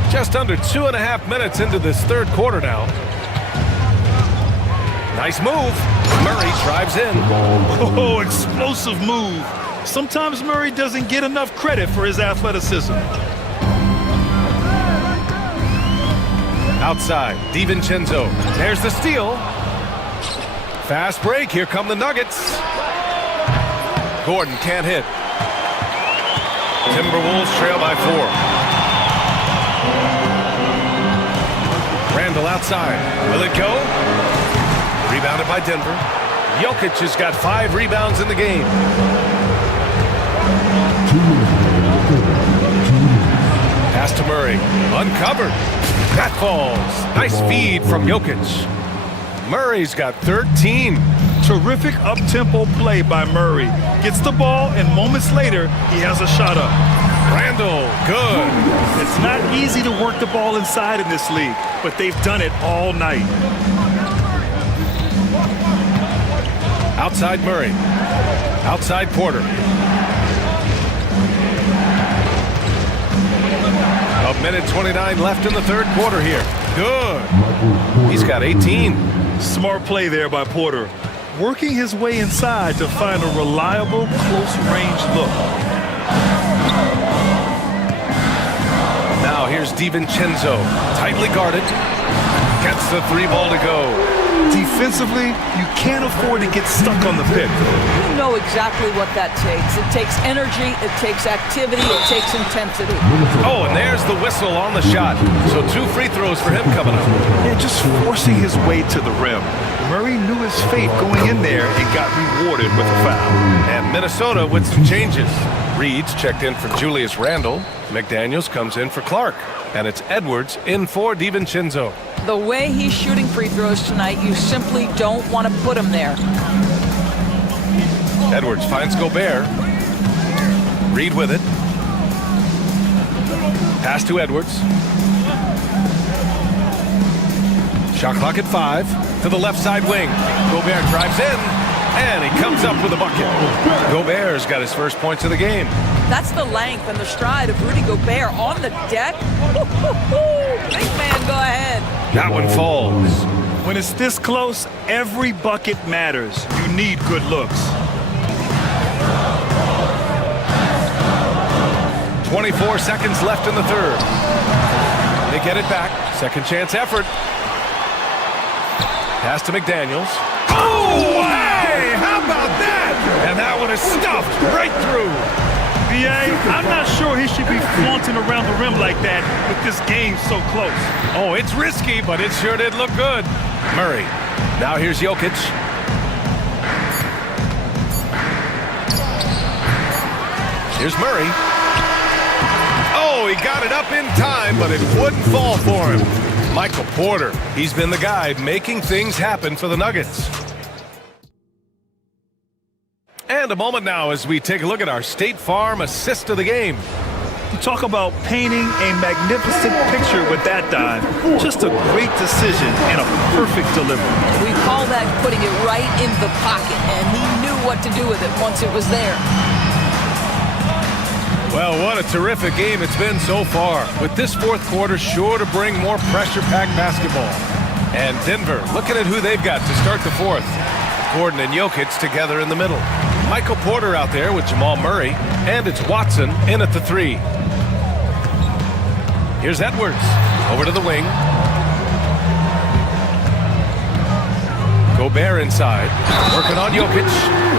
Just under 2.5 minutes into this third quarter now. Nice move. Murray drives in. Oh, explosive move. Sometimes Murray doesn't get enough credit for his athleticism. Outside, DiVincenzo. There's the steal. Fast break. Here come the Nuggets. Gordon can't hit. Timberwolves trail by 4. Randall outside. Will it go? Rebounded by Denver. Jokic has got 5 rebounds in the game. Pass to Murray. Uncovered. That falls. Nice feed from Jokic. Murray's got 13. Terrific up-tempo play by Murray. Gets the ball, and moments later, he has a shot up. Randall, good. It's not easy to work the ball inside in this league, but they've done it all night. Outside Murray. Outside Porter. A minute 29 left in the third quarter here. Good. He's got 18. Smart play there by Porter. Working his way inside to find a reliable, close-range look. Now here's DiVincenzo. Tightly guarded. Gets the 3 ball to go. Defensively, you can't afford to get stuck on the pick. You know exactly what that takes. It takes energy, it takes activity, it takes intensity. Oh, and there's the whistle on the shot. So 2 free throws for him coming up. Yeah, just forcing his way to the rim. Murray knew his fate going in there and got rewarded with a foul. And Minnesota with some changes. Reed's checked in for Julius Randle. McDaniels comes in for Clark. And it's Edwards in for DiVincenzo. The way he's shooting free throws tonight, you simply don't want to put him there. Edwards finds Gobert. Reed with it. Pass to Edwards. Shot clock at 5. To the left side wing. Gobert drives in. And he comes up with a bucket. Gobert's got his first points of the game. That's the length and the stride of Rudy Gobert on the deck. Big man, go ahead. That one falls. When it's this close, every bucket matters. You need good looks. 24 seconds left in the third. They get it back. Second chance effort. Pass to McDaniels. Oh, hey, how about that? And that one is stuffed right through. BA, I'm not sure he should be flaunting around the rim like that with this game so close. Oh, it's risky, but it sure did look good. Murray. Now here's Jokic. Here's Murray. Oh, he got it up in time, but it wouldn't fall for him. Michael Porter. He's been the guy making things happen for the Nuggets. And a moment now as we take a look at our State Farm assist of the game. You talk about painting a magnificent picture with that dive. Just a great decision and a perfect delivery. We call that putting it right in the pocket, and he knew what to do with it once it was there. Well, what a terrific game it's been so far, with this fourth quarter sure to bring more pressure-packed basketball. And Denver looking at who they've got to start the fourth. Gordon and Jokic together in the middle. Michael Porter out there with Jamal Murray, and it's Watson in at the three. Here's Edwards, over to the wing. Gobert inside, working on Jokic.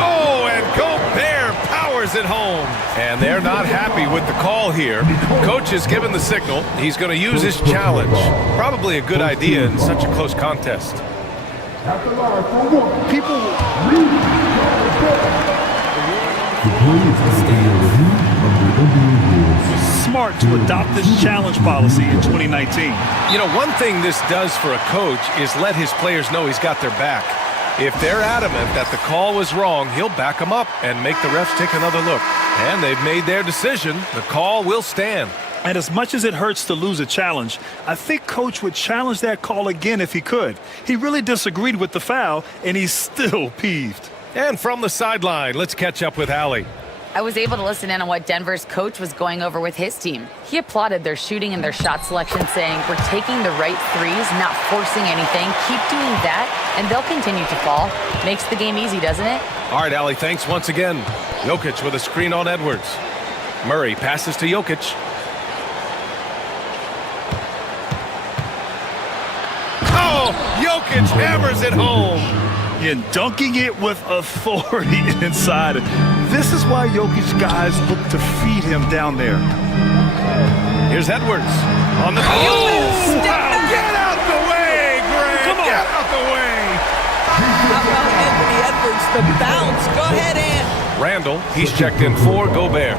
Oh, and Gobert powers it home. And they're not happy with the call here. Coach has given the signal. He's going to use his challenge. Probably a good idea in such a close contest. People... Smart to adopt this challenge policy in 2019. You know, one thing this does for a coach is let his players know he's got their back. If they're adamant that the call was wrong, he'll back them up and make the refs take another look. And they've made their decision. The call will stand. And as much as it hurts to lose a challenge, I think Coach would challenge that call again if he could. He really disagreed with the foul, and he's still peeved. And from the sideline, let's catch up with Allie. I was able to listen in on what Denver's coach was going over with his team. He applauded their shooting and their shot selection, saying, "We're taking the right threes, not forcing anything. Keep doing that, and they'll continue to fall." Makes the game easy, doesn't it? All right, Allie, thanks once again. Jokic with a screen on Edwards. Murray passes to Jokic. Oh, Jokic hammers it home. And dunking it with authority inside. This is why Jokic guys look to feed him down there. Here's Edwards on the ball. Oh, wow. Get out the way, Greg. Come on. Get out the way. How about Anthony Edwards, the bounce? Go ahead, Ant. Randall, he's checked in for Gobert.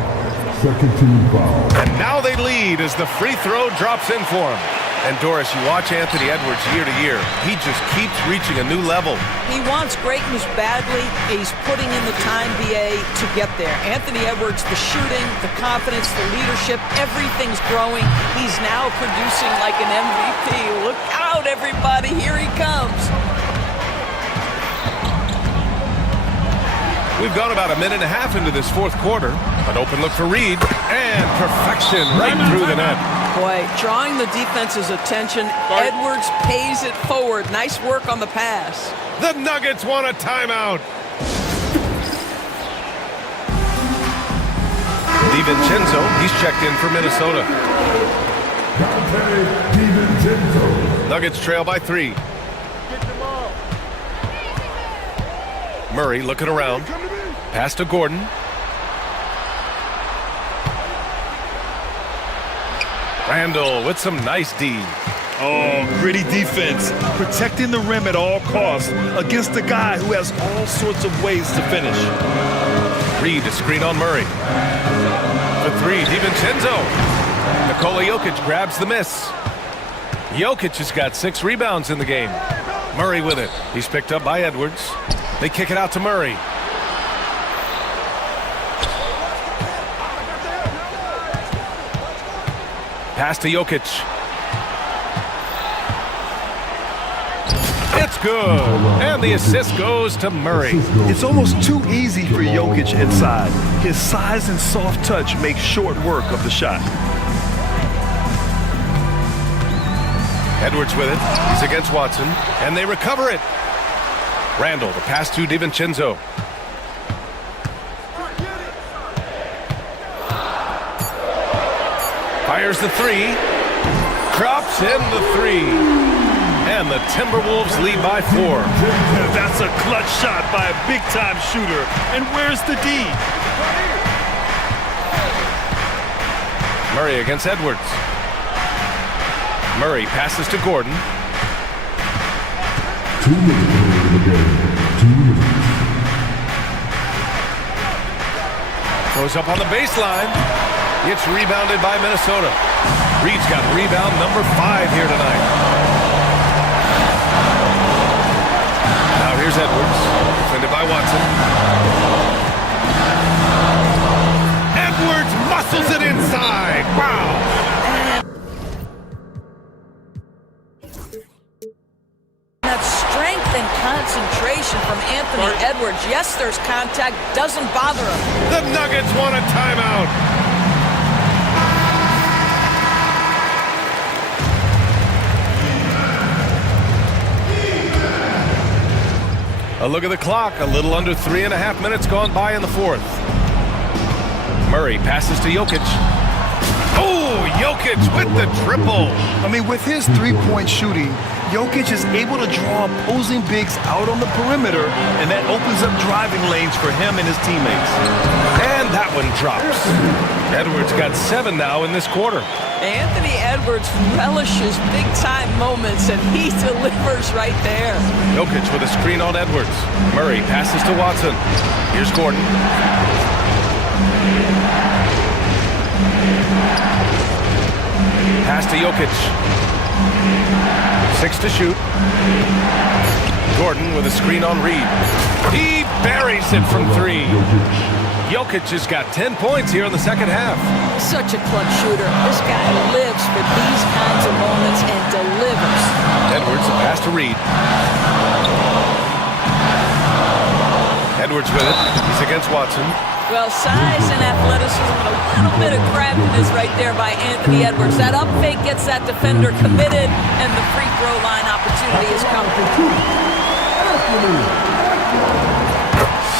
Second team foul. And now they lead as the free throw drops in for him. And Doris, you watch Anthony Edwards year to year. He just keeps reaching a new level. He wants greatness badly. He's putting in the time, BA, to get there. Anthony Edwards, the shooting, the confidence, the leadership, everything's growing. He's now producing like an MVP. Look out, everybody. Here he comes. We've gone about a minute and a half into this fourth quarter. An open look for Reed. And perfection right through the net. Boy, drawing the defense's attention. Edwards pays it forward. Nice work on the pass. The Nuggets want a timeout. DiVincenzo, he's checked in for Minnesota. Nuggets trail by 3. Murray looking around. Pass to Gordon. Randall with some nice D. Oh, gritty defense. Protecting the rim at all costs against a guy who has all sorts of ways to finish. Reed to screen on Murray. For 3, DiVincenzo. Nikola Jokic grabs the miss. Jokic has got 6 rebounds in the game. Murray with it. He's picked up by Edwards. They kick it out to Murray. Pass to Jokic. It's good. And the assist goes to Murray. It's almost too easy for Jokic inside. His size and soft touch make short work of the shot. Edwards with it. He's against Watson, and they recover it. Randall, the pass to DiVincenzo. Fires the three. Drops in the three. And the Timberwolves lead by 4. That's a clutch shot by a big-time shooter. And where's the D? Murray against Edwards. Murray passes to Gordon. 2 minutes of the game. 2 minutes. Throws up on the baseline. It's rebounded by Minnesota. Reed's got rebound number 5 here tonight. Now here's Edwards, defended by Watson. Edwards muscles it inside. Wow. That strength and concentration from Anthony Edwards. Yes, there's contact, doesn't bother him. The Nuggets want a timeout. A look at the clock. A little under 3.5 minutes gone by in the 4th. Murray passes to Jokic. Oh, Jokic with the triple. I mean, with his three-point shooting, Jokic is able to draw opposing bigs out on the perimeter, and that opens up driving lanes for him and his teammates. And that one drops. Edwards got 7 now in this quarter. Anthony Edwards relishes big-time moments, and he delivers right there. Jokic with a screen on Edwards. Murray passes to Watson. Here's Gordon. Pass to Jokic. 6 to shoot. Gordon with a screen on Reed. He buries it from 3. Jokic has got 10 points here in the second half. Such a clutch shooter. This guy lives for these kinds of moments and delivers. Edwards, a pass to Reed. Edwards with it. He's against Watson. Well, size and athleticism and a little bit of craftiness right there by Anthony Edwards. That up fake gets that defender committed, and the free throw line opportunity is coming.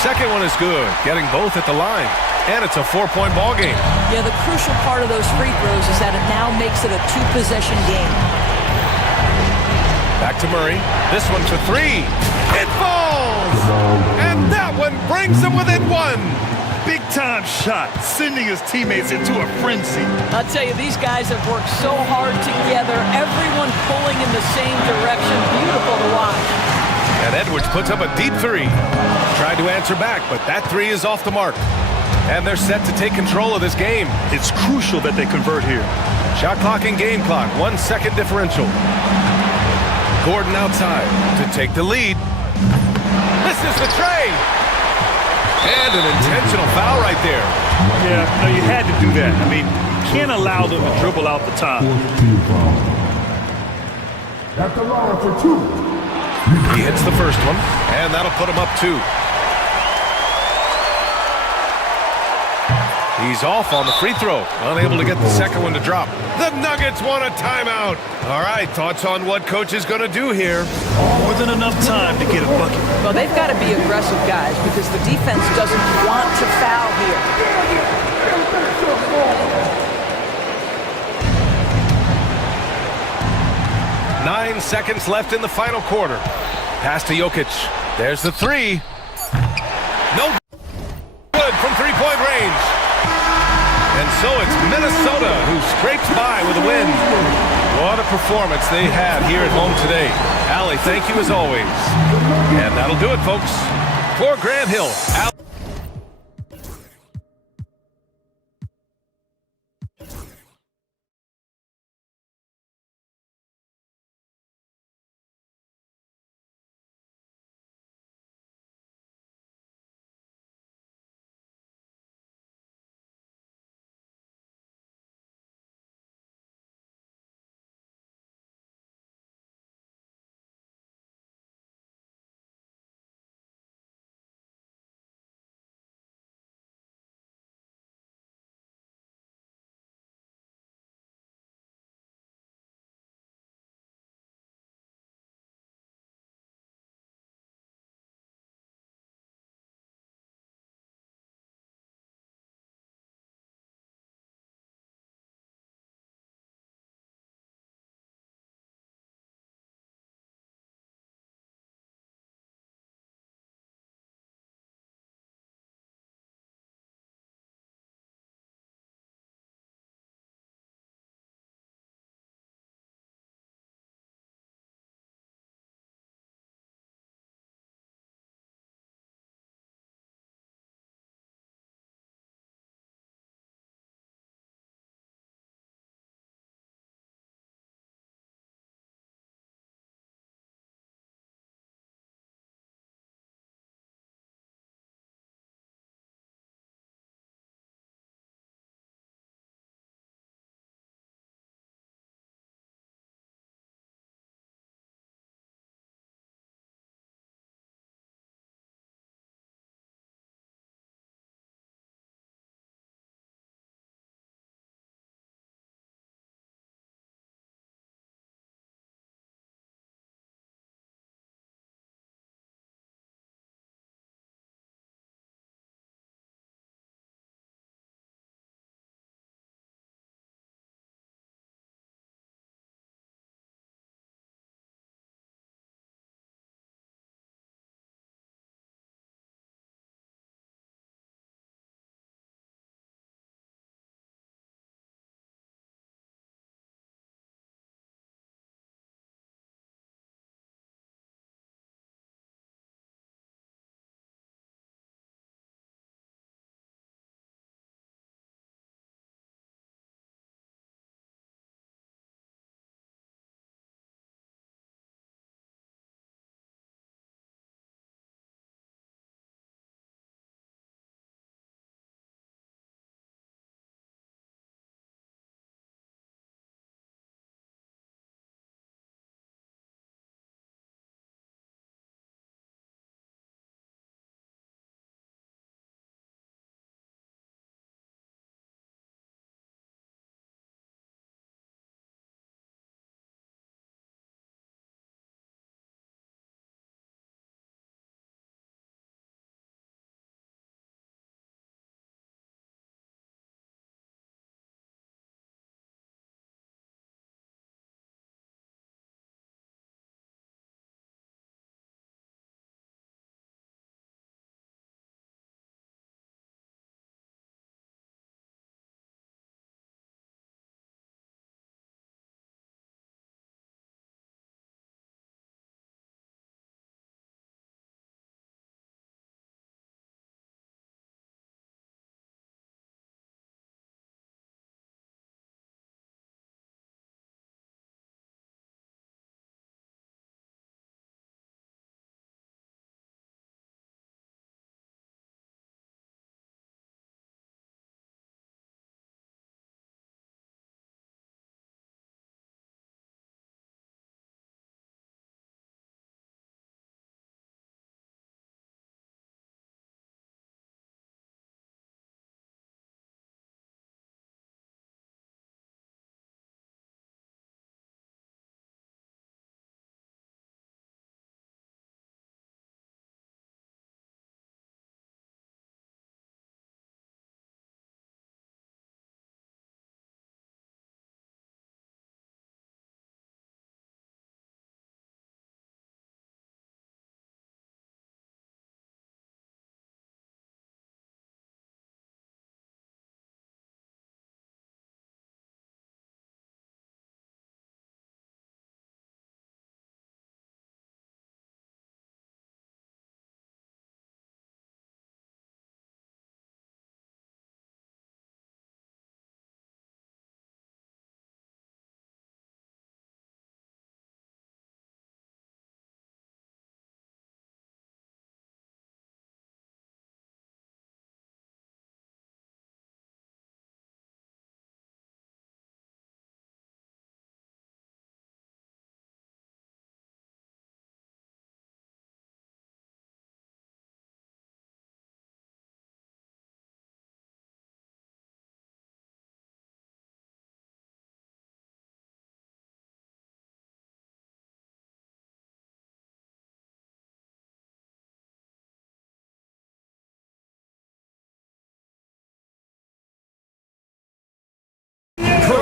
Second one is good, getting both at the line. And it's a 4-point ball game. Yeah, the crucial part of those free throws is that it now makes it a 2-possession game. Back to Murray. This one for 3. It falls! And that one brings him within 1. Big-time shot, sending his teammates into a frenzy. I'll tell you, these guys have worked so hard together, everyone pulling in the same direction. Beautiful to watch. And Edwards puts up a deep 3. Tried to answer back, but that 3 is off the mark. And they're set to take control of this game. It's crucial that they convert here. Shot clock and game clock, 1 second differential. Gordon outside to take the lead. This is the tray. And an intentional foul right there. Yeah, no, you had to do that. I mean, you can't allow them to dribble out the top. At the line for 2. He hits the first one, and that'll put him up 2. He's off on the free throw, unable to get the second one to drop. The Nuggets want a timeout. All right, thoughts on what coach is going to do here? More than enough time to get a bucket. Well, they've got to be aggressive, guys, because the defense doesn't want to foul here. 9 seconds left in the final quarter. Pass to Jokic. There's the 3. No good from 3-point range. And so it's Minnesota who scrapes by with a win. What a performance they had here at home today. Allie, thank you as always. And that'll do it, folks. For Grant Hill,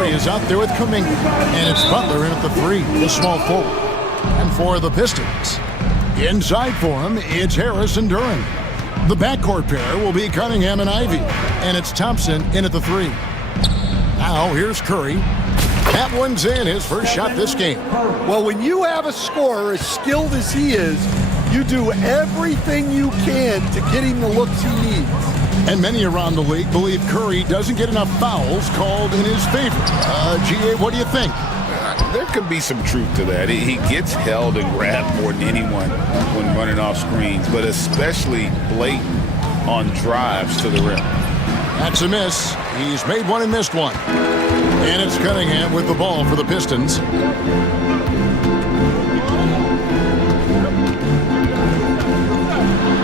Curry is out there with Kuminga. And it's Butler in at the 3, the small forward. And for the Pistons, inside for him, it's Harris and Duran. The backcourt pair will be Cunningham and Ivy. And it's Thompson in at the 3. Now here's Curry. That one's in, his first shot this game. Well, when you have a scorer as skilled as he is, you do everything you can to get him the looks he needs. And many around the league believe Curry doesn't get enough fouls called in his favor. GA, what do you think? There could be some truth to that. He gets held and grabbed more than anyone when running off screens, but especially blatant on drives to the rim. That's a miss. He's made one and missed one. And it's Cunningham with the ball for the Pistons.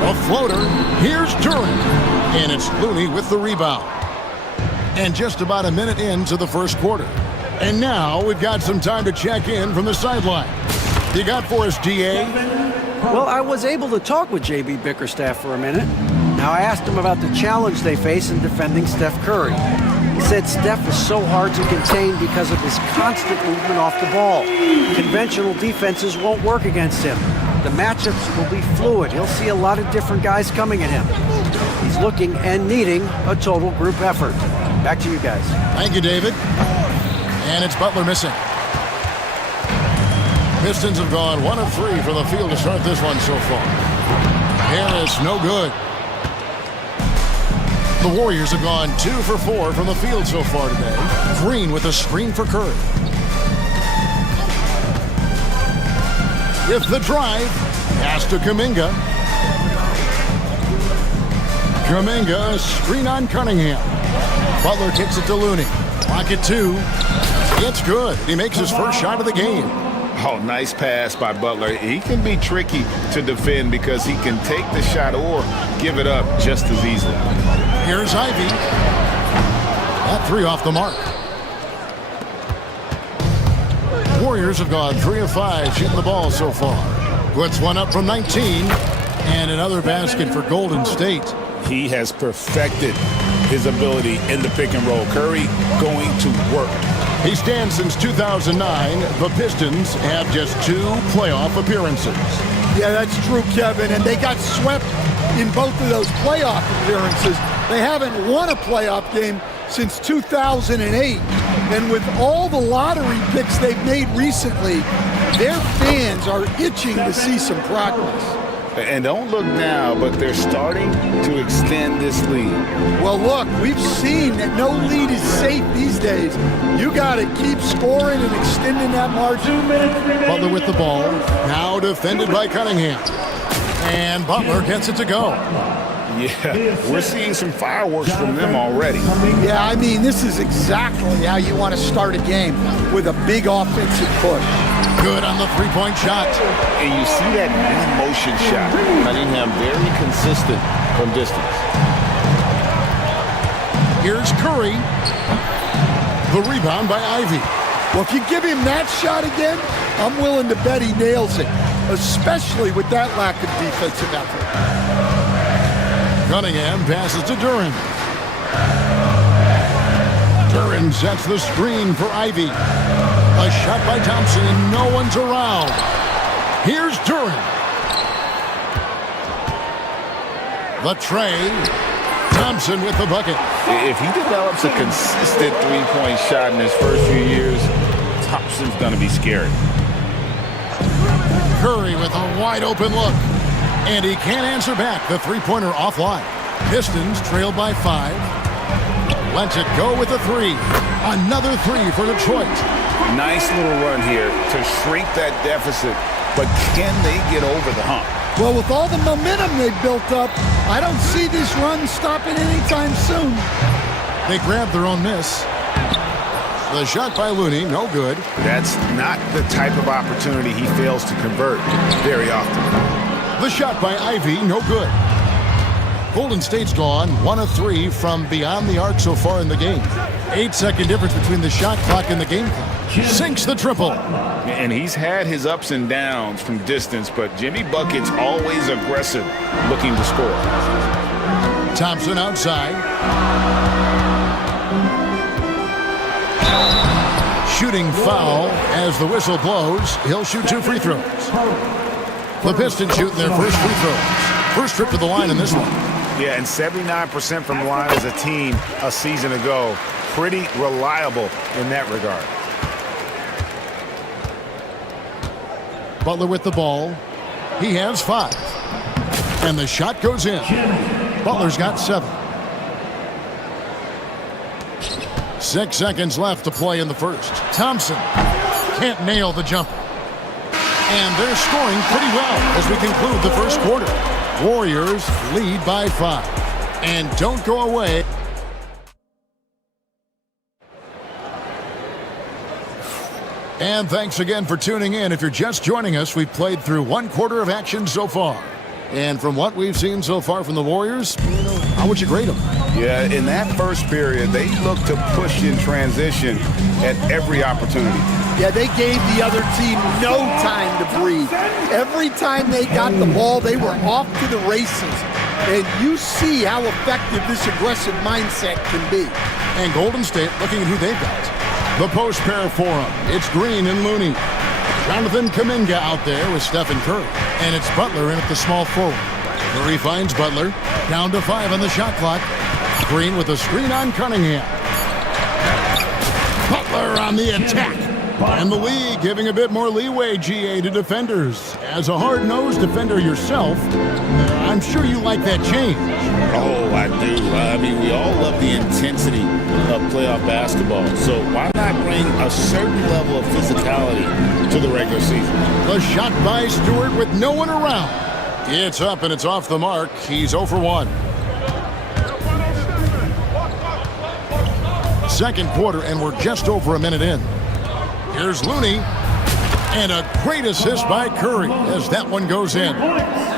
A floater. Here's Duran. And it's Looney with the rebound. And just about a minute into the first quarter. And now we've got some time to check in from the sideline. You got for us, DA? Well, I was able to talk with JB Bickerstaff for a minute. Now, I asked him about the challenge they face in defending Steph Curry. He said Steph is so hard to contain because of his constant movement off the ball. Conventional defenses won't work against him. The matchups will be fluid. He'll see a lot of different guys coming at him. He's looking and needing a total group effort. Back to you guys. Thank you, David. And it's Butler missing. Pistons have gone 1 of 3 from the field to start this one so far. Harris, no good. The Warriors have gone 2 for 4 from the field so far today. Green with a screen for Curry. With the drive, pass to Kuminga. Kuminga, screen on Cunningham. Butler kicks it to Looney. Clock at 2. It's good. He makes his first shot of the game. Oh, nice pass by Butler. He can be tricky to defend because he can take the shot or give it up just as easily. Here's Ivy. That 3 off the mark. Warriors have gone 3 of 5 shooting the ball so far. Puts one up from 19. And another basket for Golden State. He has perfected his ability in the pick and roll. Curry going to work. He stands since 2009. The Pistons have just 2 playoff appearances. Yeah, that's true, Kevin. And they got swept in both of those playoff appearances. They haven't won a playoff game since 2008. And with all the lottery picks they've made recently, their fans are itching to see some progress. And don't look now, but they're starting to extend this lead. Well, look, we've seen that no lead is safe these days. You got to keep scoring and extending that margin. Butler with the ball, now defended by Cunningham. And Butler gets it to go. Yeah, we're seeing some fireworks from them already. Yeah, I mean, this is exactly how you want to start a game, with a big offensive push. Good on the three-point shot. And you see that motion shot. Cunningham very consistent from distance. Here's Curry. The rebound by Ivy. Well, if you give him that shot again, I'm willing to bet he nails it, especially with that lack of defensive effort. Cunningham passes to Duran. Duran sets the screen for Ivy. A shot by Thompson, and no one's around. Here's Duran. The tray. Thompson with the bucket. If he develops a consistent three-point shot in his first few years, Thompson's going to be scary. Curry with a wide-open look. And he can't answer back. The three-pointer offline. Pistons trailed by 5. Lets it go with a 3. Another 3 for Detroit. Nice little run here to shrink that deficit, but can they get over the hump? Well, with all the momentum they've built up, I don't see this run stopping anytime soon. They grabbed their own miss. The shot by Looney, no good. That's not the type of opportunity he fails to convert very often. The shot by Ivy, no good. Golden State's gone 1 of 3 from beyond the arc so far in the game. 8-second difference between the shot clock and the game clock. Sinks the triple. And he's had his ups and downs from distance, but Jimmy Bucket's always aggressive, looking to score. Thompson outside. shooting foul as the whistle blows. He'll shoot 2 free throws. The Pistons shooting their first free throws. First trip to the line in this one. Yeah, and 79% from the line as a team a season ago. Pretty reliable in that regard. Butler with the ball. He has 5. And the shot goes in. Butler's got 7. 6 seconds left to play in the first. Thompson can't nail the jumper. And they're scoring pretty well as we conclude the first quarter. Warriors lead by 5. And don't go away. And thanks again for tuning in. If you're just joining us, we've played through 1 quarter of action so far. And from what we've seen so far from the Warriors, how would you grade them? Yeah, in that first period, they looked to push in transition at every opportunity. Yeah, they gave the other team no time to breathe. Every time they got the ball, they were off to the races. And you see how effective this aggressive mindset can be. And Golden State looking at who they've got. The post pair for them. It's Green and Looney. Jonathan Kuminga out there with Stephen Curry. And it's Butler in at the small forward. Curry finds Butler. Down to 5 on the shot clock. Green with a screen on Cunningham. Butler on the attack. And the league giving a bit more leeway, GA, to defenders. As a hard-nosed defender yourself, I'm sure you like that change. Oh, I do. I mean, we all love the intensity of playoff basketball. So why not bring a certain level of physicality to the regular season? The shot by Stewart with no one around. It's up and it's off the mark. He's 0 for 1. Second quarter, and we're just over a minute in. Here's Looney, and a great assist by Curry as that one goes in.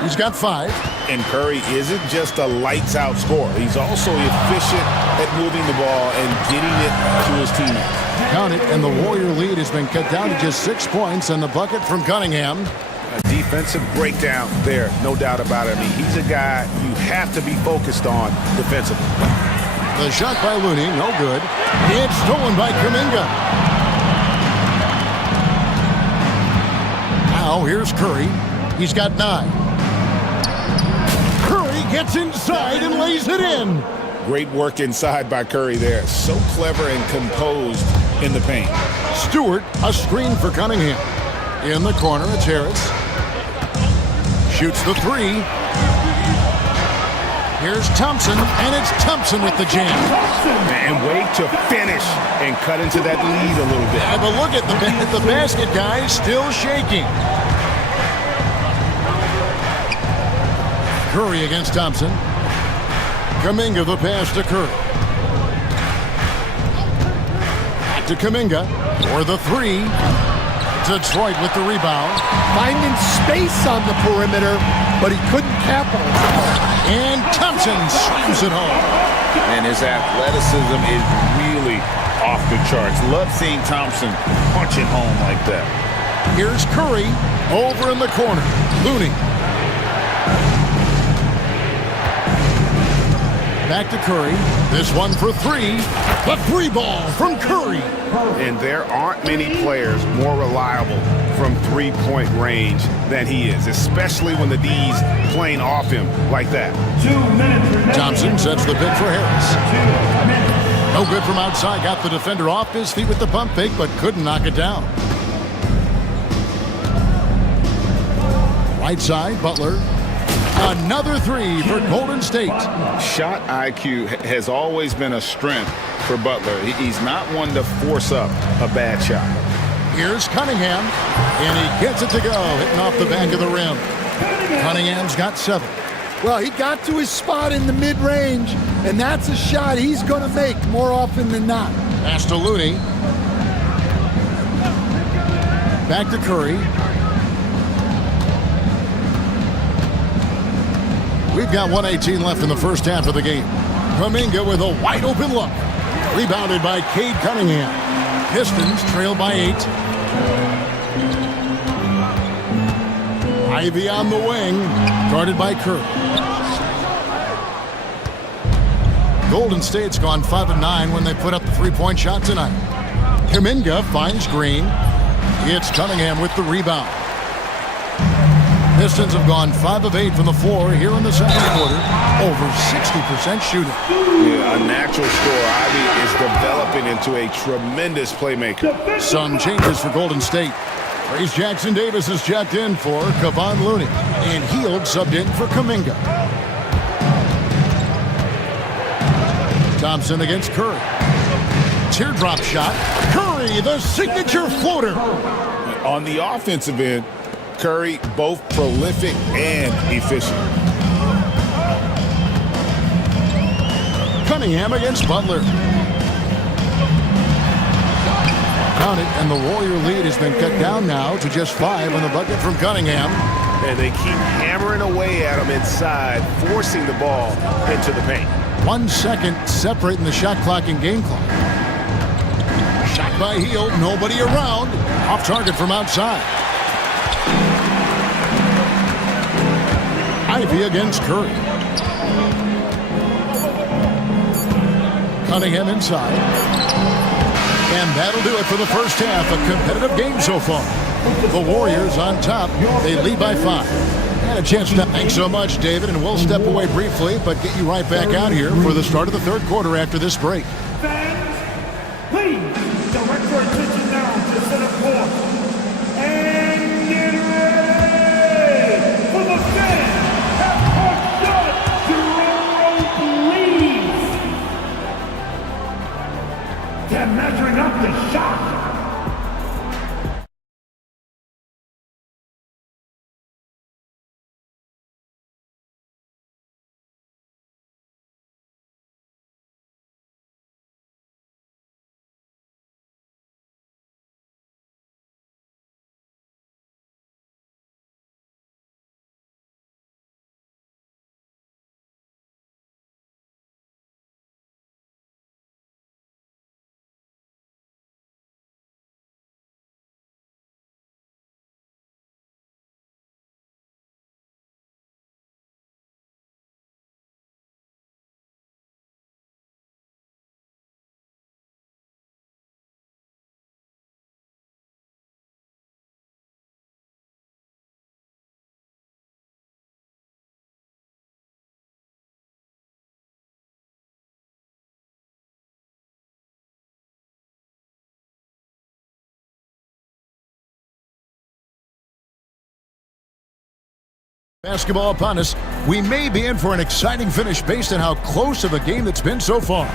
He's got 5. And Curry isn't just a lights-out scorer. He's also efficient at moving the ball and getting it to his teammates. Count it, and the Warrior lead has been cut down to just 6 points, and the bucket from Cunningham. A defensive breakdown there, no doubt about it. I mean, he's a guy you have to be focused on defensively. The shot by Looney, no good. It's stolen by Kuminga. Now here's Curry. He's got 9. Curry gets inside and lays it in. Great work inside by Curry there. So clever and composed in the paint. Stewart, a screen for Cunningham. In the corner, it's Harris. Shoots the 3. Here's Thompson, and it's Thompson with the jam. And wait to finish and cut into that lead a little bit. Have a look at the basket, guys, still shaking. Curry against Thompson. Kuminga the pass to Curry. Back to Kuminga for the 3. Detroit with the rebound. Finding space on the perimeter, but he couldn't capitalize. And Thompson slams it home. And his athleticism is really off the charts. Love seeing Thompson punch it home like that. Here's Curry over in the corner. Looney. Back to Curry. This one for 3. The 3 ball from Curry. And there aren't many players more reliable from 3-point range than he is, especially when the D's playing off him like that. 2 minutes. Thompson sets the pick for Harris. No good from outside. Got the defender off his feet with the pump fake, but couldn't knock it down. Right side, Butler. Another 3 for Golden State. Shot IQ has always been a strength for Butler. He's not one to force up a bad shot. Here's Cunningham, and he gets it to go, hitting off the back of the rim. Cunningham's got 7. Well, he got to his spot in the mid-range, and that's a shot he's going to make more often than not. Pass to Looney. Back to Curry. We've got 1:18 left in the first half of the game. Kuminga with a wide-open look. Rebounded by Cade Cunningham. Pistons trail by 8. Ivy on the wing, guarded by Curry. Golden State's gone 5 of 9 when they put up the 3-point shot tonight. Kuminga finds Green. It's Cunningham with the rebound. Pistons have gone 5 of 8 from the floor here in the second quarter. Over 60% shooting. Yeah, a natural scorer. Ivy is developing into a tremendous playmaker. Some changes for Golden State. Trace Jackson Davis is checked in for Kevon Looney. And Hield subbed in for Kuminga. Thompson against Curry. Teardrop shot. Curry, the signature floater. On the offensive end, Curry, both prolific and efficient. Cunningham against Butler. Count it, and the Warrior lead has been cut down now to just 5 on the bucket from Cunningham. And they keep hammering away at him inside, forcing the ball into the paint. 1 second separating the shot clock and game clock. Shot by Hield, nobody around. Off target from outside. Ivy against Curry. Cunningham inside. And that'll do it for the first half. A competitive game so far. The Warriors on top. They lead by 5. And a chance to thanks so much, David, and we'll step away briefly, but get you right back out here for the start of the third quarter after this break. Fans, please direct your attention now to set up court. And get ready for the fans. Half-court shot, drum please. They're measuring up the shot. Basketball upon us. We may be in for an exciting finish based on how close of a game that's been so far.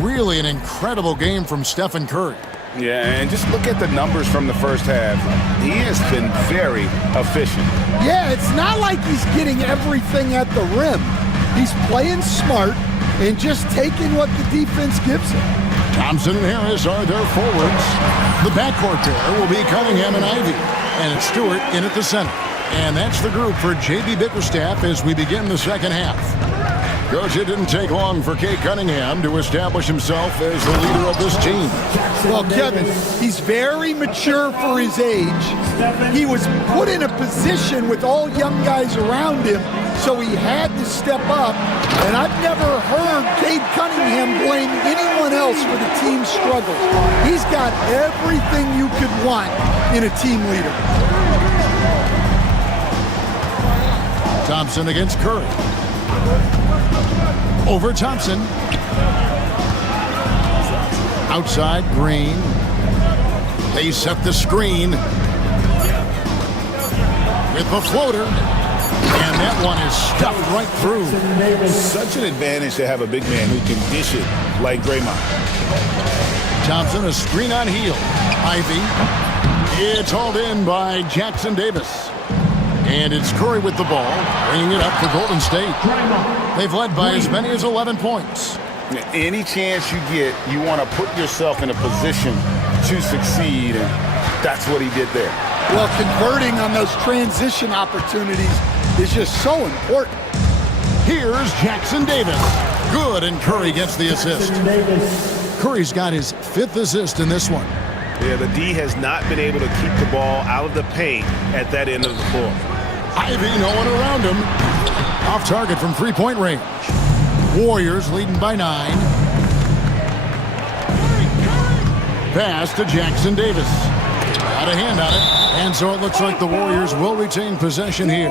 Really an incredible game from Stephen Curry. Yeah, and just look at the numbers from the first half. He has been very efficient. Yeah, it's not like he's getting everything at the rim. He's playing smart and just taking what the defense gives him. Thompson and Harris are their forwards. The backcourt pair will be Cunningham and Ivy. And it's Stewart in at the center. And that's the group for J.B. Bickerstaff as we begin the second half. Coach, it didn't take long for Kay Cunningham to establish himself as the leader of this team. Well, Kevin, he's very mature for his age. He was put in a position with all young guys around him, so he had to step up. And I've never heard Cade Cunningham blame anyone else for the team's struggles. He's got everything you could want in a team leader. Thompson against Curry. Over Thompson. Outside, Green. They set the screen. With the floater. And that one is stuffed right through. Such an advantage to have a big man who can dish it like Draymond. Thompson, a screen on Hield. Ivy. It's hauled in by Jackson Davis. And it's Curry with the ball, bringing it up for Golden State. They've led by as many as 11 points. Any chance you get, you want to put yourself in a position to succeed, and that's what he did there. Well, converting on those transition opportunities is just so important. Here's Jackson Davis. Good, and Curry gets the assist. Curry's got his 5th assist in this one. Yeah, the D has not been able to keep the ball out of the paint at that end of the floor. Ivy, no one around him. Off target from three-point range. Warriors leading by 9. pass to Jackson Davis. Got a hand on it. And so it looks like the Warriors will retain possession here.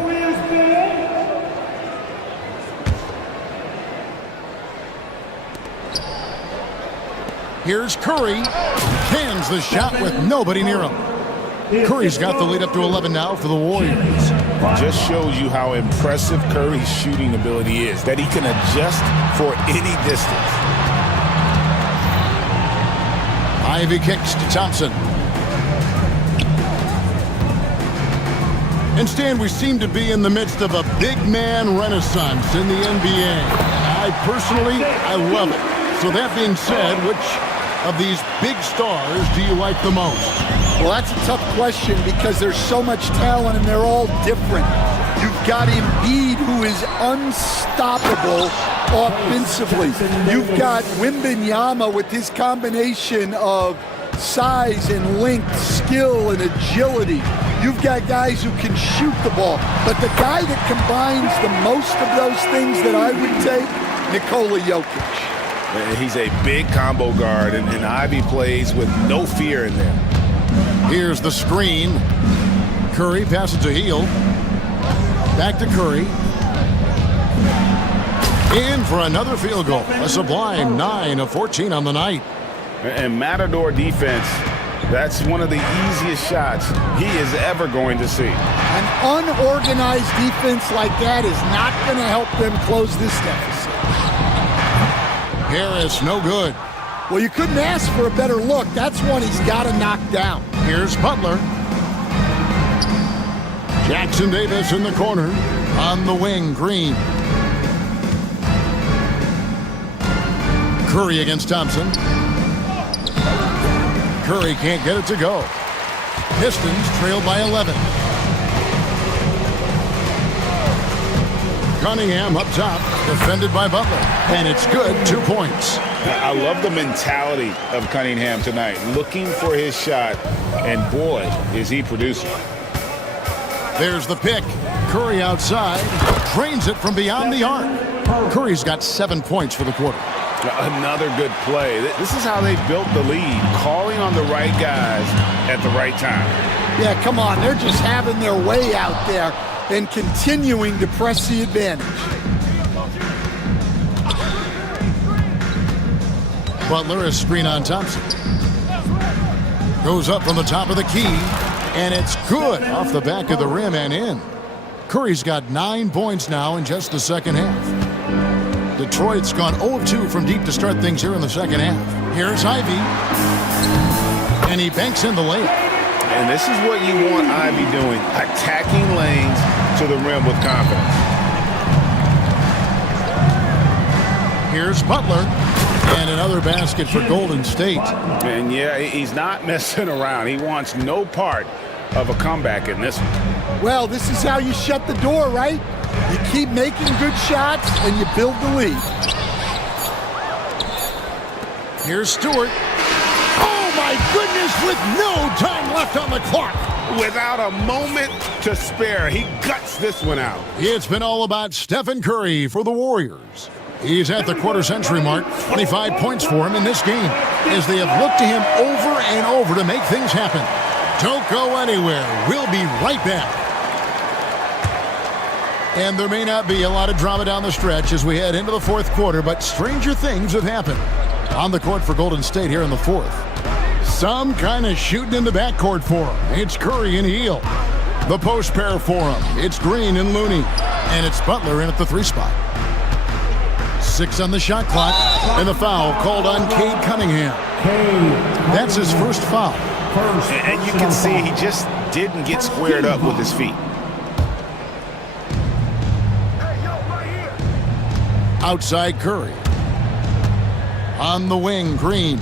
Here's Curry. Cans the shot with nobody near him. Curry's got the lead up to 11 now for the Warriors. Just shows you how impressive Curry's shooting ability is, that he can adjust for any distance. Ivy kicks to Thompson. Instead, we seem to be in the midst of a big man renaissance in the NBA. And I love it. So that being said, which of these big stars do you like the most? Well, that's a tough question because there's so much talent and they're all different. You've got Embiid, who is unstoppable offensively. You've got Wembanyama with his combination of size and length, skill and agility. You've got guys who can shoot the ball. But the guy that combines the most of those things that I would take, Nikola Jokic. He's a big combo guard, and Ivy plays with no fear in there. Here's the screen. Curry passes to Heel. Back to Curry. In for another field goal. A sublime 9 of 14 on the night. And Matador defense, that's one of the easiest shots he is ever going to see. An unorganized defense like that is not going to help them close this deficit. Harris, no good. Well, you couldn't ask for a better look. That's one he's got to knock down. Here's Butler. Jackson Davis in the corner. On the wing, Green. Curry against Thompson. Curry can't get it to go. Pistons trailed by 11. Cunningham up top, defended by Butler. And it's good, 2 points. I love the mentality of Cunningham tonight, looking for his shot, and boy, is he producing. There's the pick. Curry outside, drains it from beyond the arc. Curry's got 7 points for the quarter. Another good play. This is how they built the lead, calling on the right guys at the right time. Yeah, come on. They're just having their way out there and continuing to press the advantage. Butler is screen on Thompson. Goes up from the top of the key, and it's good off the back of the rim and in. Curry's got 9 points now in just the second half. Detroit's gone 0-2 from deep to start things here in the second half. Here's Ivy, and he banks in the layup. And this is what you want Ivy doing, attacking lanes to the rim with confidence. Here's Butler, and another basket for Golden State. And yeah, he's not messing around. He wants no part of a comeback in this one. Well, this is how you shut the door, right? You keep making good shots and you build the lead. Here's Stewart. Oh my goodness, with no time left on the clock. Without a moment to spare, he guts this one out. It's been all about Stephen Curry for the Warriors. He's at the quarter-century mark, 25 points for him in this game, as they have looked to him over and over to make things happen. Don't go anywhere. We'll be right back. And there may not be a lot of drama down the stretch as we head into the fourth quarter, but stranger things have happened. On the court for Golden State here in the fourth. Some kind of shooting in the backcourt for him. It's Curry and Heel. The post pair for him. It's Green and Looney. And it's Butler in at the 3 spot. 6 on the shot clock, and the foul called on Cade Cunningham. That's his first foul. And you can see he just didn't get squared up with his feet. Outside Curry. On the wing, Green.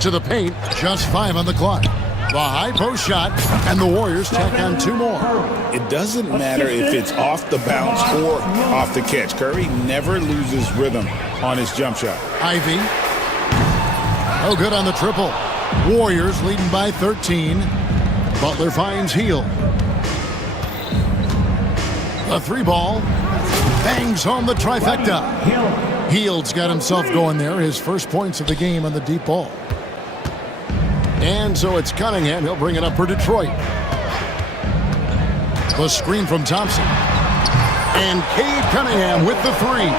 To the paint, just 5 on the clock. The high post shot, and the Warriors tack on 2 more. It doesn't matter if it's off the bounce or off the catch. Curry never loses rhythm on his jump shot. Ivy. No good on the triple. Warriors leading by 13. Butler finds Heel. The 3 ball. Bangs home the trifecta. Heald's got himself going there. His first points of the game on the deep ball. And so it's Cunningham. He'll bring it up for Detroit. The screen from Thompson. And Cade Cunningham with the three.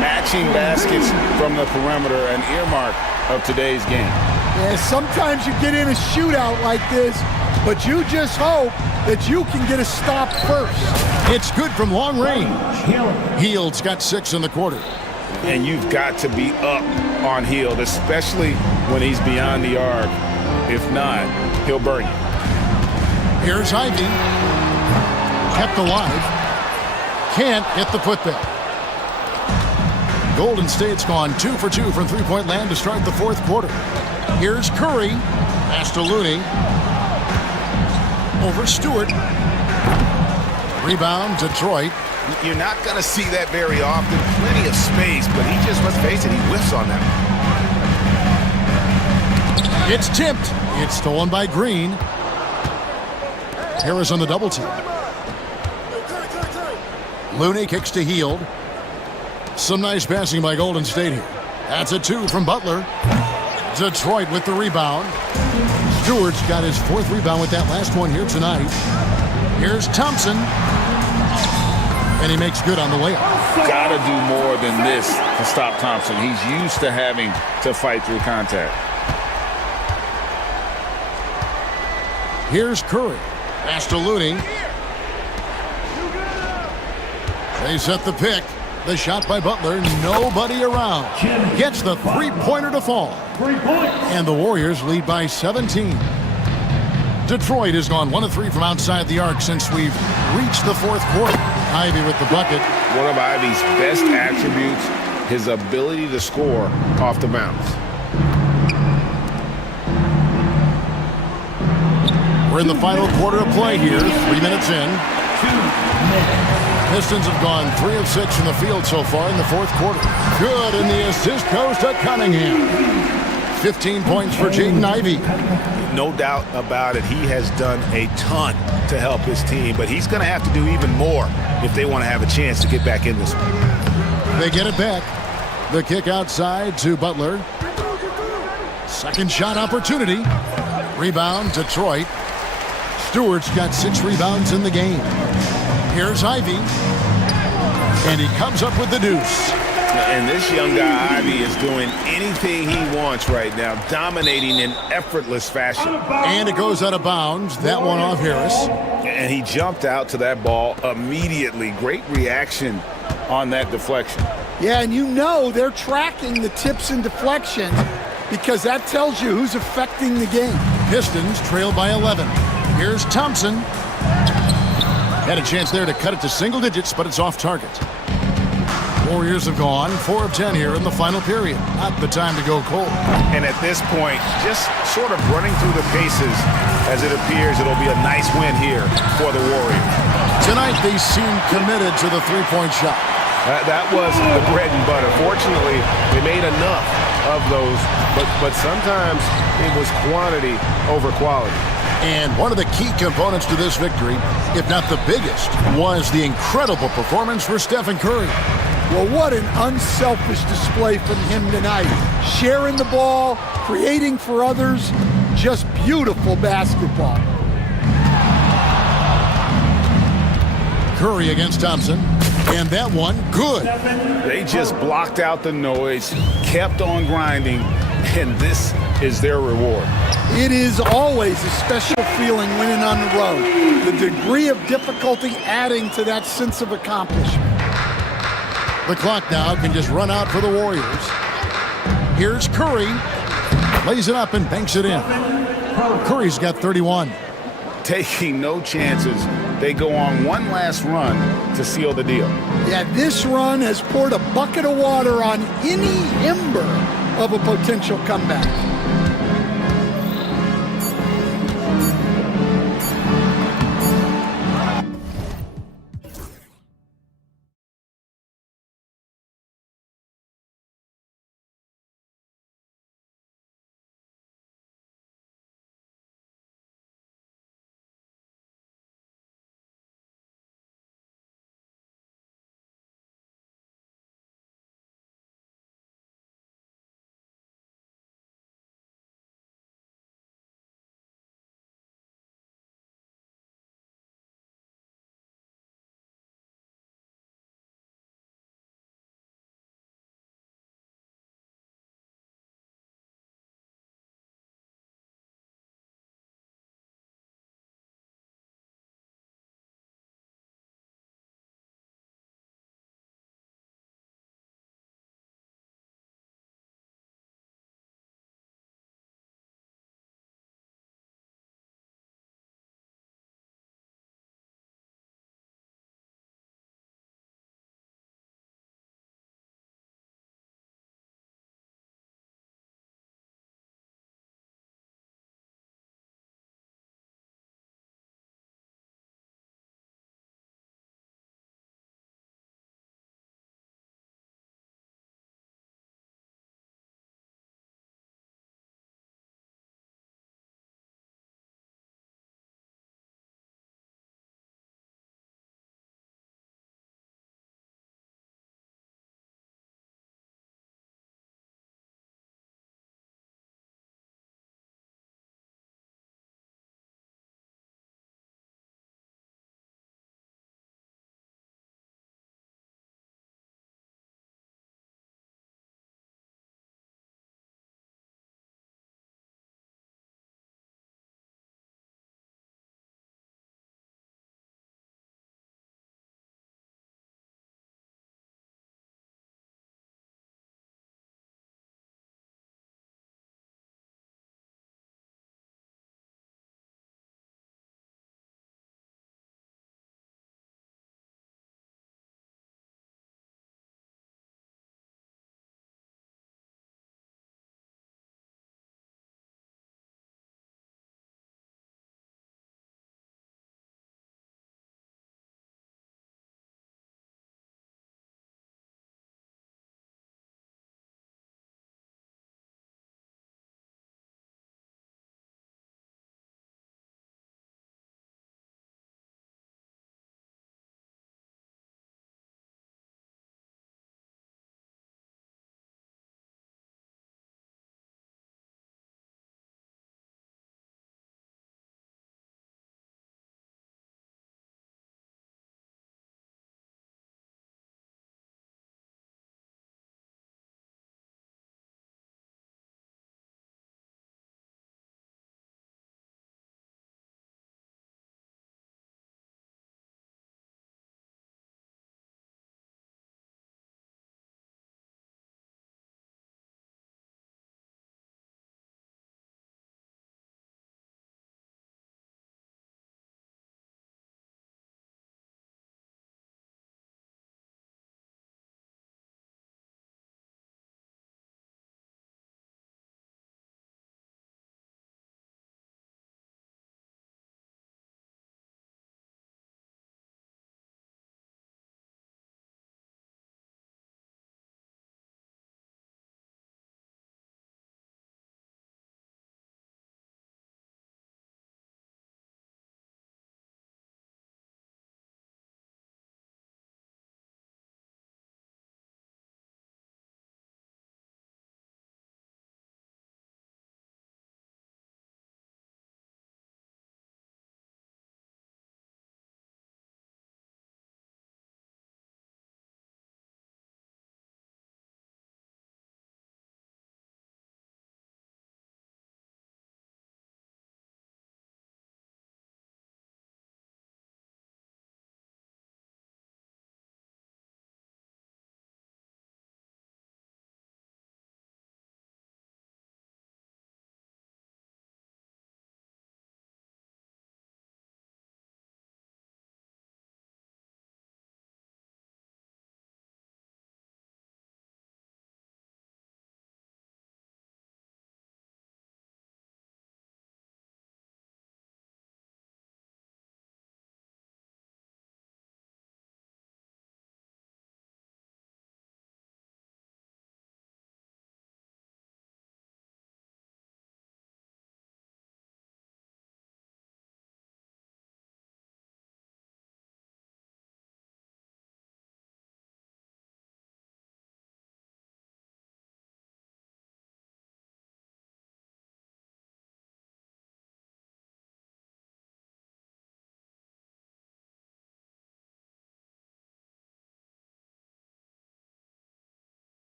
Matching baskets from the perimeter, an earmark of today's game. Yeah, sometimes you get in a shootout like this, but you just hope that you can get a stop first. It's good from long range. Hield's got 6 in the quarter. And you've got to be up on Hield, especially when he's beyond the arc. If not, he'll burn you. Here's Ivy. Kept alive. Can't hit the putback. Golden State's gone 2 for 2 from three-point land to start the fourth quarter. Here's Curry. Pass to Looney. Over Stewart. Rebound, Detroit. You're not going to see that very often. Plenty of space, but he just, let's face it, he whiffs on that. It's tipped. It's stolen by Green. Harris on the double team. Looney kicks to Hield. Some nice passing by Golden State here. That's a 2 from Butler. Detroit with the rebound. Stewart's got his 4th rebound with that last one here tonight. Here's Thompson. And he makes good on the layup. Got to do more than this to stop Thompson. He's used to having to fight through contact. Here's Curry. Pass to Looney. They set the pick. The shot by Butler. Nobody around. Gets the three-pointer to fall. And the Warriors lead by 17. Detroit has gone 1 of 3 from outside the arc since we've reached the fourth quarter. Ivy with the bucket. One of Ivy's best attributes, his ability to score off the bounce. We're in the final quarter of play here. 3 minutes in. Pistons have gone 3 of 6 from the field so far in the fourth quarter. Good, and the assist goes to Cunningham. 15 points for Jaden Ivey. No doubt about it. He has done a ton to help his team, but he's going to have to do even more if they want to have a chance to get back in this one. They get it back. The kick outside to Butler. Second shot opportunity. Rebound, Detroit. Stewart's got 6 rebounds in the game. Here's Ivy. And he comes up with the deuce. And this young guy, Ivy, is doing anything he wants right now, dominating in effortless fashion. And it goes out of bounds. That one off Harris. And he jumped out to that ball immediately. Great reaction on that deflection. Yeah, and you know they're tracking the tips and deflections because that tells you who's affecting the game. Pistons trail by 11. Here's Thompson. Had a chance there to cut it to single digits, but it's off target. Warriors have gone 4 of 10 here in the final period. Not the time to go cold. And at this point, just sort of running through the paces as it appears it'll be a nice win here for the Warriors. Tonight they seem committed to the three-point shot. That was the bread and butter. Fortunately, they made enough of those, but sometimes it was quantity over quality. And one of the key components to this victory, if not the biggest, was the incredible performance for Stephen Curry. Well, what an unselfish display from him tonight. Sharing the ball, creating for others, just beautiful basketball. Curry against Thompson, and that one, good. They just blocked out the noise, kept on grinding, and this is their reward. It is always a special feeling winning on the road. The degree of difficulty adding to that sense of accomplishment. The clock now can just run out for the Warriors. Here's Curry. Lays it up and banks it in. Curry's got 31. Taking no chances. They go on one last run to seal the deal. Yeah, this run has poured a bucket of water on any ember of a potential comeback.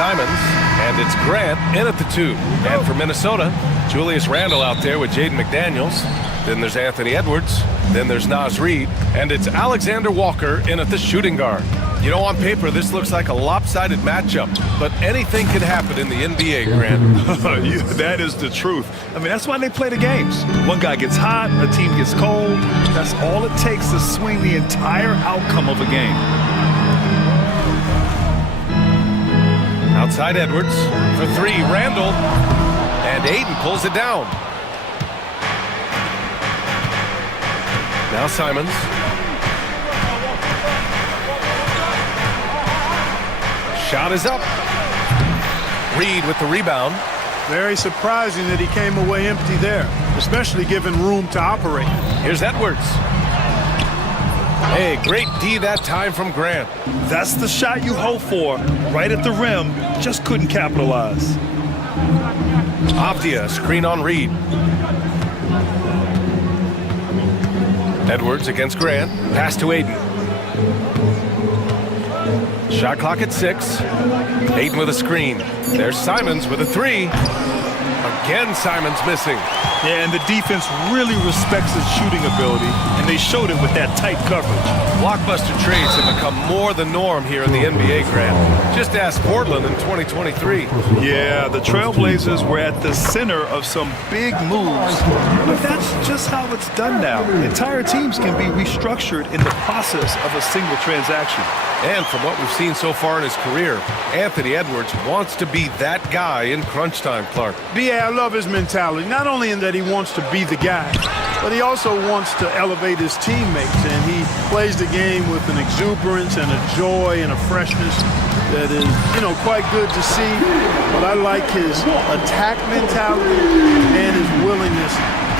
Simons, and it's Grant in at the 2. And for Minnesota, Julius Randle out there with Jaden McDaniels. Then there's Anthony Edwards. Then there's Naz Reid. And it's Alexander Walker in at the shooting guard. You know, on paper, this looks like a lopsided matchup, but anything can happen in the NBA, Grant. That is the truth. I mean, that's why they play the games. One guy gets hot, a team gets cold. That's all it takes to swing the entire outcome of a game. Outside Edwards for 3, Randle. And Aiden pulls it down. Now Simons. Shot is up. Reid with the rebound. Very surprising that he came away empty there, especially given room to operate. Here's Edwards. Hey, great D that time from Grant. That's the shot you hope for, right at the rim. Just couldn't capitalize. Avdia, screen on Reid. Edwards against Grant. Pass to Aiden. Shot clock at 6. Aiden with a screen. There's Simons with a 3. Again, Simons missing. Yeah, and the defense really respects his shooting ability, and they showed it with that tight coverage. Blockbuster trades have become more the norm here in the NBA, Grant. Just ask Portland in 2023. Yeah, the Trailblazers were at the center of some big moves, but that's just how it's done now. Entire teams can be restructured in the process of a single transaction. And from what we've seen so far in his career, Anthony Edwards wants to be that guy in crunch time, Clark. Yeah, I love his mentality. Not only in that he wants to be the guy, but he also wants to elevate his teammates. And he plays the game with an exuberance and a joy and a freshness that is, you know, quite good to see. But I like his attack mentality and his willingness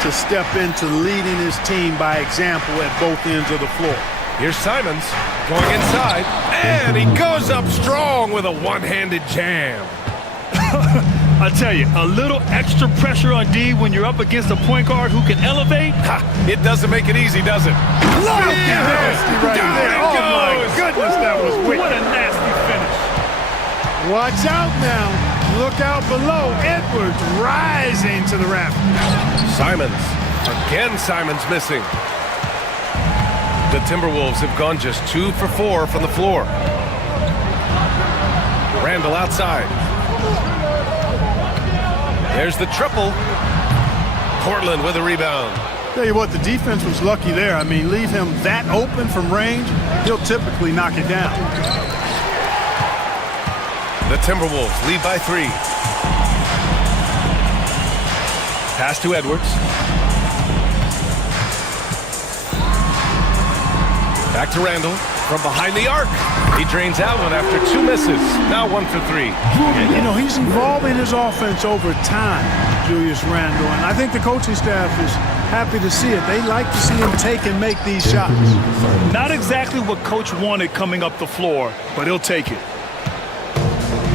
to step into leading his team by example at both ends of the floor. Here's Simons going inside, and he goes up strong with a one-handed jam. I tell you, a little extra pressure on D when you're up against a point guard who can elevate. Ha, it doesn't make it easy, does it? Look at nasty right there. Oh my goodness, that was wicked. What a nasty finish. Watch out now. Look out below. Edwards rising to the rafters. Simons. Again, Simons missing. The Timberwolves have gone just 2 for 4 from the floor. Randle outside. There's the triple. Portland with a rebound. Tell you what, the defense was lucky there. I mean, leave him that open from range, he'll typically knock it down. The Timberwolves lead by 3. Pass to Edwards. Back to Randle from behind the arc. He drains that one after 2 misses. Now 1 for 3. And, you know, he's involving his offense over time, Julius Randle. And I think the coaching staff is happy to see it. They like to see him take and make these shots. Not exactly what Coach wanted coming up the floor, but he'll take it.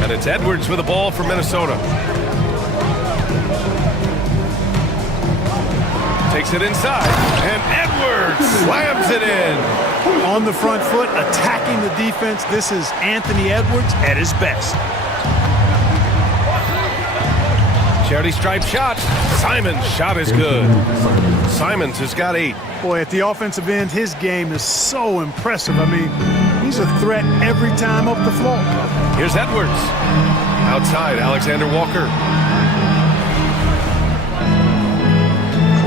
And it's Edwards with the ball for Minnesota. Takes it inside, and Edwards slams it in. On the front foot, attacking the defense. This is Anthony Edwards at his best. Charity stripe shot. Simons' shot is good. Simons has got 8. Boy, at the offensive end, his game is so impressive. I mean, he's a threat every time up the floor. Here's Edwards. Outside, Alexander Walker.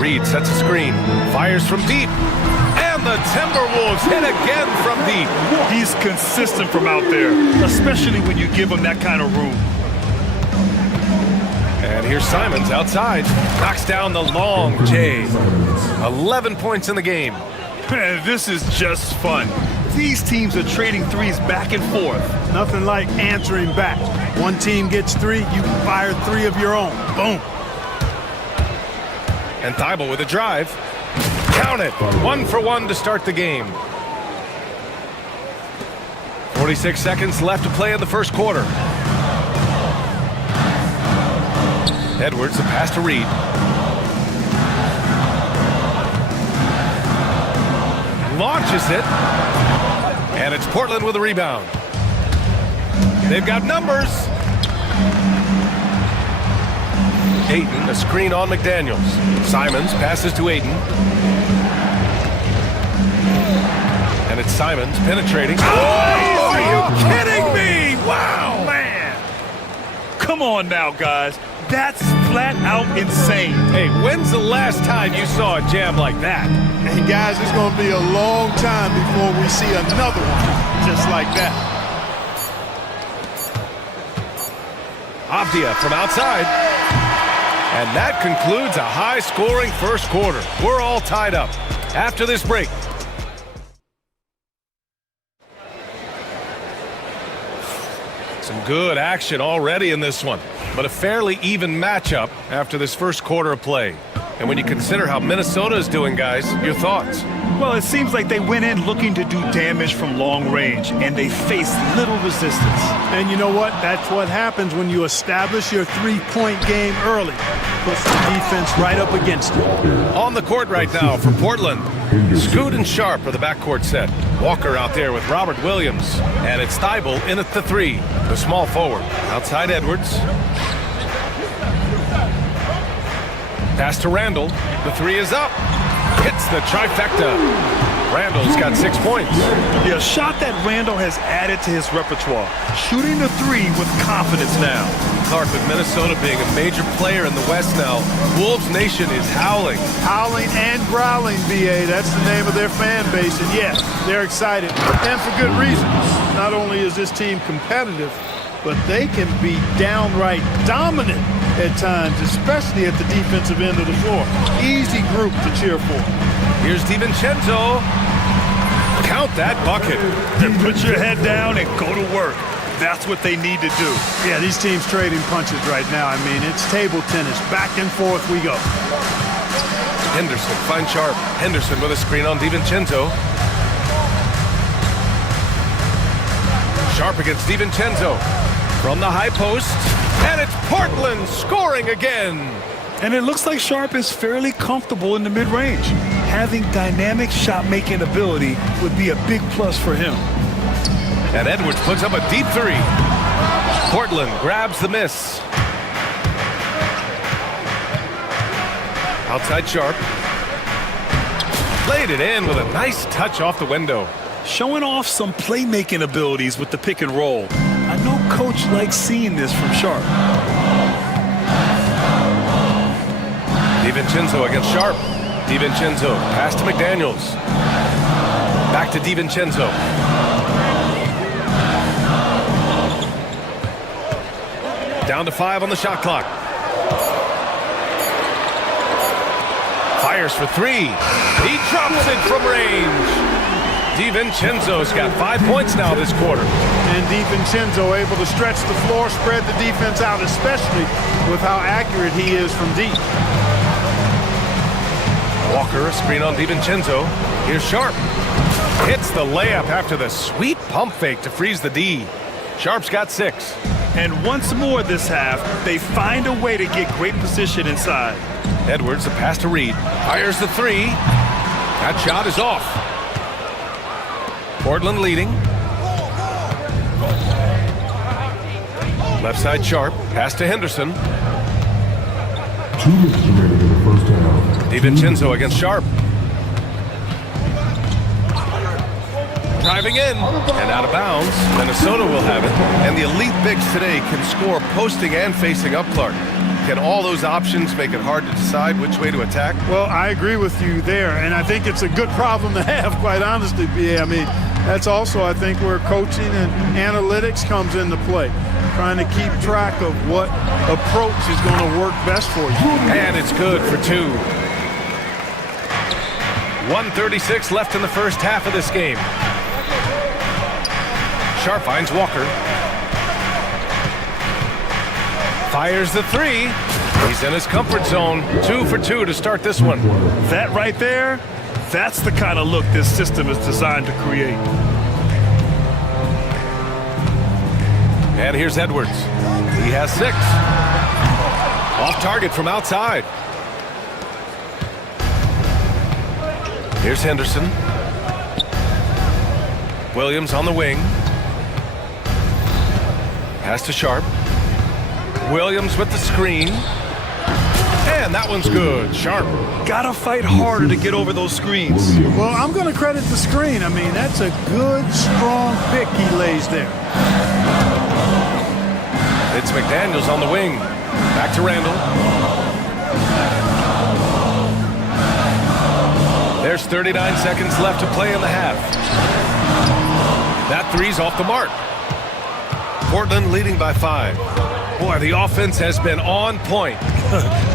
Reid sets a screen. Fires from deep. And the Timberwolves hit again from deep. He's consistent from out there, especially when you give him that kind of room. And here's Simons outside. Knocks down the long J. 11 points in the game. Man, this is just fun. These teams are trading threes back and forth. Nothing like answering back. One team gets 3, you fire 3 of your own. Boom. And Thibault with a drive. Count it. 1 for 1 to start the game. 46 seconds left to play in the first quarter. Edwards, the pass to Reid. Launches it. And it's Portland with a rebound. They've got numbers. Ayton, a screen on McDaniels. Simons passes to Ayton. And it's Simons penetrating. Oh, are you kidding me? Wow! Man! Come on now, guys. That's flat out insane. Hey, when's the last time you saw a jam like that? And guys, it's going to be a long time before we see another one just like that. Avdia from outside. And that concludes a high-scoring first quarter. We're all tied up. After this break. Some good action already in this one, but a fairly even matchup after this first quarter of play. And when you consider how Minnesota is doing, guys, your thoughts? Well, it seems like they went in looking to do damage from long range, and they faced little resistance. And you know what? That's what happens when you establish your three-point game early. Puts the defense right up against it. On the court right now for Portland, Scoot and Sharp are the backcourt set. Walker out there with Robert Williams. And it's Thibault in at the three, the small forward. Outside Edwards. Pass to Randall. The three is up. Hits the trifecta. Randall's got 6 points. Yeah, a shot that Randall has added to his repertoire. Shooting the three with confidence now. Clark, with Minnesota being a major player in the West now, Wolves Nation is howling. Howling and growling, BA. That's the name of their fan base. And yes, they're excited. And for good reason. Not only is this team competitive, but they can be downright dominant at times, especially at the defensive end of the floor. Easy group to cheer for. Here's DiVincenzo. Count that bucket. Then put your head down and go to work. That's what they need to do. Yeah, these teams trading punches right now. I mean, it's table tennis. Back and forth we go. Henderson finds Sharp. Henderson with a screen on DiVincenzo. Sharp against DiVincenzo. From the high post. And it's Portland scoring again. And it looks like Sharp is fairly comfortable in the mid-range. Having dynamic shot-making ability would be a big plus for him. And Edwards puts up a deep three. Portland grabs the miss. Outside Sharp. Played it in with a nice touch off the window. Showing off some playmaking abilities with the pick and roll. I know Coach likes seeing this from Sharp. DiVincenzo against Sharp. DiVincenzo, pass to McDaniels. Back to DiVincenzo. Down to 5 on the shot clock. Fires for 3. He drops it from range. DiVincenzo's got 5 points now this quarter. And DiVincenzo able to stretch the floor, spread the defense out, especially with how accurate he is from deep. Walker, a screen on DiVincenzo. Here's Sharp. Hits the layup after the sweet pump fake to freeze the D. Sharp's got 6. And once more this half, they find a way to get great position inside. Edwards, the pass to Reed. Fires the 3. That shot is off. Portland leading. Left side Sharp. Pass to Henderson. 2 minutes remaining in the first half. DiVincenzo against Sharp. Driving in and out of bounds. Minnesota will have it. And the elite bigs today can score posting and facing up, Clark. Can all those options make it hard to decide which way to attack? Well, I agree with you there, and I think it's a good problem to have, quite honestly, BA. I mean, that's also, I think, where coaching and analytics comes into play. Trying to keep track of what approach is going to work best for you. And it's good for 2. 1:36 left in the first half of this game. Sharp finds Walker. Fires the 3. He's in his comfort zone. 2 for 2 to start this one. That right there, that's the kind of look this system is designed to create. And here's Edwards. He has 6. Off target from outside. Here's Henderson. Williams on the wing. Pass to Sharp. Williams with the screen. And that one's good. Sharp. Gotta fight harder to get over those screens. Well, I'm going to credit the screen. I mean, that's a good, strong pick he lays there. It's McDaniels on the wing. Back to Randall. There's 39 seconds left to play in the half. That three's off the mark. Portland leading by 5. Boy, the offense has been on point.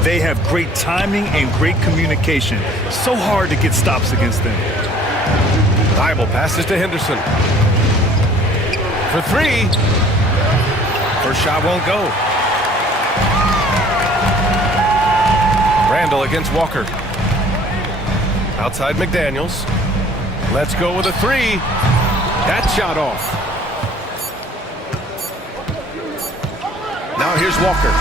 They have great timing and great communication. So hard to get stops against them. Bible passes to Henderson. For 3. First shot won't go. Randall against Walker. Outside McDaniels. Let's go with a 3. That shot off. Now here's Walker.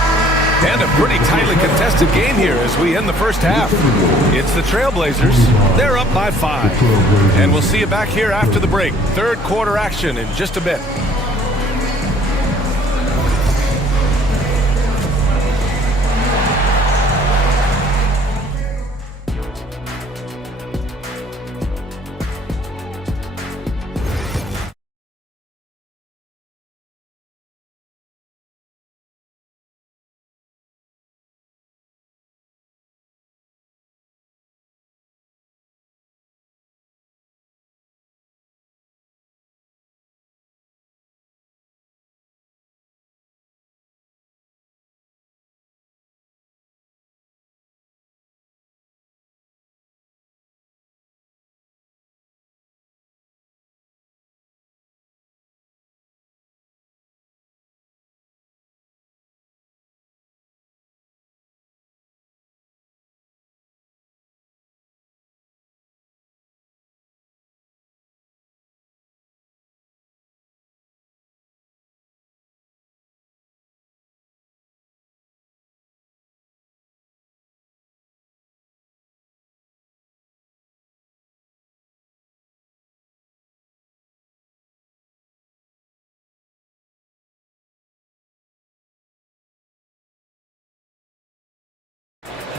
And a pretty tightly contested game here as we end the first half. It's the Trailblazers. They're up by 5. And we'll see you back here after the break. Third quarter action in just a bit.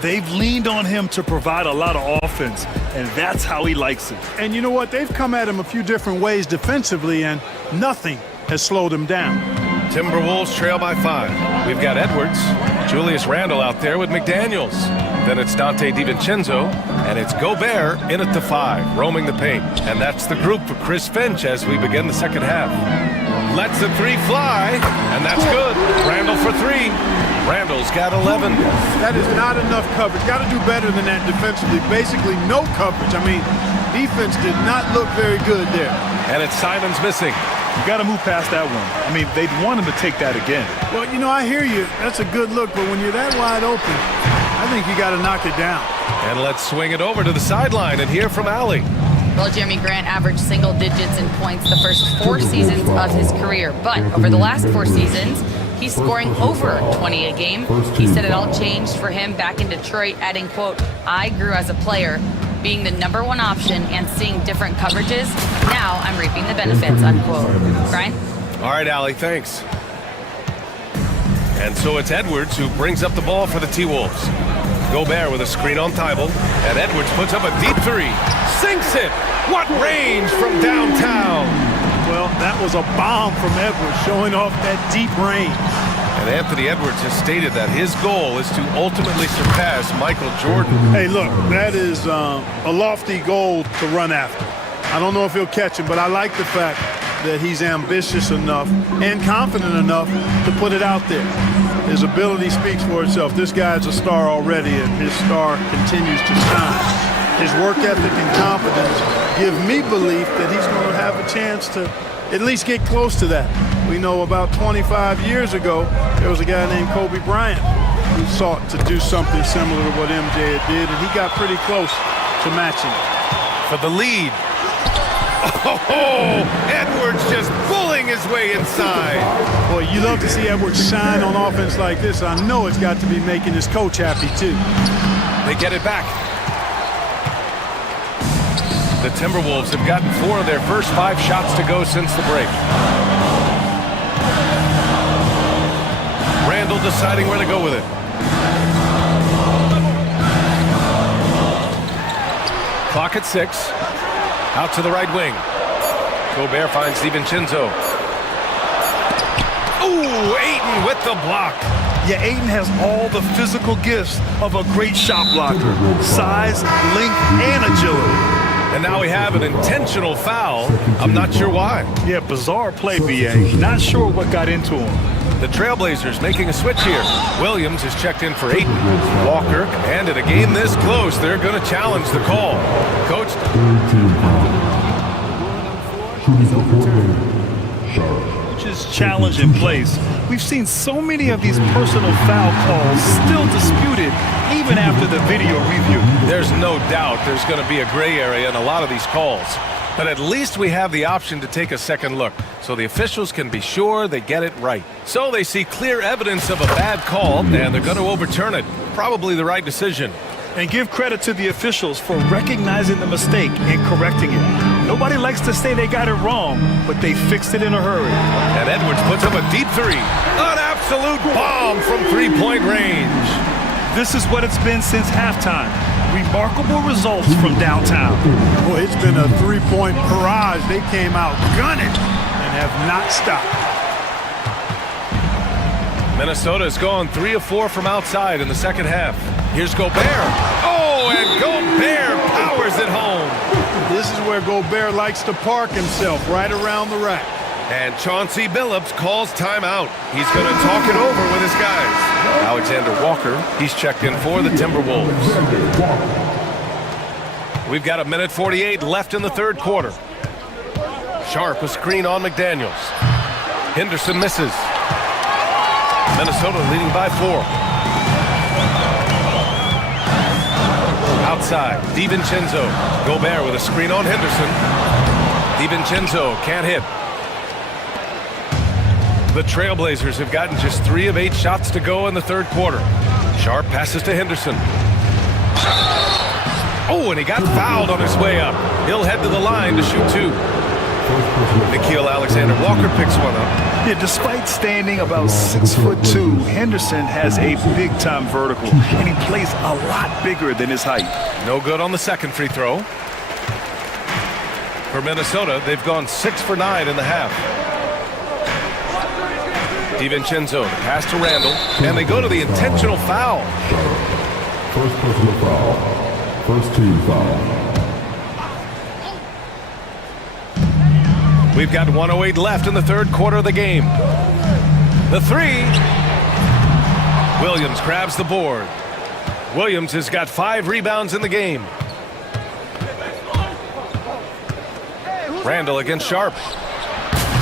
They've leaned on him to provide a lot of offense, and that's how he likes it. And you know what? They've come at him a few different ways defensively, and nothing has slowed him down. Timberwolves trail by 5. We've got Edwards, Julius Randle out there with McDaniels. Then it's Dante DiVincenzo, and it's Gobert in at the 5, roaming the paint. And that's the group for Chris Finch as we begin the second half. Lets the 3 fly, and that's good. Randle for 3. Randall's got 11. That is not enough coverage. Got to do better than that defensively. Basically no coverage. I mean, defense did not look very good there. And it's Simons missing. You got to move past that one. I mean, they'd want him to take that again. Well, you know, I hear you. That's a good look, but when you're that wide open, I think you got to knock it down. And let's swing it over to the sideline and hear from Allie. Well, Jeremy Grant averaged single digits in points the first 4 seasons of his career, but over the last 4 seasons, he's scoring over 20 a game. He said it all changed for him back in Detroit, adding, quote, "I grew as a player, being the #1 option and seeing different coverages. Now I'm reaping the benefits," unquote. Brian? All right, Allie, thanks. And so it's Edwards who brings up the ball for the T-Wolves. Gobert with a screen on Thibault, and Edwards puts up a deep 3. Sinks it! What range from downtown! Well, that was a bomb from Edwards, showing off that deep range. And Anthony Edwards has stated that his goal is to ultimately surpass Michael Jordan. Hey, look, that is a lofty goal to run after. I don't know if he'll catch him, but I like the fact that he's ambitious enough and confident enough to put it out there. His ability speaks for itself. This guy's a star already, and his star continues to shine. His work ethic and confidence give me belief that he's going to have a chance to at least get close to that. We know about 25 years ago, there was a guy named Kobe Bryant who sought to do something similar to what MJ did, and he got pretty close to matching it. For the lead. Oh, Edwards just pulling his way inside. Boy, you love to see Edwards shine on offense like this. I know it's got to be making his coach happy, too. They get it back. The Timberwolves have gotten 4 of their first 5 shots to go since the break. Randall deciding where to go with it. Clock at 6. Out to the right wing. Gobert finds DiVincenzo. Ooh, Ayton with the block. Yeah, Ayton has all the physical gifts of a great shot blocker. Size, length, and agility. And now we have an intentional foul. I'm not sure why. Yeah, bizarre play, BA. Not sure what got into him. The Trailblazers making a switch here. Williams is checked in for Ayton. Walker, and in a game this close, they're going to challenge the call. Coach. Which is challenge in place. We've seen so many of these personal foul calls still disputed even after the video review. There's no doubt there's going to be a gray area in a lot of these calls. But at least we have the option to take a second look, so the officials can be sure they get it right. So they see clear evidence of a bad call, and they're going to overturn it. Probably the right decision. And give credit to the officials for recognizing the mistake and correcting it. Nobody likes to say they got it wrong, but they fixed it in a hurry. And Edwards puts up a deep three. An absolute bomb from three-point range. This is what it's been since halftime. Remarkable results from downtown. Well, it's been a three-point barrage. They came out gunning and have not stopped. Minnesota has gone 3 of 4 from outside in the second half. Here's Gobert. Oh, and Gobert powers it home. This is where Gobert likes to park himself, right around the rack. And Chauncey Billups calls timeout. He's going to talk it over with his guys. Alexander Walker, he's checked in for the Timberwolves. We've got 1:48 left in the third quarter. Sharp a screen on McDaniels. Henderson misses. Minnesota leading by 4. Outside, DiVincenzo. Gobert with a screen on Henderson. DiVincenzo can't hit. The Trailblazers have gotten just 3 of 8 shots to go in the third quarter. Sharp passes to Henderson. Oh, and he got fouled on his way up. He'll head to the line to shoot 2. Nickeil Alexander-Walker picks one up. Yeah, despite standing about 6'2", Henderson has a big-time vertical, and he plays a lot bigger than his height. No good on the second free throw. For Minnesota, they've gone 6 for 9 in the half. DiVincenzo, the pass to Randall, and they go to the intentional foul. First personal foul. First team foul. We've got 1:08 left in the third quarter of the game. The 3. Williams grabs the board. Williams has got 5 rebounds in the game. Randall against Sharp.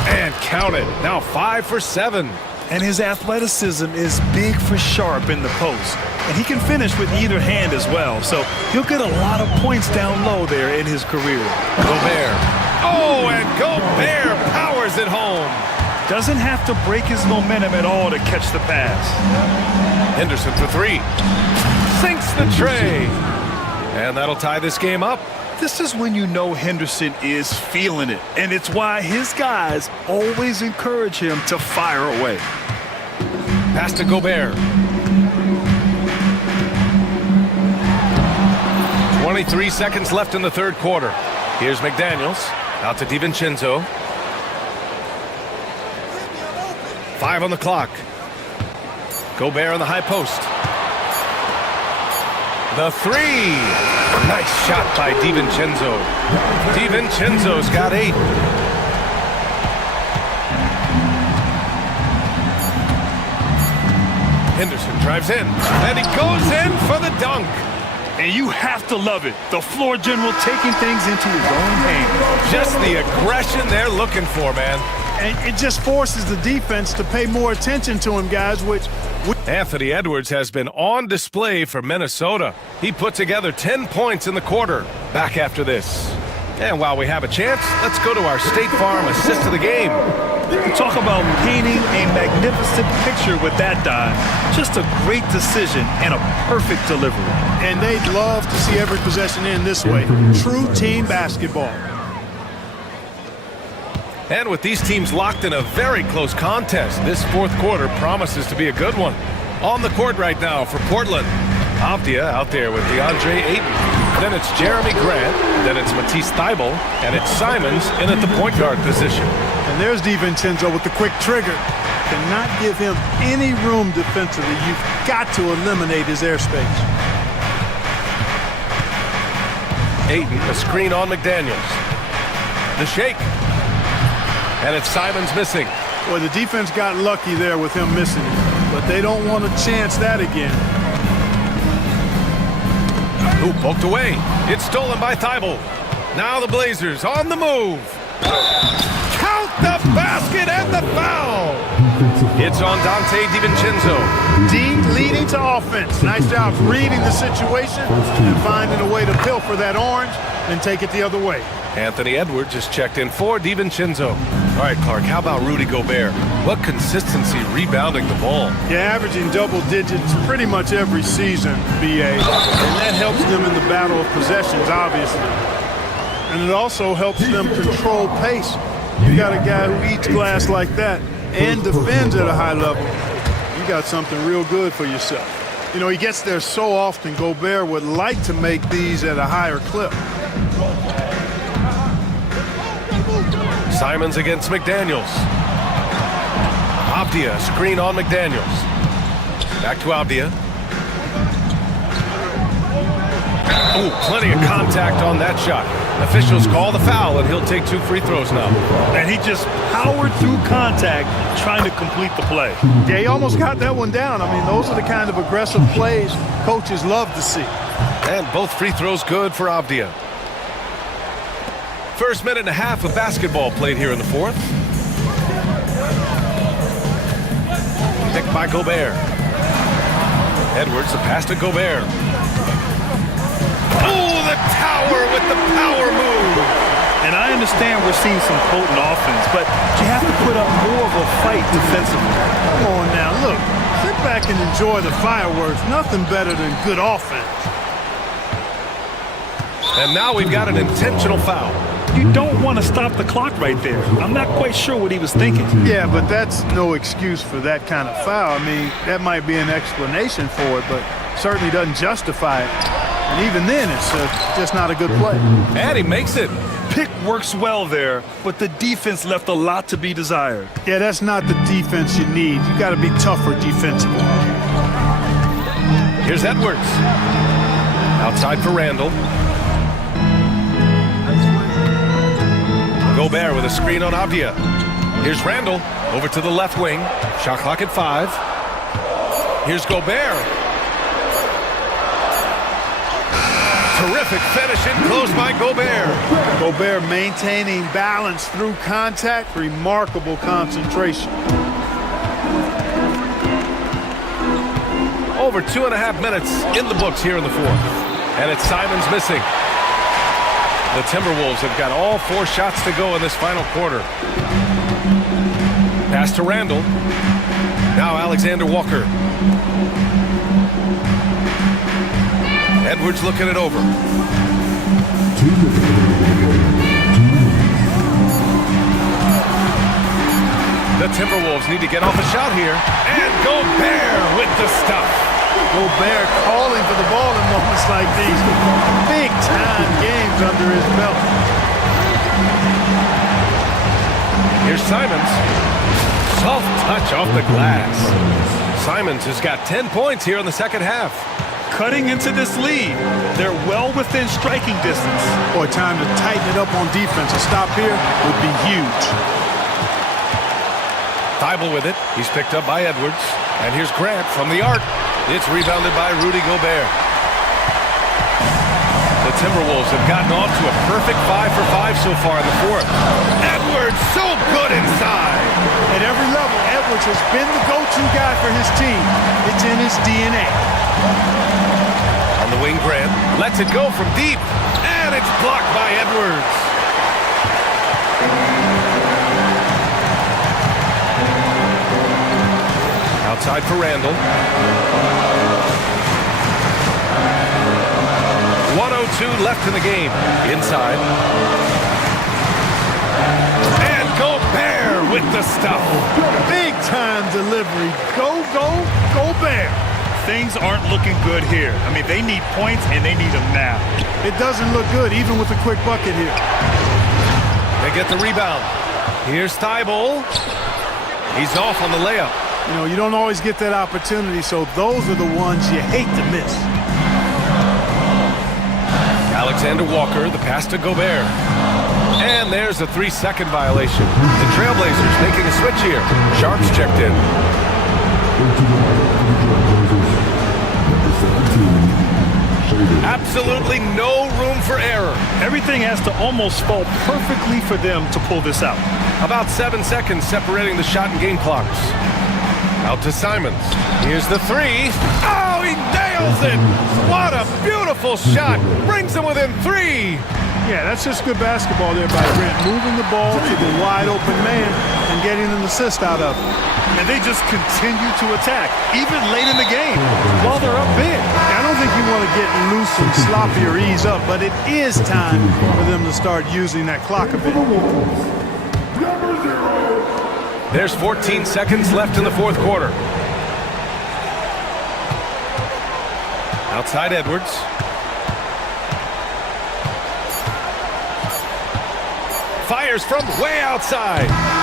And count it. Now 5 for 7. And his athleticism is big for Sharp in the post. And he can finish with either hand as well. So he'll get a lot of points down low there in his career. Gobert. Oh, and Gobert powers it home. Doesn't have to break his momentum at all to catch the pass. Henderson for 3. Sinks the tray. And that'll tie this game up. This is when you know Henderson is feeling it. And it's why his guys always encourage him to fire away. Pass to Gobert. 23 seconds left in the third quarter. Here's McDaniels. Out to DiVincenzo. 5 on the clock. Gobert on the high post. The 3. Nice shot by DiVincenzo. DiVincenzo's got 8. Henderson drives in, and he goes in for the dunk. And you have to love it. The floor general taking things into his own hands. Just the aggression they're looking for, man. And it just forces the defense to pay more attention to him, guys, which... Anthony Edwards has been on display for Minnesota. He put together 10 points in the quarter. Back after this. And while we have a chance, let's go to our State Farm assist of the game. Talk about painting a magnificent picture with that dive. Just a great decision and a perfect delivery. And they'd love to see every possession in this way. True team basketball. And with these teams locked in a very close contest, this fourth quarter promises to be a good one. On the court right now for Portland, Avdia out there with DeAndre Ayton. Then it's Jeremy Grant, then it's Matisse Thybulle, and it's Simons in at the point guard position. And there's DiVincenzo with the quick trigger. Cannot give him any room defensively. You've got to eliminate his airspace. Ayton, a screen on McDaniels. The shake. And it's Simons missing. Well, the defense got lucky there with him missing it, but they don't want to chance that again. Ooh, poked away. It's stolen by Thybulle. Now the Blazers on the move. Count the basket and the foul. It's on Dante DiVincenzo. D leading to offense. Nice job reading the situation and finding a way to pilfer that orange and take it the other way. Anthony Edwards just checked in for DiVincenzo. All right, Clark, how about Rudy Gobert? What consistency rebounding the ball. Yeah, averaging double digits pretty much every season, BA. And that helps them in the battle of possessions, obviously. And it also helps them control pace. You got a guy who eats glass like that and defends at a high level. You got something real good for yourself. You know, he gets there so often, Gobert would like to make these at a higher clip. Simons against McDaniels. Avdia, screen on McDaniels. Back to Avdia. Oh, plenty of contact on that shot. Officials call the foul, and he'll take 2 free throws now. And he just powered through contact trying to complete the play. Yeah, he almost got that one down. I mean, those are the kind of aggressive plays coaches love to see. And both free throws good for Avdia. First minute and a half of basketball played here in the fourth. Picked by Gobert. Edwards, the pass to Gobert. Oh, the tower with the power move. And I understand we're seeing some potent offense, but you have to put up more of a fight defensively. Come on now, look. Sit back and enjoy the fireworks. Nothing better than good offense. And now we've got an intentional foul. You don't want to stop the clock right there. I'm not quite sure what he was thinking. Yeah, but that's no excuse for that kind of foul. I mean, that might be an explanation for it, but certainly doesn't justify it. And even then, it's just not a good play. And he makes it. Pick works well there, but the defense left a lot to be desired. Yeah, that's not the defense you need. You got to be tougher defensively. Here's Edwards. Outside for Randall. Gobert with a screen on Avdia. Here's Randall over to the left wing. Shot clock at 5. Here's Gobert. Terrific finish in close by Gobert. Gobert maintaining balance through contact. Remarkable concentration. Over 2.5 minutes in the books here in the fourth. And it's Simons missing. The Timberwolves have got all 4 shots to go in this final quarter. Pass to Randall. Now Alexander Walker. Edwards looking it over. The Timberwolves need to get off a shot here. And Gobert with the stuff. Gobert calling for the ball in moments like these. Big-time games under his belt. Here's Simons. Soft touch off the glass. Simons has got 10 points here in the second half. Cutting into this lead. They're well within striking distance. Boy, time to tighten it up on defense. A stop here would be huge. Thybulle with it. He's picked up by Edwards. And here's Grant from the arc. It's rebounded by Rudy Gobert. The Timberwolves have gotten off to a perfect 5 for 5 so far in the fourth. Edwards, so good inside. At every level, Edwards has been the go-to guy for his team. It's in his DNA. On the wing, Grant lets it go from deep. And it's blocked by Edwards. Outside for Randall. 1:02 left in the game. Inside. And Gobert with the stuff. Big time delivery. Go, go, go Bear. Things aren't looking good here. I mean, they need points, and they need them now. It doesn't look good, even with a quick bucket here. They get the rebound. Here's Thibault. He's off on the layup. You know, you don't always get that opportunity, so those are the ones you hate to miss. Alexander Walker, the pass to Gobert. And there's a 3-second violation. The Trailblazers making a switch here. Sharps checked in. Absolutely no room for error. Everything has to almost fall perfectly for them to pull this out. About 7 seconds separating the shot and game clocks. Out to Simons. Here's the three. Oh, he nails it! What a beautiful shot! Brings them within 3. Yeah, that's just good basketball there by Grant. Moving the ball to the wide open man and getting an assist out of it. And they just continue to attack, even late in the game, while they're up big. I don't think you want to get loose and sloppy or ease up, but it is time for them to start using that clock a bit. There's 14 seconds left in the fourth quarter. Outside Edwards. Fires from way outside.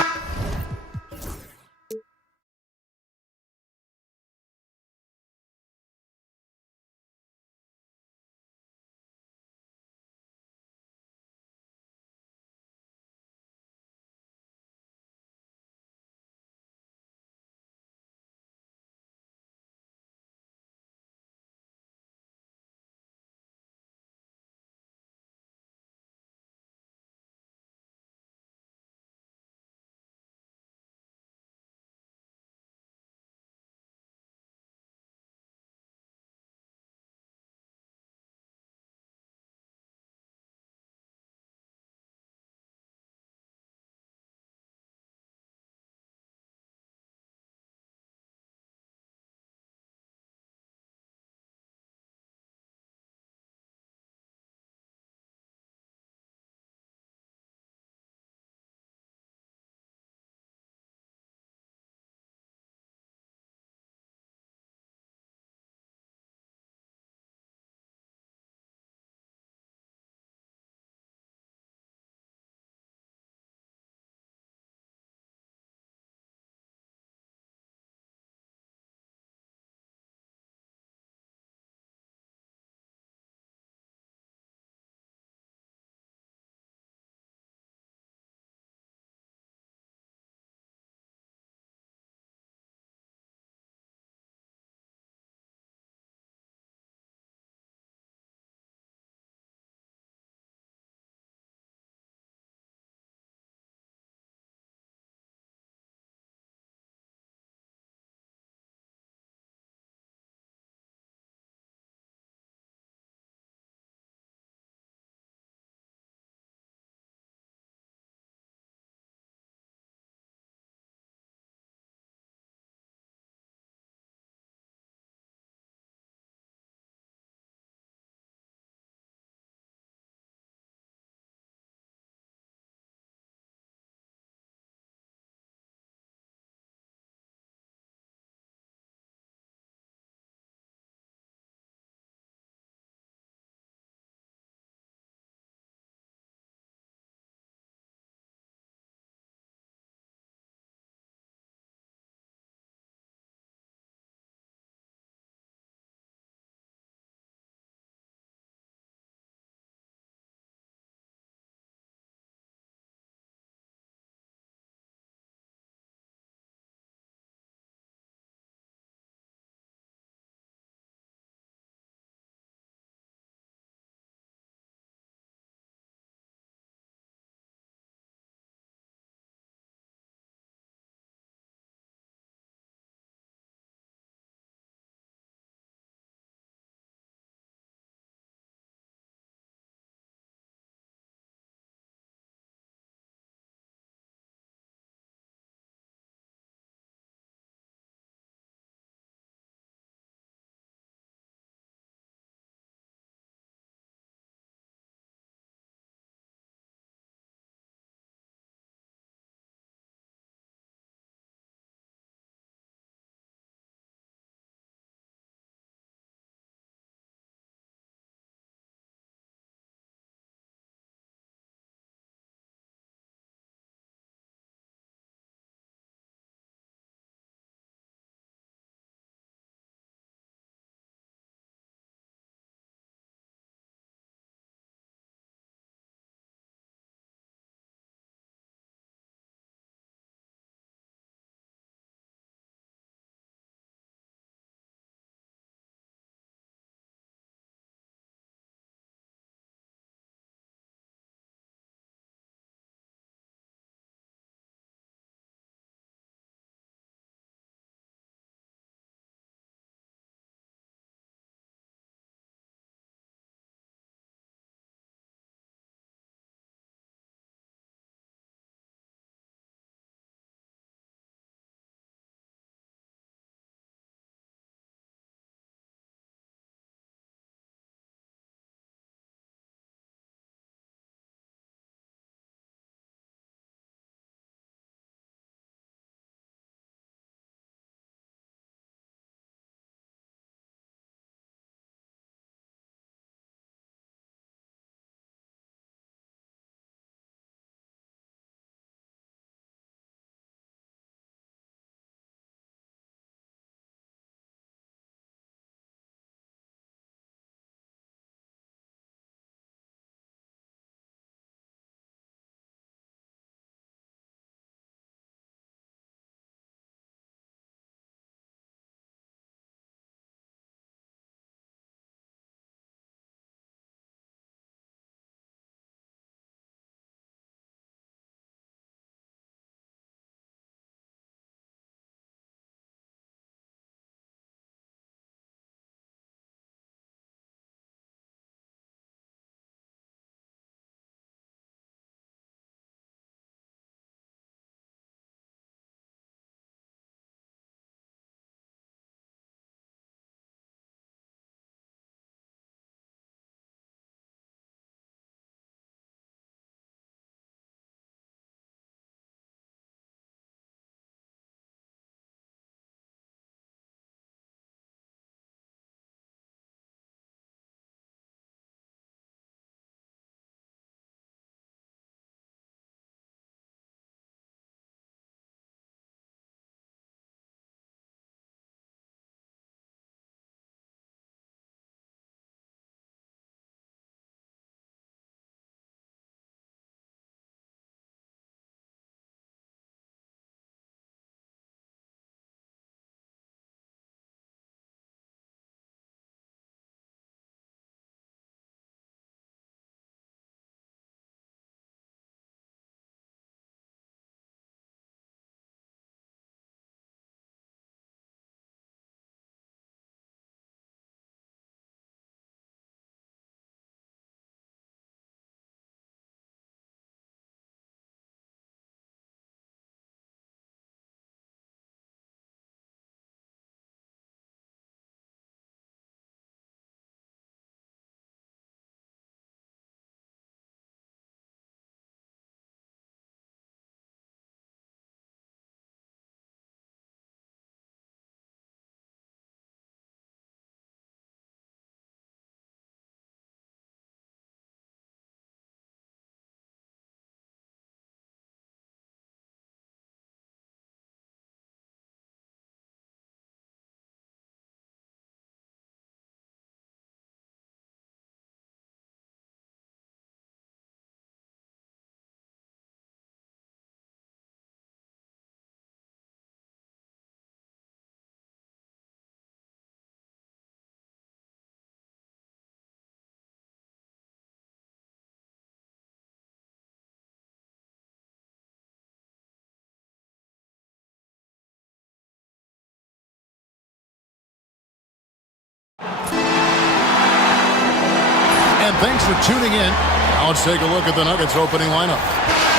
And thanks for tuning in. Now let's take a look at the Nuggets opening lineup.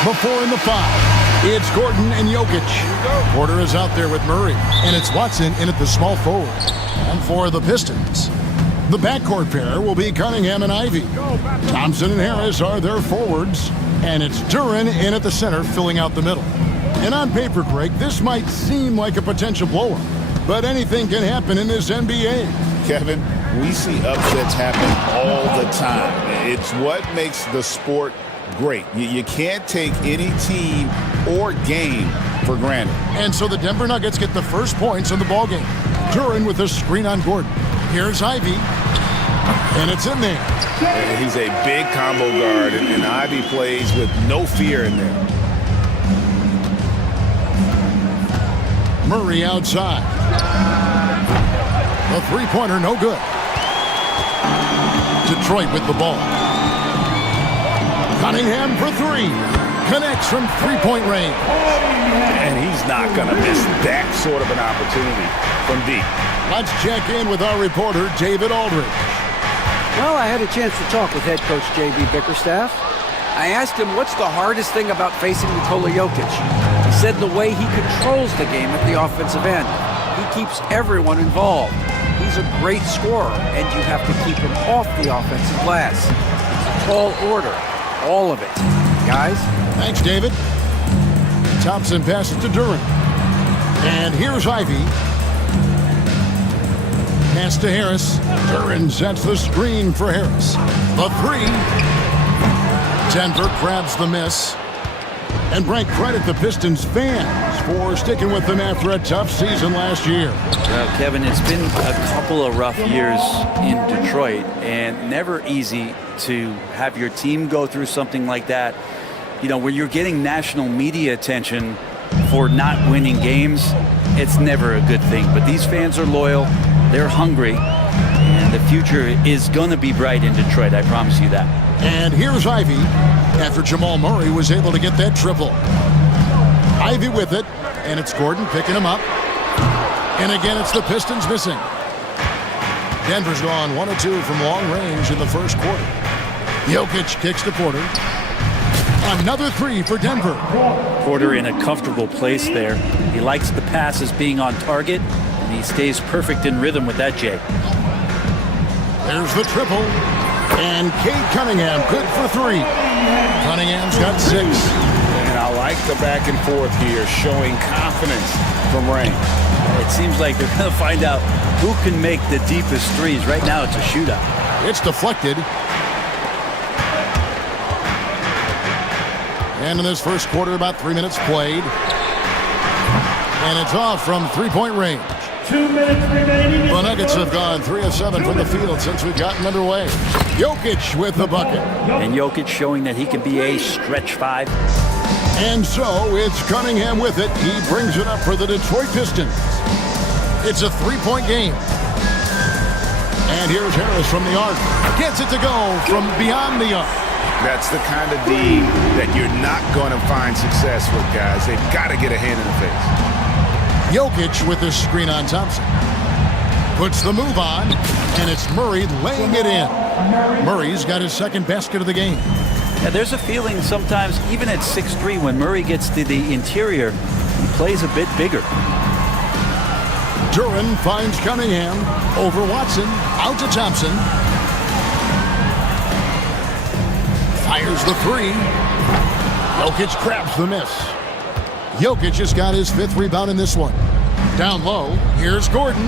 Before in the 5, it's Gordon and Jokic. Porter is out there with Murray, and it's Watson in at the small forward. And for the Pistons, the backcourt pair will be Cunningham and Ivy. Thompson and Harris are their forwards, and it's Duran in at the center, filling out the middle. And on paper, Greg, this might seem like a potential blowout, but anything can happen in this NBA. Kevin, we see upsets happen all the time. It's what makes the sport great. You can't take any team or game for granted. And so the Denver Nuggets get the first points in the ballgame. Duran with a screen on Gordon. Here's Ivy, and it's in there. And he's a big combo guard, and Ivy plays with no fear in there. Murray outside. The three-pointer, no good. Detroit with the ball. Cunningham for 3. Connects from three-point range. And he's not going to miss that sort of an opportunity from deep. Let's check in with our reporter, David Aldridge. Well, I had a chance to talk with head coach J.B. Bickerstaff. I asked him what's the hardest thing about facing Nikola Jokic. He said the way he controls the game at the offensive end. He keeps everyone involved. He's a great scorer, and you have to keep him off the offensive glass. It's a tall order, all of it. Guys? Thanks, David. Thompson passes to Duran. And here's Ivy. Pass to Harris. Duran sets the screen for Harris. The 3. Denver grabs the miss. And Frank credit the Pistons fans for sticking with them after a tough season last year. Well, Kevin, it's been a couple of rough years in Detroit, and never easy to have your team go through something like that. You know, where you're getting national media attention for not winning games, it's never a good thing. But these fans are loyal, they're hungry, and the future is going to be bright in Detroit, I promise you that. And here's Ivy after Jamal Murray was able to get that triple. Ivy with it, and it's Gordon picking him up. And again, it's the Pistons missing. Denver's gone 1 of 2 from long range in the first quarter. Jokic kicks to Porter. Another 3 for Denver. Porter in a comfortable place there. He likes the passes being on target, and he stays perfect in rhythm with that, Jay. There's the triple. And Cade Cunningham, good for 3. Cunningham's got 6. And I like the back and forth here, showing confidence from Rain. It seems like they're going to find out who can make the deepest threes. Right now, it's a shootout. It's deflected. And in this first quarter, about 3 minutes played. And it's off from three-point range. 2 minutes remaining. The Nuggets have gone 3 of 7 from the field since we've gotten underway. Jokic with the bucket. And Jokic showing that he can be a stretch 5. And so it's Cunningham with it. He brings it up for the Detroit Pistons. It's a 3-point game. And here's Harris from the arc. Gets it to go from beyond the arc. That's the kind of D that you're not going to find success with, guys. They've got to get a hand in the face. Jokic with this screen on Thompson. Puts the move on, and it's Murray laying it in. Murray's got his second basket of the game. Yeah, there's a feeling sometimes, even at 6'3", when Murray gets to the interior, he plays a bit bigger. Duran finds Cunningham over Watson, out to Thompson. Fires the 3. Jokic grabs the miss. Jokic has got his 5th rebound in this one. Down low, here's Gordon.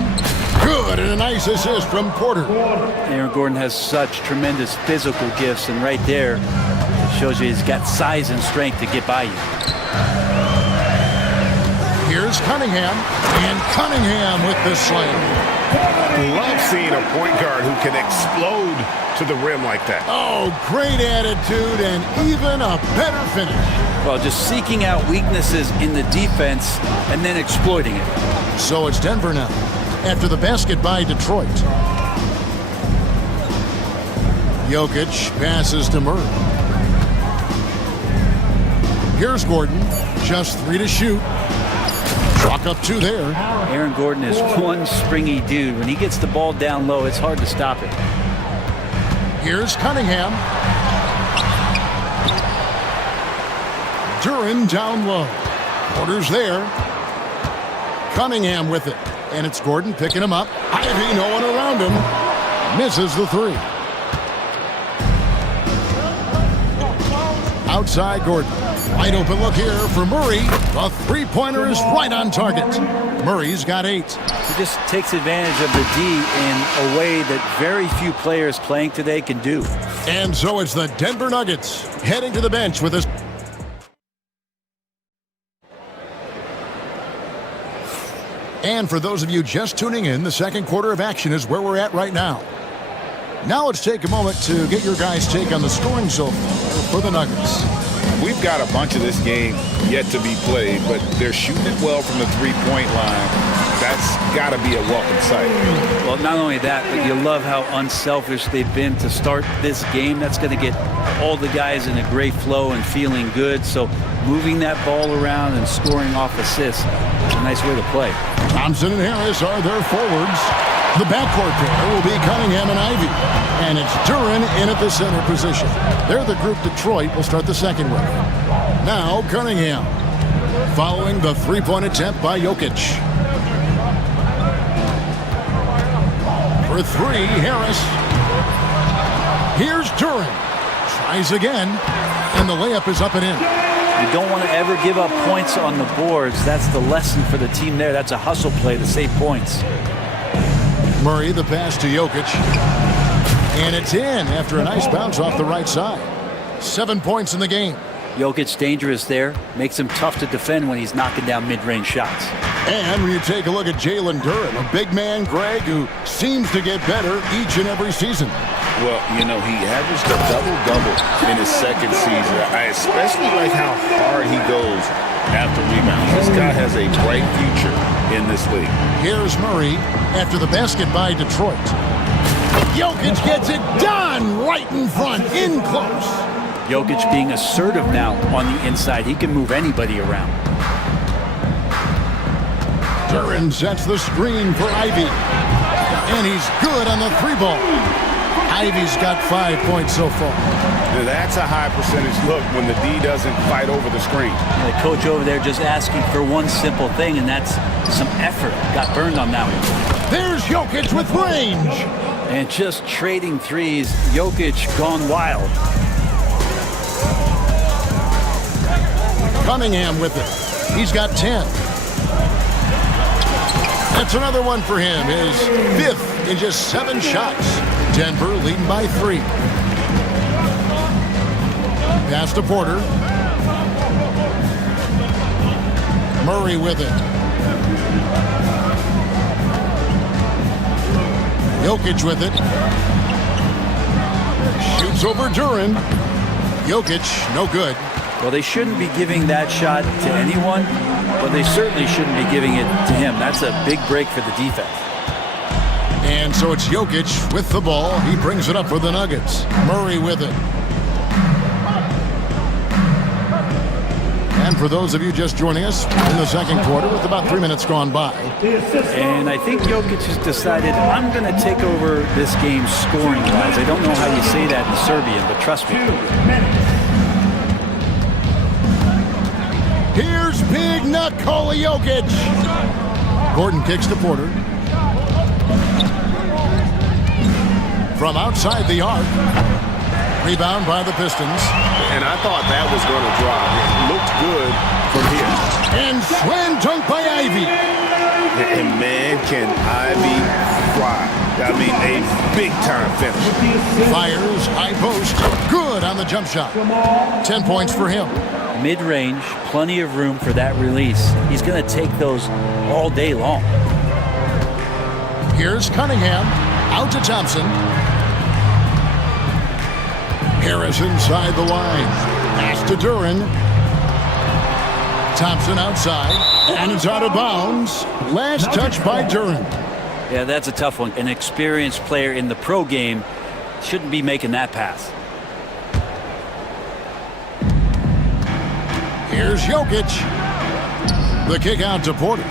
Good, and a nice assist from Porter. Aaron Gordon has such tremendous physical gifts, and right there, it shows you he's got size and strength to get by you. Here's Cunningham, and Cunningham with the slam. Love seeing a point guard who can explode to the rim like that. Oh, great attitude and even a better finish. Well, just seeking out weaknesses in the defense and then exploiting it. So it's Denver now, after the basket by Detroit. Jokic passes to Murray. Here's Gordon, just 3 to shoot. Chalk up 2 there. Aaron Gordon is one springy dude. When he gets the ball down low, it's hard to stop it. Here's Cunningham. Duran down low. Porter's there. Cunningham with it. And it's Gordon picking him up. Ivy, no one around him. Misses the three. Outside Gordon. Wide open look here for Murray. The three-pointer is right on target. Murray's got 8. He just takes advantage of the D in a way that very few players playing today can do. And so it's the Denver Nuggets heading to the bench with this. And for those of you just tuning in, the second quarter of action is where we're at right now. Now let's take a moment to get your guys' take on the scoring so far for the Nuggets. We've got a bunch of this game yet to be played, but they're shooting it well from the three-point line. That's got to be a welcome sight. Well, not only that, but you love how unselfish they've been to start this game. That's going to get all the guys in a great flow and feeling good. So moving that ball around and scoring off assists is a nice way to play. Thompson and Harris are their forwards. The backcourt pair will be Cunningham and Ivy. And it's Duran in at the center position. They're the group Detroit will start the second with. Now Cunningham, following the three-point attempt by Jokic. For three, Harris. Here's Duran. Tries again, and the layup is up and in. You don't want to ever give up points on the boards. That's the lesson for the team there. That's a hustle play to save points. Murray, the pass to Jokic. And it's in after a nice bounce off the right side. 7 points in the game. Jokic dangerous there. Makes him tough to defend when he's knocking down mid-range shots. And when you take a look at Jalen Duran, a big man, Greg, who seems to get better each and every season. Well, you know, he averaged a double-double in his second season. I especially like how hard he goes after rebounds. This guy has a bright future in this league. Here's Murray after the basket by Detroit. Jokic gets it done right in front, in close. Jokic being assertive now on the inside. He can move anybody around. Duran sets the screen for Ivy. And he's good on the three ball. Ivy's got 5 points so far. That's a high percentage look when the D doesn't fight over the screen. The coach over there just asking for one simple thing, and that's some effort. Got burned on that one. There's Jokic with range. And just trading threes. Jokic gone wild. Cunningham with it. He's got 10. That's another one for him. His 5th in just 7 shots. Denver leading by 3. Pass to Porter. Murray with it. Jokic with it. Shoots over Duran. Jokic, no good. Well, they shouldn't be giving that shot to anyone, but they certainly shouldn't be giving it to him. That's a big break for the defense. And so it's Jokic with the ball. He brings it up for the Nuggets. Murray with it. And for those of you just joining us in the second quarter with about 3 minutes gone by. And I think Jokic has decided, I'm going to take over this game scoring-wise. I don't know how you say that in Serbian, but trust me. Here's Big Nikola Jokic. Gordon kicks to Porter. From outside the arc. Rebound by the Pistons. And I thought that was going to drop. It looked good from here. And slam dunk by Ivy. And man, can Ivy fly. I mean, a big-time finish. Fires, high post. Good on the jump shot. 10 points for him. Mid-range, plenty of room for that release. He's going to take those all day long. Here's Cunningham. Out to Thompson. Harris inside the line. Pass to Duran. Thompson outside. And it's out of bounds. Last touch by Duran. Yeah, that's a tough one. An experienced player in the pro game shouldn't be making that pass. Here's Jokic. The kick out to Porter.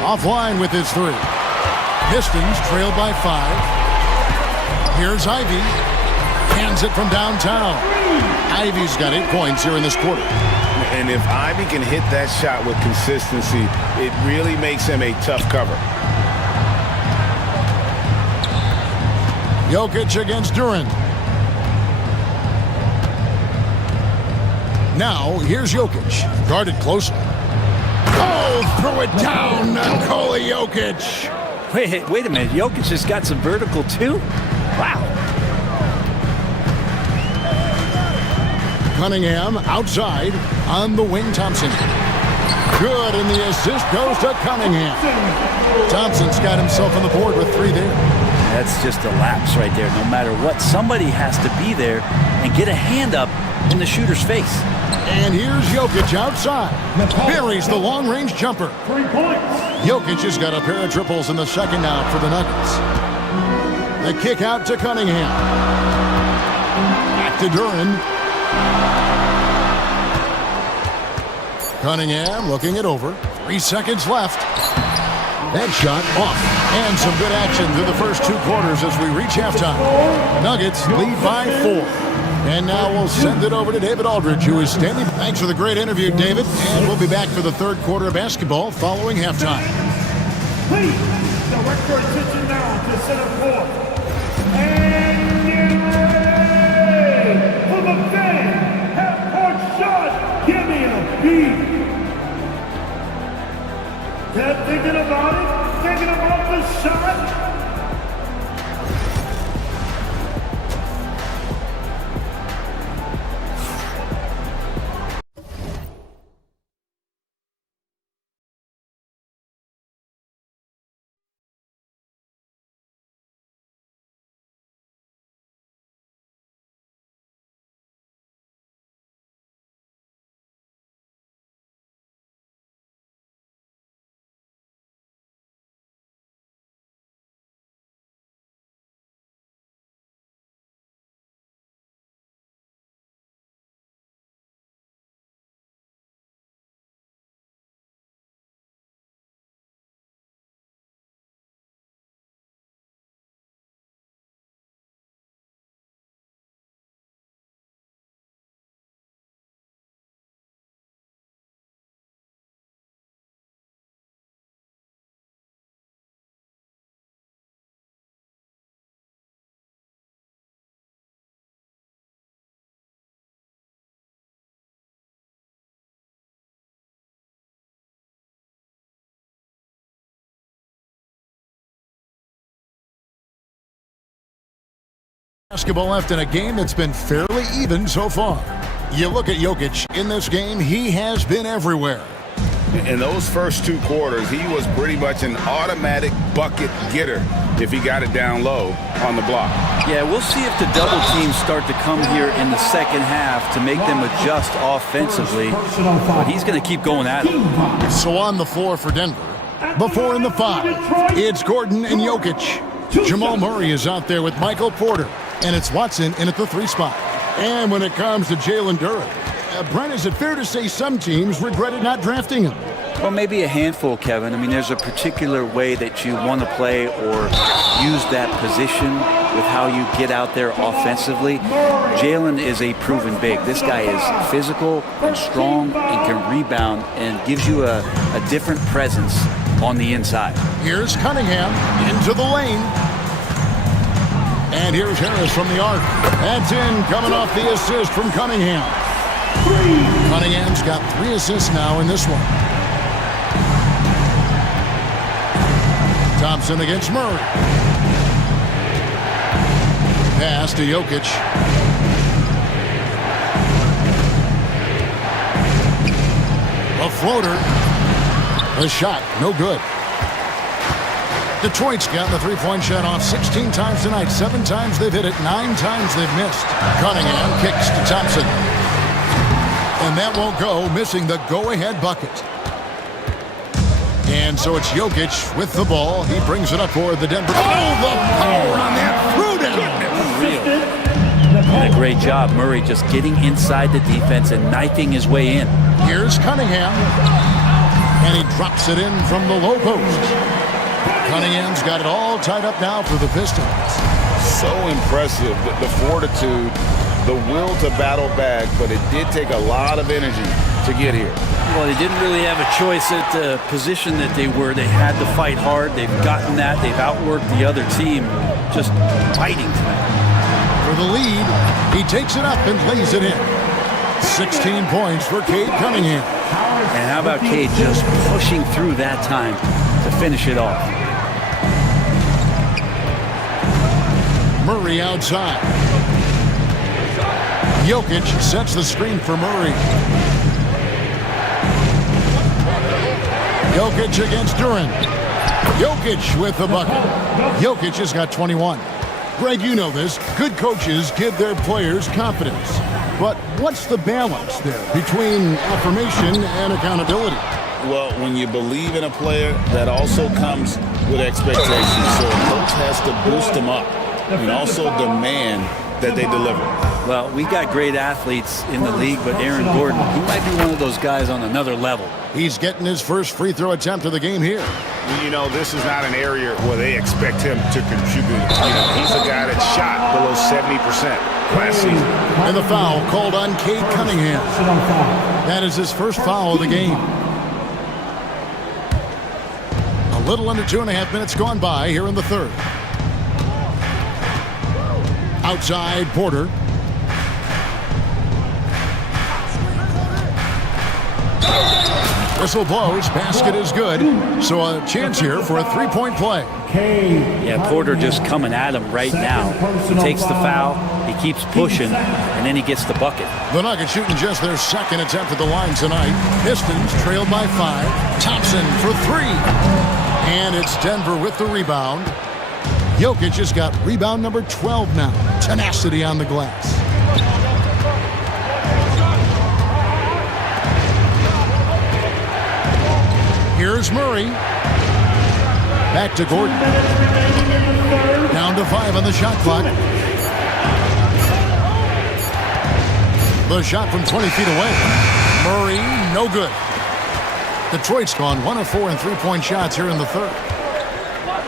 Offline with his 3. Pistons trail by 5. Here's Ivy. Hands it from downtown. Ivy's got 8 points here in this quarter. And if Ivy can hit that shot with consistency, it really makes him a tough cover. Jokic against Duran. Now, here's Jokic. Guarded closely. Oh, throw it down, Nikola Jokic. Wait a minute. Jokic has got some vertical, too? Wow. Cunningham outside on the wing. Thompson. Good, and the assist goes to Cunningham. Thompson's got himself on the board with 3 there. That's just a lapse right there. No matter what, somebody has to be there and get a hand up in the shooter's face. And here's Jokic outside. Buries the long-range jumper. 3 points. Jokic has got a pair of triples in the second out for the Nuggets. The kick out to Cunningham. Back to Duran. Cunningham looking it over. 3 seconds left. That shot off. And some good action through the first 2 quarters as we reach halftime. Nuggets lead by 4. And now we'll send it over to David Aldridge, who is standing. Thanks for the great interview, David. And we'll be back for the third quarter of basketball following halftime. Please direct your attention now to center court. And get ready for the fan half-court shot. Give me a beat. They're thinking about it, thinking about the shot. Basketball left in a game that's been fairly even so far. You look at Jokic in this game, he has been everywhere. In those first 2 quarters, he was pretty much an automatic bucket getter if he got it down low on the block. Yeah, we'll see if the double teams start to come here in the second half to make them adjust offensively. But he's going to keep going at it. So on the floor for Denver, the 4 and the 5, it's Gordon and Jokic. Jamal Murray is out there with Michael Porter. And it's Watson in at the 3 spot. And when it comes to Jalen Duran, Brent, is it fair to say some teams regretted not drafting him? Well, maybe a handful, Kevin. I mean, there's a particular way that you want to play or use that position with how you get out there offensively. Jalen is a proven big. This guy is physical and strong and can rebound and gives you a different presence on the inside. Here's Cunningham into the lane. And here's Harris from the arc. That's in, coming off the assist from Cunningham. Cunningham's got 3 assists now in this one. Thompson against Murray. Pass to Jokic. A floater. A shot, no good. Detroit's gotten the 3-point shot off 16 times tonight. 7 times they've hit it, 9 times they've missed. Cunningham kicks to Thompson. And that won't go, missing the go-ahead bucket. And so it's Jokic with the ball. He brings it up for the Denver. Oh, the power on that through down. And a great job, Murray just getting inside the defense and knifing his way in. Here's Cunningham. And he drops it in from the low post. Cunningham's got it all tied up now for the Pistons. So impressive, the fortitude, the will to battle back, but it did take a lot of energy to get here. Well, they didn't really have a choice at the position that they were. They had to fight hard. They've gotten that. They've outworked the other team. Just fighting tonight. For the lead, he takes it up and lays it in. 16 points for Cade Cunningham. And how about Cade just pushing through that time to finish it off? Murray outside. Jokic sets the screen for Murray. Jokic against Duran. Jokic with the bucket. Jokic has got 21. Greg, you know this. Good coaches give their players confidence. But what's the balance there between affirmation and accountability? Well, when you believe in a player, that also comes with expectations. So a coach has to boost them up and also demand that they deliver. Well, we got great athletes in the league, but Aaron Gordon, he might be one of those guys on another level. He's getting his first free throw attempt of the game here. You know, this is not an area where they expect him to contribute. You know, he's a guy that shot below 70% last season. And the foul called on Cade Cunningham. That is his first foul of the game. A little under 2.5 minutes gone by here in the third. Outside Porter. Whistle blows, basket is good. So a chance here for a three-point play. Yeah, Porter just coming at him right now. He takes the foul, he keeps pushing, and then he gets the bucket. The Nuggets shooting just their second attempt at the line tonight. Pistons trailed by 5. Thompson for 3. And it's Denver with the rebound. Jokic has got rebound number 12 now. Tenacity on the glass. Here's Murray. Back to Gordon. Down to 5 on the shot clock. The shot from 20 feet away. Murray, no good. Detroit's gone 1 of 4 in three-point shots here in the third.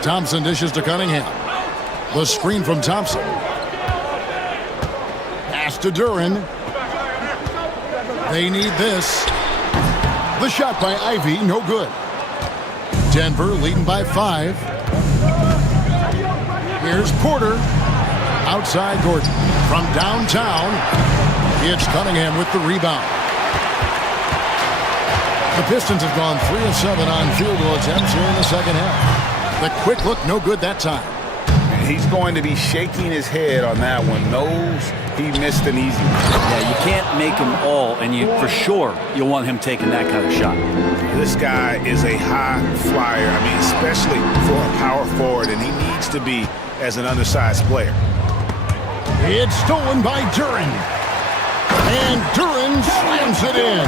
Thompson dishes to Cunningham. The screen from Thompson. Pass to Duran. They need this. The shot by Ivy, no good. Denver leading by 5. Here's Porter. Outside Gordon. From downtown, it's Cunningham with the rebound. The Pistons have gone 3 of 7 on field goal attempts here in the second half. The quick look, no good that time. He's going to be shaking his head on that one. Knows he missed an easy one. Yeah, you can't make them all, and you for sure you'll want him taking that kind of shot. This guy is a high flyer. I mean, especially for a power forward, and he needs to be as an undersized player. It's stolen by Duran. And Duran slams it in.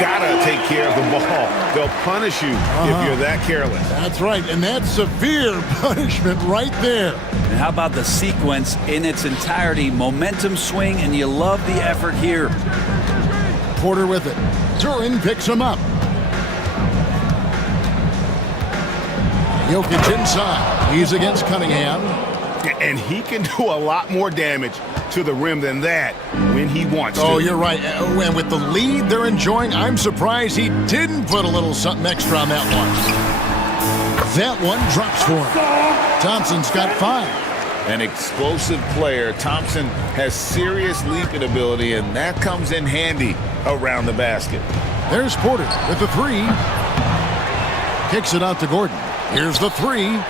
Gotta take care of the ball. They'll punish you if you're that careless. That's right, and that's severe punishment right there. And how about the sequence in its entirety? Momentum swing, and you love the effort here. Porter with it. Duran picks him up. Jokic inside. He's against Cunningham. And he can do a lot more damage to the rim than that when he wants to. Oh, you're right. And with the lead they're enjoying, I'm surprised he didn't put a little something extra on that one. That one drops for him. Thompson's got 5. An explosive player. Thompson has serious leaping ability, and that comes in handy around the basket. There's Porter with the 3. Kicks it out to Gordon. Here's the 3.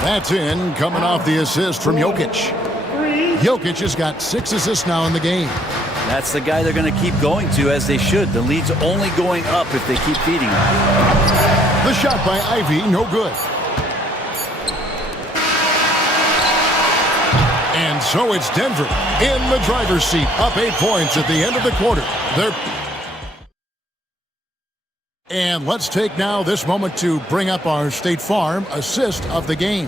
That's in, coming off the assist from Jokic. Jokic has got 6 assists now in the game. That's the guy they're going to keep going to, as they should. The lead's only going up if they keep feeding him. The shot by Ivy, no good. And so it's Denver in the driver's seat, up 8 points at the end of the quarter. And let's take now this moment to bring up our State Farm assist of the game.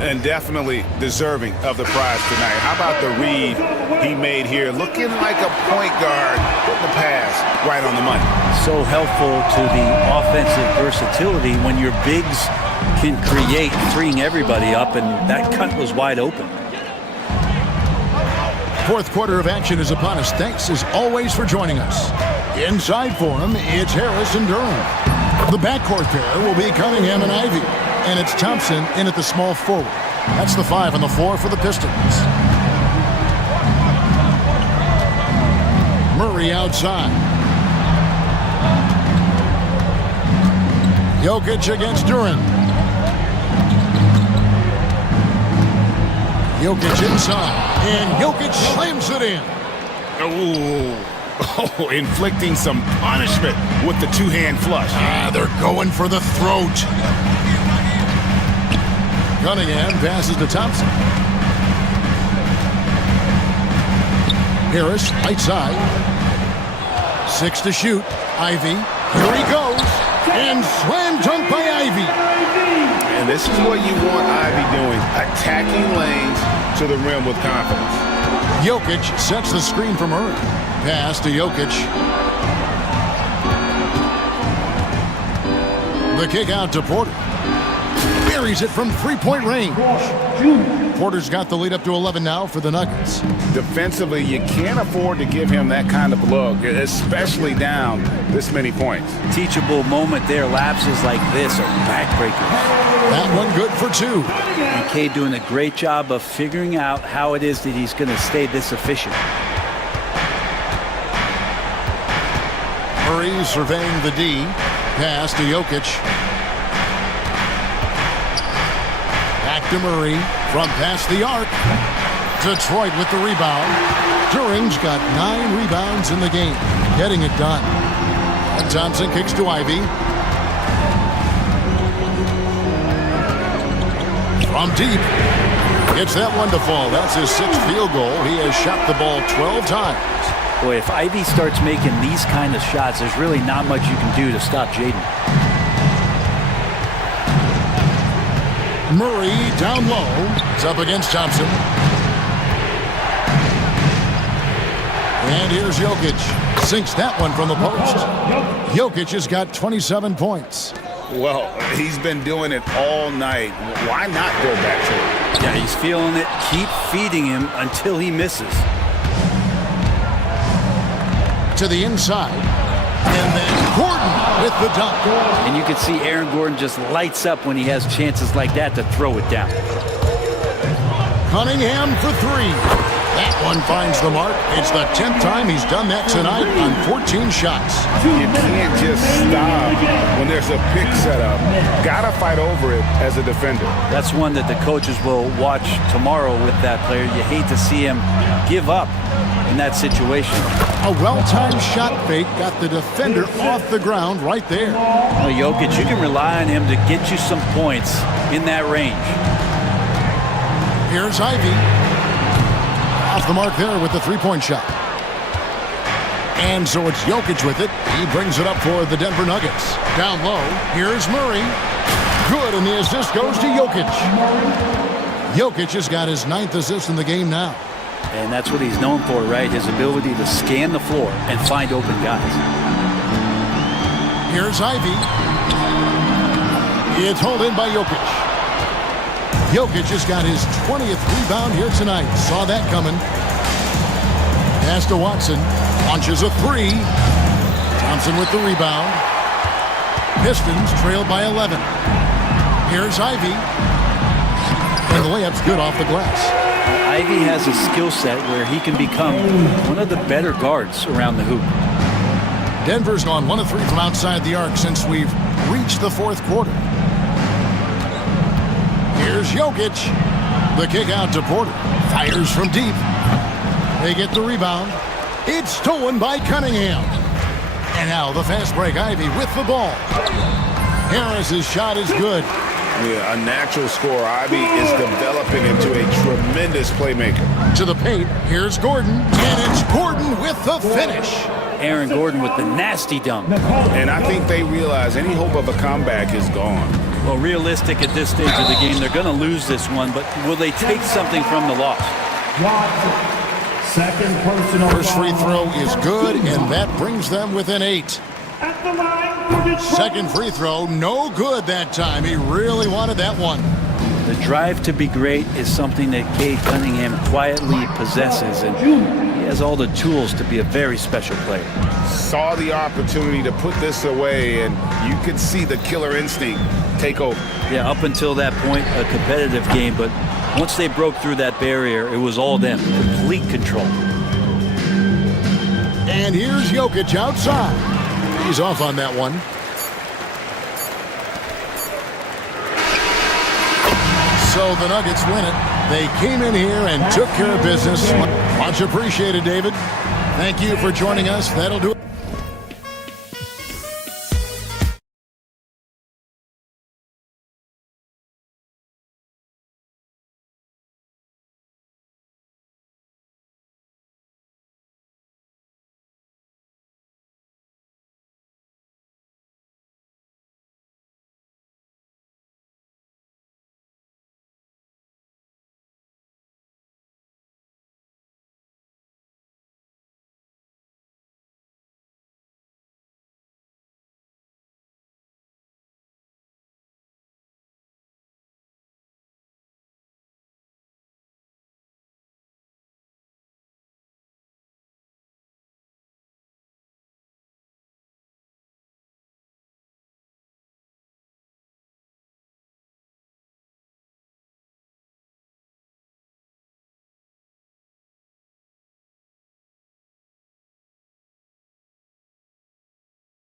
And definitely deserving of the prize tonight. How about the read he made here? Looking like a point guard, putting the pass right on the money. So helpful to the offensive versatility when your bigs can create, freeing everybody up, and that cut was wide open. Fourth quarter of action is upon us. Thanks as always for joining us. Inside for him, it's Harris and Durham. The backcourt pair will be Cunningham and Ivy. And it's Thompson in at the small forward. That's the 5 on the floor for the Pistons. Murray outside. Jokic against Durant. Jokic inside. And Jokic slams it in. Oh, inflicting some punishment with the two-hand flush. They're going for the throat. Cunningham passes to Thompson. Harris, right side. 6 to shoot. Ivy. Here he goes. And slam dunk by Ivy. And this is what you want Ivy doing. Attacking lanes to the rim with confidence. Jokic sets the screen for Murray. Pass to Jokic. The kick out to Porter. Buries it from three-point range. Porter's got the lead up to 11 now for the Nuggets. Defensively, you can't afford to give him that kind of look, especially down this many points. Teachable moment there. Lapses like this are backbreakers. That one good for 2. And K doing a great job of figuring out how it is that he's going to stay this efficient. Murray surveying the D. Pass to Jokic. Back to Murray from past the arc. Detroit with the rebound. During's got 9 rebounds in the game, getting it done. And Thompson kicks to Ivy. From deep. Gets that one to fall. That's his 6th field goal. He has shot the ball 12 times. Boy, if Ivy starts making these kind of shots, there's really not much you can do to stop Jaden. Murray down low. It's up against Thompson. And here's Jokic. Sinks that one from the post. Jokic has got 27 points. Well, he's been doing it all night. Why not go back to it? Yeah, he's feeling it. Keep feeding him until he misses. To the inside. And then Gordon with the dunk. And you can see Aaron Gordon just lights up when he has chances like that to throw it down. Cunningham for 3. That one finds the mark. It's the 10th time he's done that tonight on 14 shots. You can't just stop when there's a pick set up. Gotta fight over it as a defender. That's one that the coaches will watch tomorrow with that player. You hate to see him give up in that situation. A well-timed shot fake got the defender off the ground right there. Well, Jokic, you can rely on him to get you some points in that range. Here's Ivy. Off the mark there with the 3-point shot. And so it's Jokic with it. He brings it up for the Denver Nuggets. Down low, here's Murray. Good, and the assist goes to Jokic. Jokic has got his 9th assist in the game now. And that's what he's known for, right? His ability to scan the floor and find open guys. Here's Ivy. It's hauled in by Jokic. Jokic has got his 20th rebound here tonight. Saw that coming. Pass to Watson. Launches a 3. Thompson with the rebound. Pistons trailed by 11. Here's Ivy. And the layup's good off the glass. Ivy has a skill set where he can become one of the better guards around the hoop. Denver's gone 1 of 3 from outside the arc since we've reached the 4th quarter. Here's Jokic. The kick out to Porter. Fires from deep. They get the rebound. It's stolen by Cunningham. And now the fast break. Ivy with the ball. Harris's shot is good. Yeah, a natural scorer. Ivy is developing into a tremendous playmaker. To the paint. Here's Gordon. And it's Gordon with the finish. Aaron Gordon with the nasty dunk. And I think they realize any hope of a comeback is gone. Well, realistic at this stage of the game, they're going to lose this one, but will they take something from the loss? Second personal First free throw is good, and that brings them within 8. At the line for Detroit. Second free throw, no good that time. He really wanted that one. The drive to be great is something that Cade Cunningham quietly possesses, and he has all the tools to be a very special player. Saw the opportunity to put this away, and you could see the killer instinct take over. Yeah, up until that point, a competitive game, but once they broke through that barrier, it was all them, complete control. And here's Jokic outside. He's off on that one. So the Nuggets win it. They came in here and took care of business. Much appreciated, David. Thank you for joining us. That'll do it.